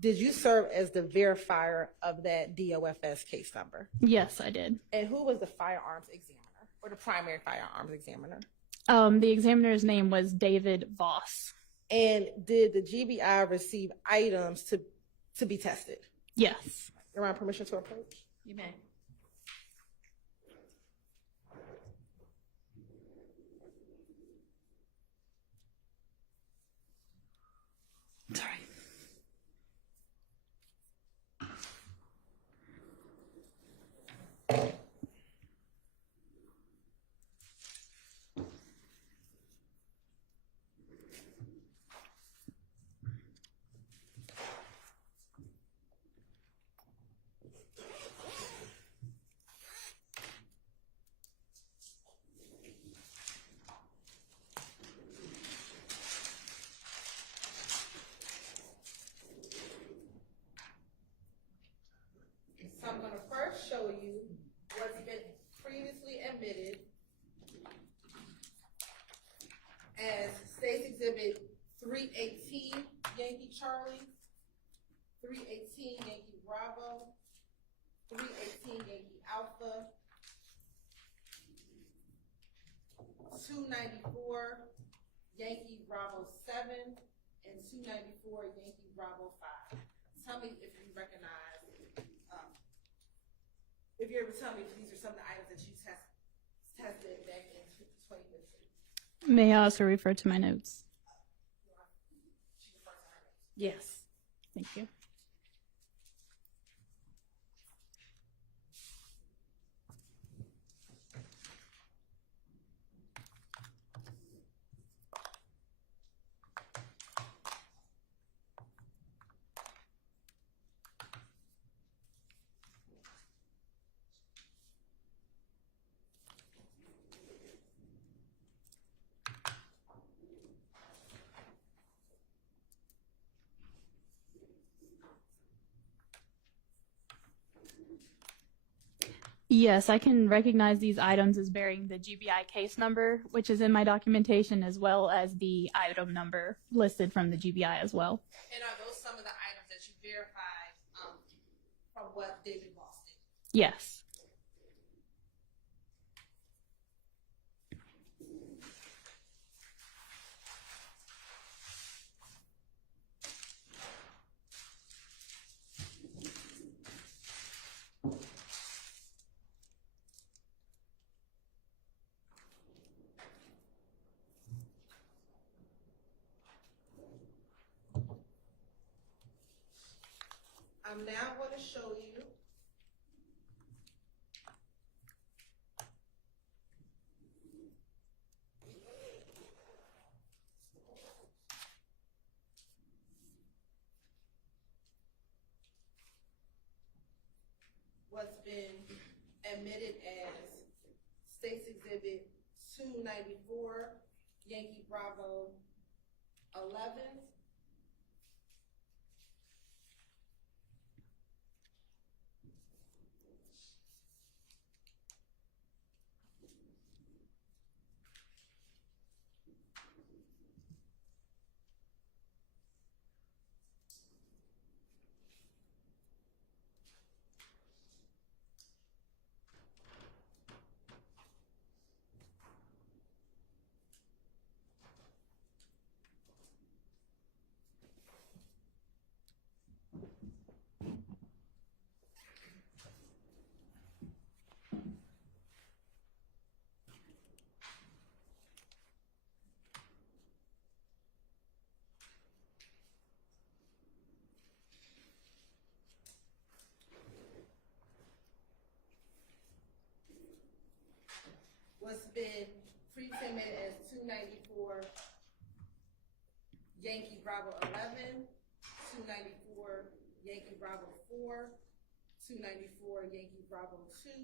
Did you serve as the verifier of that DOFS case number? Yes, I did. And who was the firearms examiner, or the primary firearms examiner? The examiner's name was David Voss. And did the GBI receive items to be tested? Yes. Your Honor, permission to approach? You may. Sorry. So I'm going to first show you what's been previously admitted as State's Exhibit 318, Yankee Charlie, 318, Yankee Bravo, 318, Yankee Alpha, 294, Yankee Bravo 7, and 294, Yankee Bravo 5. Tell me if you recognize, if you're able to tell me if these are some of the items that you tested back in 2015. May I also refer to my notes? Yes. Thank you. Yes, I can recognize these items as bearing the GBI case number, which is in my documentation, as well as the item number listed from the GBI as well. And are those some of the items that you verified from what David Voss did? Yes. I'm now going to show you what's been admitted as State's Exhibit 294, Yankee Bravo 11, what's been previously admitted as 294 Yankee Bravo 11, 294 Yankee Bravo 4, 294 Yankee Bravo 2,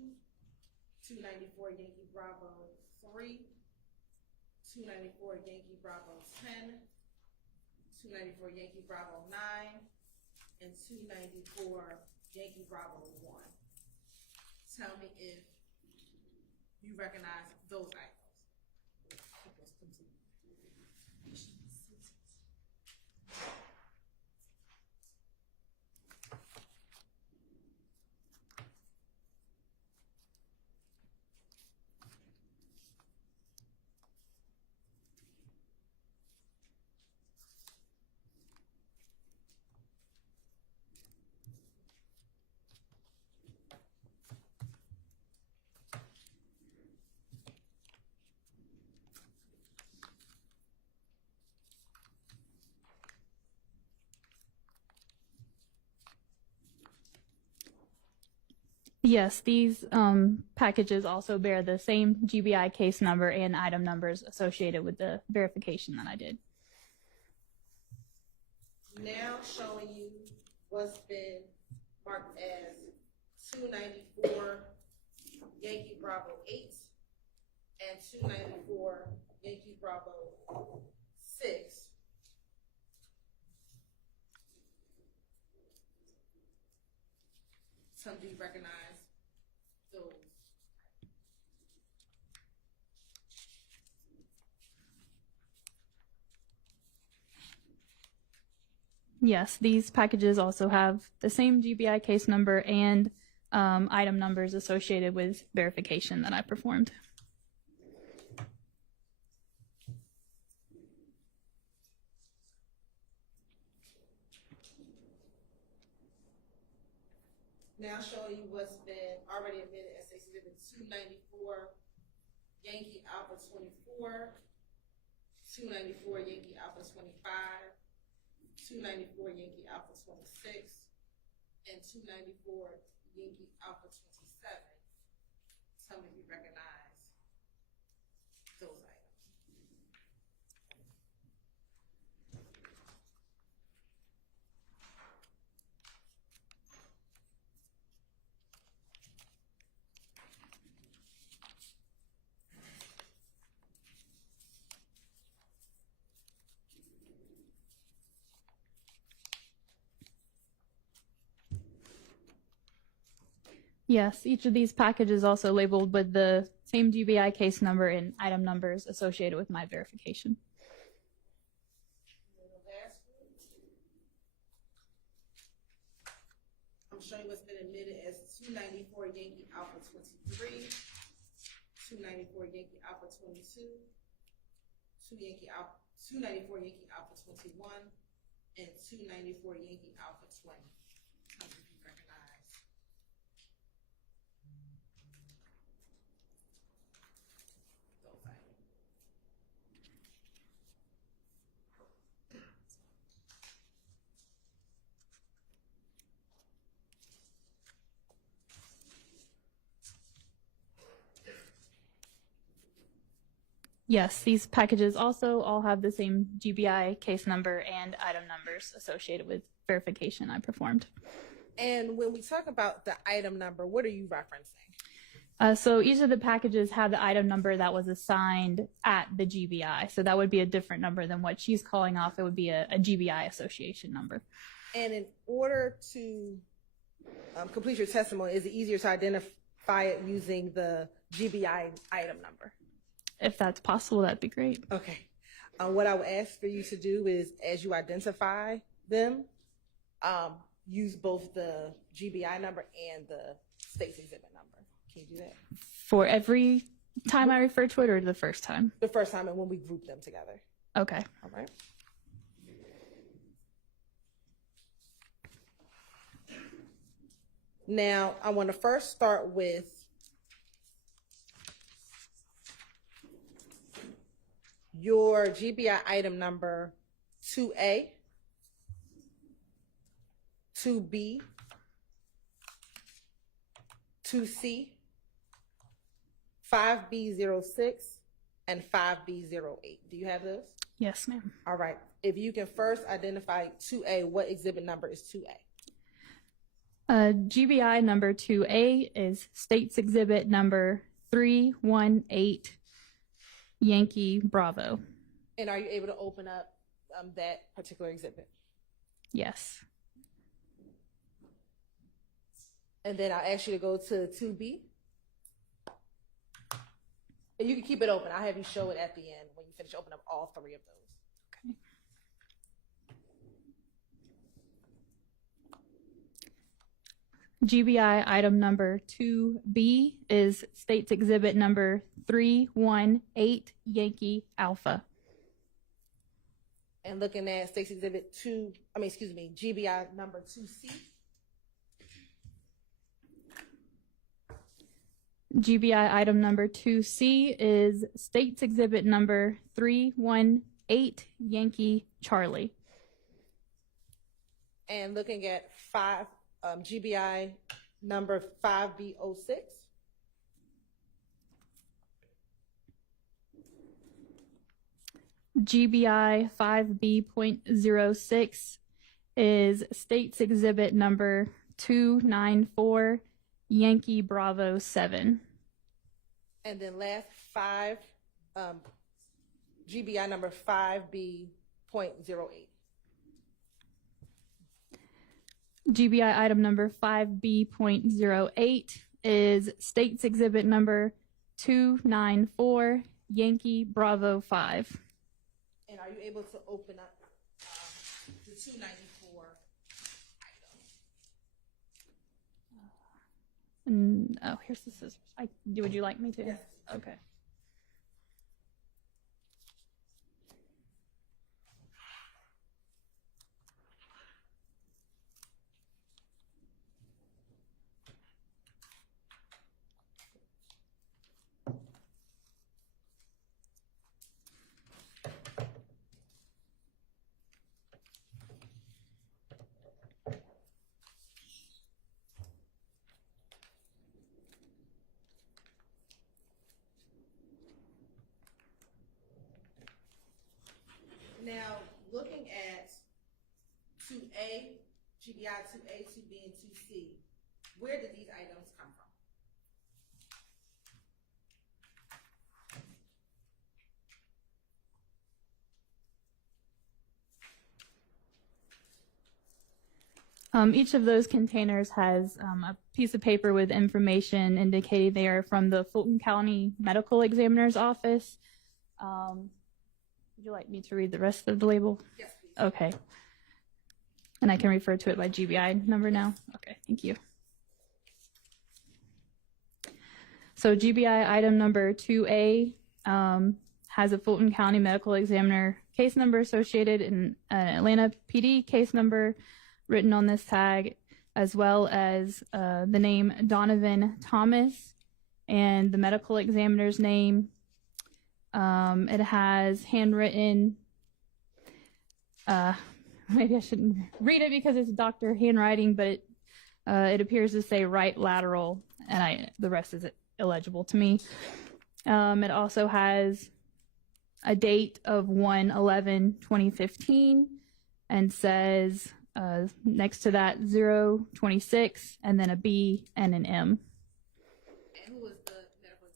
294 Yankee Bravo 3, 294 Yankee Bravo 10, 294 Yankee Bravo 9, and 294 Yankee Bravo 1. Tell me if you recognize those items. Yes, these packages also bear the same GBI case number and item numbers associated with the verification that I did. Now showing you what's been marked as 294 Yankee Bravo 8 and 294 Yankee Bravo 6. Some do you recognize those? Yes, these packages also have the same GBI case number and item numbers associated with verification that I performed. Now showing you what's been already admitted as Exhibit 294 Yankee Alpha 24, 294 Yankee Alpha 25, 294 Yankee Alpha 26, and 294 Yankee Alpha 27. Tell me if you recognize those items. Yes, each of these packages also labeled with the same GBI case number and item numbers associated with my verification. I'm showing you what's been admitted as 294 Yankee Alpha 23, 294 Yankee Alpha 22, 294 Yankee Alpha 21, and 294 Yankee Alpha 20. Tell me if you recognize those items. Yes, these packages also all have the same GBI case number and item numbers associated with verification I performed. And when we talk about the item number, what are you referencing? So each of the packages have the item number that was assigned at the GBI. So that would be a different number than what she's calling off. It would be a GBI association number. And in order to complete your testimony, is it easier to identify it using the GBI item number? If that's possible, that'd be great. Okay. What I would ask for you to do is, as you identify them, use both the GBI number and the state's exhibit number. Can you do that? For every time I refer to it, or the first time? The first time, and when we group them together. Okay. All right. Now, I want to first start with your GBI item number 2A, 2B, 2C, 5B06, and 5B08. Do you have those? Yes, ma'am. All right. If you can first identify 2A, what exhibit number is 2A? GBI number 2A is State's Exhibit number 318, Yankee Bravo. And are you able to open up that particular exhibit? Yes. And then I'll ask you to go to 2B. And you can keep it open. I'll have you show it at the end when you finish opening up all three of those. GBI item number 2B is State's Exhibit number 318, Yankee Alpha. And looking at State's Exhibit GBI number 2C. GBI item number 2C is State's Exhibit number 318, Yankee Charlie. And looking at GBI number 5B06. GBI 5B.06 is State's Exhibit number 294, Yankee Bravo 7. And then last GBI number 5B.08. GBI item number 5B.08 is State's Exhibit number 294, Yankee Bravo 5. And are you able to open up the 294 item? Oh, here's the scissors. Would you like me to? Yes. Okay. Now, looking at 2A, GBI 2A, 2B, and 2C, where did these items come from? Each of those containers has a piece of paper with information indicating they are from the Fulton County Medical Examiner's Office. Would you like me to read the rest of the label? Yes, please. Okay. And I can refer to it by GBI number now? Okay, thank you. So GBI item number 2A has a Fulton County Medical Examiner case number associated in an Atlanta PD case number written on this tag, as well as the name Donovan Thomas and the medical examiner's name. It has handwritten, maybe I shouldn't read it because it's doctor handwriting, but it appears to say right lateral, and the rest is illegible to me. It also has a date of 1/11/2015 and says next to that 026 and then a B and an M. And who was the medical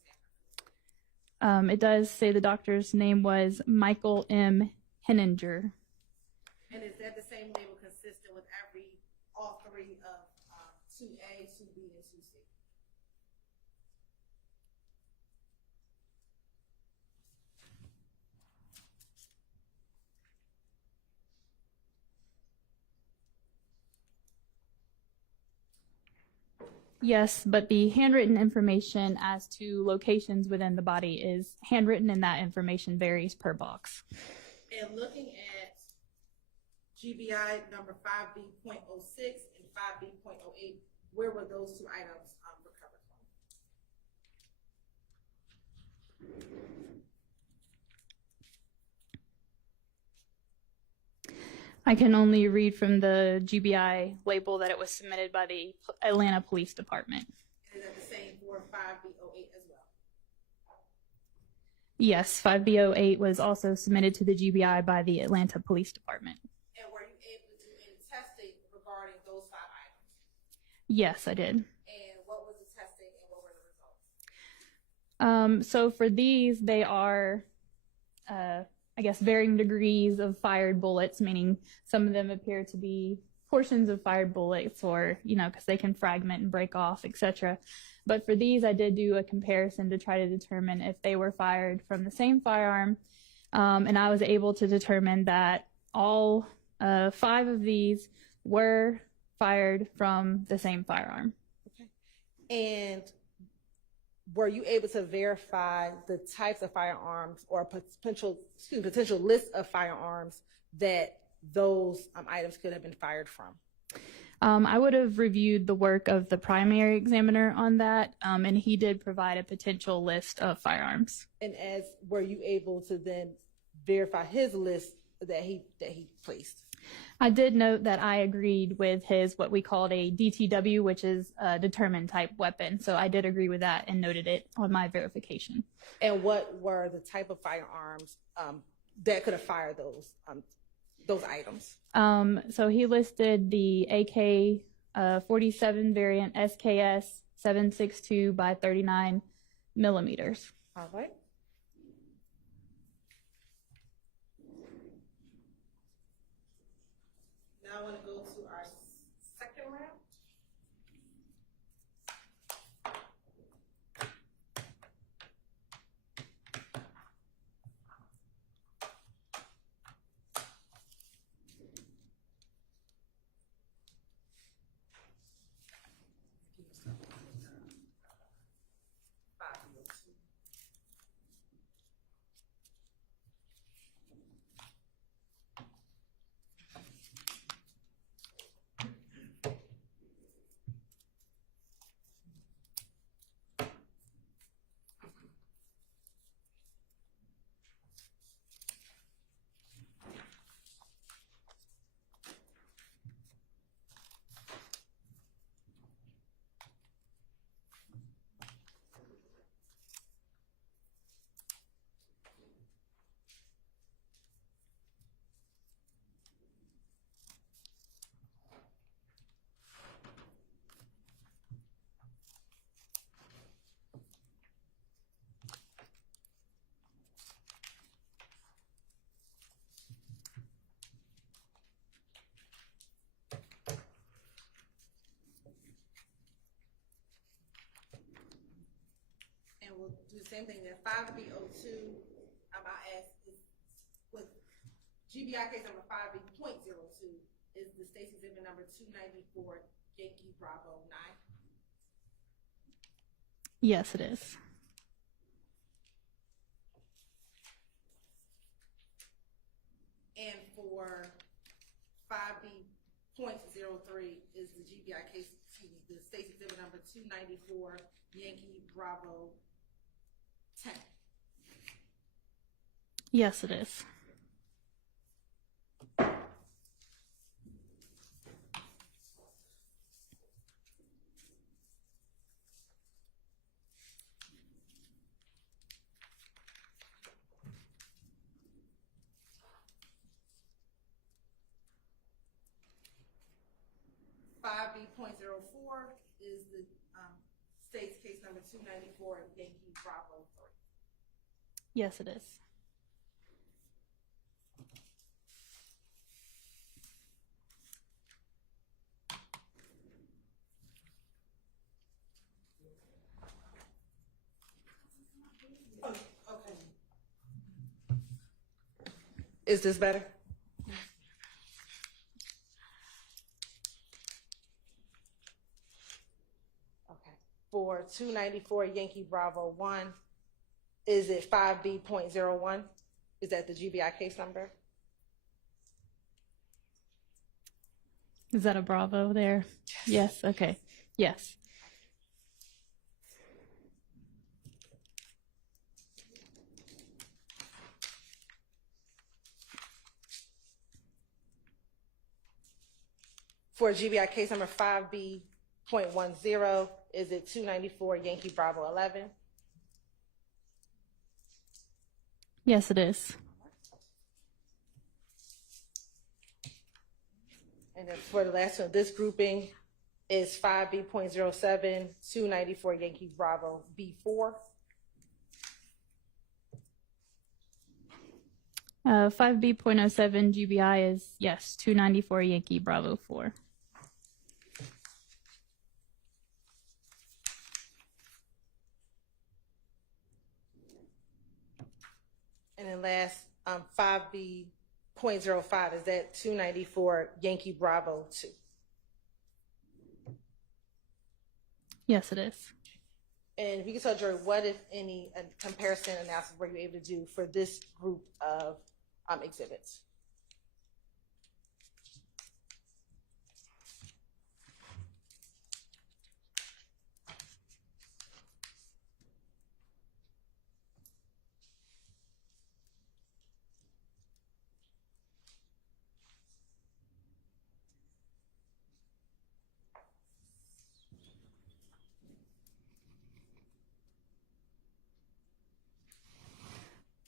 It does say the doctor's name was Michael M. Henninger. And is that the same label consistent with all three of 2A, 2B, and 2C? Yes, but the handwritten information as to locations within the body is handwritten, and that information varies per box. And looking at GBI number 5B.06 and 5B.08, where were those two items recovered from? I can only read from the GBI label that it was submitted by the Atlanta Police Department. And is that the same for 5B08 as well? Yes, 5B08 was also submitted to the GBI by the Atlanta Police Department. And were you able to do any testing regarding those 5 items? Yes, I did. And what was the testing and what were the results? So for these, they are, I guess, varying degrees of fired bullets, meaning some of them appear to be portions of fired bullets or, because they can fragment and break off, etc. But for these, I did do a comparison to try to determine if they were fired from the same firearm. And I was able to determine that all 5 of these were fired from the same firearm. And were you able to verify the types of firearms or potential list of firearms that those items could have been fired from? I would have reviewed the work of the primary examiner on that, and he did provide a potential list of firearms. And were you able to then verify his list that he placed? I did note that I agreed with his what we called a DTW, which is a determined type weapon. So I did agree with that and noted it on my verification. And what were the type of firearms that could have fired those items? So he listed the AK-47 variant SKS 7.62 by 39 millimeters. All right. Now I want to go to our second round. And we'll do the same thing. That 5B02, I asked, with GBI case number 5B.02, is the state's exhibit number 294 Yankee Bravo 9? Yes, it is. And for 5B.03 is the GBI case, the state's exhibit number 294 Yankee Bravo 10. Yes, it is. .04 is the state's case number 294 Yankee Bravo 3. Yes, it is. Okay. Is this better? For 294 Yankee Bravo 1, is it 5B.01? Is that the GBI case number? Is that a Bravo there? Yes, okay. Yes. For GBI case number 5B.10, is it 294 Yankee Bravo 11? Yes, it is. And then for the last one, this grouping is 5B.07, 294 Yankee Bravo B4. 5B.07 GBI is, yes, 294 Yankee Bravo 4. And then last, 5B.05, is that 294 Yankee Bravo 2? Yes, it is. And if you could tell Jory, what, if any, comparison analysis were you able to do for this group of exhibits?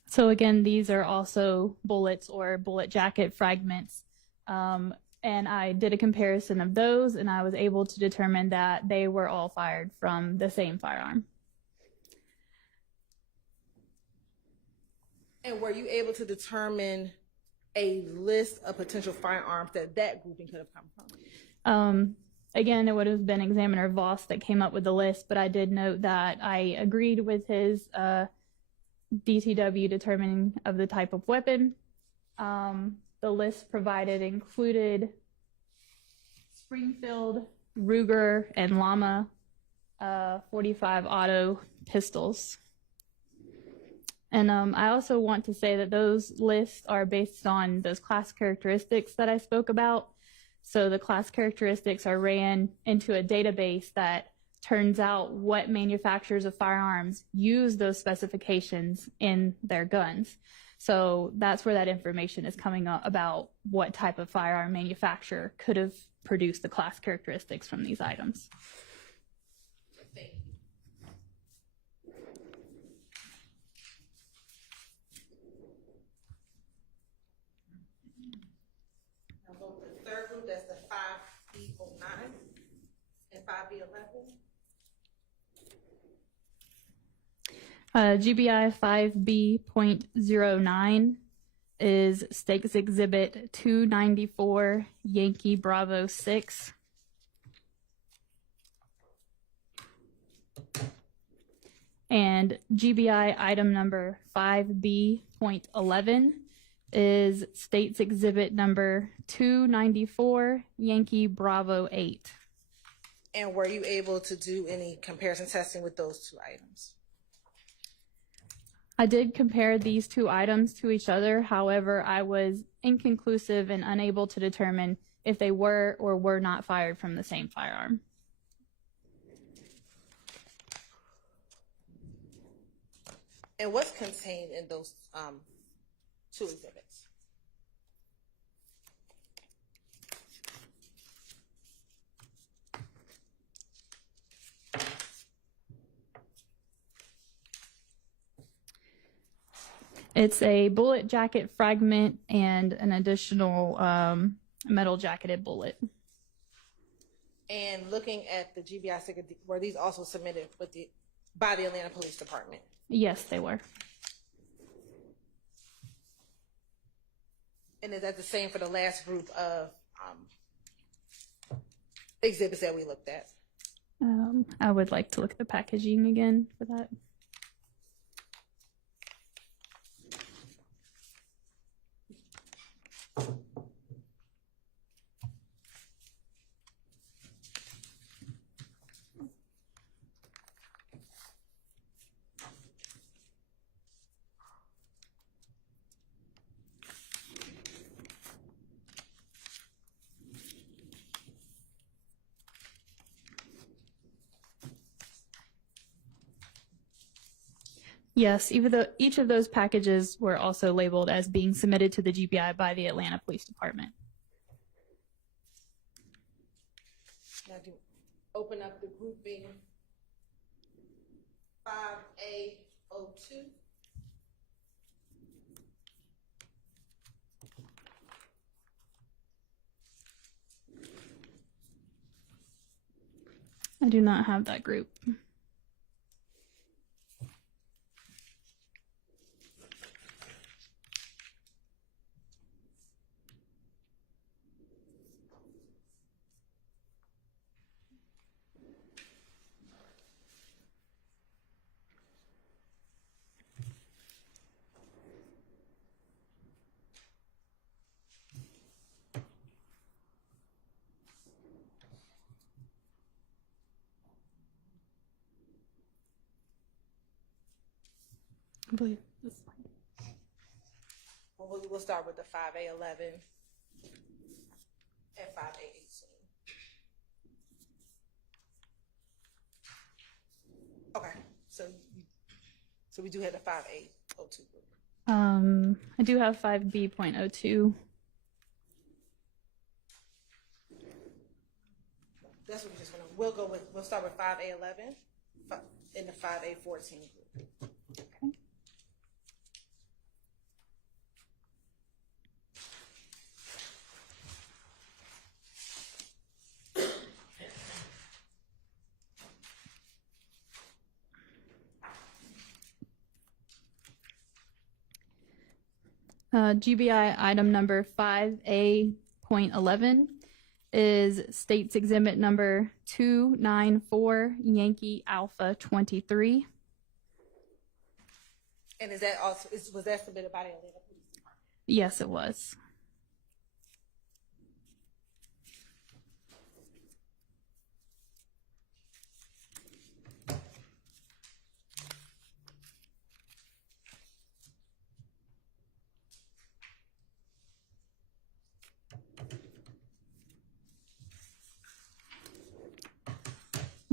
So again, these are also bullets or bullet jacket fragments. And I did a comparison of those, and I was able to determine that they were all fired from the same firearm. And were you able to determine a list of potential firearms that that grouping could have come from? Again, it would have been Examiner Voss that came up with the list, but I did note that I agreed with his DTW determining of the type of weapon. The list provided included Springfield, Ruger, and Llama 45 auto pistols. And I also want to say that those lists are based on those class characteristics that I spoke about. So the class characteristics are ran into a database that turns out what manufacturers of firearms use those specifications in their guns. So that's where that information is coming up about what type of firearm manufacturer could have produced the class characteristics from these items. Thank you. Now go to the third group, that's the 5B09 and 5B11. GBI 5B.09 is Stakes Exhibit 294 Yankee Bravo 6. And GBI item number 5B.11 is States Exhibit number 294 Yankee Bravo 8. And were you able to do any comparison testing with those two items? I did compare these two items to each other. However, I was inconclusive and unable to determine if they were or were not fired from the same firearm. And what's contained in those two exhibits? It's a bullet jacket fragment and an additional metal jacketed bullet. And looking at the GBI sticker, were these also submitted by the Atlanta Police Department? Yes, they were. And is that the same for the last group of exhibits that we looked at? I would like to look at the packaging again for that. Yes, even though each of those packages were also labeled as being submitted to the GBI by the Atlanta Police Department. Now do open up the grouping 5A02. I do not have that group. I believe this one. Well, we'll start with the 5A11 and 5A18. Okay, so we do have the 5A02 group. I do have 5B.02. That's what we just want to. We'll start with 5A11 in the 5A14 group. Okay. GBI item number 5A.11 is State's Exhibit number 294 Yankee Alpha 23. And is that also was that submitted by the Atlanta Police Department? Yes, it was.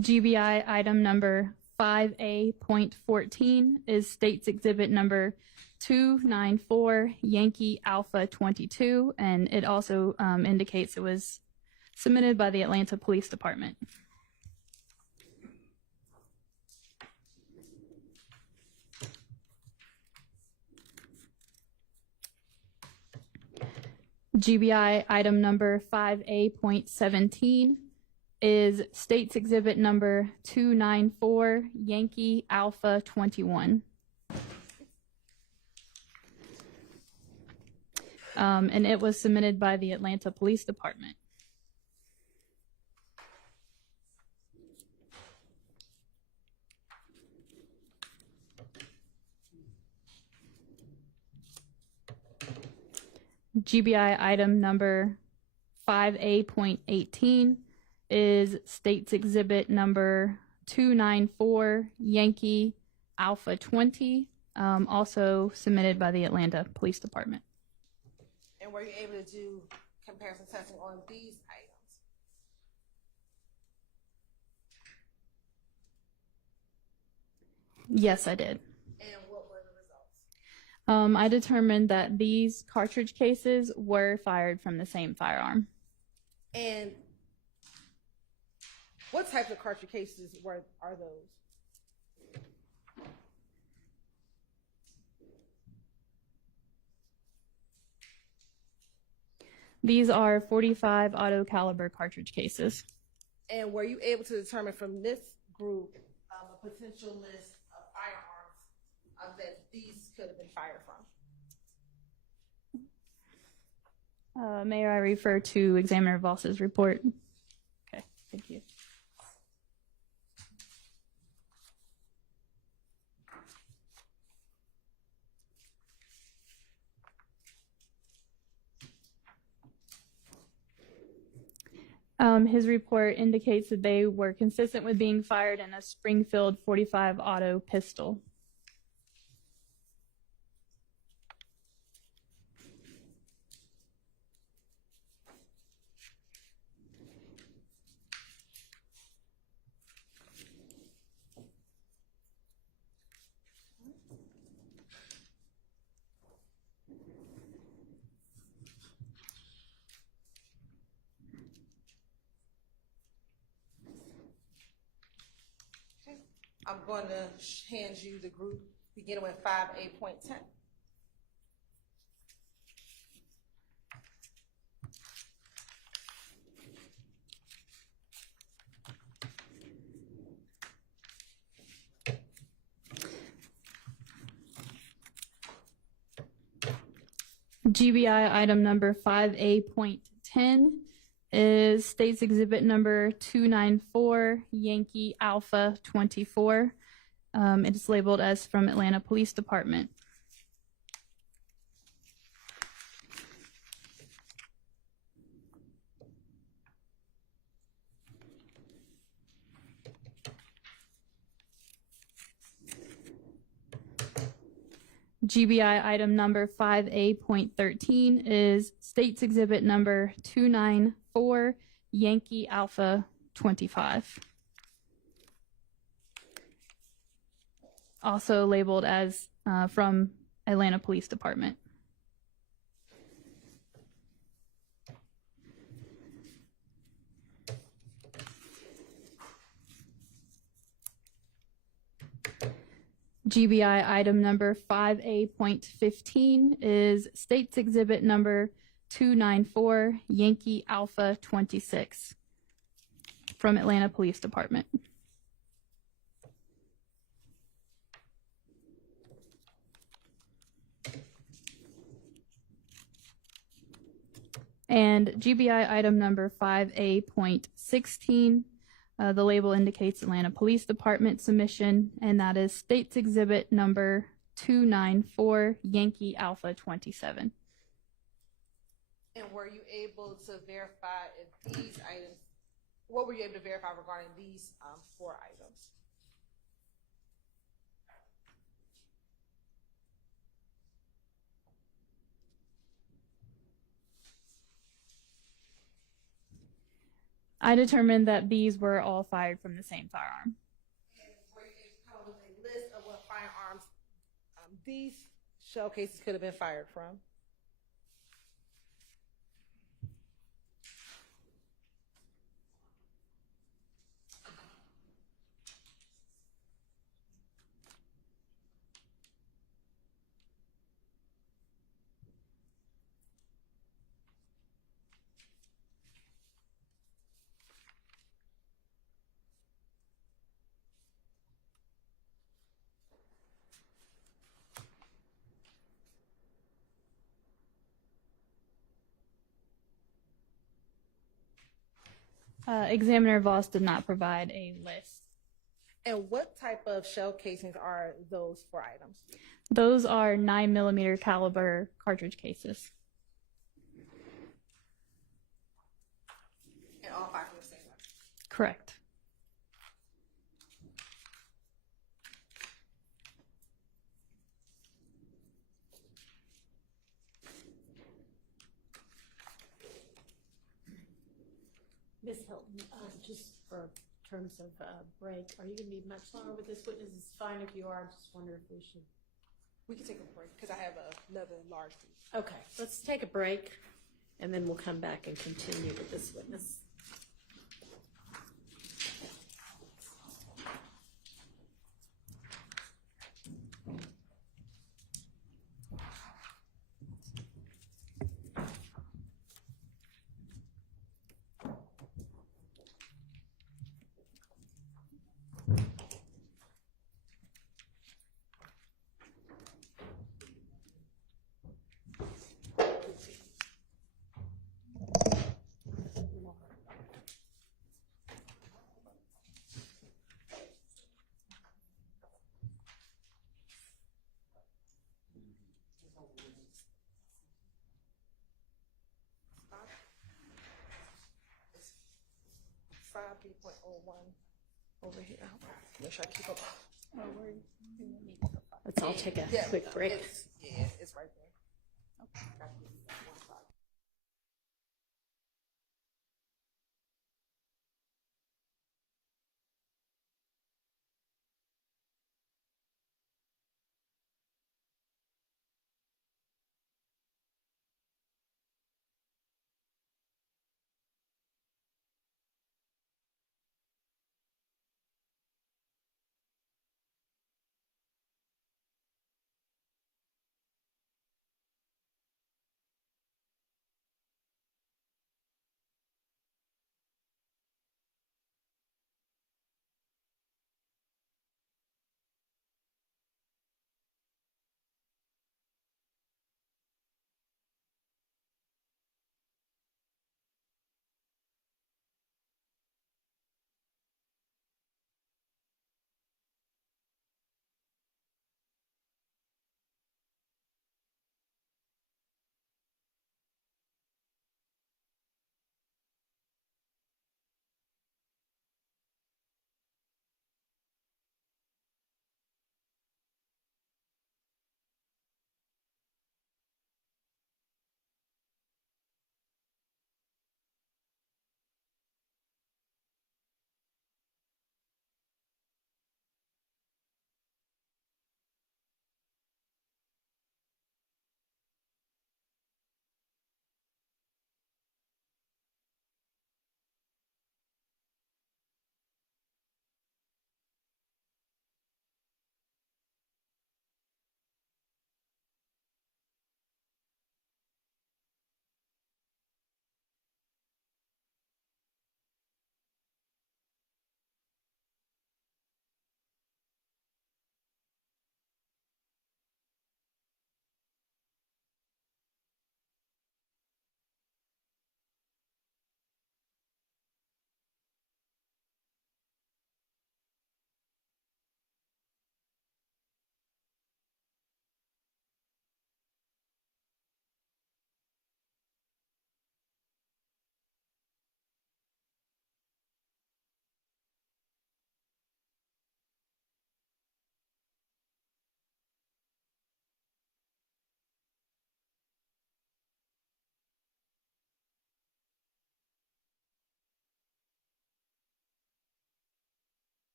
GBI item number 5A.14 is State's Exhibit number 294 Yankee Alpha 22, and it also indicates it was submitted by the Atlanta Police Department. GBI item number 5A.17 is State's Exhibit number 294 Yankee Alpha 21. And it was submitted by the Atlanta Police Department. GBI item number 5A.18 is State's Exhibit number 294 Yankee Alpha 20, also submitted by the Atlanta Police Department. And were you able to do comparison testing on these items? Yes, I did. And what were the results? I determined that these cartridge cases were fired from the same firearm. And what type of cartridge cases are those? These are 45 auto caliber cartridge cases. And were you able to determine from this group a potential list of firearms that these could have been fired from? May I refer to Examiner Voss's report? Okay, thank you. His report indicates that they were consistent with being fired in a Springfield 45 auto pistol. I'm going to hand you the group beginning with 5A.10. GBI item number 5A.10 is State's Exhibit number 294, Yankee Alpha 24. It is labeled as from Atlanta Police Department. GBI item number 5A.13 is State's Exhibit number 294, Yankee Alpha 25. Also labeled as from Atlanta Police Department. GBI item number 5A.15 is State's Exhibit number 294, Yankee Alpha 26 from Atlanta Police Department. And GBI item number 5A.16, the label indicates Atlanta Police Department submission, and that is State's Exhibit number 294, Yankee Alpha 27. And were you able to verify if these items, what were you able to verify regarding these 4 items? I determined that these were all fired from the same firearm. And were you able to come up with a list of what firearms these shell cases could have been fired from? Examiner Voss did not provide a list. And what type of shell casings are those 4 items? Those are 9mm caliber cartridge cases. And all 5 from the same one? Correct. Ms. Hilton, just for terms of break, are you going to be much longer with this witness? It's fine if you are. Just wonder if we should. We can take a break because I have another large piece. Okay, let's take a break, and then we'll come back and continue with this witness. It's 5B.01 over here. Make sure I keep up. Let's all take a quick break. It's right there. Okay.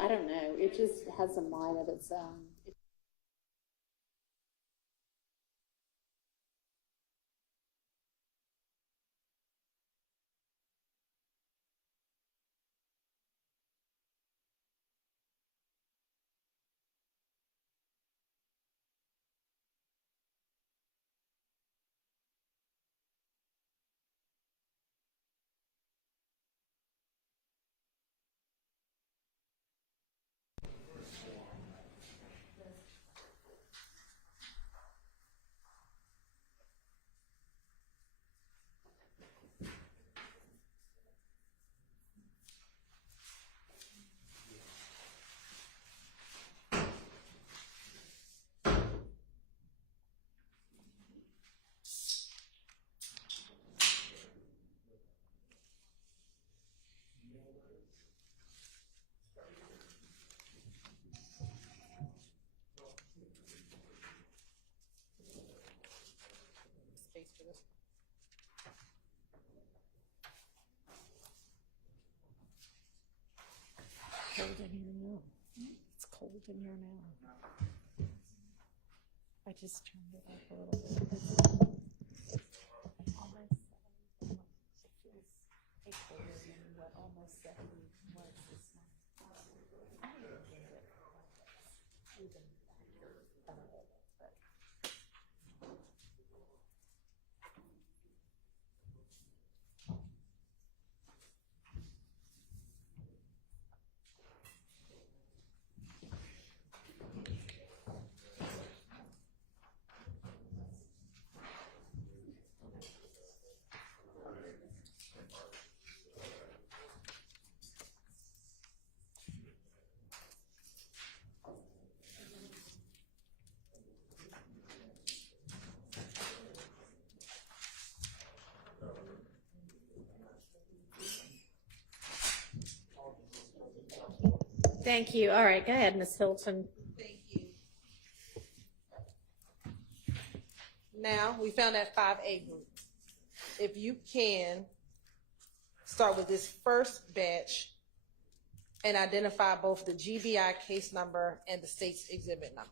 I don't know. It just has a mind of its own. Space for this. Cold in here now. It's cold in here now. I just turned it up a little bit. It's almost 70. It feels colder than what almost 70 was this month. I don't even get it like this. Even back here, but thank you. All right, go ahead, Ms. Hilton. Thank you. Now, we found that 5A group. If you can start with this first batch and identify both the GBI case number and the state's exhibit number.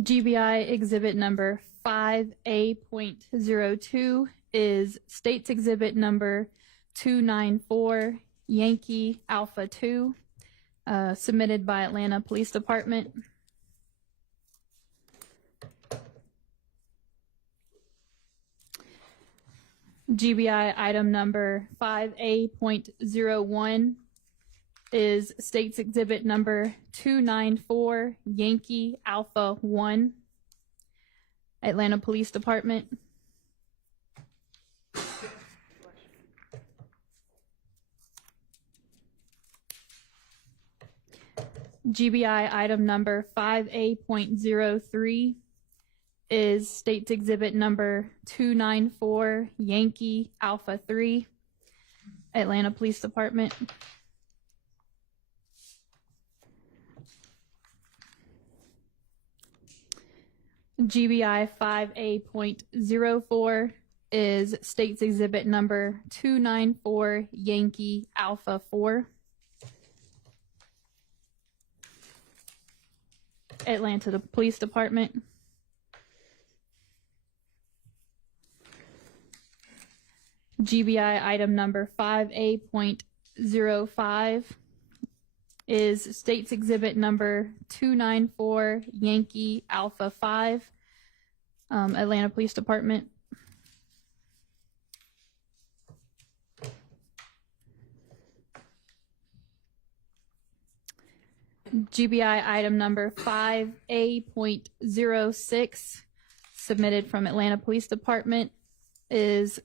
GBI exhibit number 5A.02 is state's exhibit number 294 Yankee Alpha 2, submitted by Atlanta Police Department. GBI item number 5A.01 is state's exhibit number 294 Yankee Alpha 1, Atlanta Police Department. GBI item number 5A.03 is state's exhibit number 294 Yankee Alpha 3, Atlanta Police Department. GBI 5A.04 is state's exhibit number 294 Yankee Alpha 4, Atlanta Police Department. GBI item number 5A.05 is state's exhibit number 294 Yankee Alpha 5, Atlanta Police Department. GBI item number 5A.06, submitted from Atlanta Police Department, is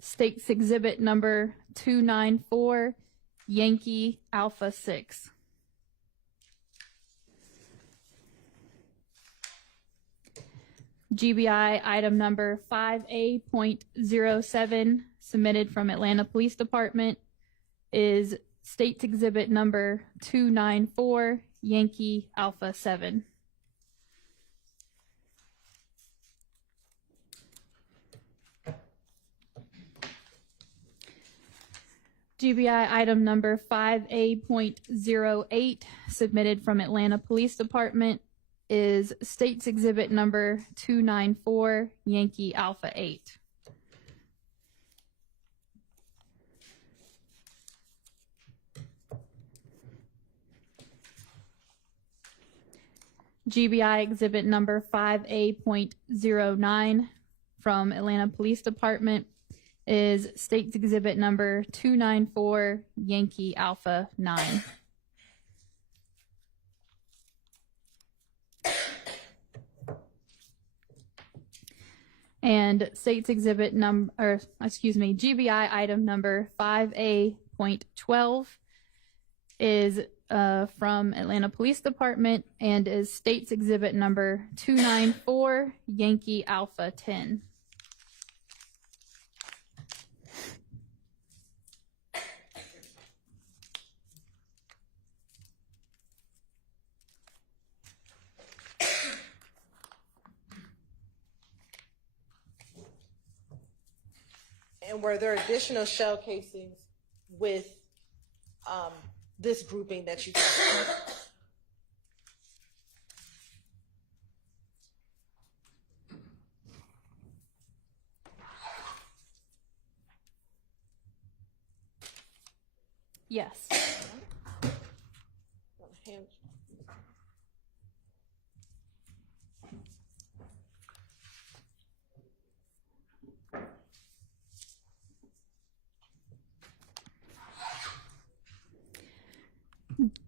state's exhibit number 294 Yankee Alpha 6. GBI item number 5A.07, submitted from Atlanta Police Department, is state's exhibit number 294 Yankee Alpha 7. GBI item number 5A.08, submitted from Atlanta Police Department, is State's Exhibit number 294, Yankee Alpha 8. GBI Exhibit number 5A.09 from Atlanta Police Department is State's Exhibit number 294, Yankee Alpha 9. And State's Exhibit GBI item number 5A.12 is from Atlanta Police Department and is State's Exhibit number 294, Yankee Alpha 10. And were there additional shell casings with this grouping that you found? Yes.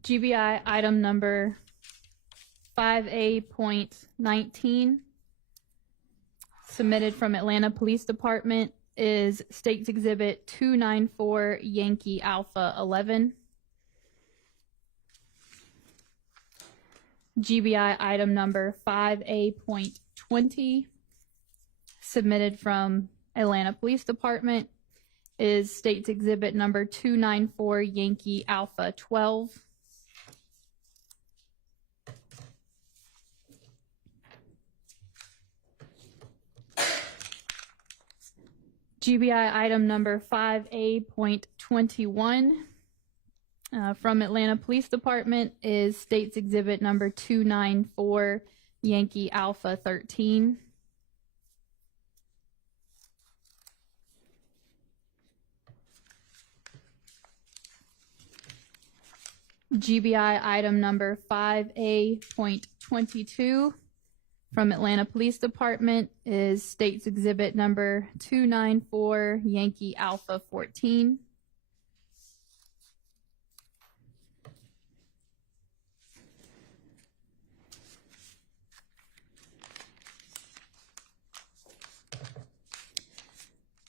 GBI item number 5A.19, submitted from Atlanta Police Department, is State's Exhibit 294, Yankee Alpha 11. GBI item number 5A.20, submitted from Atlanta Police Department, is State's Exhibit number 294, Yankee Alpha 12. GBI item number 5A.21 from Atlanta Police Department is State's Exhibit number 294, Yankee Alpha 13. GBI item number 5A.22 from Atlanta Police Department is State's Exhibit number 294, Yankee Alpha 14.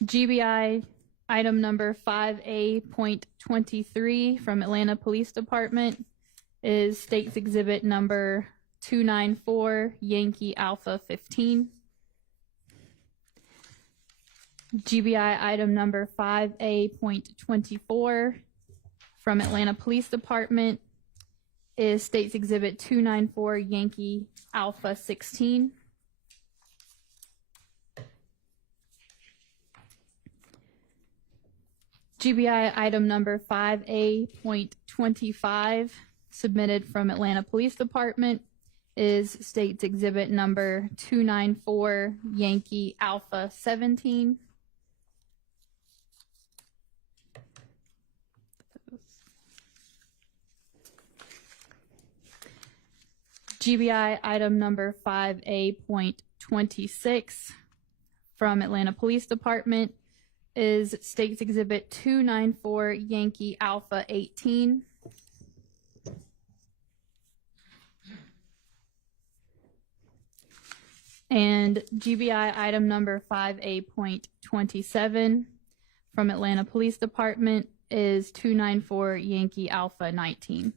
GBI item number 5A.23 from Atlanta Police Department is State's Exhibit number 294, Yankee Alpha 15. GBI item number 5A.24 from Atlanta Police Department is State's Exhibit 294, Yankee Alpha 16. GBI item number 5A.25, submitted from Atlanta Police Department, is State's Exhibit number 294, Yankee Alpha 17. GBI item number 5A.26 from Atlanta Police Department is State's Exhibit 294, Yankee Alpha 18. And GBI item number 5A.27 from Atlanta Police Department is 294, Yankee Alpha 19.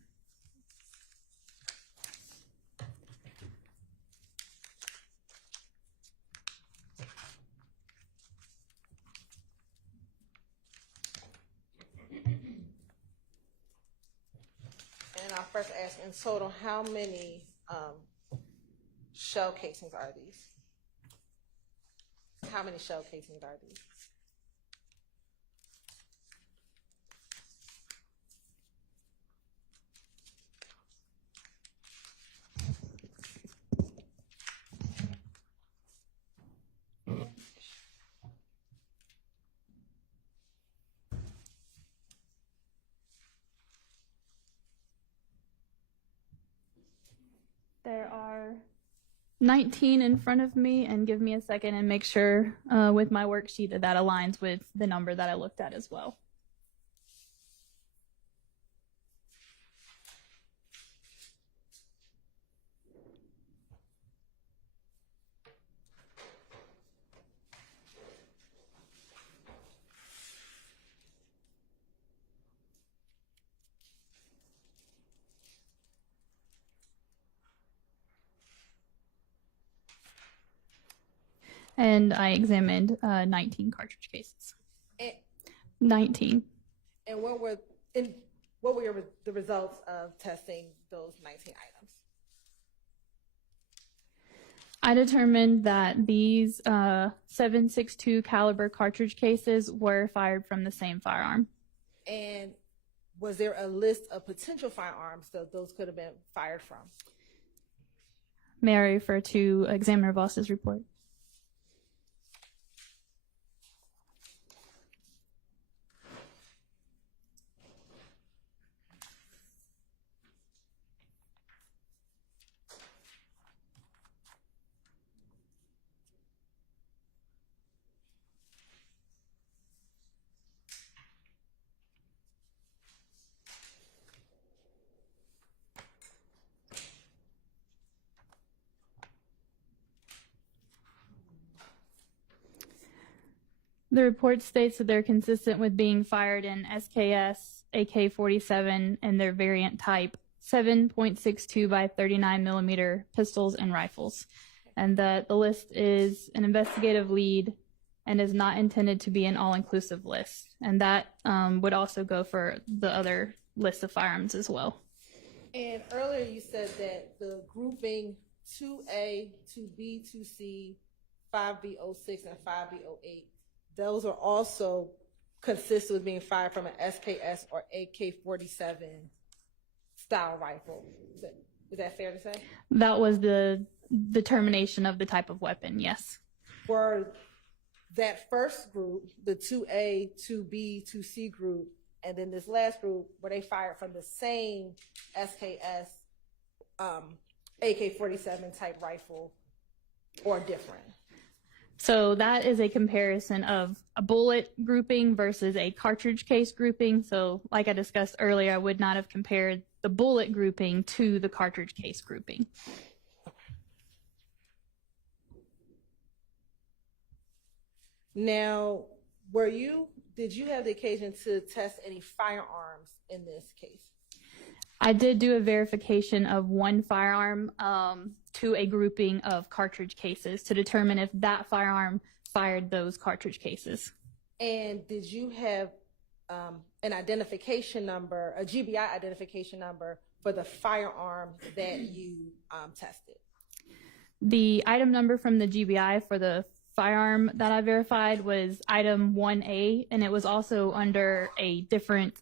And I'll first ask, in total, how many shell casings are these? How many shell casings are these? There are 19 in front of me, and give me a second and make sure with my worksheet that aligns with the number that I looked at as well. And I examined 19 cartridge cases. And, 19. and what were the results of testing those 19 items? I determined that these 7.62 caliber cartridge cases were fired from the same firearm. And was there a list of potential firearms that those could have been fired from? May I refer to Examiner Voss's report? The report states that they're consistent with being fired in SKS, AK-47, and their variant type 7.62 by 39 millimeter pistols and rifles, and that the list is an investigative lead and is not intended to be an all-inclusive list. And that would also go for the other list of firearms as well. And earlier you said that the grouping 2A, 2B, 2C, 5B06, and 5B08, those are also consistent with being fired from an SKS or AK-47 style rifle. Is that fair to say? That was the determination of the type of weapon, yes. Were that first group, the 2A, 2B, 2C group, and then this last group, were they fired from the same SKS AK-47 type rifle or different? So that is a comparison of a bullet grouping versus a cartridge case grouping. So like I discussed earlier, I would not have compared the bullet grouping to the cartridge case grouping. Now, did you have the occasion to test any firearms in this case? I did do a verification of one firearm to a grouping of cartridge cases to determine if that firearm fired those cartridge cases. And did you have an identification number, a GBI identification number for the firearm that you tested? The item number from the GBI for the firearm that I verified was item 1A, and it was also under a different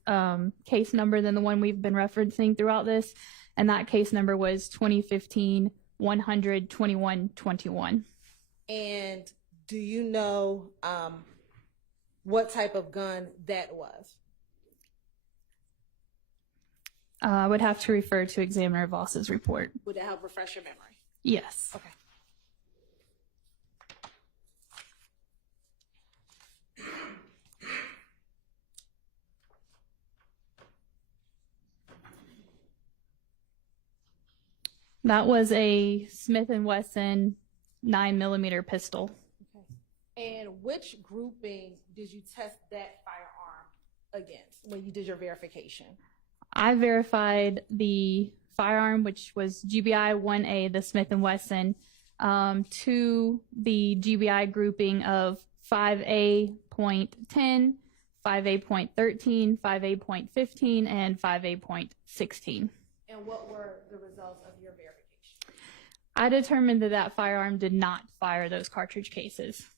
case number than the one we've been referencing throughout this, and that case number was 2015-100-2121. And do you know what type of gun that was? I would have to refer to Examiner Voss's report. Would that help refresh your memory? Yes. Okay. That was a Smith & Wesson 9mm pistol. Okay. And which grouping did you test that firearm against when you did your verification? I verified the firearm, which was GBI 1A, the Smith & Wesson, to the GBI grouping of 5A.10, 5A.13, 5A.15, and 5A.16. And what were the results of your verification? I determined that that firearm did not fire those cartridge cases.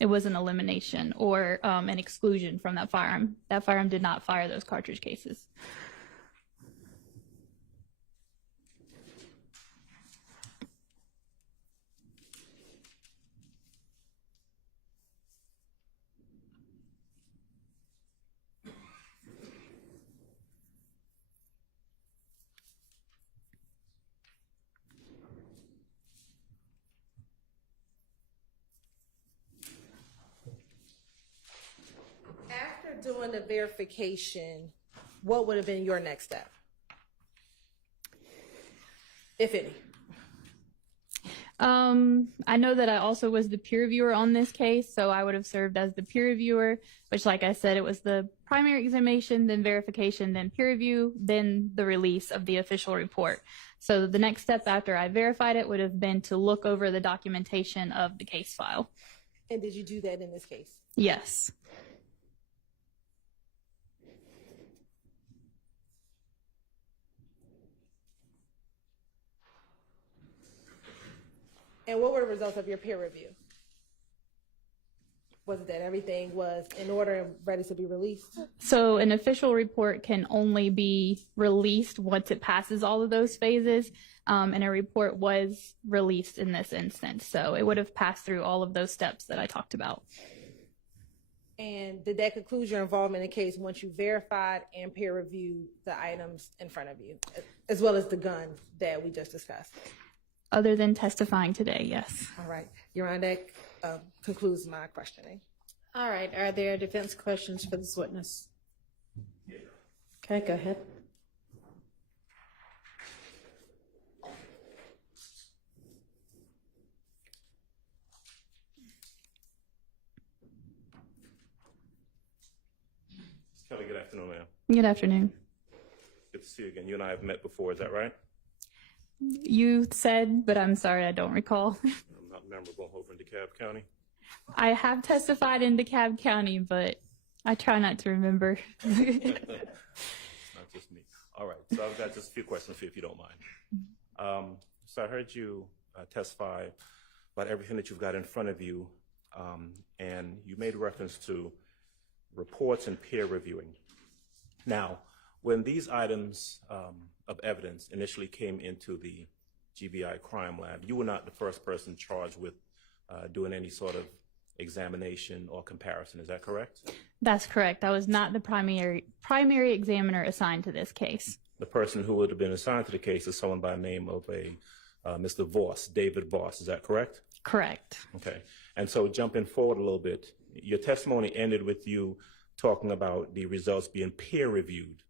It was an elimination or an exclusion from that firearm. That firearm did not fire those cartridge cases. doing the verification, what would have been your next step, if any? I know that I also was the peer reviewer on this case, so I would have served as the peer reviewer, which, like I said, it was the primary examination, then verification, then peer review, then the release of the official report. So the next step after I verified it would have been to look over the documentation of the case file. And did you do that in this case? Yes. And what were the results of your peer review? Was it that everything was in order and ready to be released? So an official report can only be released once it passes all of those phases, and a report was released in this instance. So it would have passed through all of those steps that I talked about. And did that conclude your involvement in the case once you verified and peer reviewed the items in front of you, as well as the gun that we just discussed? Other than testifying today, yes. All right. Your Honor, that concludes my questioning. All right. Are there defense questions for this witness? Okay, go ahead. Kelly, good afternoon, ma'am. Good afternoon. Good to see you again. You and I have met before, is that right? You said, but I'm sorry, I don't recall. I'm not memorable over in DeKalb County. I have testified in DeKalb County, but I try not to remember. It's not just me. All right, so I've got just a few questions for you, if you don't mind. So I heard you testify about everything that you've got in front of you, and you made reference to reports and peer reviewing. Now, when these items of evidence initially came into the GBI crime lab, you were not the first person charged with doing any sort of examination or comparison. Is that correct? That's correct. I was not the primary examiner assigned to this case. The person who would have been assigned to the case is someone by the name of a Mr. Voss, David Voss. Is that correct? Correct. Okay. And so jumping forward a little bit, your testimony ended with you talking about the results being peer reviewed.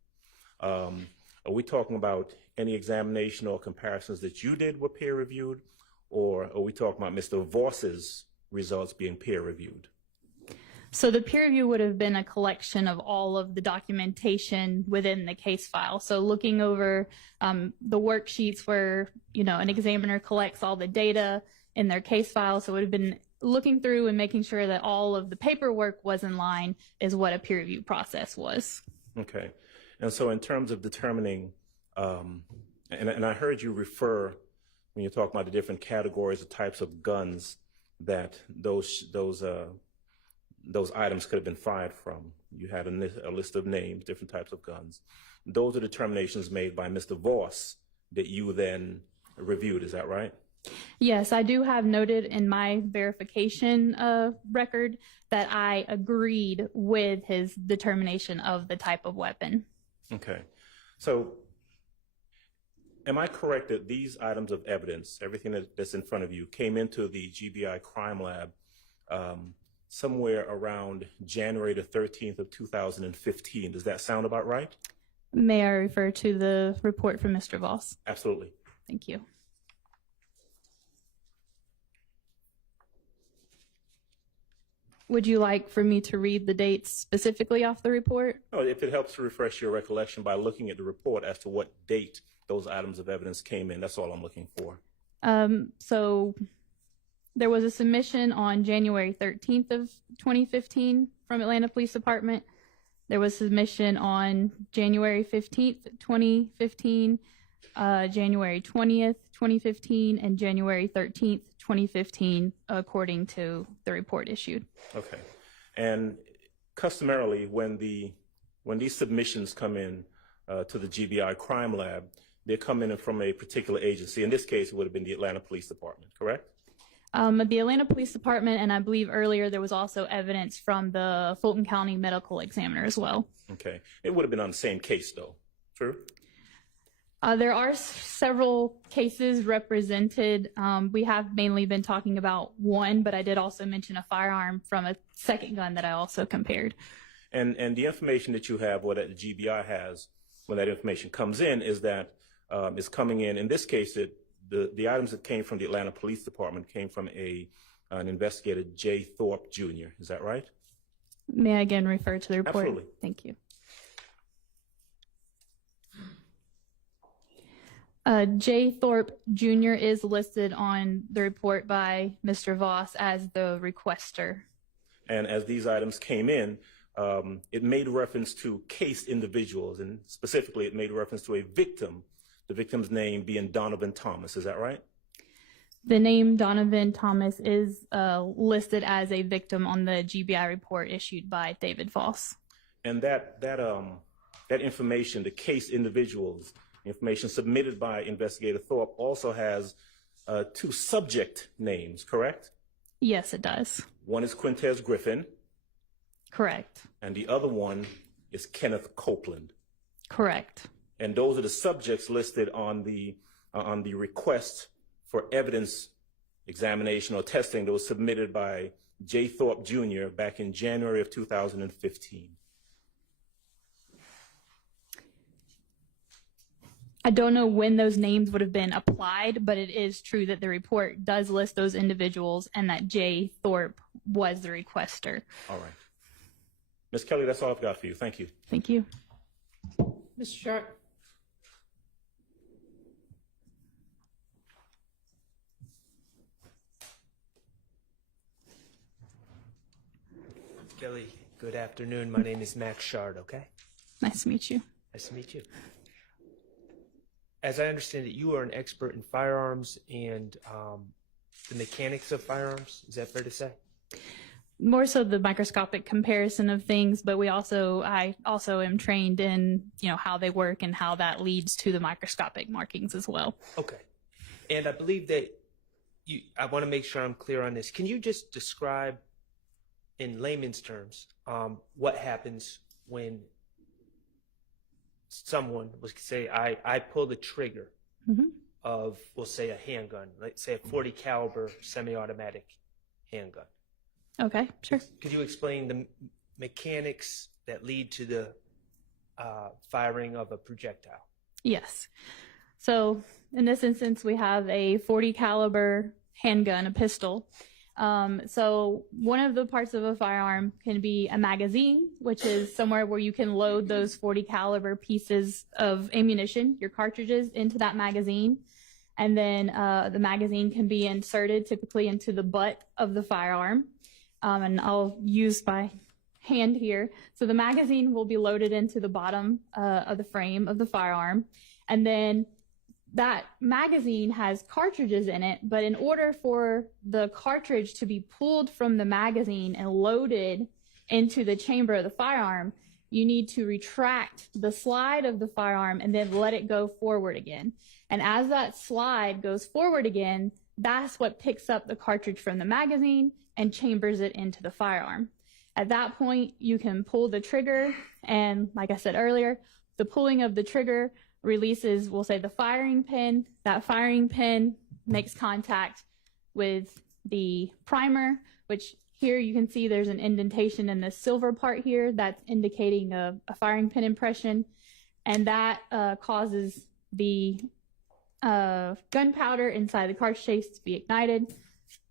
Are we talking about any examination or comparisons that you did were peer reviewed, or are we talking about Mr. Voss's results being peer reviewed? So the peer review would have been a collection of all of the documentation within the case file. So looking over the worksheets where, an examiner collects all the data in their case file. So it would have been looking through and making sure that all of the paperwork was in line is what a peer review process was. Okay. And so in terms of determining, and I heard you refer, when you talk about the different categories, the types of guns that those items could have been fired from. You had a list of names, different types of guns. Those are determinations made by Mr. Voss that you then reviewed, is that right? Yes, I do have noted in my verification record that I agreed with his determination of the type of weapon. Okay. So am I correct that these items of evidence, everything that's in front of you, came into the GBI crime lab somewhere around January the 13th of 2015? Does that sound about right? May I refer to the report from Mr. Voss? Absolutely. Thank you. Would you like for me to read the dates specifically off the report? Oh, if it helps to refresh your recollection by looking at the report as to what date those items of evidence came in, that's all I'm looking for. So there was a submission on January 13th of 2015 from Atlanta Police Department. There was submission on January 15th, 2015, January 20th, 2015, and January 13th, 2015, according to the report issued. Okay. And customarily, when these submissions come in to the GBI crime lab, they come in from a particular agency. In this case, it would have been the Atlanta Police Department, correct? The Atlanta Police Department, and I believe earlier there was also evidence from the Fulton County Medical Examiner as well. Okay. It would have been on the same case, though. True? There are several cases represented. We have mainly been talking about one, but I did also mention a firearm from a second gun that I also compared. And the information that you have, or that the GBI has, when that information comes in, is that it's coming in this case, the items that came from the Atlanta Police Department came from an investigator, J. Thorpe Jr. Is that right? May I again refer to the report? Absolutely. Thank you. J. Thorpe Jr. is listed on the report by Mr. Voss as the requester. And as these items came in, it made reference to case individuals, and specifically it made reference to a victim, the victim's name being Donovan Thomas. Is that right? The name Donovan Thomas is listed as a victim on the GBI report issued by David Voss. And that information, the case individuals, information submitted by Investigator Thorpe, also has 2 subject names, correct? Yes, it does. One is Quintez Griffin. Correct. And the other one is Kenneth Copeland. Correct. And those are the subjects listed on the request for evidence examination or testing that was submitted by J. Thorpe Jr. back in January of 2015. I don't know when those names would have been applied, but it is true that the report does list those individuals and that J. Thorpe was the requester. All right. Ms. Kelly, that's all I've got for you. Thank you. Thank you. Mr. Sharp. Kelly, good afternoon. My name is Max Shard, okay? Nice to meet you. Nice to meet you. As I understand it, you are an expert in firearms and the mechanics of firearms. Is that fair to say? More so the microscopic comparison of things, but I also am trained in, how they work and how that leads to the microscopic markings as well. Okay. And I believe that I want to make sure I'm clear on this. Can you just describe in layman's terms what happens when someone was say I pull the trigger of, we'll say, a handgun, let's say a .40 caliber semi-automatic handgun? Okay, sure. Could you explain the mechanics that lead to the firing of a projectile? Yes. So in this instance, we have a .40 caliber handgun, a pistol. So one of the parts of a firearm can be a magazine, which is somewhere where you can load those .40 caliber pieces of ammunition, your cartridges, into that magazine. And then the magazine can be inserted typically into the butt of the firearm. And I'll use my hand here. So the magazine will be loaded into the bottom of the frame of the firearm. And then that magazine has cartridges in it, but in order for the cartridge to be pulled from the magazine and loaded into the chamber of the firearm, you need to retract the slide of the firearm and then let it go forward again. And as that slide goes forward again, that's what picks up the cartridge from the magazine and chambers it into the firearm. At that point, you can pull the trigger, and like I said earlier, the pulling of the trigger releases, we'll say, the firing pin. That firing pin makes contact with the primer, which here you can see there's an indentation in the silver part here that's indicating a firing pin impression, and that causes the gunpowder inside the cartridge case to be ignited.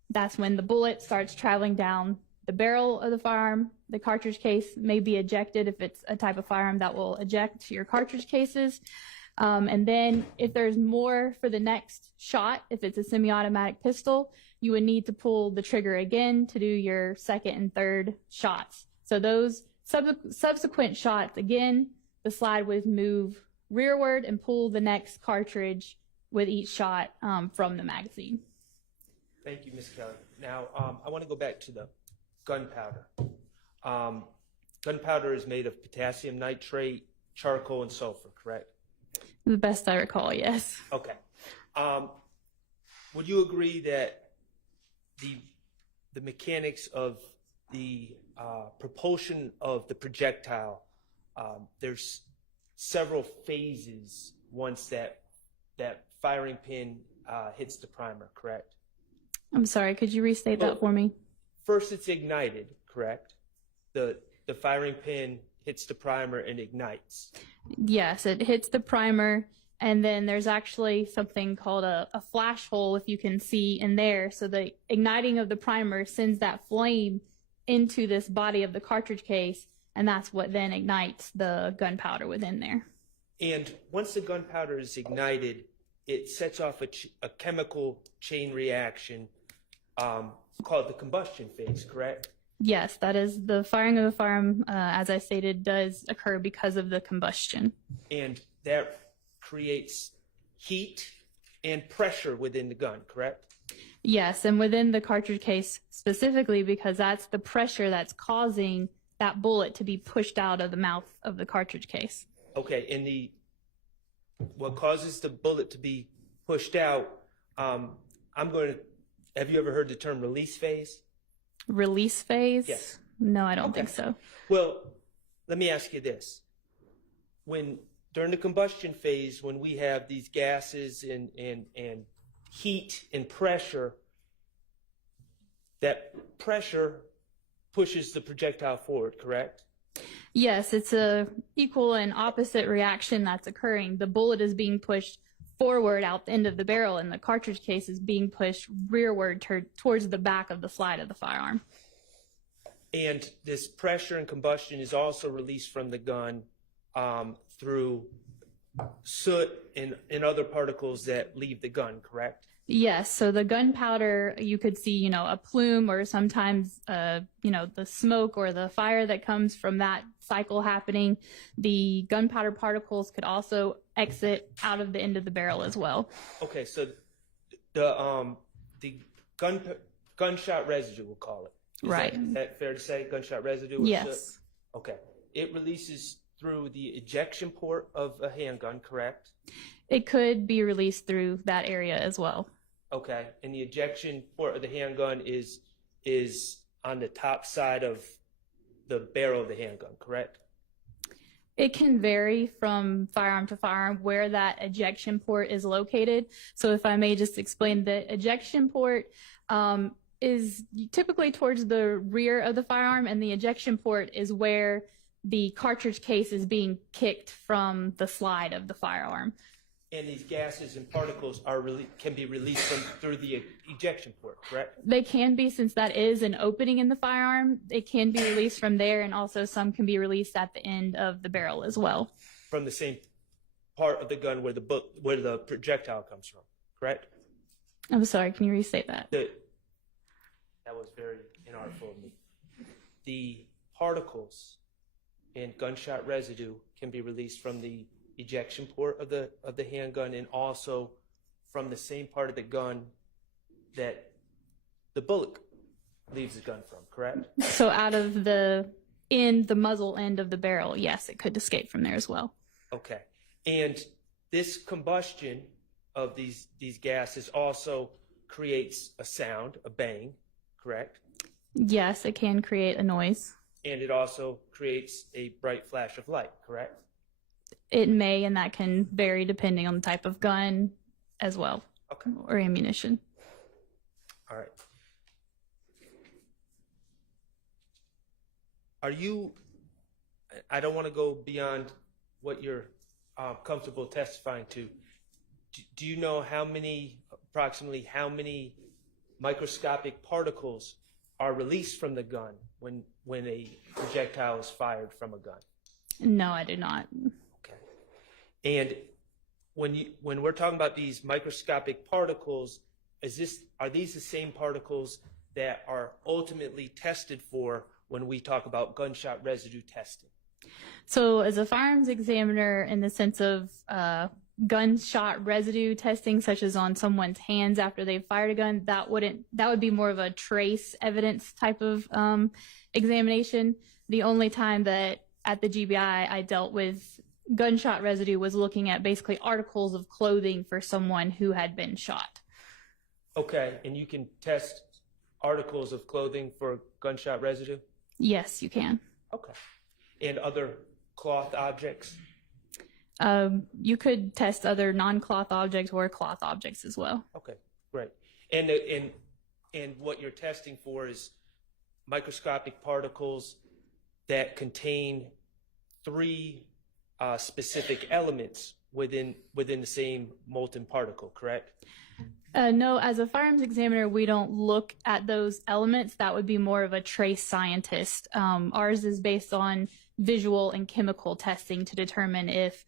That's when the bullet starts traveling down the barrel of the firearm. The cartridge case may be ejected if it's a type of firearm that will eject your cartridge cases. And then if there's more for the next shot, if it's a semi-automatic pistol, you would need to pull the trigger again to do your second and third shots. So those subsequent shots, again, the slide would move rearward and pull the next cartridge with each shot from the magazine. Thank you, Ms. Kelly. Now, I want to go back to the gunpowder. Gunpowder is made of potassium nitrate, charcoal, and sulfur, correct? The best I recall, yes. Okay. Would you agree that the mechanics of the propulsion of the projectile, there's several phases once that firing pin hits the primer, correct? I'm sorry, could you restate that for me? First, it's ignited, correct? The the firing pin hits the primer and ignites. Yes, it hits the primer, and then there's actually something called a flash hole, if you can see in there. So the igniting of the primer sends that flame into this body of the cartridge case, and that's what then ignites the gunpowder within there. And once the gunpowder is ignited, it sets off a chemical chain reaction called the combustion phase, correct? Yes, that is the firing of the firearm, as I stated, does occur because of the combustion. And that creates heat and pressure within the gun, correct? Yes, and within the cartridge case specifically, because that's the pressure that's causing that bullet to be pushed out of the mouth of the cartridge case. Okay, and what causes the bullet to be pushed out, have you ever heard the term release phase? Release phase? Yes. No, I don't think so. Well, let me ask you this. During the combustion phase, when we have these gases and heat and pressure, that pressure pushes the projectile forward, correct? Yes, it's a equal and opposite reaction that's occurring. The bullet is being pushed forward out the end of the barrel, and the cartridge case is being pushed rearward towards the back of the slide of the firearm. And this pressure and combustion is also released from the gun through soot and other particles that leave the gun, correct? Yes, so the gunpowder, you could see, a plume, or sometimes, the smoke or the fire that comes from that cycle happening. The gunpowder particles could also exit out of the end of the barrel as well. Okay, so the gunshot residue, we'll call it. Right. Is that fair to say, gunshot residue? Or Yes. soot? Okay. It releases through the ejection port of a handgun, correct? It could be released through that area as well. Okay, and the ejection port of the handgun is on the top side of the barrel of the handgun, correct? It can vary from firearm to firearm where that ejection port is located. So if I may just explain, the ejection port is typically towards the rear of the firearm, and the ejection port is where the cartridge case is being kicked from the slide of the firearm. And these gases and particles can be released through the ejection port, correct? They can be, since that is an opening in the firearm. It can be released from there, and also some can be released at the end of the barrel as well. From the same part of the gun where the projectile comes from, correct? I'm sorry, can you restate that? That was very inartful of me. The particles and gunshot residue can be released from the ejection port of the handgun, and also from the same part of the gun that the bullet leaves the gun from, correct? So out of the muzzle end of the barrel, yes, it could escape from there as well. Okay. And this combustion of these gases also creates a sound, a bang, correct? Yes, it can create a noise. And it also creates a bright flash of light, correct? It may, and that can vary depending on the type of gun as well, okay, or ammunition. All right. I don't want to go beyond what you're comfortable testifying to. Do you know approximately how many microscopic particles are released from the gun when a projectile is fired from a gun? No, I do not. And when we're talking about these microscopic particles, are these the same particles that are ultimately tested for when we talk about gunshot residue testing? So as a firearms examiner, in the sense of gunshot residue testing, such as on someone's hands after they've fired a gun, that would be more of a trace evidence type of examination. The only time that at the GBI I dealt with gunshot residue was looking at basically articles of clothing for someone who had been shot. Okay, and you can test articles of clothing for gunshot residue? Yes, you can. Okay. And other cloth objects? You could test other non-cloth objects or cloth objects as well. Okay, great. And what you're testing for is microscopic particles that contain three specific elements within the same molten particle, correct? No, as a firearms examiner, we don't look at those elements. That would be more of a trace scientist. Ours is based on visual and chemical testing to determine if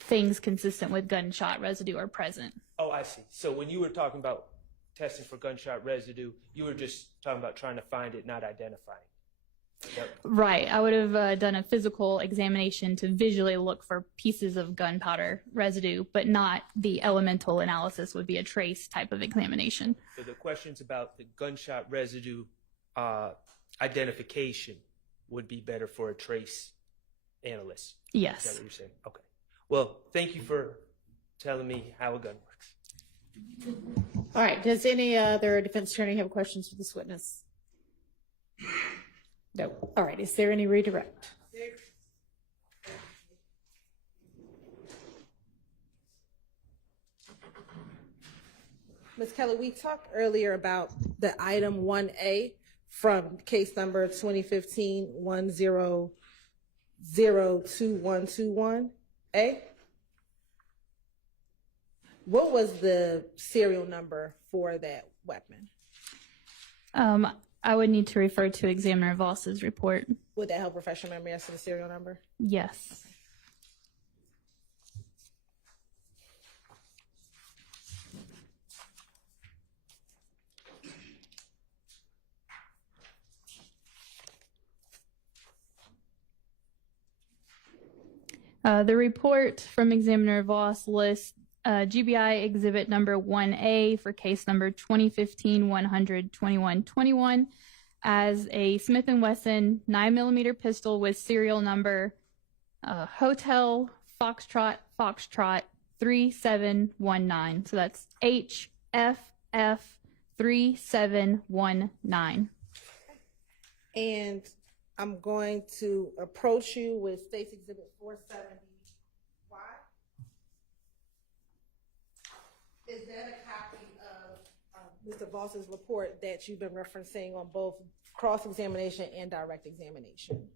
things consistent with gunshot residue are present. Oh, I see. So when you were talking about testing for gunshot residue, you were just talking about trying to find it, not identifying. Yep. Right. I would have done a physical examination to visually look for pieces of gunpowder residue, but not the elemental analysis would be a trace type of examination. So the questions about the gunshot residue identification would be better for a trace analyst. Yes. Is that what you're saying? Okay. Well, thank you for telling me how a gun works. All right. Does any other defense attorney have questions for this witness? No. All right. Is there any redirect? Ms. Kelly, we talked earlier about the item 1A from case number 2015-1002-121A. What was the serial number for that weapon? I would need to refer to Examiner Voss's report. Would that help refresh your memory as to the serial number? Yes. The report from Examiner Voss lists GBI exhibit number 1A for case number 2015-100-2121 as a Smith & Wesson 9mm pistol with serial number Hotel Foxtrot 3719. So that's HFF 3719. And I'm going to approach you with State's Exhibit 470Y. Is that a copy of Mr. Voss's report that you've been referencing on both cross-examination and direct examination?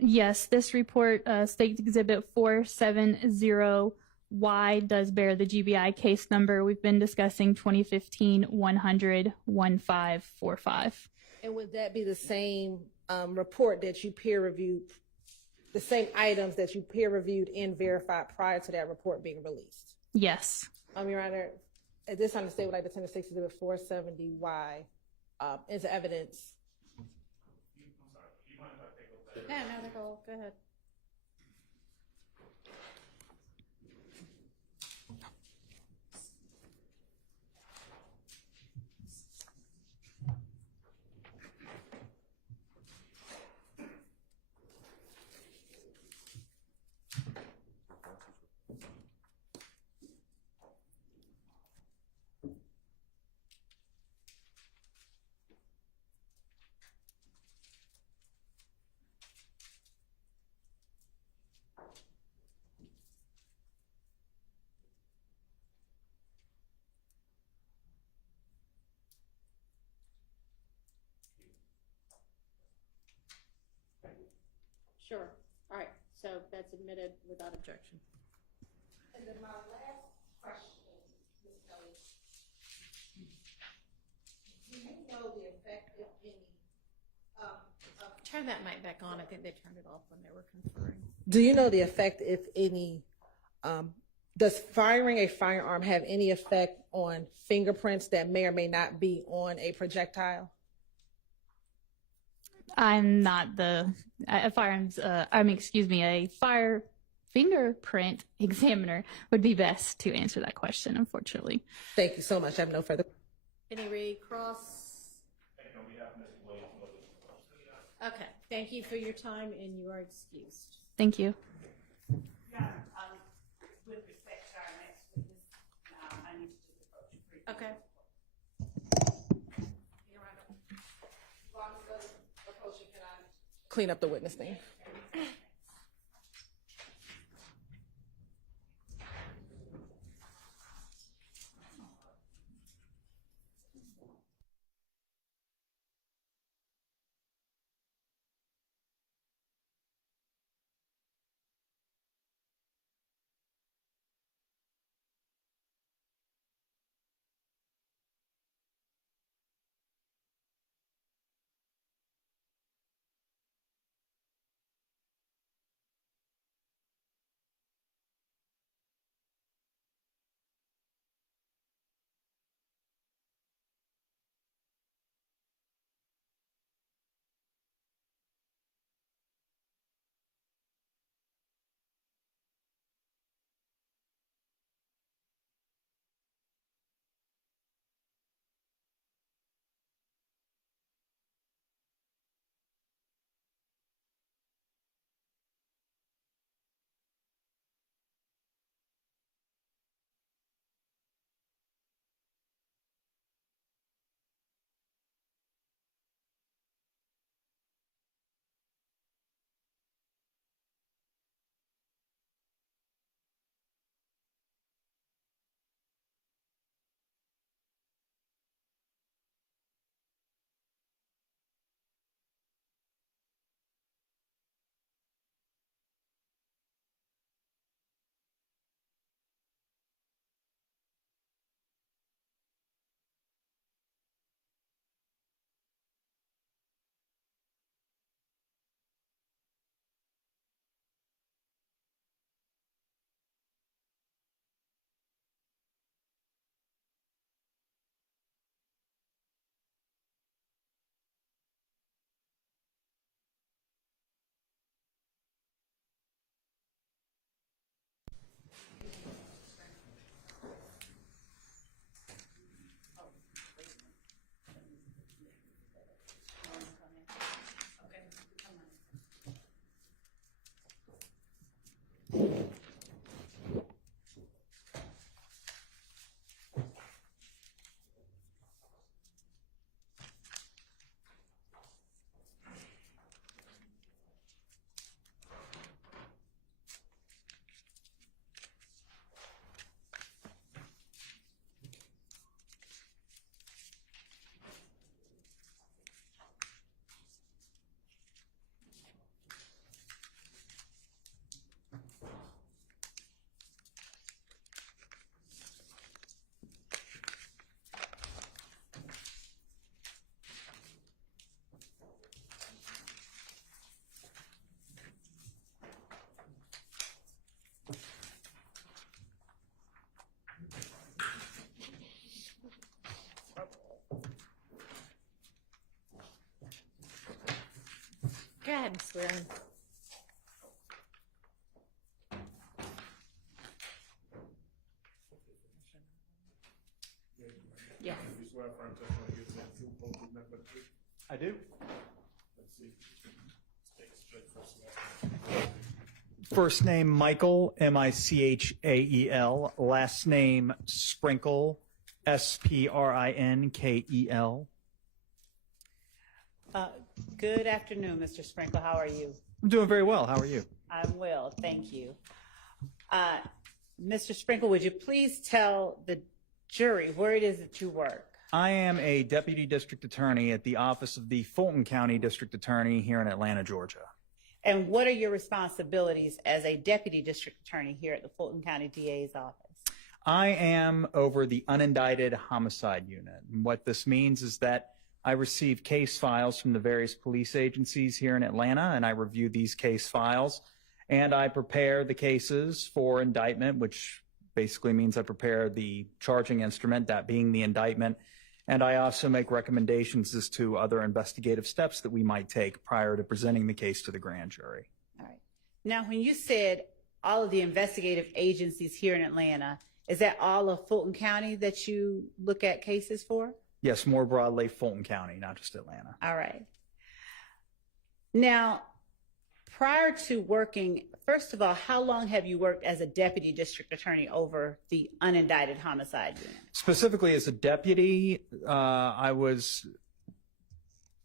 Yes, this report, State Exhibit 470Y, does bear the GBI case number. We've been discussing 2015-100-1545. And would that be the same report that you peer-reviewed, the same items that you peer-reviewed and verified prior to that report being released? Yes. Your Honor, at this time, the state would like to send the State Exhibit 470Y into evidence. No, Nicole, go ahead. Sure. All right. So that's admitted without objection. And then my last question, Ms. Kelly, do you know the effect, if any, Turn that mic back on. I think they turned it off when they were conferring. do you know the effect, if any, does firing a firearm have any effect on fingerprints that may or may not be on a projectile? I'm not a fire fingerprint examiner would be best to answer that question, unfortunately. Thank you so much. I have no further. Any recross? Okay, thank you for your time, and you are excused. Thank you. With respect to our next witness, I need to just approach you. Okay. Clean up the witness thing. Go ahead and swear in. Yeah. You swear affirm testimony gives that true, whole truth, nothing but the truth? I do. Let's see. Take a straight first last name. First name Michael, Michael. Last name Sprinkle, Sprinkel. Good afternoon, Mr. Sprinkle. How are you? I'm doing very well. How are you? I'm well, thank you. Mr. Sprinkle, would you please tell the jury where it is that you work? I am a deputy district attorney at the office of the Fulton County District Attorney here in Atlanta, Georgia. And what are your responsibilities as a deputy district attorney here at the Fulton County DA's office? I am over the unindicted homicide unit. And what this means is that I receive case files from the various police agencies here in Atlanta, and I review these case files, and I prepare the cases for indictment, which basically means I prepare the charging instrument, that being the indictment, and I also make recommendations as to other investigative steps that we might take prior to presenting the case to the grand jury. All right. Now, when you said all of the investigative agencies here in Atlanta, is that all of Fulton County that you look at cases for? Yes, more broadly, Fulton County, not just Atlanta. All right. Now, prior to working, first of all, how long have you worked as a deputy district attorney over the unindicted homicide unit? Specifically as a deputy, I was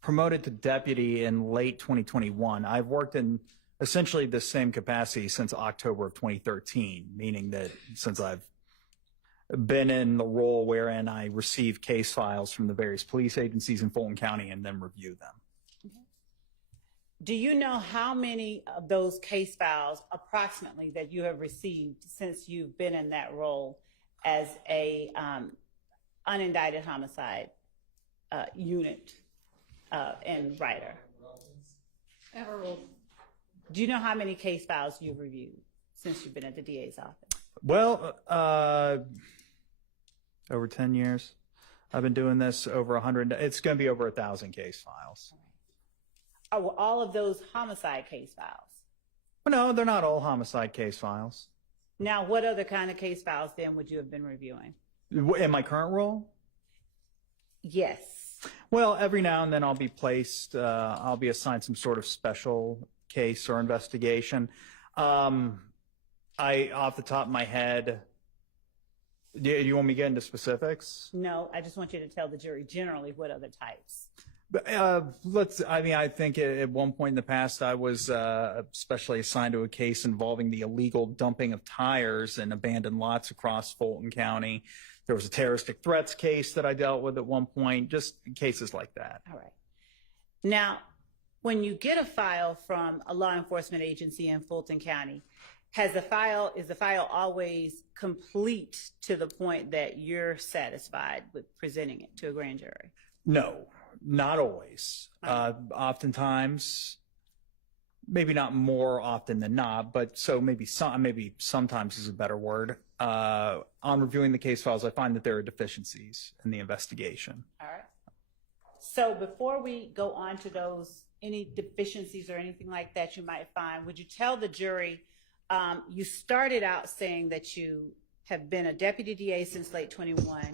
promoted to deputy in late 2021. I've worked in essentially the same capacity since October of 2013, meaning that since I've been in the role wherein I receive case files from the various police agencies in Fulton County and then review them. Do you know how many of those case files approximately that you have received since you've been in that role as a unindicted homicide unit and writer? Do you know how many case files you've reviewed since you've been at the DA's office? Well, over 10 years. I've been doing this over 100. It's going to be over 1,000 case files. Are all of those homicide case files? Well, no, they're not all homicide case files. Now, what other kind of case files then would you have been reviewing? In my current role? Yes. Well, every now and then I'll be placed, I'll be assigned some sort of special case or investigation. Off the top of my head, do you want me to get into specifics? No, I just want you to tell the jury generally what other types. I think at one point in the past, I was specially assigned to a case involving the illegal dumping of tires in abandoned lots across Fulton County. There was a terroristic threats case that I dealt with at one point, just cases like that. All right. Now, when you get a file from a law enforcement agency in Fulton County, is the file always complete to the point that you're satisfied with presenting it to a grand jury? No, not always. Oftentimes, maybe not more often than not, but so maybe sometimes is a better word. On reviewing the case files, I find that there are deficiencies in the investigation. All right. So before we go on to those, any deficiencies or anything like that you might find, would you tell the jury, you started out saying that you have been a deputy DA since late 21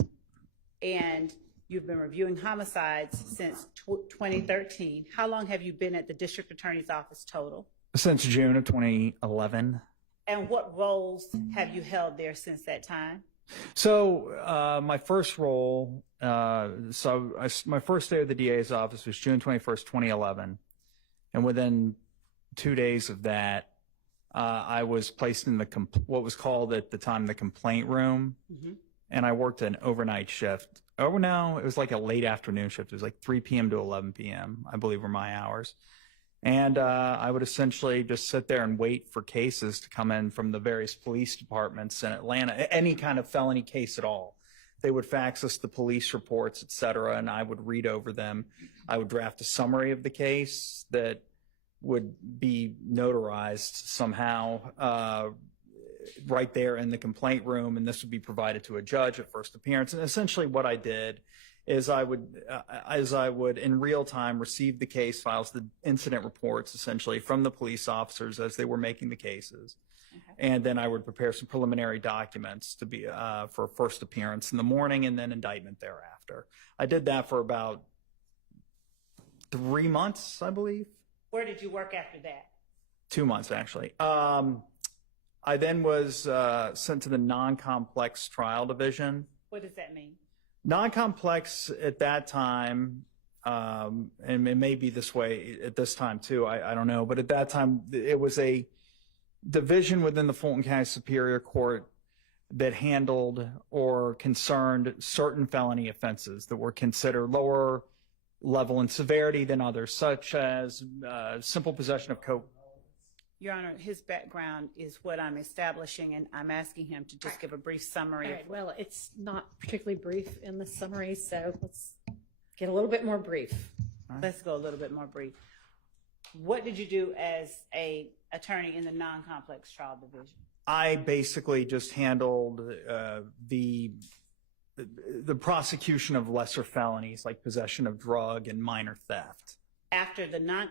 and you've been reviewing homicides since 2013. How long have you been at the district attorney's office total? Since June of 2011. And what roles have you held there since that time? So my first role, my first day of the DA's office was June 21st, 2011. And within 2 days of that, I was placed in what was called at the time the complaint room. Mm-hmm. And I worked an overnight shift. Oh, no, it was like a late afternoon shift. It was like 3 p.m. to 11 p.m., I believe were my hours. And I would essentially just sit there and wait for cases to come in from the various police departments in Atlanta, any kind of felony case at all. They would fax us the police reports, et cetera, and I would read over them. I would draft a summary of the case that would be notarized somehow right there in the complaint room, and this would be provided to a judge at first appearance. And essentially what I did is I would in real time receive the case files, the incident reports essentially from the police officers as they were making the cases. Okay. And then I would prepare some preliminary documents to be for first appearance in the morning and then indictment thereafter. I did that for about 3 months, I believe. Where did you work after that? 2 months, actually. I then was sent to the non-complex trial division. What does that mean? Non-complex at that time, and it may be this way at this time too, I don't know, but at that time it was a division within the Fulton County Superior Court that handled or concerned certain felony offenses that were considered lower level in severity than others, such as simple possession of coke. Your Honor, his background is what I'm establishing, and I'm asking him to just give a brief summary. All right, well, it's not particularly brief in the summary, so let's get a little bit more brief. Let's go a little bit more brief. What did you do as a attorney in the non-complex trial division? I basically just handled the prosecution of lesser felonies like possession of drug and minor theft. After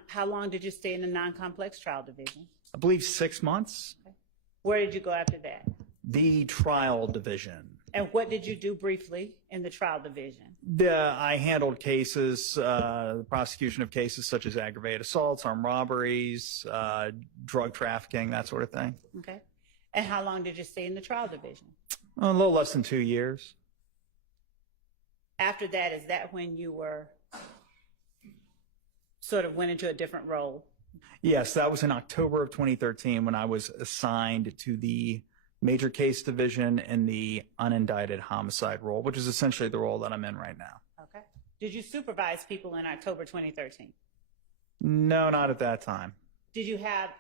how long did you stay in the non-complex trial division? I believe 6 months. Okay. Where did you go after that? The trial division. And what did you do briefly in the trial division? I handled cases, the prosecution of cases such as aggravated assaults, armed robberies, drug trafficking, that sort of thing. Okay. And how long did you stay in the trial division? A little less than 2 years. After that, is that when you were sort of went into a different role? Yes, that was in October of 2013 when I was assigned to the major case division in the unindicted homicide role, which is essentially the role that I'm in right now. Okay. Did you supervise people in October 2013? No, not at that time. Did you have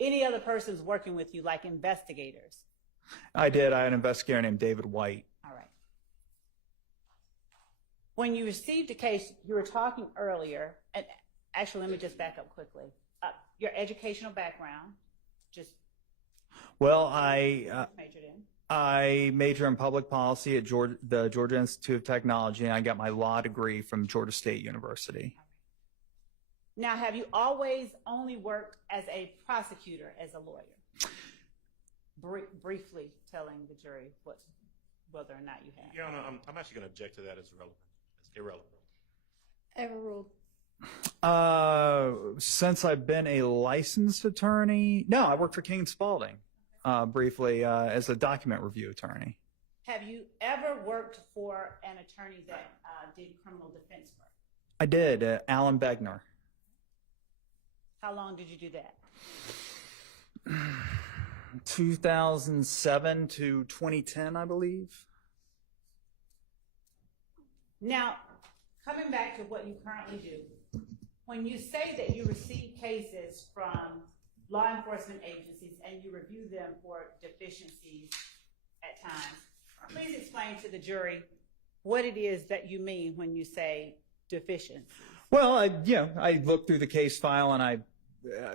any other persons working with you, like investigators? I did. I had an investigator named David White. All right. When you received the case, you were talking earlier, and actually, let me just back up quickly. Your educational background, just Well, majored in. I major in public policy at the Georgia Institute of Technology, and I got my law degree from Georgia State University. Now, have you always only worked as a prosecutor, as a lawyer? Briefly telling the jury whether or not you have. Your Honor, I'm actually going to object to that as irrelevant. It's irrelevant. Overruled. Since I've been a licensed attorney, no, I worked for King & Spalding briefly as a document review attorney. Have you ever worked for an attorney that did criminal defense work? I did, Alan Begner. How long did you do that? 2007 to 2010, I believe. Now, coming back to what you currently do, when you say that you receive cases from law enforcement agencies and you review them for deficiencies at times, please explain to the jury what it is that you mean when you say deficiencies. Well, I looked through the case file and I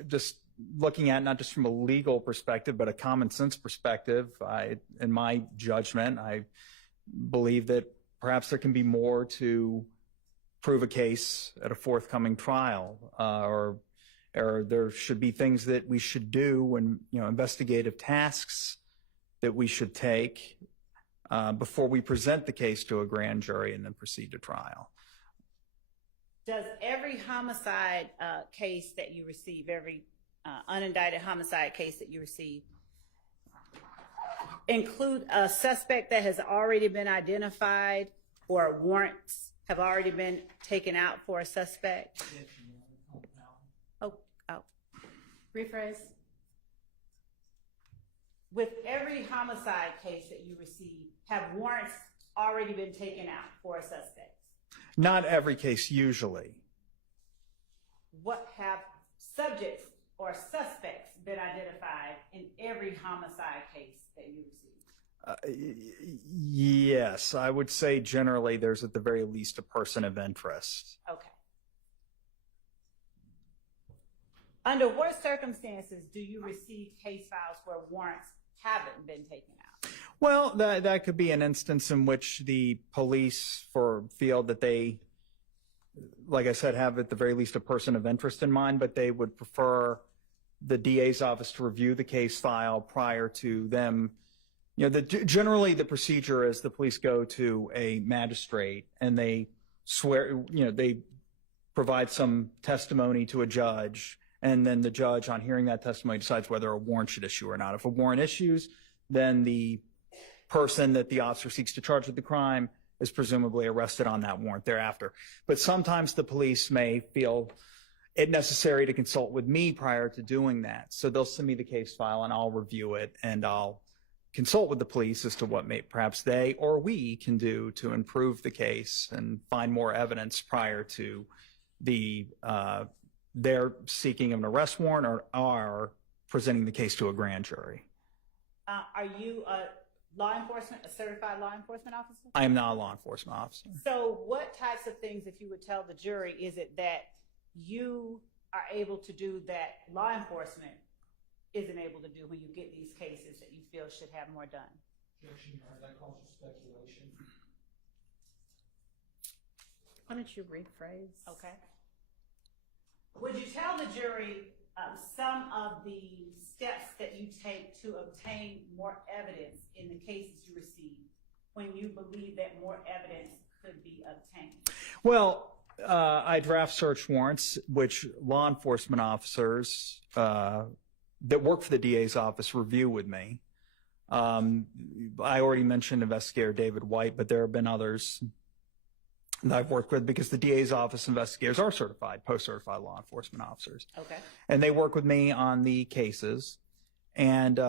just looking at not just from a legal perspective, but a common sense perspective. In my judgment, I believe that perhaps there can be more to prove a case at a forthcoming trial, or there should be things that we should do and investigative tasks that we should take before we present the case to a grand jury and then proceed to trial. Does every homicide case that you receive, every unindicted homicide case that you receive, include a suspect that has already been identified or warrants have already been taken out for a suspect? Oh. Rephrase. With every homicide case that you receive, have warrants already been taken out for a suspect? Not every case, usually. What have subjects or suspects been identified in every homicide case that you receive? Yes, I would say generally there's at the very least a person of interest. Okay. Under what circumstances do you receive case files where warrants haven't been taken out? Well, that could be an instance in which the police feel that they, like I said, have at the very least a person of interest in mind, but they would prefer the DA's office to review the case file prior to them. Generally the procedure is the police go to a magistrate and they swear, they provide some testimony to a judge, and then the judge, on hearing that testimony, decides whether a warrant should issue or not. If a warrant issues, then the person that the officer seeks to charge with the crime is presumably arrested on that warrant thereafter. But sometimes the police may feel it necessary to consult with me prior to doing that. So they'll send me the case file and I'll review it and I'll consult with the police as to what perhaps they or we can do to improve the case and find more evidence prior to their seeking of an arrest warrant or are presenting the case to a grand jury. Are you a certified law enforcement officer? I am not a law enforcement officer. So what types of things, if you would tell the jury, is it that you are able to do that law enforcement isn't able to do when you get these cases that you feel should have more done? That calls for speculation. Why don't you rephrase? Okay. Would you tell the jury some of the steps that you take to obtain more evidence in the cases you receive when you believe that more evidence could be obtained? Well, I draft search warrants, which law enforcement officers that work for the DA's office review with me. I already mentioned investigator David White, but there have been others that I've worked with because the DA's office investigators are certified, post-certified law enforcement officers. Okay. And they work with me on the cases. And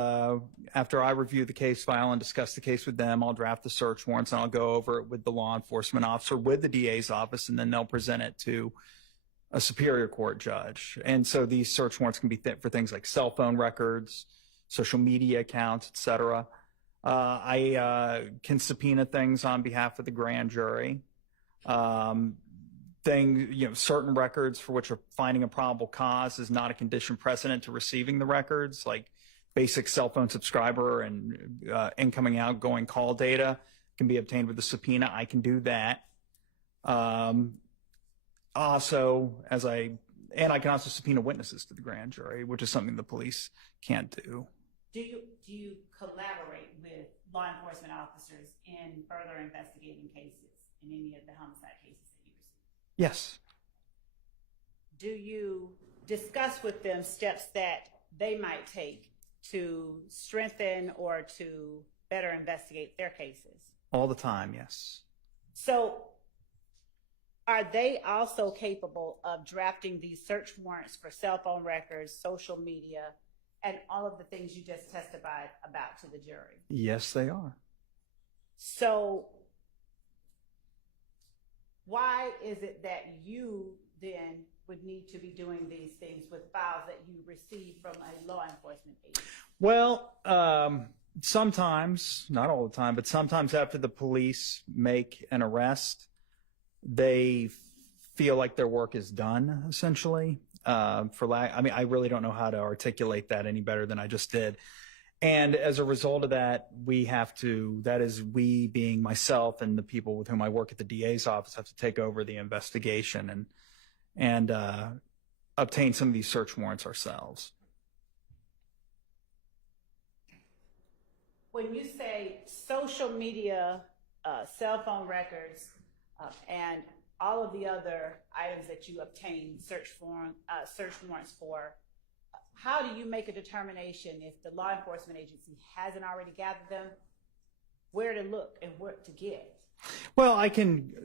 after I review the case file and discuss the case with them, I'll draft the search warrants and I'll go over it with the law enforcement officer, with the DA's office, and then they'll present it to a superior court judge. And so these search warrants can be for things like cell phone records, social media accounts, et cetera. I can subpoena things on behalf of the grand jury. Certain records for which finding a probable cause is not a condition precedent to receiving the records, like basic cell phone subscriber and incoming, outgoing call data can be obtained with a subpoena. I can do that. Also, I can also subpoena witnesses to the grand jury, which is something the police can't do. Do you collaborate with law enforcement officers in further investigating cases, in any of the homicide cases that you receive? Yes. Do you discuss with them steps that they might take to strengthen or to better investigate their cases? All the time, yes. So are they also capable of drafting these search warrants for cell phone records, social media, and all of the things you just testified about to the jury? Yes, they are. So why is it that you then would need to be doing these things with files that you receive from a law enforcement agency? Well, sometimes, not all the time, but sometimes after the police make an arrest, they feel like their work is done, essentially. I really don't know how to articulate that any better than I just did. And as a result of that, that is we being myself and the people with whom I work at the DA's office, have to take over the investigation and obtain some of these search warrants ourselves. When you say social media, cell phone records, and all of the other items that you obtain search warrants for, how do you make a determination if the law enforcement agency hasn't already gathered them, where to look and what to get? Well,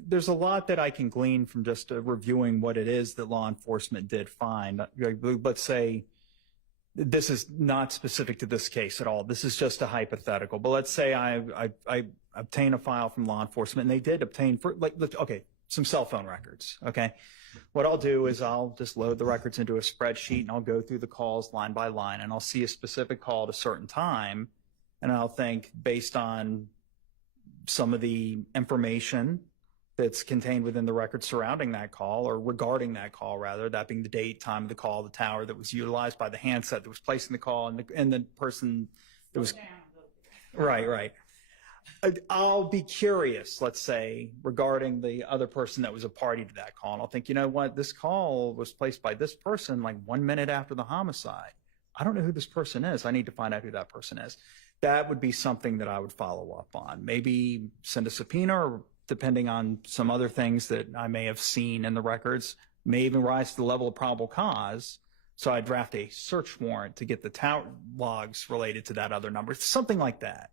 there's a lot that I can glean from just reviewing what it is that law enforcement did find. Let's say this is not specific to this case at all. This is just a hypothetical. But let's say I obtain a file from law enforcement, and they did obtain some cell phone records. Okay. What I'll do is I'll just load the records into a spreadsheet, and I'll go through the calls line by line, and I'll see a specific call at a certain time, and I'll think, based on some of the information that's contained within the record surrounding that call, or regarding that call rather, that being the date, time of the call, the tower that was utilized by the handset that was placing the call, and the person that was right. I'll be curious, let's say, regarding the other person that was a party to that call. And I'll think, you know what, this call was placed by this person like 1 minute after the homicide. I don't know who this person is. I need to find out who that person is. That would be something that I would follow up on. Maybe send a subpoena, or depending on some other things that I may have seen in the records, may even rise to the level of probable cause. So I draft a search warrant to get the tower logs related to that other number, something like that.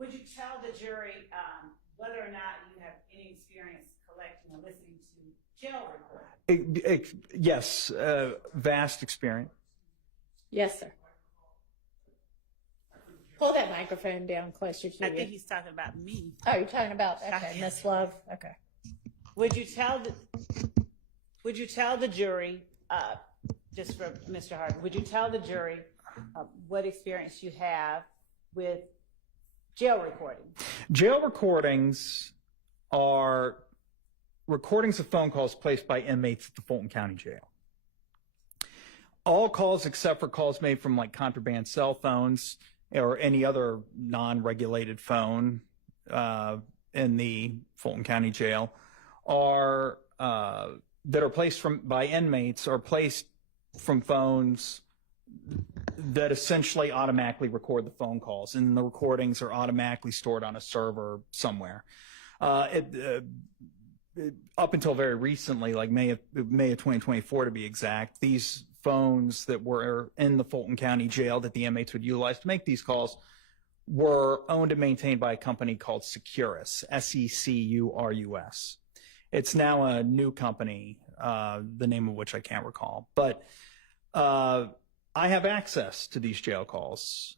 Would you tell the jury whether or not you have any experience collecting or listening to jail recordings? Yes, vast experience. Yes, sir. Pull that microphone down closer to you. I think he's talking about me. Oh, you're talking about, okay, Miss Love, okay. Would you tell the jury, just for Mr. Hart, would you tell the jury what experience you have with jail recordings? Jail recordings are recordings of phone calls placed by inmates at the Fulton County Jail. All calls except for calls made from like contraband cell phones or any other non-regulated phone in the Fulton County Jail are that are placed by inmates, are placed from phones that essentially automatically record the phone calls, and the recordings are automatically stored on a server somewhere. Up until very recently, like May of 2024 to be exact, these phones that were in the Fulton County Jail that the inmates would utilize to make these calls were owned and maintained by a company called Securus, Securus. It's now a new company, the name of which I can't recall. But I have access to these jail calls.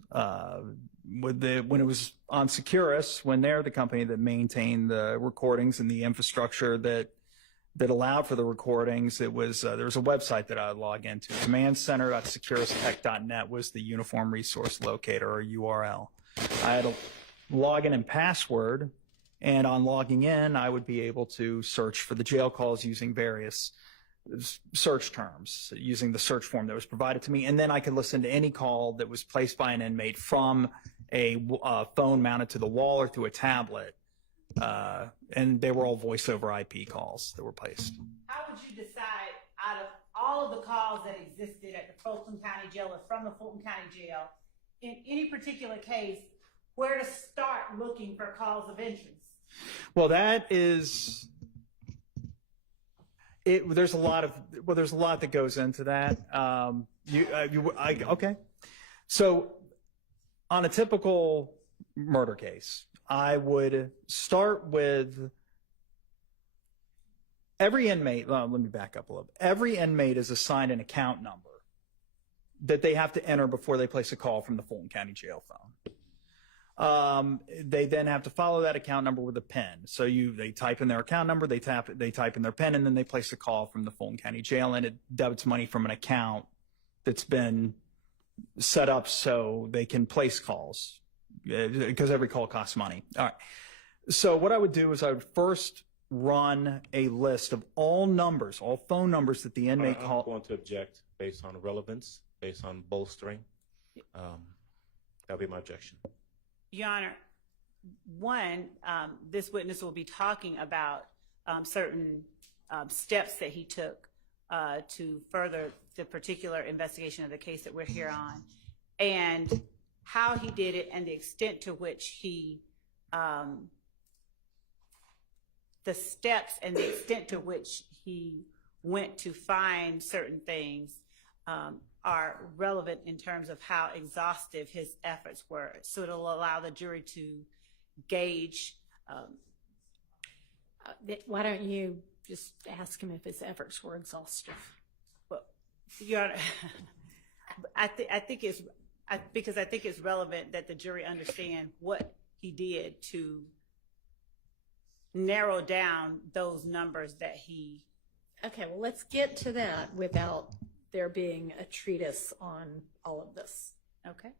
When it was on Securus, when they're the company that maintained the recordings and the infrastructure that allowed for the recordings, it was there was a website that I would log into. commandcenter.securustech.net was the uniform resource locator, or URL. I had a login and password, and on logging in, I would be able to search for the jail calls using various search terms, using the search form that was provided to me, and then I could listen to any call that was placed by an inmate from a phone mounted to the wall or through a tablet, and they were all voice over IP calls that were placed. How would you decide, out of all of the calls that existed at the Fulton County Jail or from the Fulton County Jail, in any particular case, where to start looking for calls of interest? Well, that is it. There's a lot that goes into that. Okay. So on a typical murder case, I would start with every inmate. Let me back up a little bit. Every inmate is assigned an account number that they have to enter before they place a call from the Fulton County Jail phone. They then have to follow that account number with a PIN. So they type in their account number, they type in their PIN, and then they place a call from the Fulton County Jail, and it debits money from an account that's been set up so they can place calls, because every call costs money. All right. So what I would do is I would first run a list of all numbers, all phone numbers that the inmate called. I'm going to object based on relevance, based on bolstering. That'll be my objection. Your Honor, one, this witness will be talking about certain steps that he took to further the particular investigation of the case that we're here on, and how he did it and the extent to which he, the steps and the extent to which he went to find certain things are relevant in terms of how exhaustive his efforts were. So it'll allow the jury to gauge. Why don't you just ask him if his efforts were exhaustive? Well, Your Honor, I think it's relevant that the jury understand what he did to narrow down those numbers that he. Okay, well, let's get to that without there being a treatise on all of this. Okay.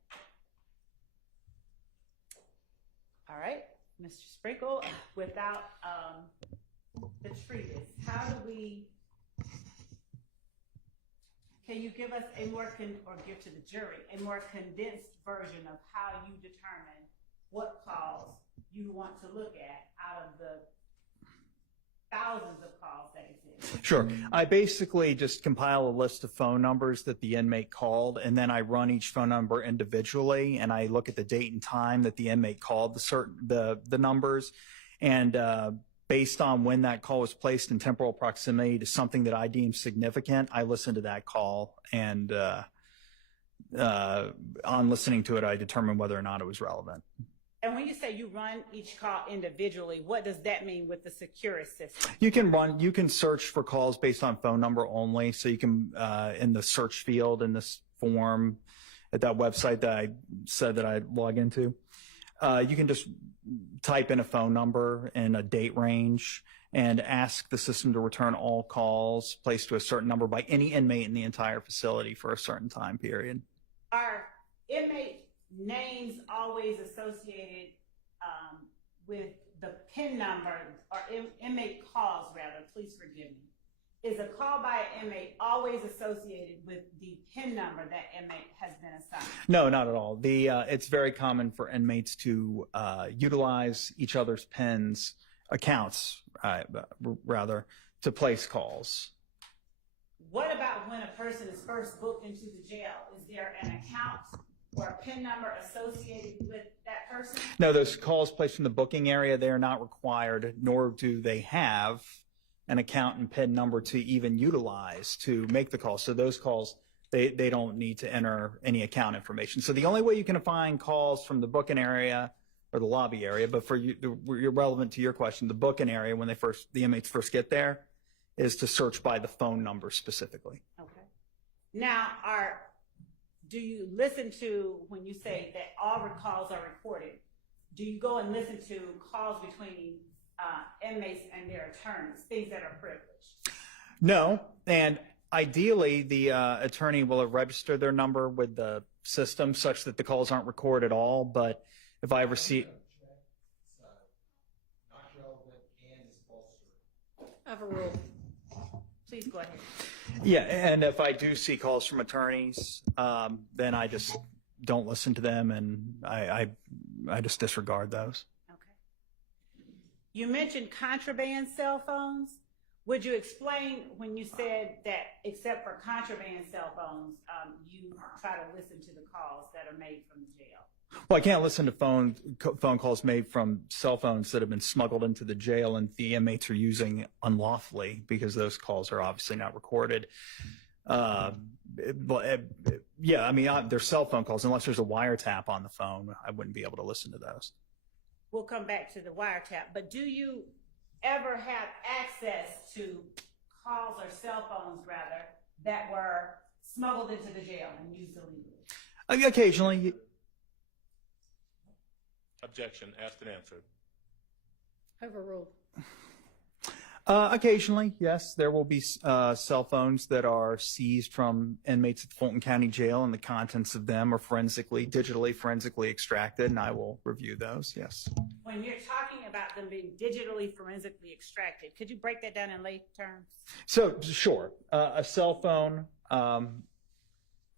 All right, Mr. Sprinkle, without the treatise, how do we, can you give us a more, or give to the jury, a more condensed version of how you determine what calls you want to look at out of the thousands of calls that exist? Sure. I basically just compile a list of phone numbers that the inmate called, and then I run each phone number individually, and I look at the date and time that the inmate called the numbers, and based on when that call was placed in temporal proximity to something that I deem significant, I listen to that call, and on listening to it, I determine whether or not it was relevant. And when you say you run each call individually, what does that mean with the Securus system? You can search for calls based on phone number only. So you can, in the search field in this form at that website that I said that I log into, you can just type in a phone number and a date range and ask the system to return all calls placed to a certain number by any inmate in the entire facility for a certain time period. Are inmate names always associated with the PIN number, or inmate calls rather, please forgive me. Is a call by an inmate always associated with the PIN number that inmate has been assigned? No, not at all. It's very common for inmates to utilize each other's accounts, rather, to place calls. What about when a person is first booked into the jail? Is there an account or a PIN number associated with that person? No, those calls placed in the booking area, they are not required, nor do they have an account and PIN number to even utilize to make the call. So those calls, they don't need to enter any account information. So the only way you can find calls from the booking area or the lobby area, but for you, you're relevant to your question, the booking area, when the inmates first get there, is to search by the phone number specifically. Okay. Now, do you listen to, when you say that all calls are recorded, do you go and listen to calls between inmates and their attorneys, things that are privileged? No, and ideally the attorney will have registered their number with the system such that the calls aren't recorded at all, but if I ever see... I have a rule. Please go ahead. Yeah, and if I do see calls from attorneys, then I just don't listen to them, and I just disregard those. Okay. You mentioned contraband cell phones. Would you explain when you said that except for contraband cell phones, you try to listen to the calls that are made from the jail? Well, I can't listen to phone calls made from cell phones that have been smuggled into the jail and the inmates are using unlawfully, because those calls are obviously not recorded. Yeah, I mean, they're cell phone calls. Unless there's a wiretap on the phone, I wouldn't be able to listen to those. We'll come back to the wiretap, but do you ever have access to calls or cell phones, rather, that were smuggled into the jail and used illegally? Occasionally. Objection. Asked and answered. Overruled. Occasionally, yes. There will be cell phones that are seized from inmates at the Fulton County Jail, and the contents of them are digitally forensically extracted, and I will review those, yes. When you're talking about them being digitally forensically extracted, could you break that down in lay terms? So, sure. A cell phone,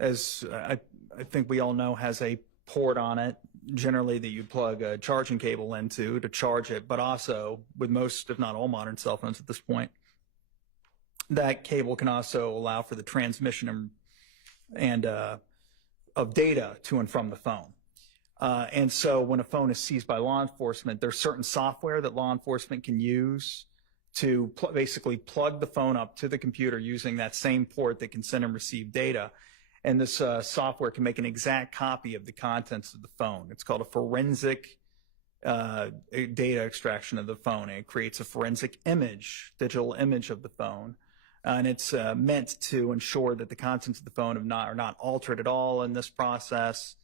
as I think we all know, has a port on it, generally that you plug a charging cable into to charge it, but also with most, if not all, modern cell phones at this point, that cable can also allow for the transmission and of data to and from the phone. And so when a phone is seized by law enforcement, there's certain software that law enforcement can use to basically plug the phone up to the computer using that same port that can send and receive data. And this software can make an exact copy of the contents of the phone. It's called a forensic data extraction of the phone. And it creates a forensic image, digital image of the phone. And it's meant to ensure that the contents of the phone are not altered at all in this process.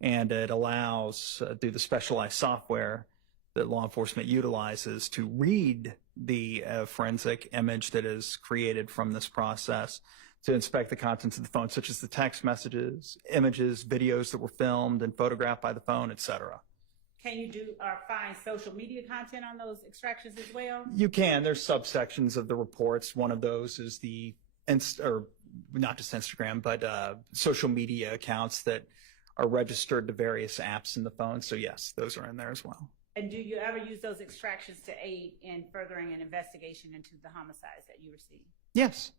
And it allows, through the specialized software that law enforcement utilizes, to read the forensic image that is created from this process, to inspect the contents of the phone, such as the text messages, images, videos that were filmed and photographed by the phone, etc. Can you do or find social media content on those extractions as well? You can. There's subsections of the reports. One of those is or not just Instagram, but social media accounts that are registered to various apps in the phone. So yes, those are in there as well. And do you ever use those extractions to aid in furthering an investigation into the homicides that you receive? Yes.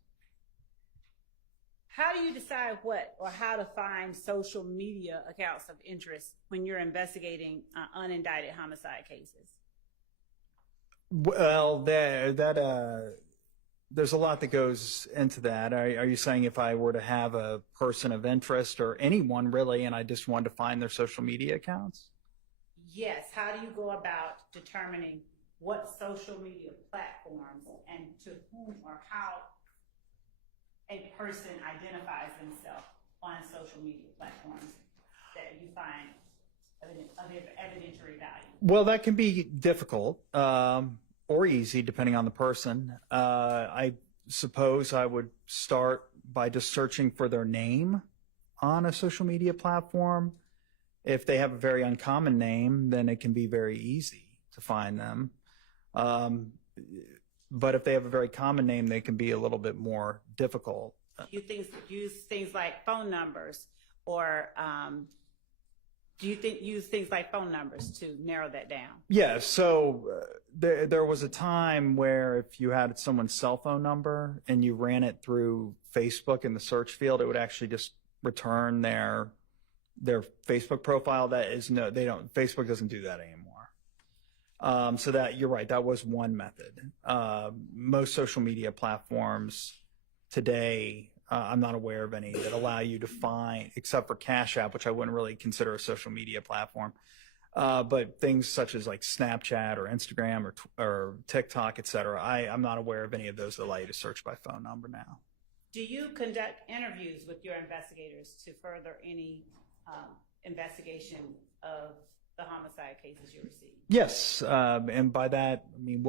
How do you decide what or how to find social media accounts of interest when you're investigating unindicted homicide cases? Well, there's a lot that goes into that. Are you saying if I were to have a person of interest or anyone really, and I just wanted to find their social media accounts? Yes. How do you go about determining what social media platforms and to whom or how a person identifies themselves on social media platforms that you find of evidentiary value? Well, that can be difficult or easy depending on the person. I suppose I would start by just searching for their name on a social media platform. If they have a very uncommon name, then it can be very easy to find them. But if they have a very common name, they can be a little bit more difficult. You use things like phone numbers or Do you think use things like phone numbers to narrow that down? Yeah, so there was a time where if you had someone's cell phone number and you ran it through Facebook in the search field, it would actually just return their Facebook profile. That is Facebook doesn't do that anymore. So that you're right, that was one method. Most social media platforms today, I'm not aware of any that allow you to find, except for Cash App, which I wouldn't really consider a social media platform. But things such as like Snapchat or Instagram or TikTok, et cetera, I'm not aware of any of those that allow you to search by phone number now. Do you conduct interviews with your investigators to further any investigation of the homicide cases you receive? Yes, and by that, I mean,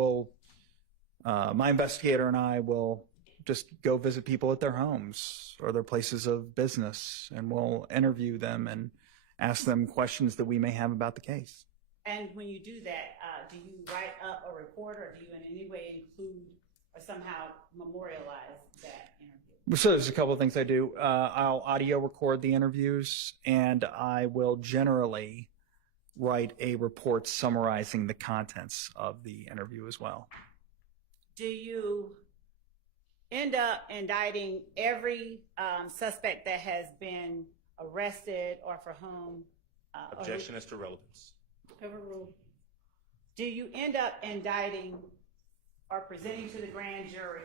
my investigator and I will just go visit people at their homes or their places of business, and we'll interview them and ask them questions that we may have about the case. And when you do that, do you write up a report, or do you in any way include or somehow memorialize that interview? So there's a couple of things I do. I'll audio record the interviews, and I will generally write a report summarizing the contents of the interview as well. Do you end up indicting every suspect that has been arrested or for whom? Objection as to relevance. Overruled. Do you end up indicting or presenting to the grand jury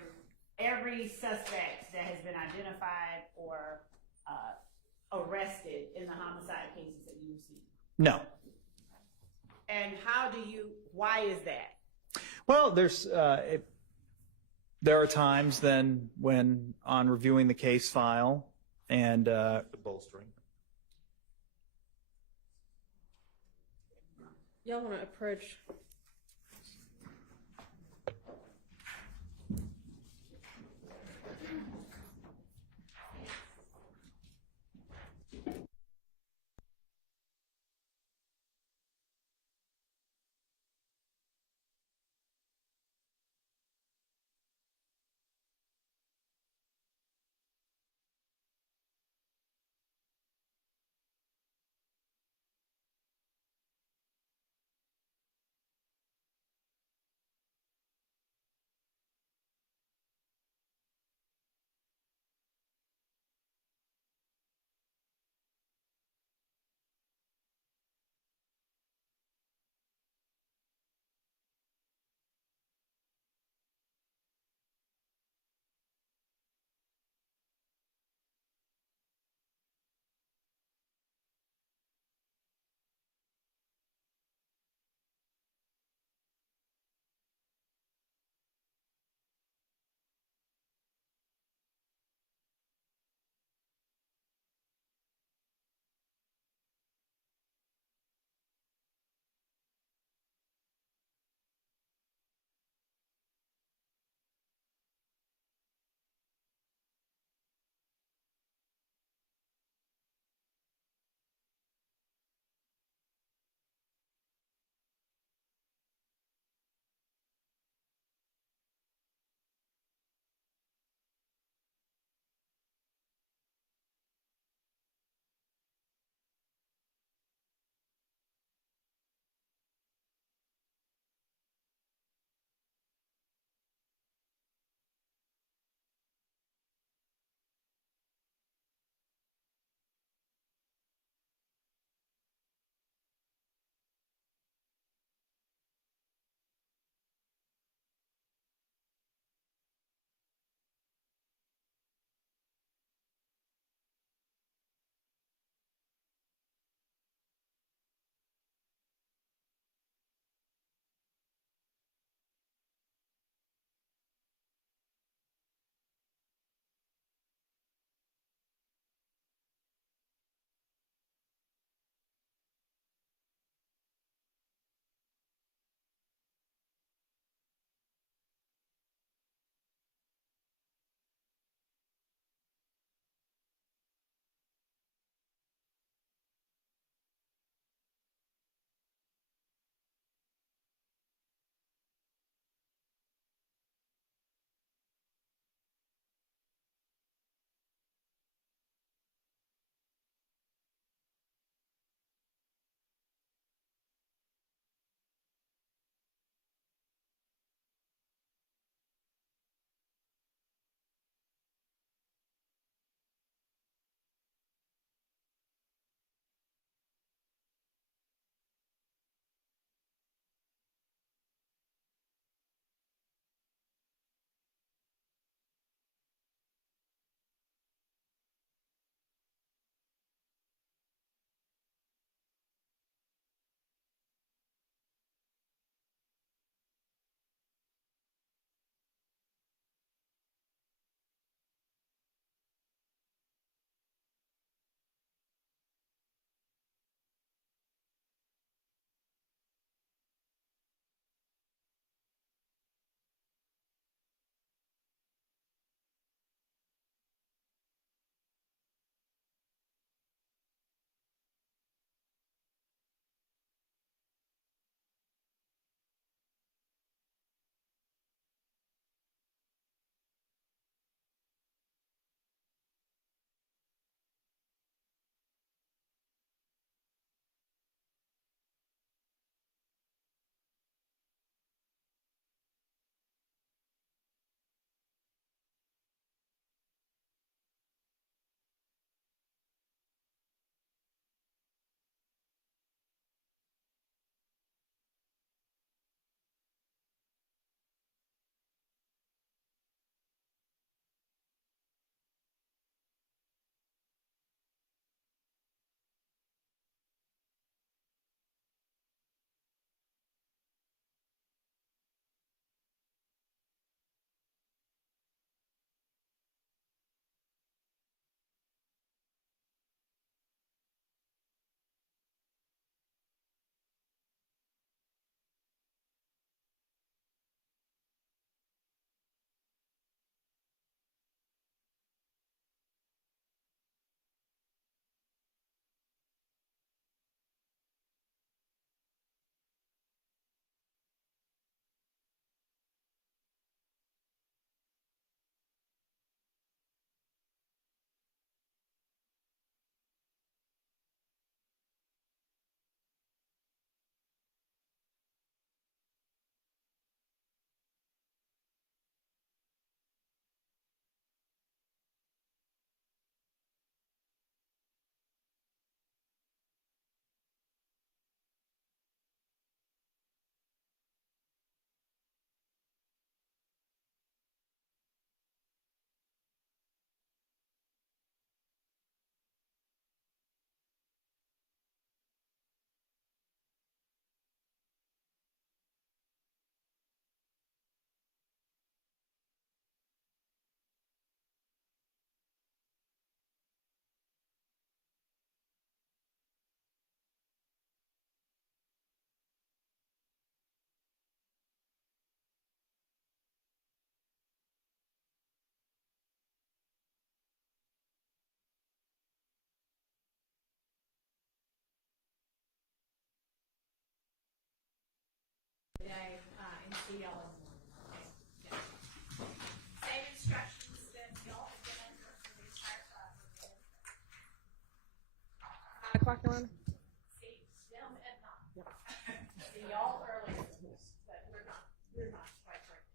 every suspect that has been identified or arrested in the homicide cases that you receive? No. And why is that? Well, there are times then when on reviewing the case file and the bolstering. Y'all want to approach today and see y'all in the morning. Okay? Yeah. Same instructions that y'all have been under for the entire time. 9 o'clock, Your Honor? See them at 9. See y'all early, but we're not quite right.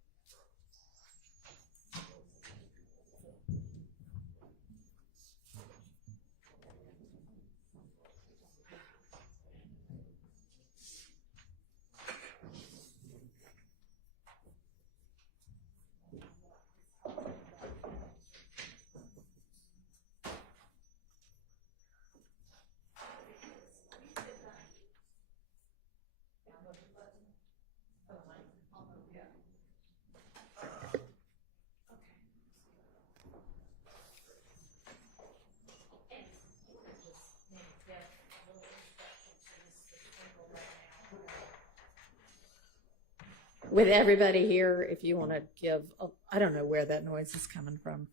With everybody here, if you want to give, I don't know where that noise is coming from.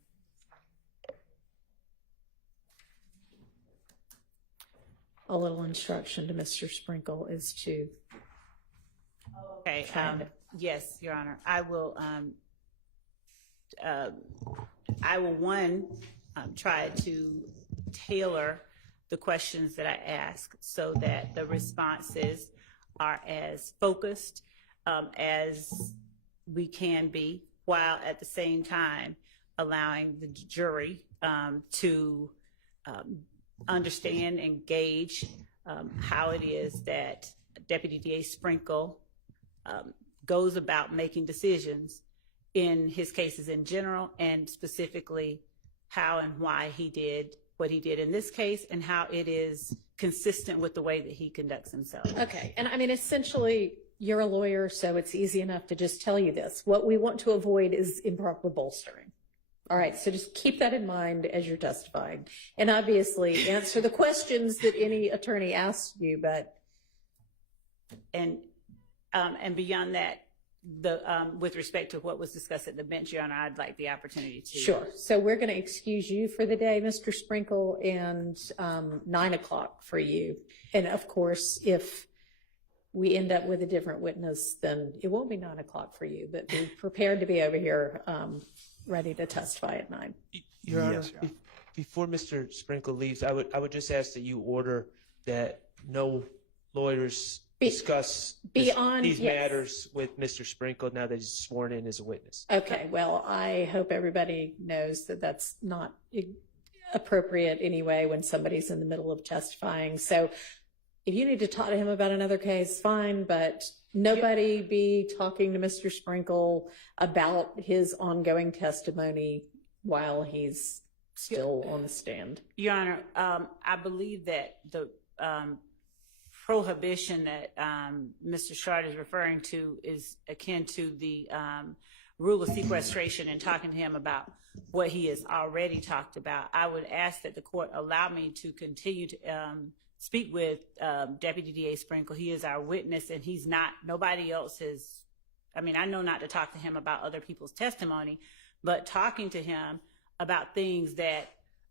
A little instruction to Mr. Sprinkle is to. Okay. Yes, Your Honor. I will try to tailor the questions that I ask so that the responses are as focused as we can be, while at the same time allowing the jury to understand and gauge how it is that Deputy DA Sprinkle goes about making decisions in his cases in general, and specifically how and why he did what he did in this case, and how it is consistent with the way that he conducts himself. Okay, and I mean, essentially, you're a lawyer, so it's easy enough to just tell you this. What we want to avoid is improper bolstering. All right, so just keep that in mind as you're testifying. And obviously answer the questions that any attorney asks you, but. And beyond that, with respect to what was discussed at the bench, Your Honor, I'd like the opportunity to. Sure. So we're going to excuse you for the day, Mr. Sprinkle, and 9 o'clock for you. And of course, if we end up with a different witness, then it won't be 9 o'clock for you, but be prepared to be over here ready to testify at 9. Your Honor, before Mr. Sprinkle leaves, I would just ask that you order that no lawyers discuss these matters with Mr. Sprinkle now that he's sworn in as a witness. Okay, well, I hope everybody knows that that's not appropriate anyway when somebody's in the middle of testifying. So if you need to talk to him about another case, fine, but nobody be talking to Mr. Sprinkle about his ongoing testimony while he's still on the stand. Your Honor, I believe that the prohibition that Mr. Shard is referring to is akin to the rule of sequestration and talking to him about what he has already talked about. I would ask that the court allow me to continue to speak with Deputy DA Sprinkle. He is our witness, and he's not, nobody else is, I mean, I know not to talk to him about other people's testimony, but talking to him about things that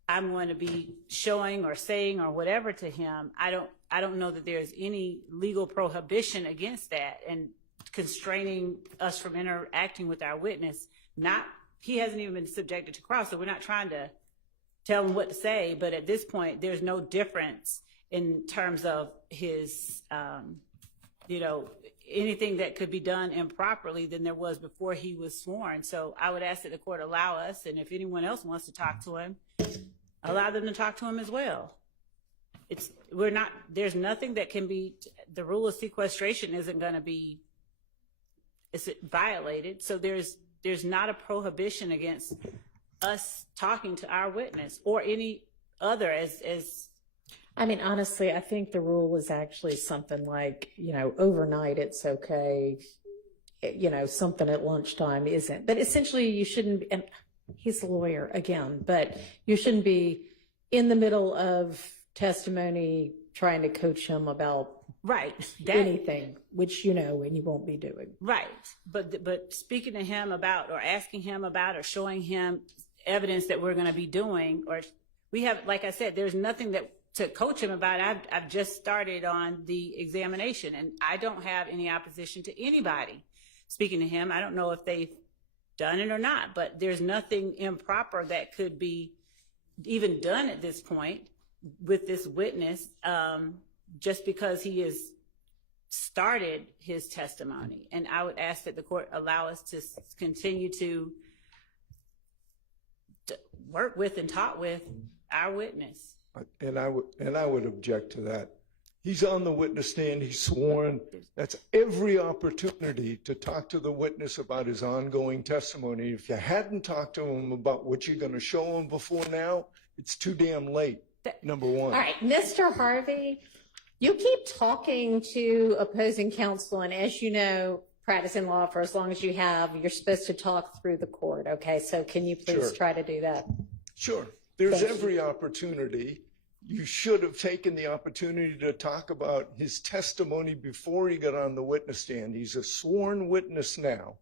I'm going to be showing or saying or whatever to him, I don't know that there's any legal prohibition against that, and constraining us from interacting with our witness. He hasn't even been subjected to cross, so we're not trying to tell him what to say, but at this point, there's no difference in terms of his, anything that could be done improperly than there was before he was sworn. So I would ask that the court allow us, and if anyone else wants to talk to him, allow them to talk to him as well. There's nothing that can be, the rule of sequestration isn't going to be violated. So there's not a prohibition against us talking to our witness or any other as I mean, honestly, I think the rule is actually something like, overnight it's okay, something at lunchtime isn't. But essentially you shouldn't, and he's a lawyer again, but you shouldn't be in the middle of testimony trying to coach him about anything, which and you won't be doing. Right. But speaking to him about or asking him about or showing him evidence that we're going to be doing, or we have, like I said, there's nothing that to coach him about it. I've just started on the examination, and I don't have any opposition to anybody speaking to him. I don't know if they've done it or not, but there's nothing improper that could be even done at this point with this witness, just because he has started his testimony. And I would ask that the court allow us to continue to work with and talk with our witness. And I would object to that. He's on the witness stand, he's sworn. That's every opportunity to talk to the witness about his ongoing testimony. If you hadn't talked to him about what you're going to show him before now, it's too damn late, number one. All right, Mr. Harvey, you keep talking to opposing counsel, and as you know, practicing law for as long as you have, you're supposed to talk through the court, okay? So can you please try to do that? Sure. There's every opportunity. You should have taken the opportunity to talk about his testimony before he got on the witness stand. He's a sworn witness now.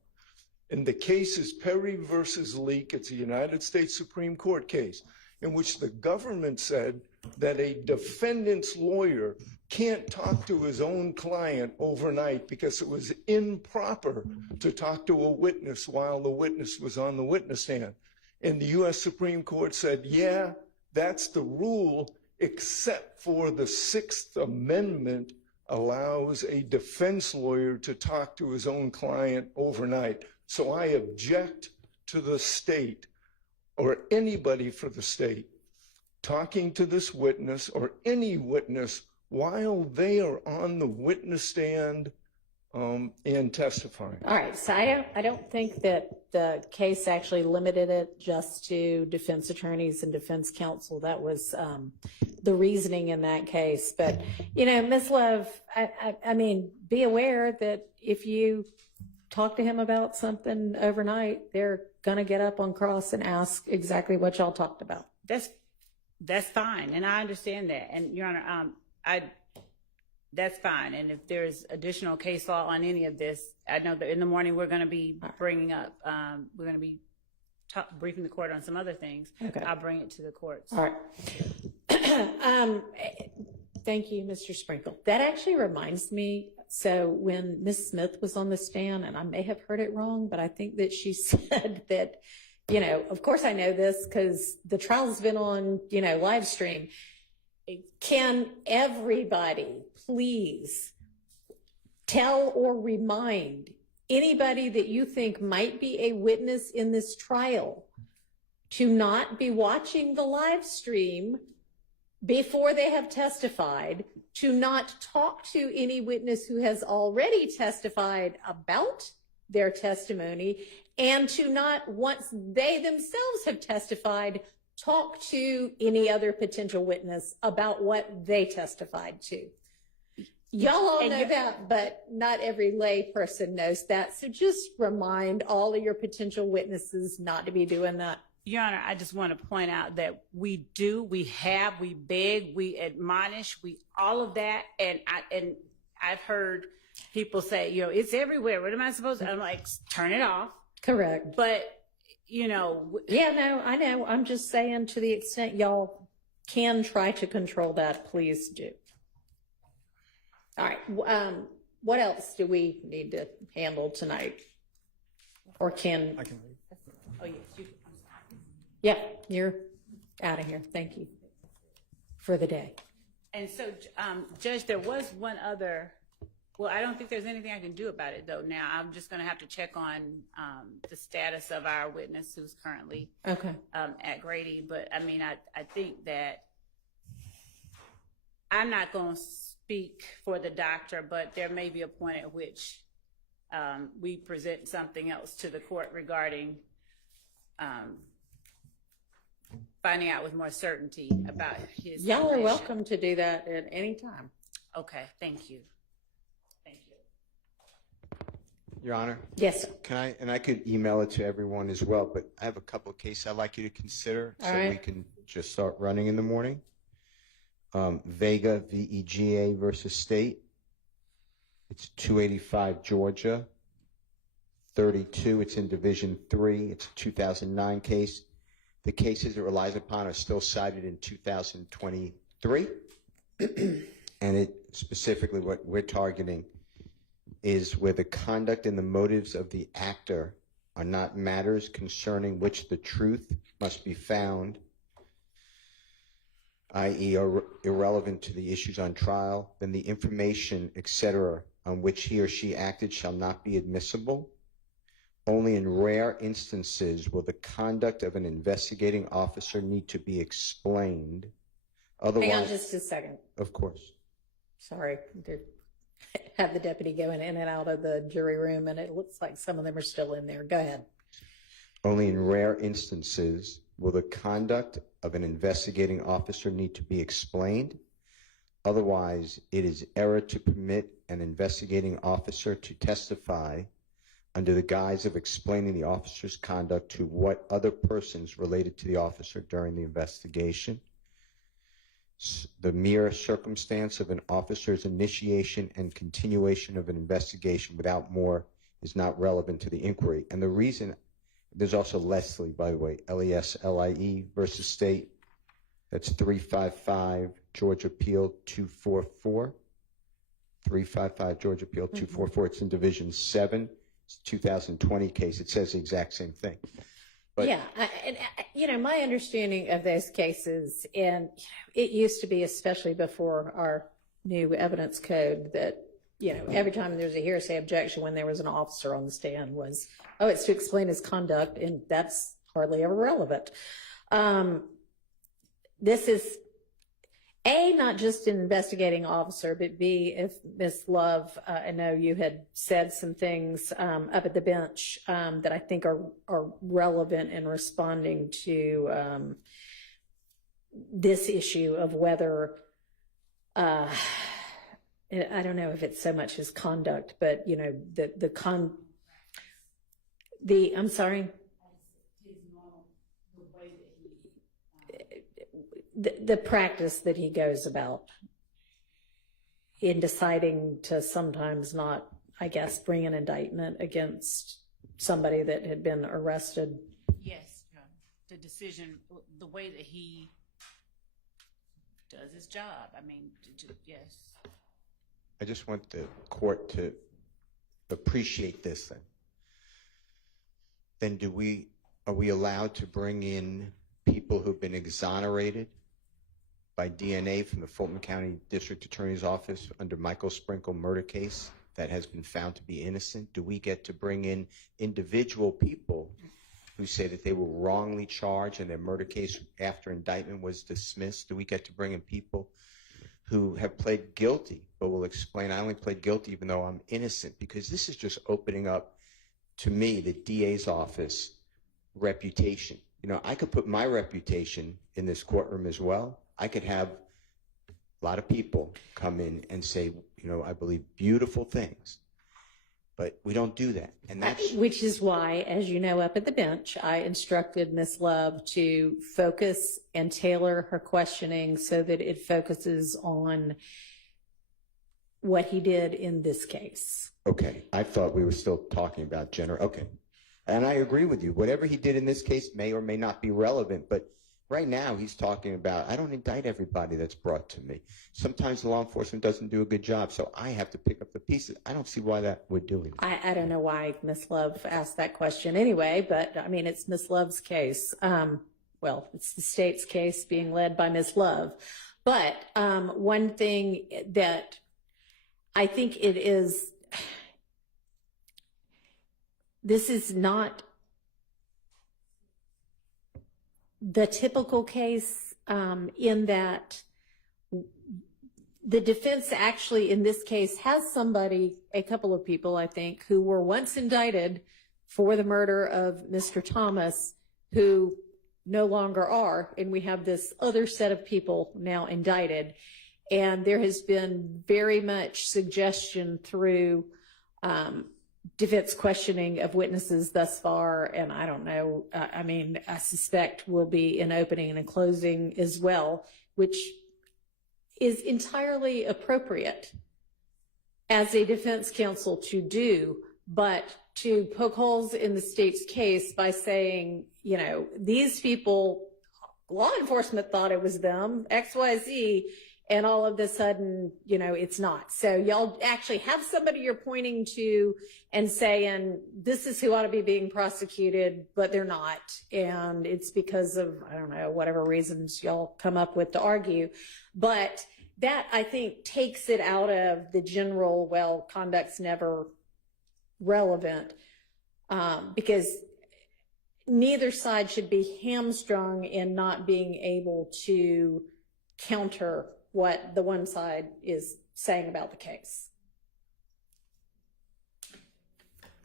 And the case is Perry versus Leak. It's a United States Supreme Court case in which the government said that a defendant's lawyer can't talk to his own client overnight because it was improper to talk to a witness while the witness was on the witness stand. And the U.S. Supreme Court said, yeah, that's the rule, except for the Sixth Amendment allows a defense lawyer to talk to his own client overnight. So I object to the state or anybody for the state talking to this witness or any witness while they are on the witness stand and testifying. All right, so I don't think that the case actually limited it just to defense attorneys and defense counsel. That was the reasoning in that case. But, you know, Ms. Love, I mean, be aware that if you talk to him about something overnight, they're going to get up on cross and ask exactly what y'all talked about. That's fine, and I understand that. And, Your Honor, that's fine. And if there's additional case law on any of this, I know that in the morning we're going to be bringing up, we're going to be briefing the court on some other things. Okay. I'll bring it to the courts. All right. Thank you, Mr. Sprinkle. That actually reminds me, so when Ms. Smith was on the stand, and I may have heard it wrong, but I think that she said that, you know, of course I know this because the trial's been on, you know, live stream. Can everybody please tell or remind anybody that you think might be a witness in this trial to not be watching the live stream before they have testified, to not talk to any witness who has already testified about their testimony, and to not, once they themselves have testified, talk to any other potential witness about what they testified to. Y'all all know that, but not every lay person knows that. So just remind all of your potential witnesses not to be doing that. Your Honor, I just want to point out that we beg, we admonish, all of that. And I've heard people say, you know, it's everywhere. What am I supposed to? I'm like, turn it off. Correct. But, you know. Yeah, no, I know. I'm just saying, to the extent y'all can try to control that, please do. All right. What else do we need to handle tonight? Or can? I can leave. Oh, yes. Yeah, you're out of here. Thank you for the day. And so, Judge, there was one other. Well, I don't think there's anything I can do about it, though. Now, I'm just going to have to check on the status of our witness who's currently at Grady. But, I mean, I think that I'm not going to speak for the doctor, but there may be a point at which we present something else to the court regarding finding out with more certainty about his Y'all are condition. welcome to do that at any time. Okay, thank you. Your Honor? Yes, sir. Can I, and I could email it to everyone as well, but I have a couple of cases I'd like you to consider All so right. we can just start running in the morning. Vega, VEGA versus State. It's 285 Georgia, 32. It's in Division 3. It's a 2009 case. The cases it relies upon are still cited in 2020 3, and it specifically what we're targeting is where the conduct and the motives of the actor are not matters concerning which the truth must be found, i.e. are irrelevant to the issues on trial, then the information, etc., on which he or she acted shall not be admissible. Only in rare instances will the conduct of an investigating officer need to be explained. Otherwise, Hang on just a second. Of course. Sorry, have the deputy going in and out of the jury room, and it looks like some of them are still in there. Go ahead. Only in rare instances will the conduct of an investigating officer need to be explained. Otherwise, it is error to permit an investigating officer to testify under the guise of explaining the officer's conduct to what other persons related to the officer during the investigation. The mere circumstance of an officer's initiation and continuation of an investigation without more is not relevant to the inquiry. And the reason, there's also Leslie, by the way, Leslie versus State. That's 355 Georgia Appeal 244. 355 Georgia Appeal 244. It's in Division 7. It's a 2020 case. It says the exact same thing. But yeah, my understanding of those cases, and it used to be, especially before our new evidence code, that, every time there's a hearsay objection when there was an officer on the stand was, it's to explain his conduct, and that's hardly ever relevant. This is, A, not just an investigating officer, but B, if Ms. Love, I know you had said some things up at the bench that I think are relevant in responding to this issue of whether, I don't know if it's so much his conduct, but, I'm sorry? The practice that he goes about in deciding to sometimes not, I guess, bring an indictment against somebody that had been arrested. Yes, the decision, the way that he does his job. I mean, yes. I just want the court to appreciate this then. Then are we allowed to bring in people who've been exonerated by DNA from the Fulton County District Attorney's Office under Michael Sprinkle murder case that has been found to be innocent? Do we get to bring in individual people who say that they were wrongly charged and their murder case after indictment was dismissed? Do we get to bring in people who have pled guilty but will explain, I only pled guilty even though I'm innocent? Because this is just opening up, to me, the DA's office reputation. I could put my reputation in this courtroom as well. I could have a lot of people come in and say, I believe beautiful things, but we don't do that. And that's Which is why, as you know, up at the bench, I instructed Ms. Love to focus and tailor her questioning so that it focuses on what he did in this case. okay. I thought we were still talking about okay. And I agree with you. Whatever he did in this case may or may not be relevant, but right now he's talking about, I don't indict everybody that's brought to me. Sometimes law enforcement doesn't do a good job, so I have to pick up the pieces. I don't see why that we're doing that. I don't know why Ms. Love asked that question anyway, but I mean, it's Ms. Love's case. Well, it's the state's case being led by Ms. Love. But one thing that I think it is, this is not the typical case in that the defense actually in this case has somebody, a couple of people I think, who were once indicted for the murder of Mr. Thomas who no longer are, and we have this other set of people now indicted. And there has been very much suggestion through defense questioning of witnesses thus far, and I don't know, I mean, I suspect will be an opening and a closing as well, which is entirely appropriate as a defense counsel to do, but to poke holes in the state's case by saying, these people law enforcement thought it was them, XYZ, and all of a sudden, you know, it's not. So y'all actually have somebody you're pointing to and saying, this is who ought to be being prosecuted, but they're not. And it's because of, I don't know, whatever reasons y'all come up with to argue. But that, I think, takes it out of the general, well, conduct's never relevant, because neither side should be hamstrung in not being able to counter what the one side is saying about the case.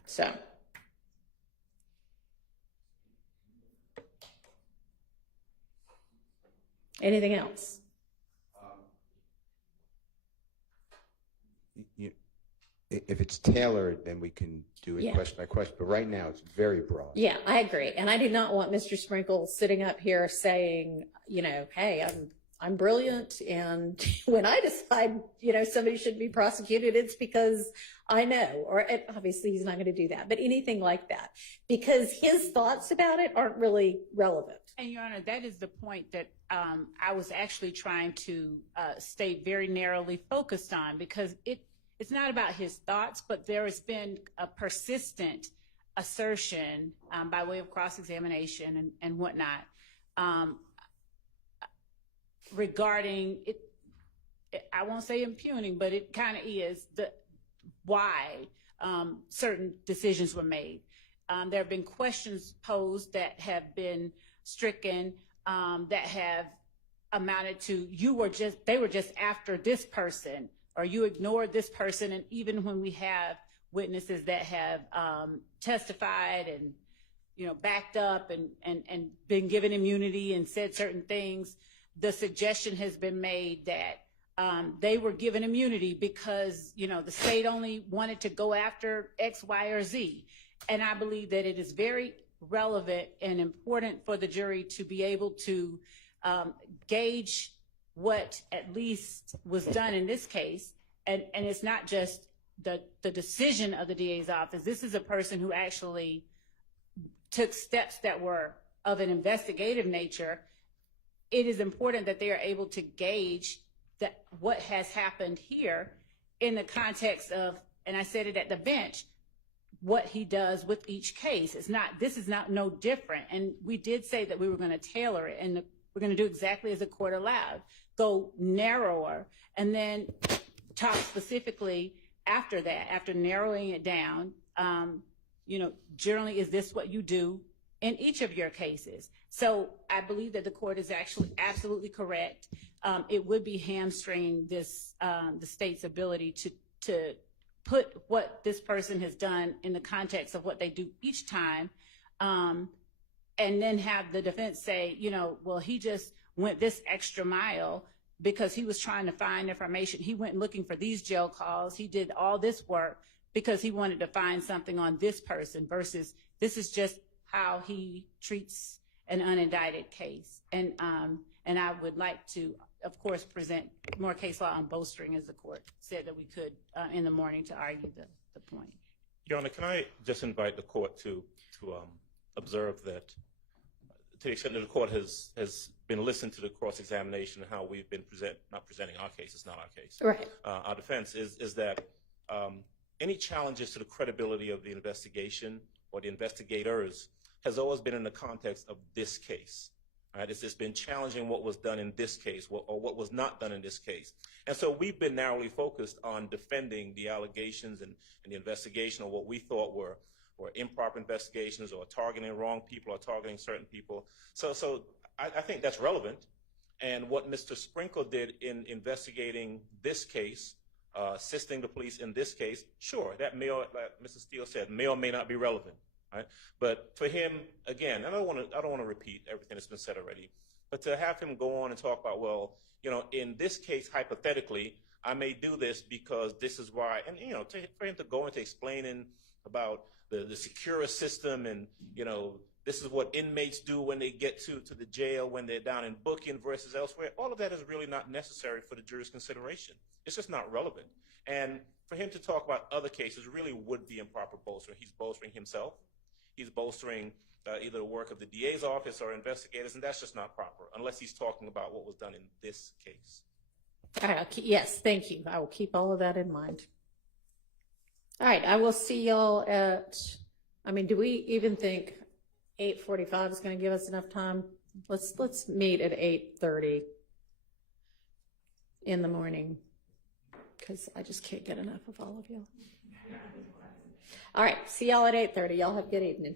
So. Anything else? If it's tailored, then we can do it question by question. But right now, it's very broad. Yeah, I agree. And I do not want Mr. Sprinkle sitting up here saying, you know, hey, I'm brilliant, and when I decide, you know, somebody should be prosecuted, it's because I know, or obviously he's not going to do that, but anything like that, because his thoughts about it aren't really relevant. And Your Honor, that is the point that I was actually trying to stay very narrowly focused on, because it's not about his thoughts, but there has been a persistent assertion by way of cross-examination and whatnot regarding it. I won't say impugning, but it kind of is why certain decisions were made. There have been questions posed that have been stricken, that have amounted to they were just after this person, or you ignored this person. And even when we have witnesses that have testified and, you know, backed up and been given immunity and said certain things, the suggestion has been made that they were given immunity because, you know, the state only wanted to go after X, Y, or Z. And I believe that it is very relevant and important for the jury to be able to gauge what at least was done in this case. And it's not just the decision of the DA's office. This is a person who actually took steps that were of an investigative nature. It is important that they are able to gauge that what has happened here in the context of, and I said it at the bench, what he does with each case. This is not no different. And we did say that we were going to tailor it, and we're going to do exactly as the court allowed, go narrower, and then talk specifically after that, after narrowing it down, you know, generally, is this what you do in each of your cases? So I believe that the court is actually absolutely correct. It would be hamstringing the state's ability to put what this person has done in the context of what they do each time, and then have the defense say, you know, well, he just went this extra mile because he was trying to find information. He went looking for these jail calls. He did all this work because he wanted to find something on this person, versus this is just how he treats an unindicted case. And I would like to, of course, present more case law on bolstering, as the court said that we could in the morning, to argue the point. Your Honor, can I just invite the court to observe that, to the extent that the court has been listening to the cross-examination and how we've been not presenting our case, it's not our case. Right. Our defense is that any challenges to the credibility of the investigation or the investigators has always been in the context of this case. Right? It's been challenging what was done in this case, or what was not done in this case. And so we've been narrowly focused on defending the allegations and the investigation, or what we thought were improper investigations, or targeting wrong people, or targeting certain people. So I think that's relevant. And what Mr. Sprinkle did in investigating this case, assisting the police in this case, sure, that may, like Mr. Steele said, may or may not be relevant. Right? But for him, again, and I don't want to repeat everything that's been said already, but to have him go on and talk about, well, you know, in this case, hypothetically, I may do this because this is why, and, you know, for him to go into explaining about the secure system, and, you know, this is what inmates do when they get to the jail, when they're down in booking versus elsewhere, all of that is really not necessary for the jury's consideration. It's just not relevant. And for him to talk about other cases really would be improper bolstering. He's bolstering himself. he's bolstering either the work of the DA's office or investigators, and that's just not proper, unless he's talking about what was done in this case. All right, yes, thank you. I will keep all of that in mind. All right, I will see y'all at, do we even think 8:45 is going to give us enough time? Let's meet at 8:30 in the morning, because I just can't get enough of all of you. All right, see y'all at 8:30. Y'all have a good evening.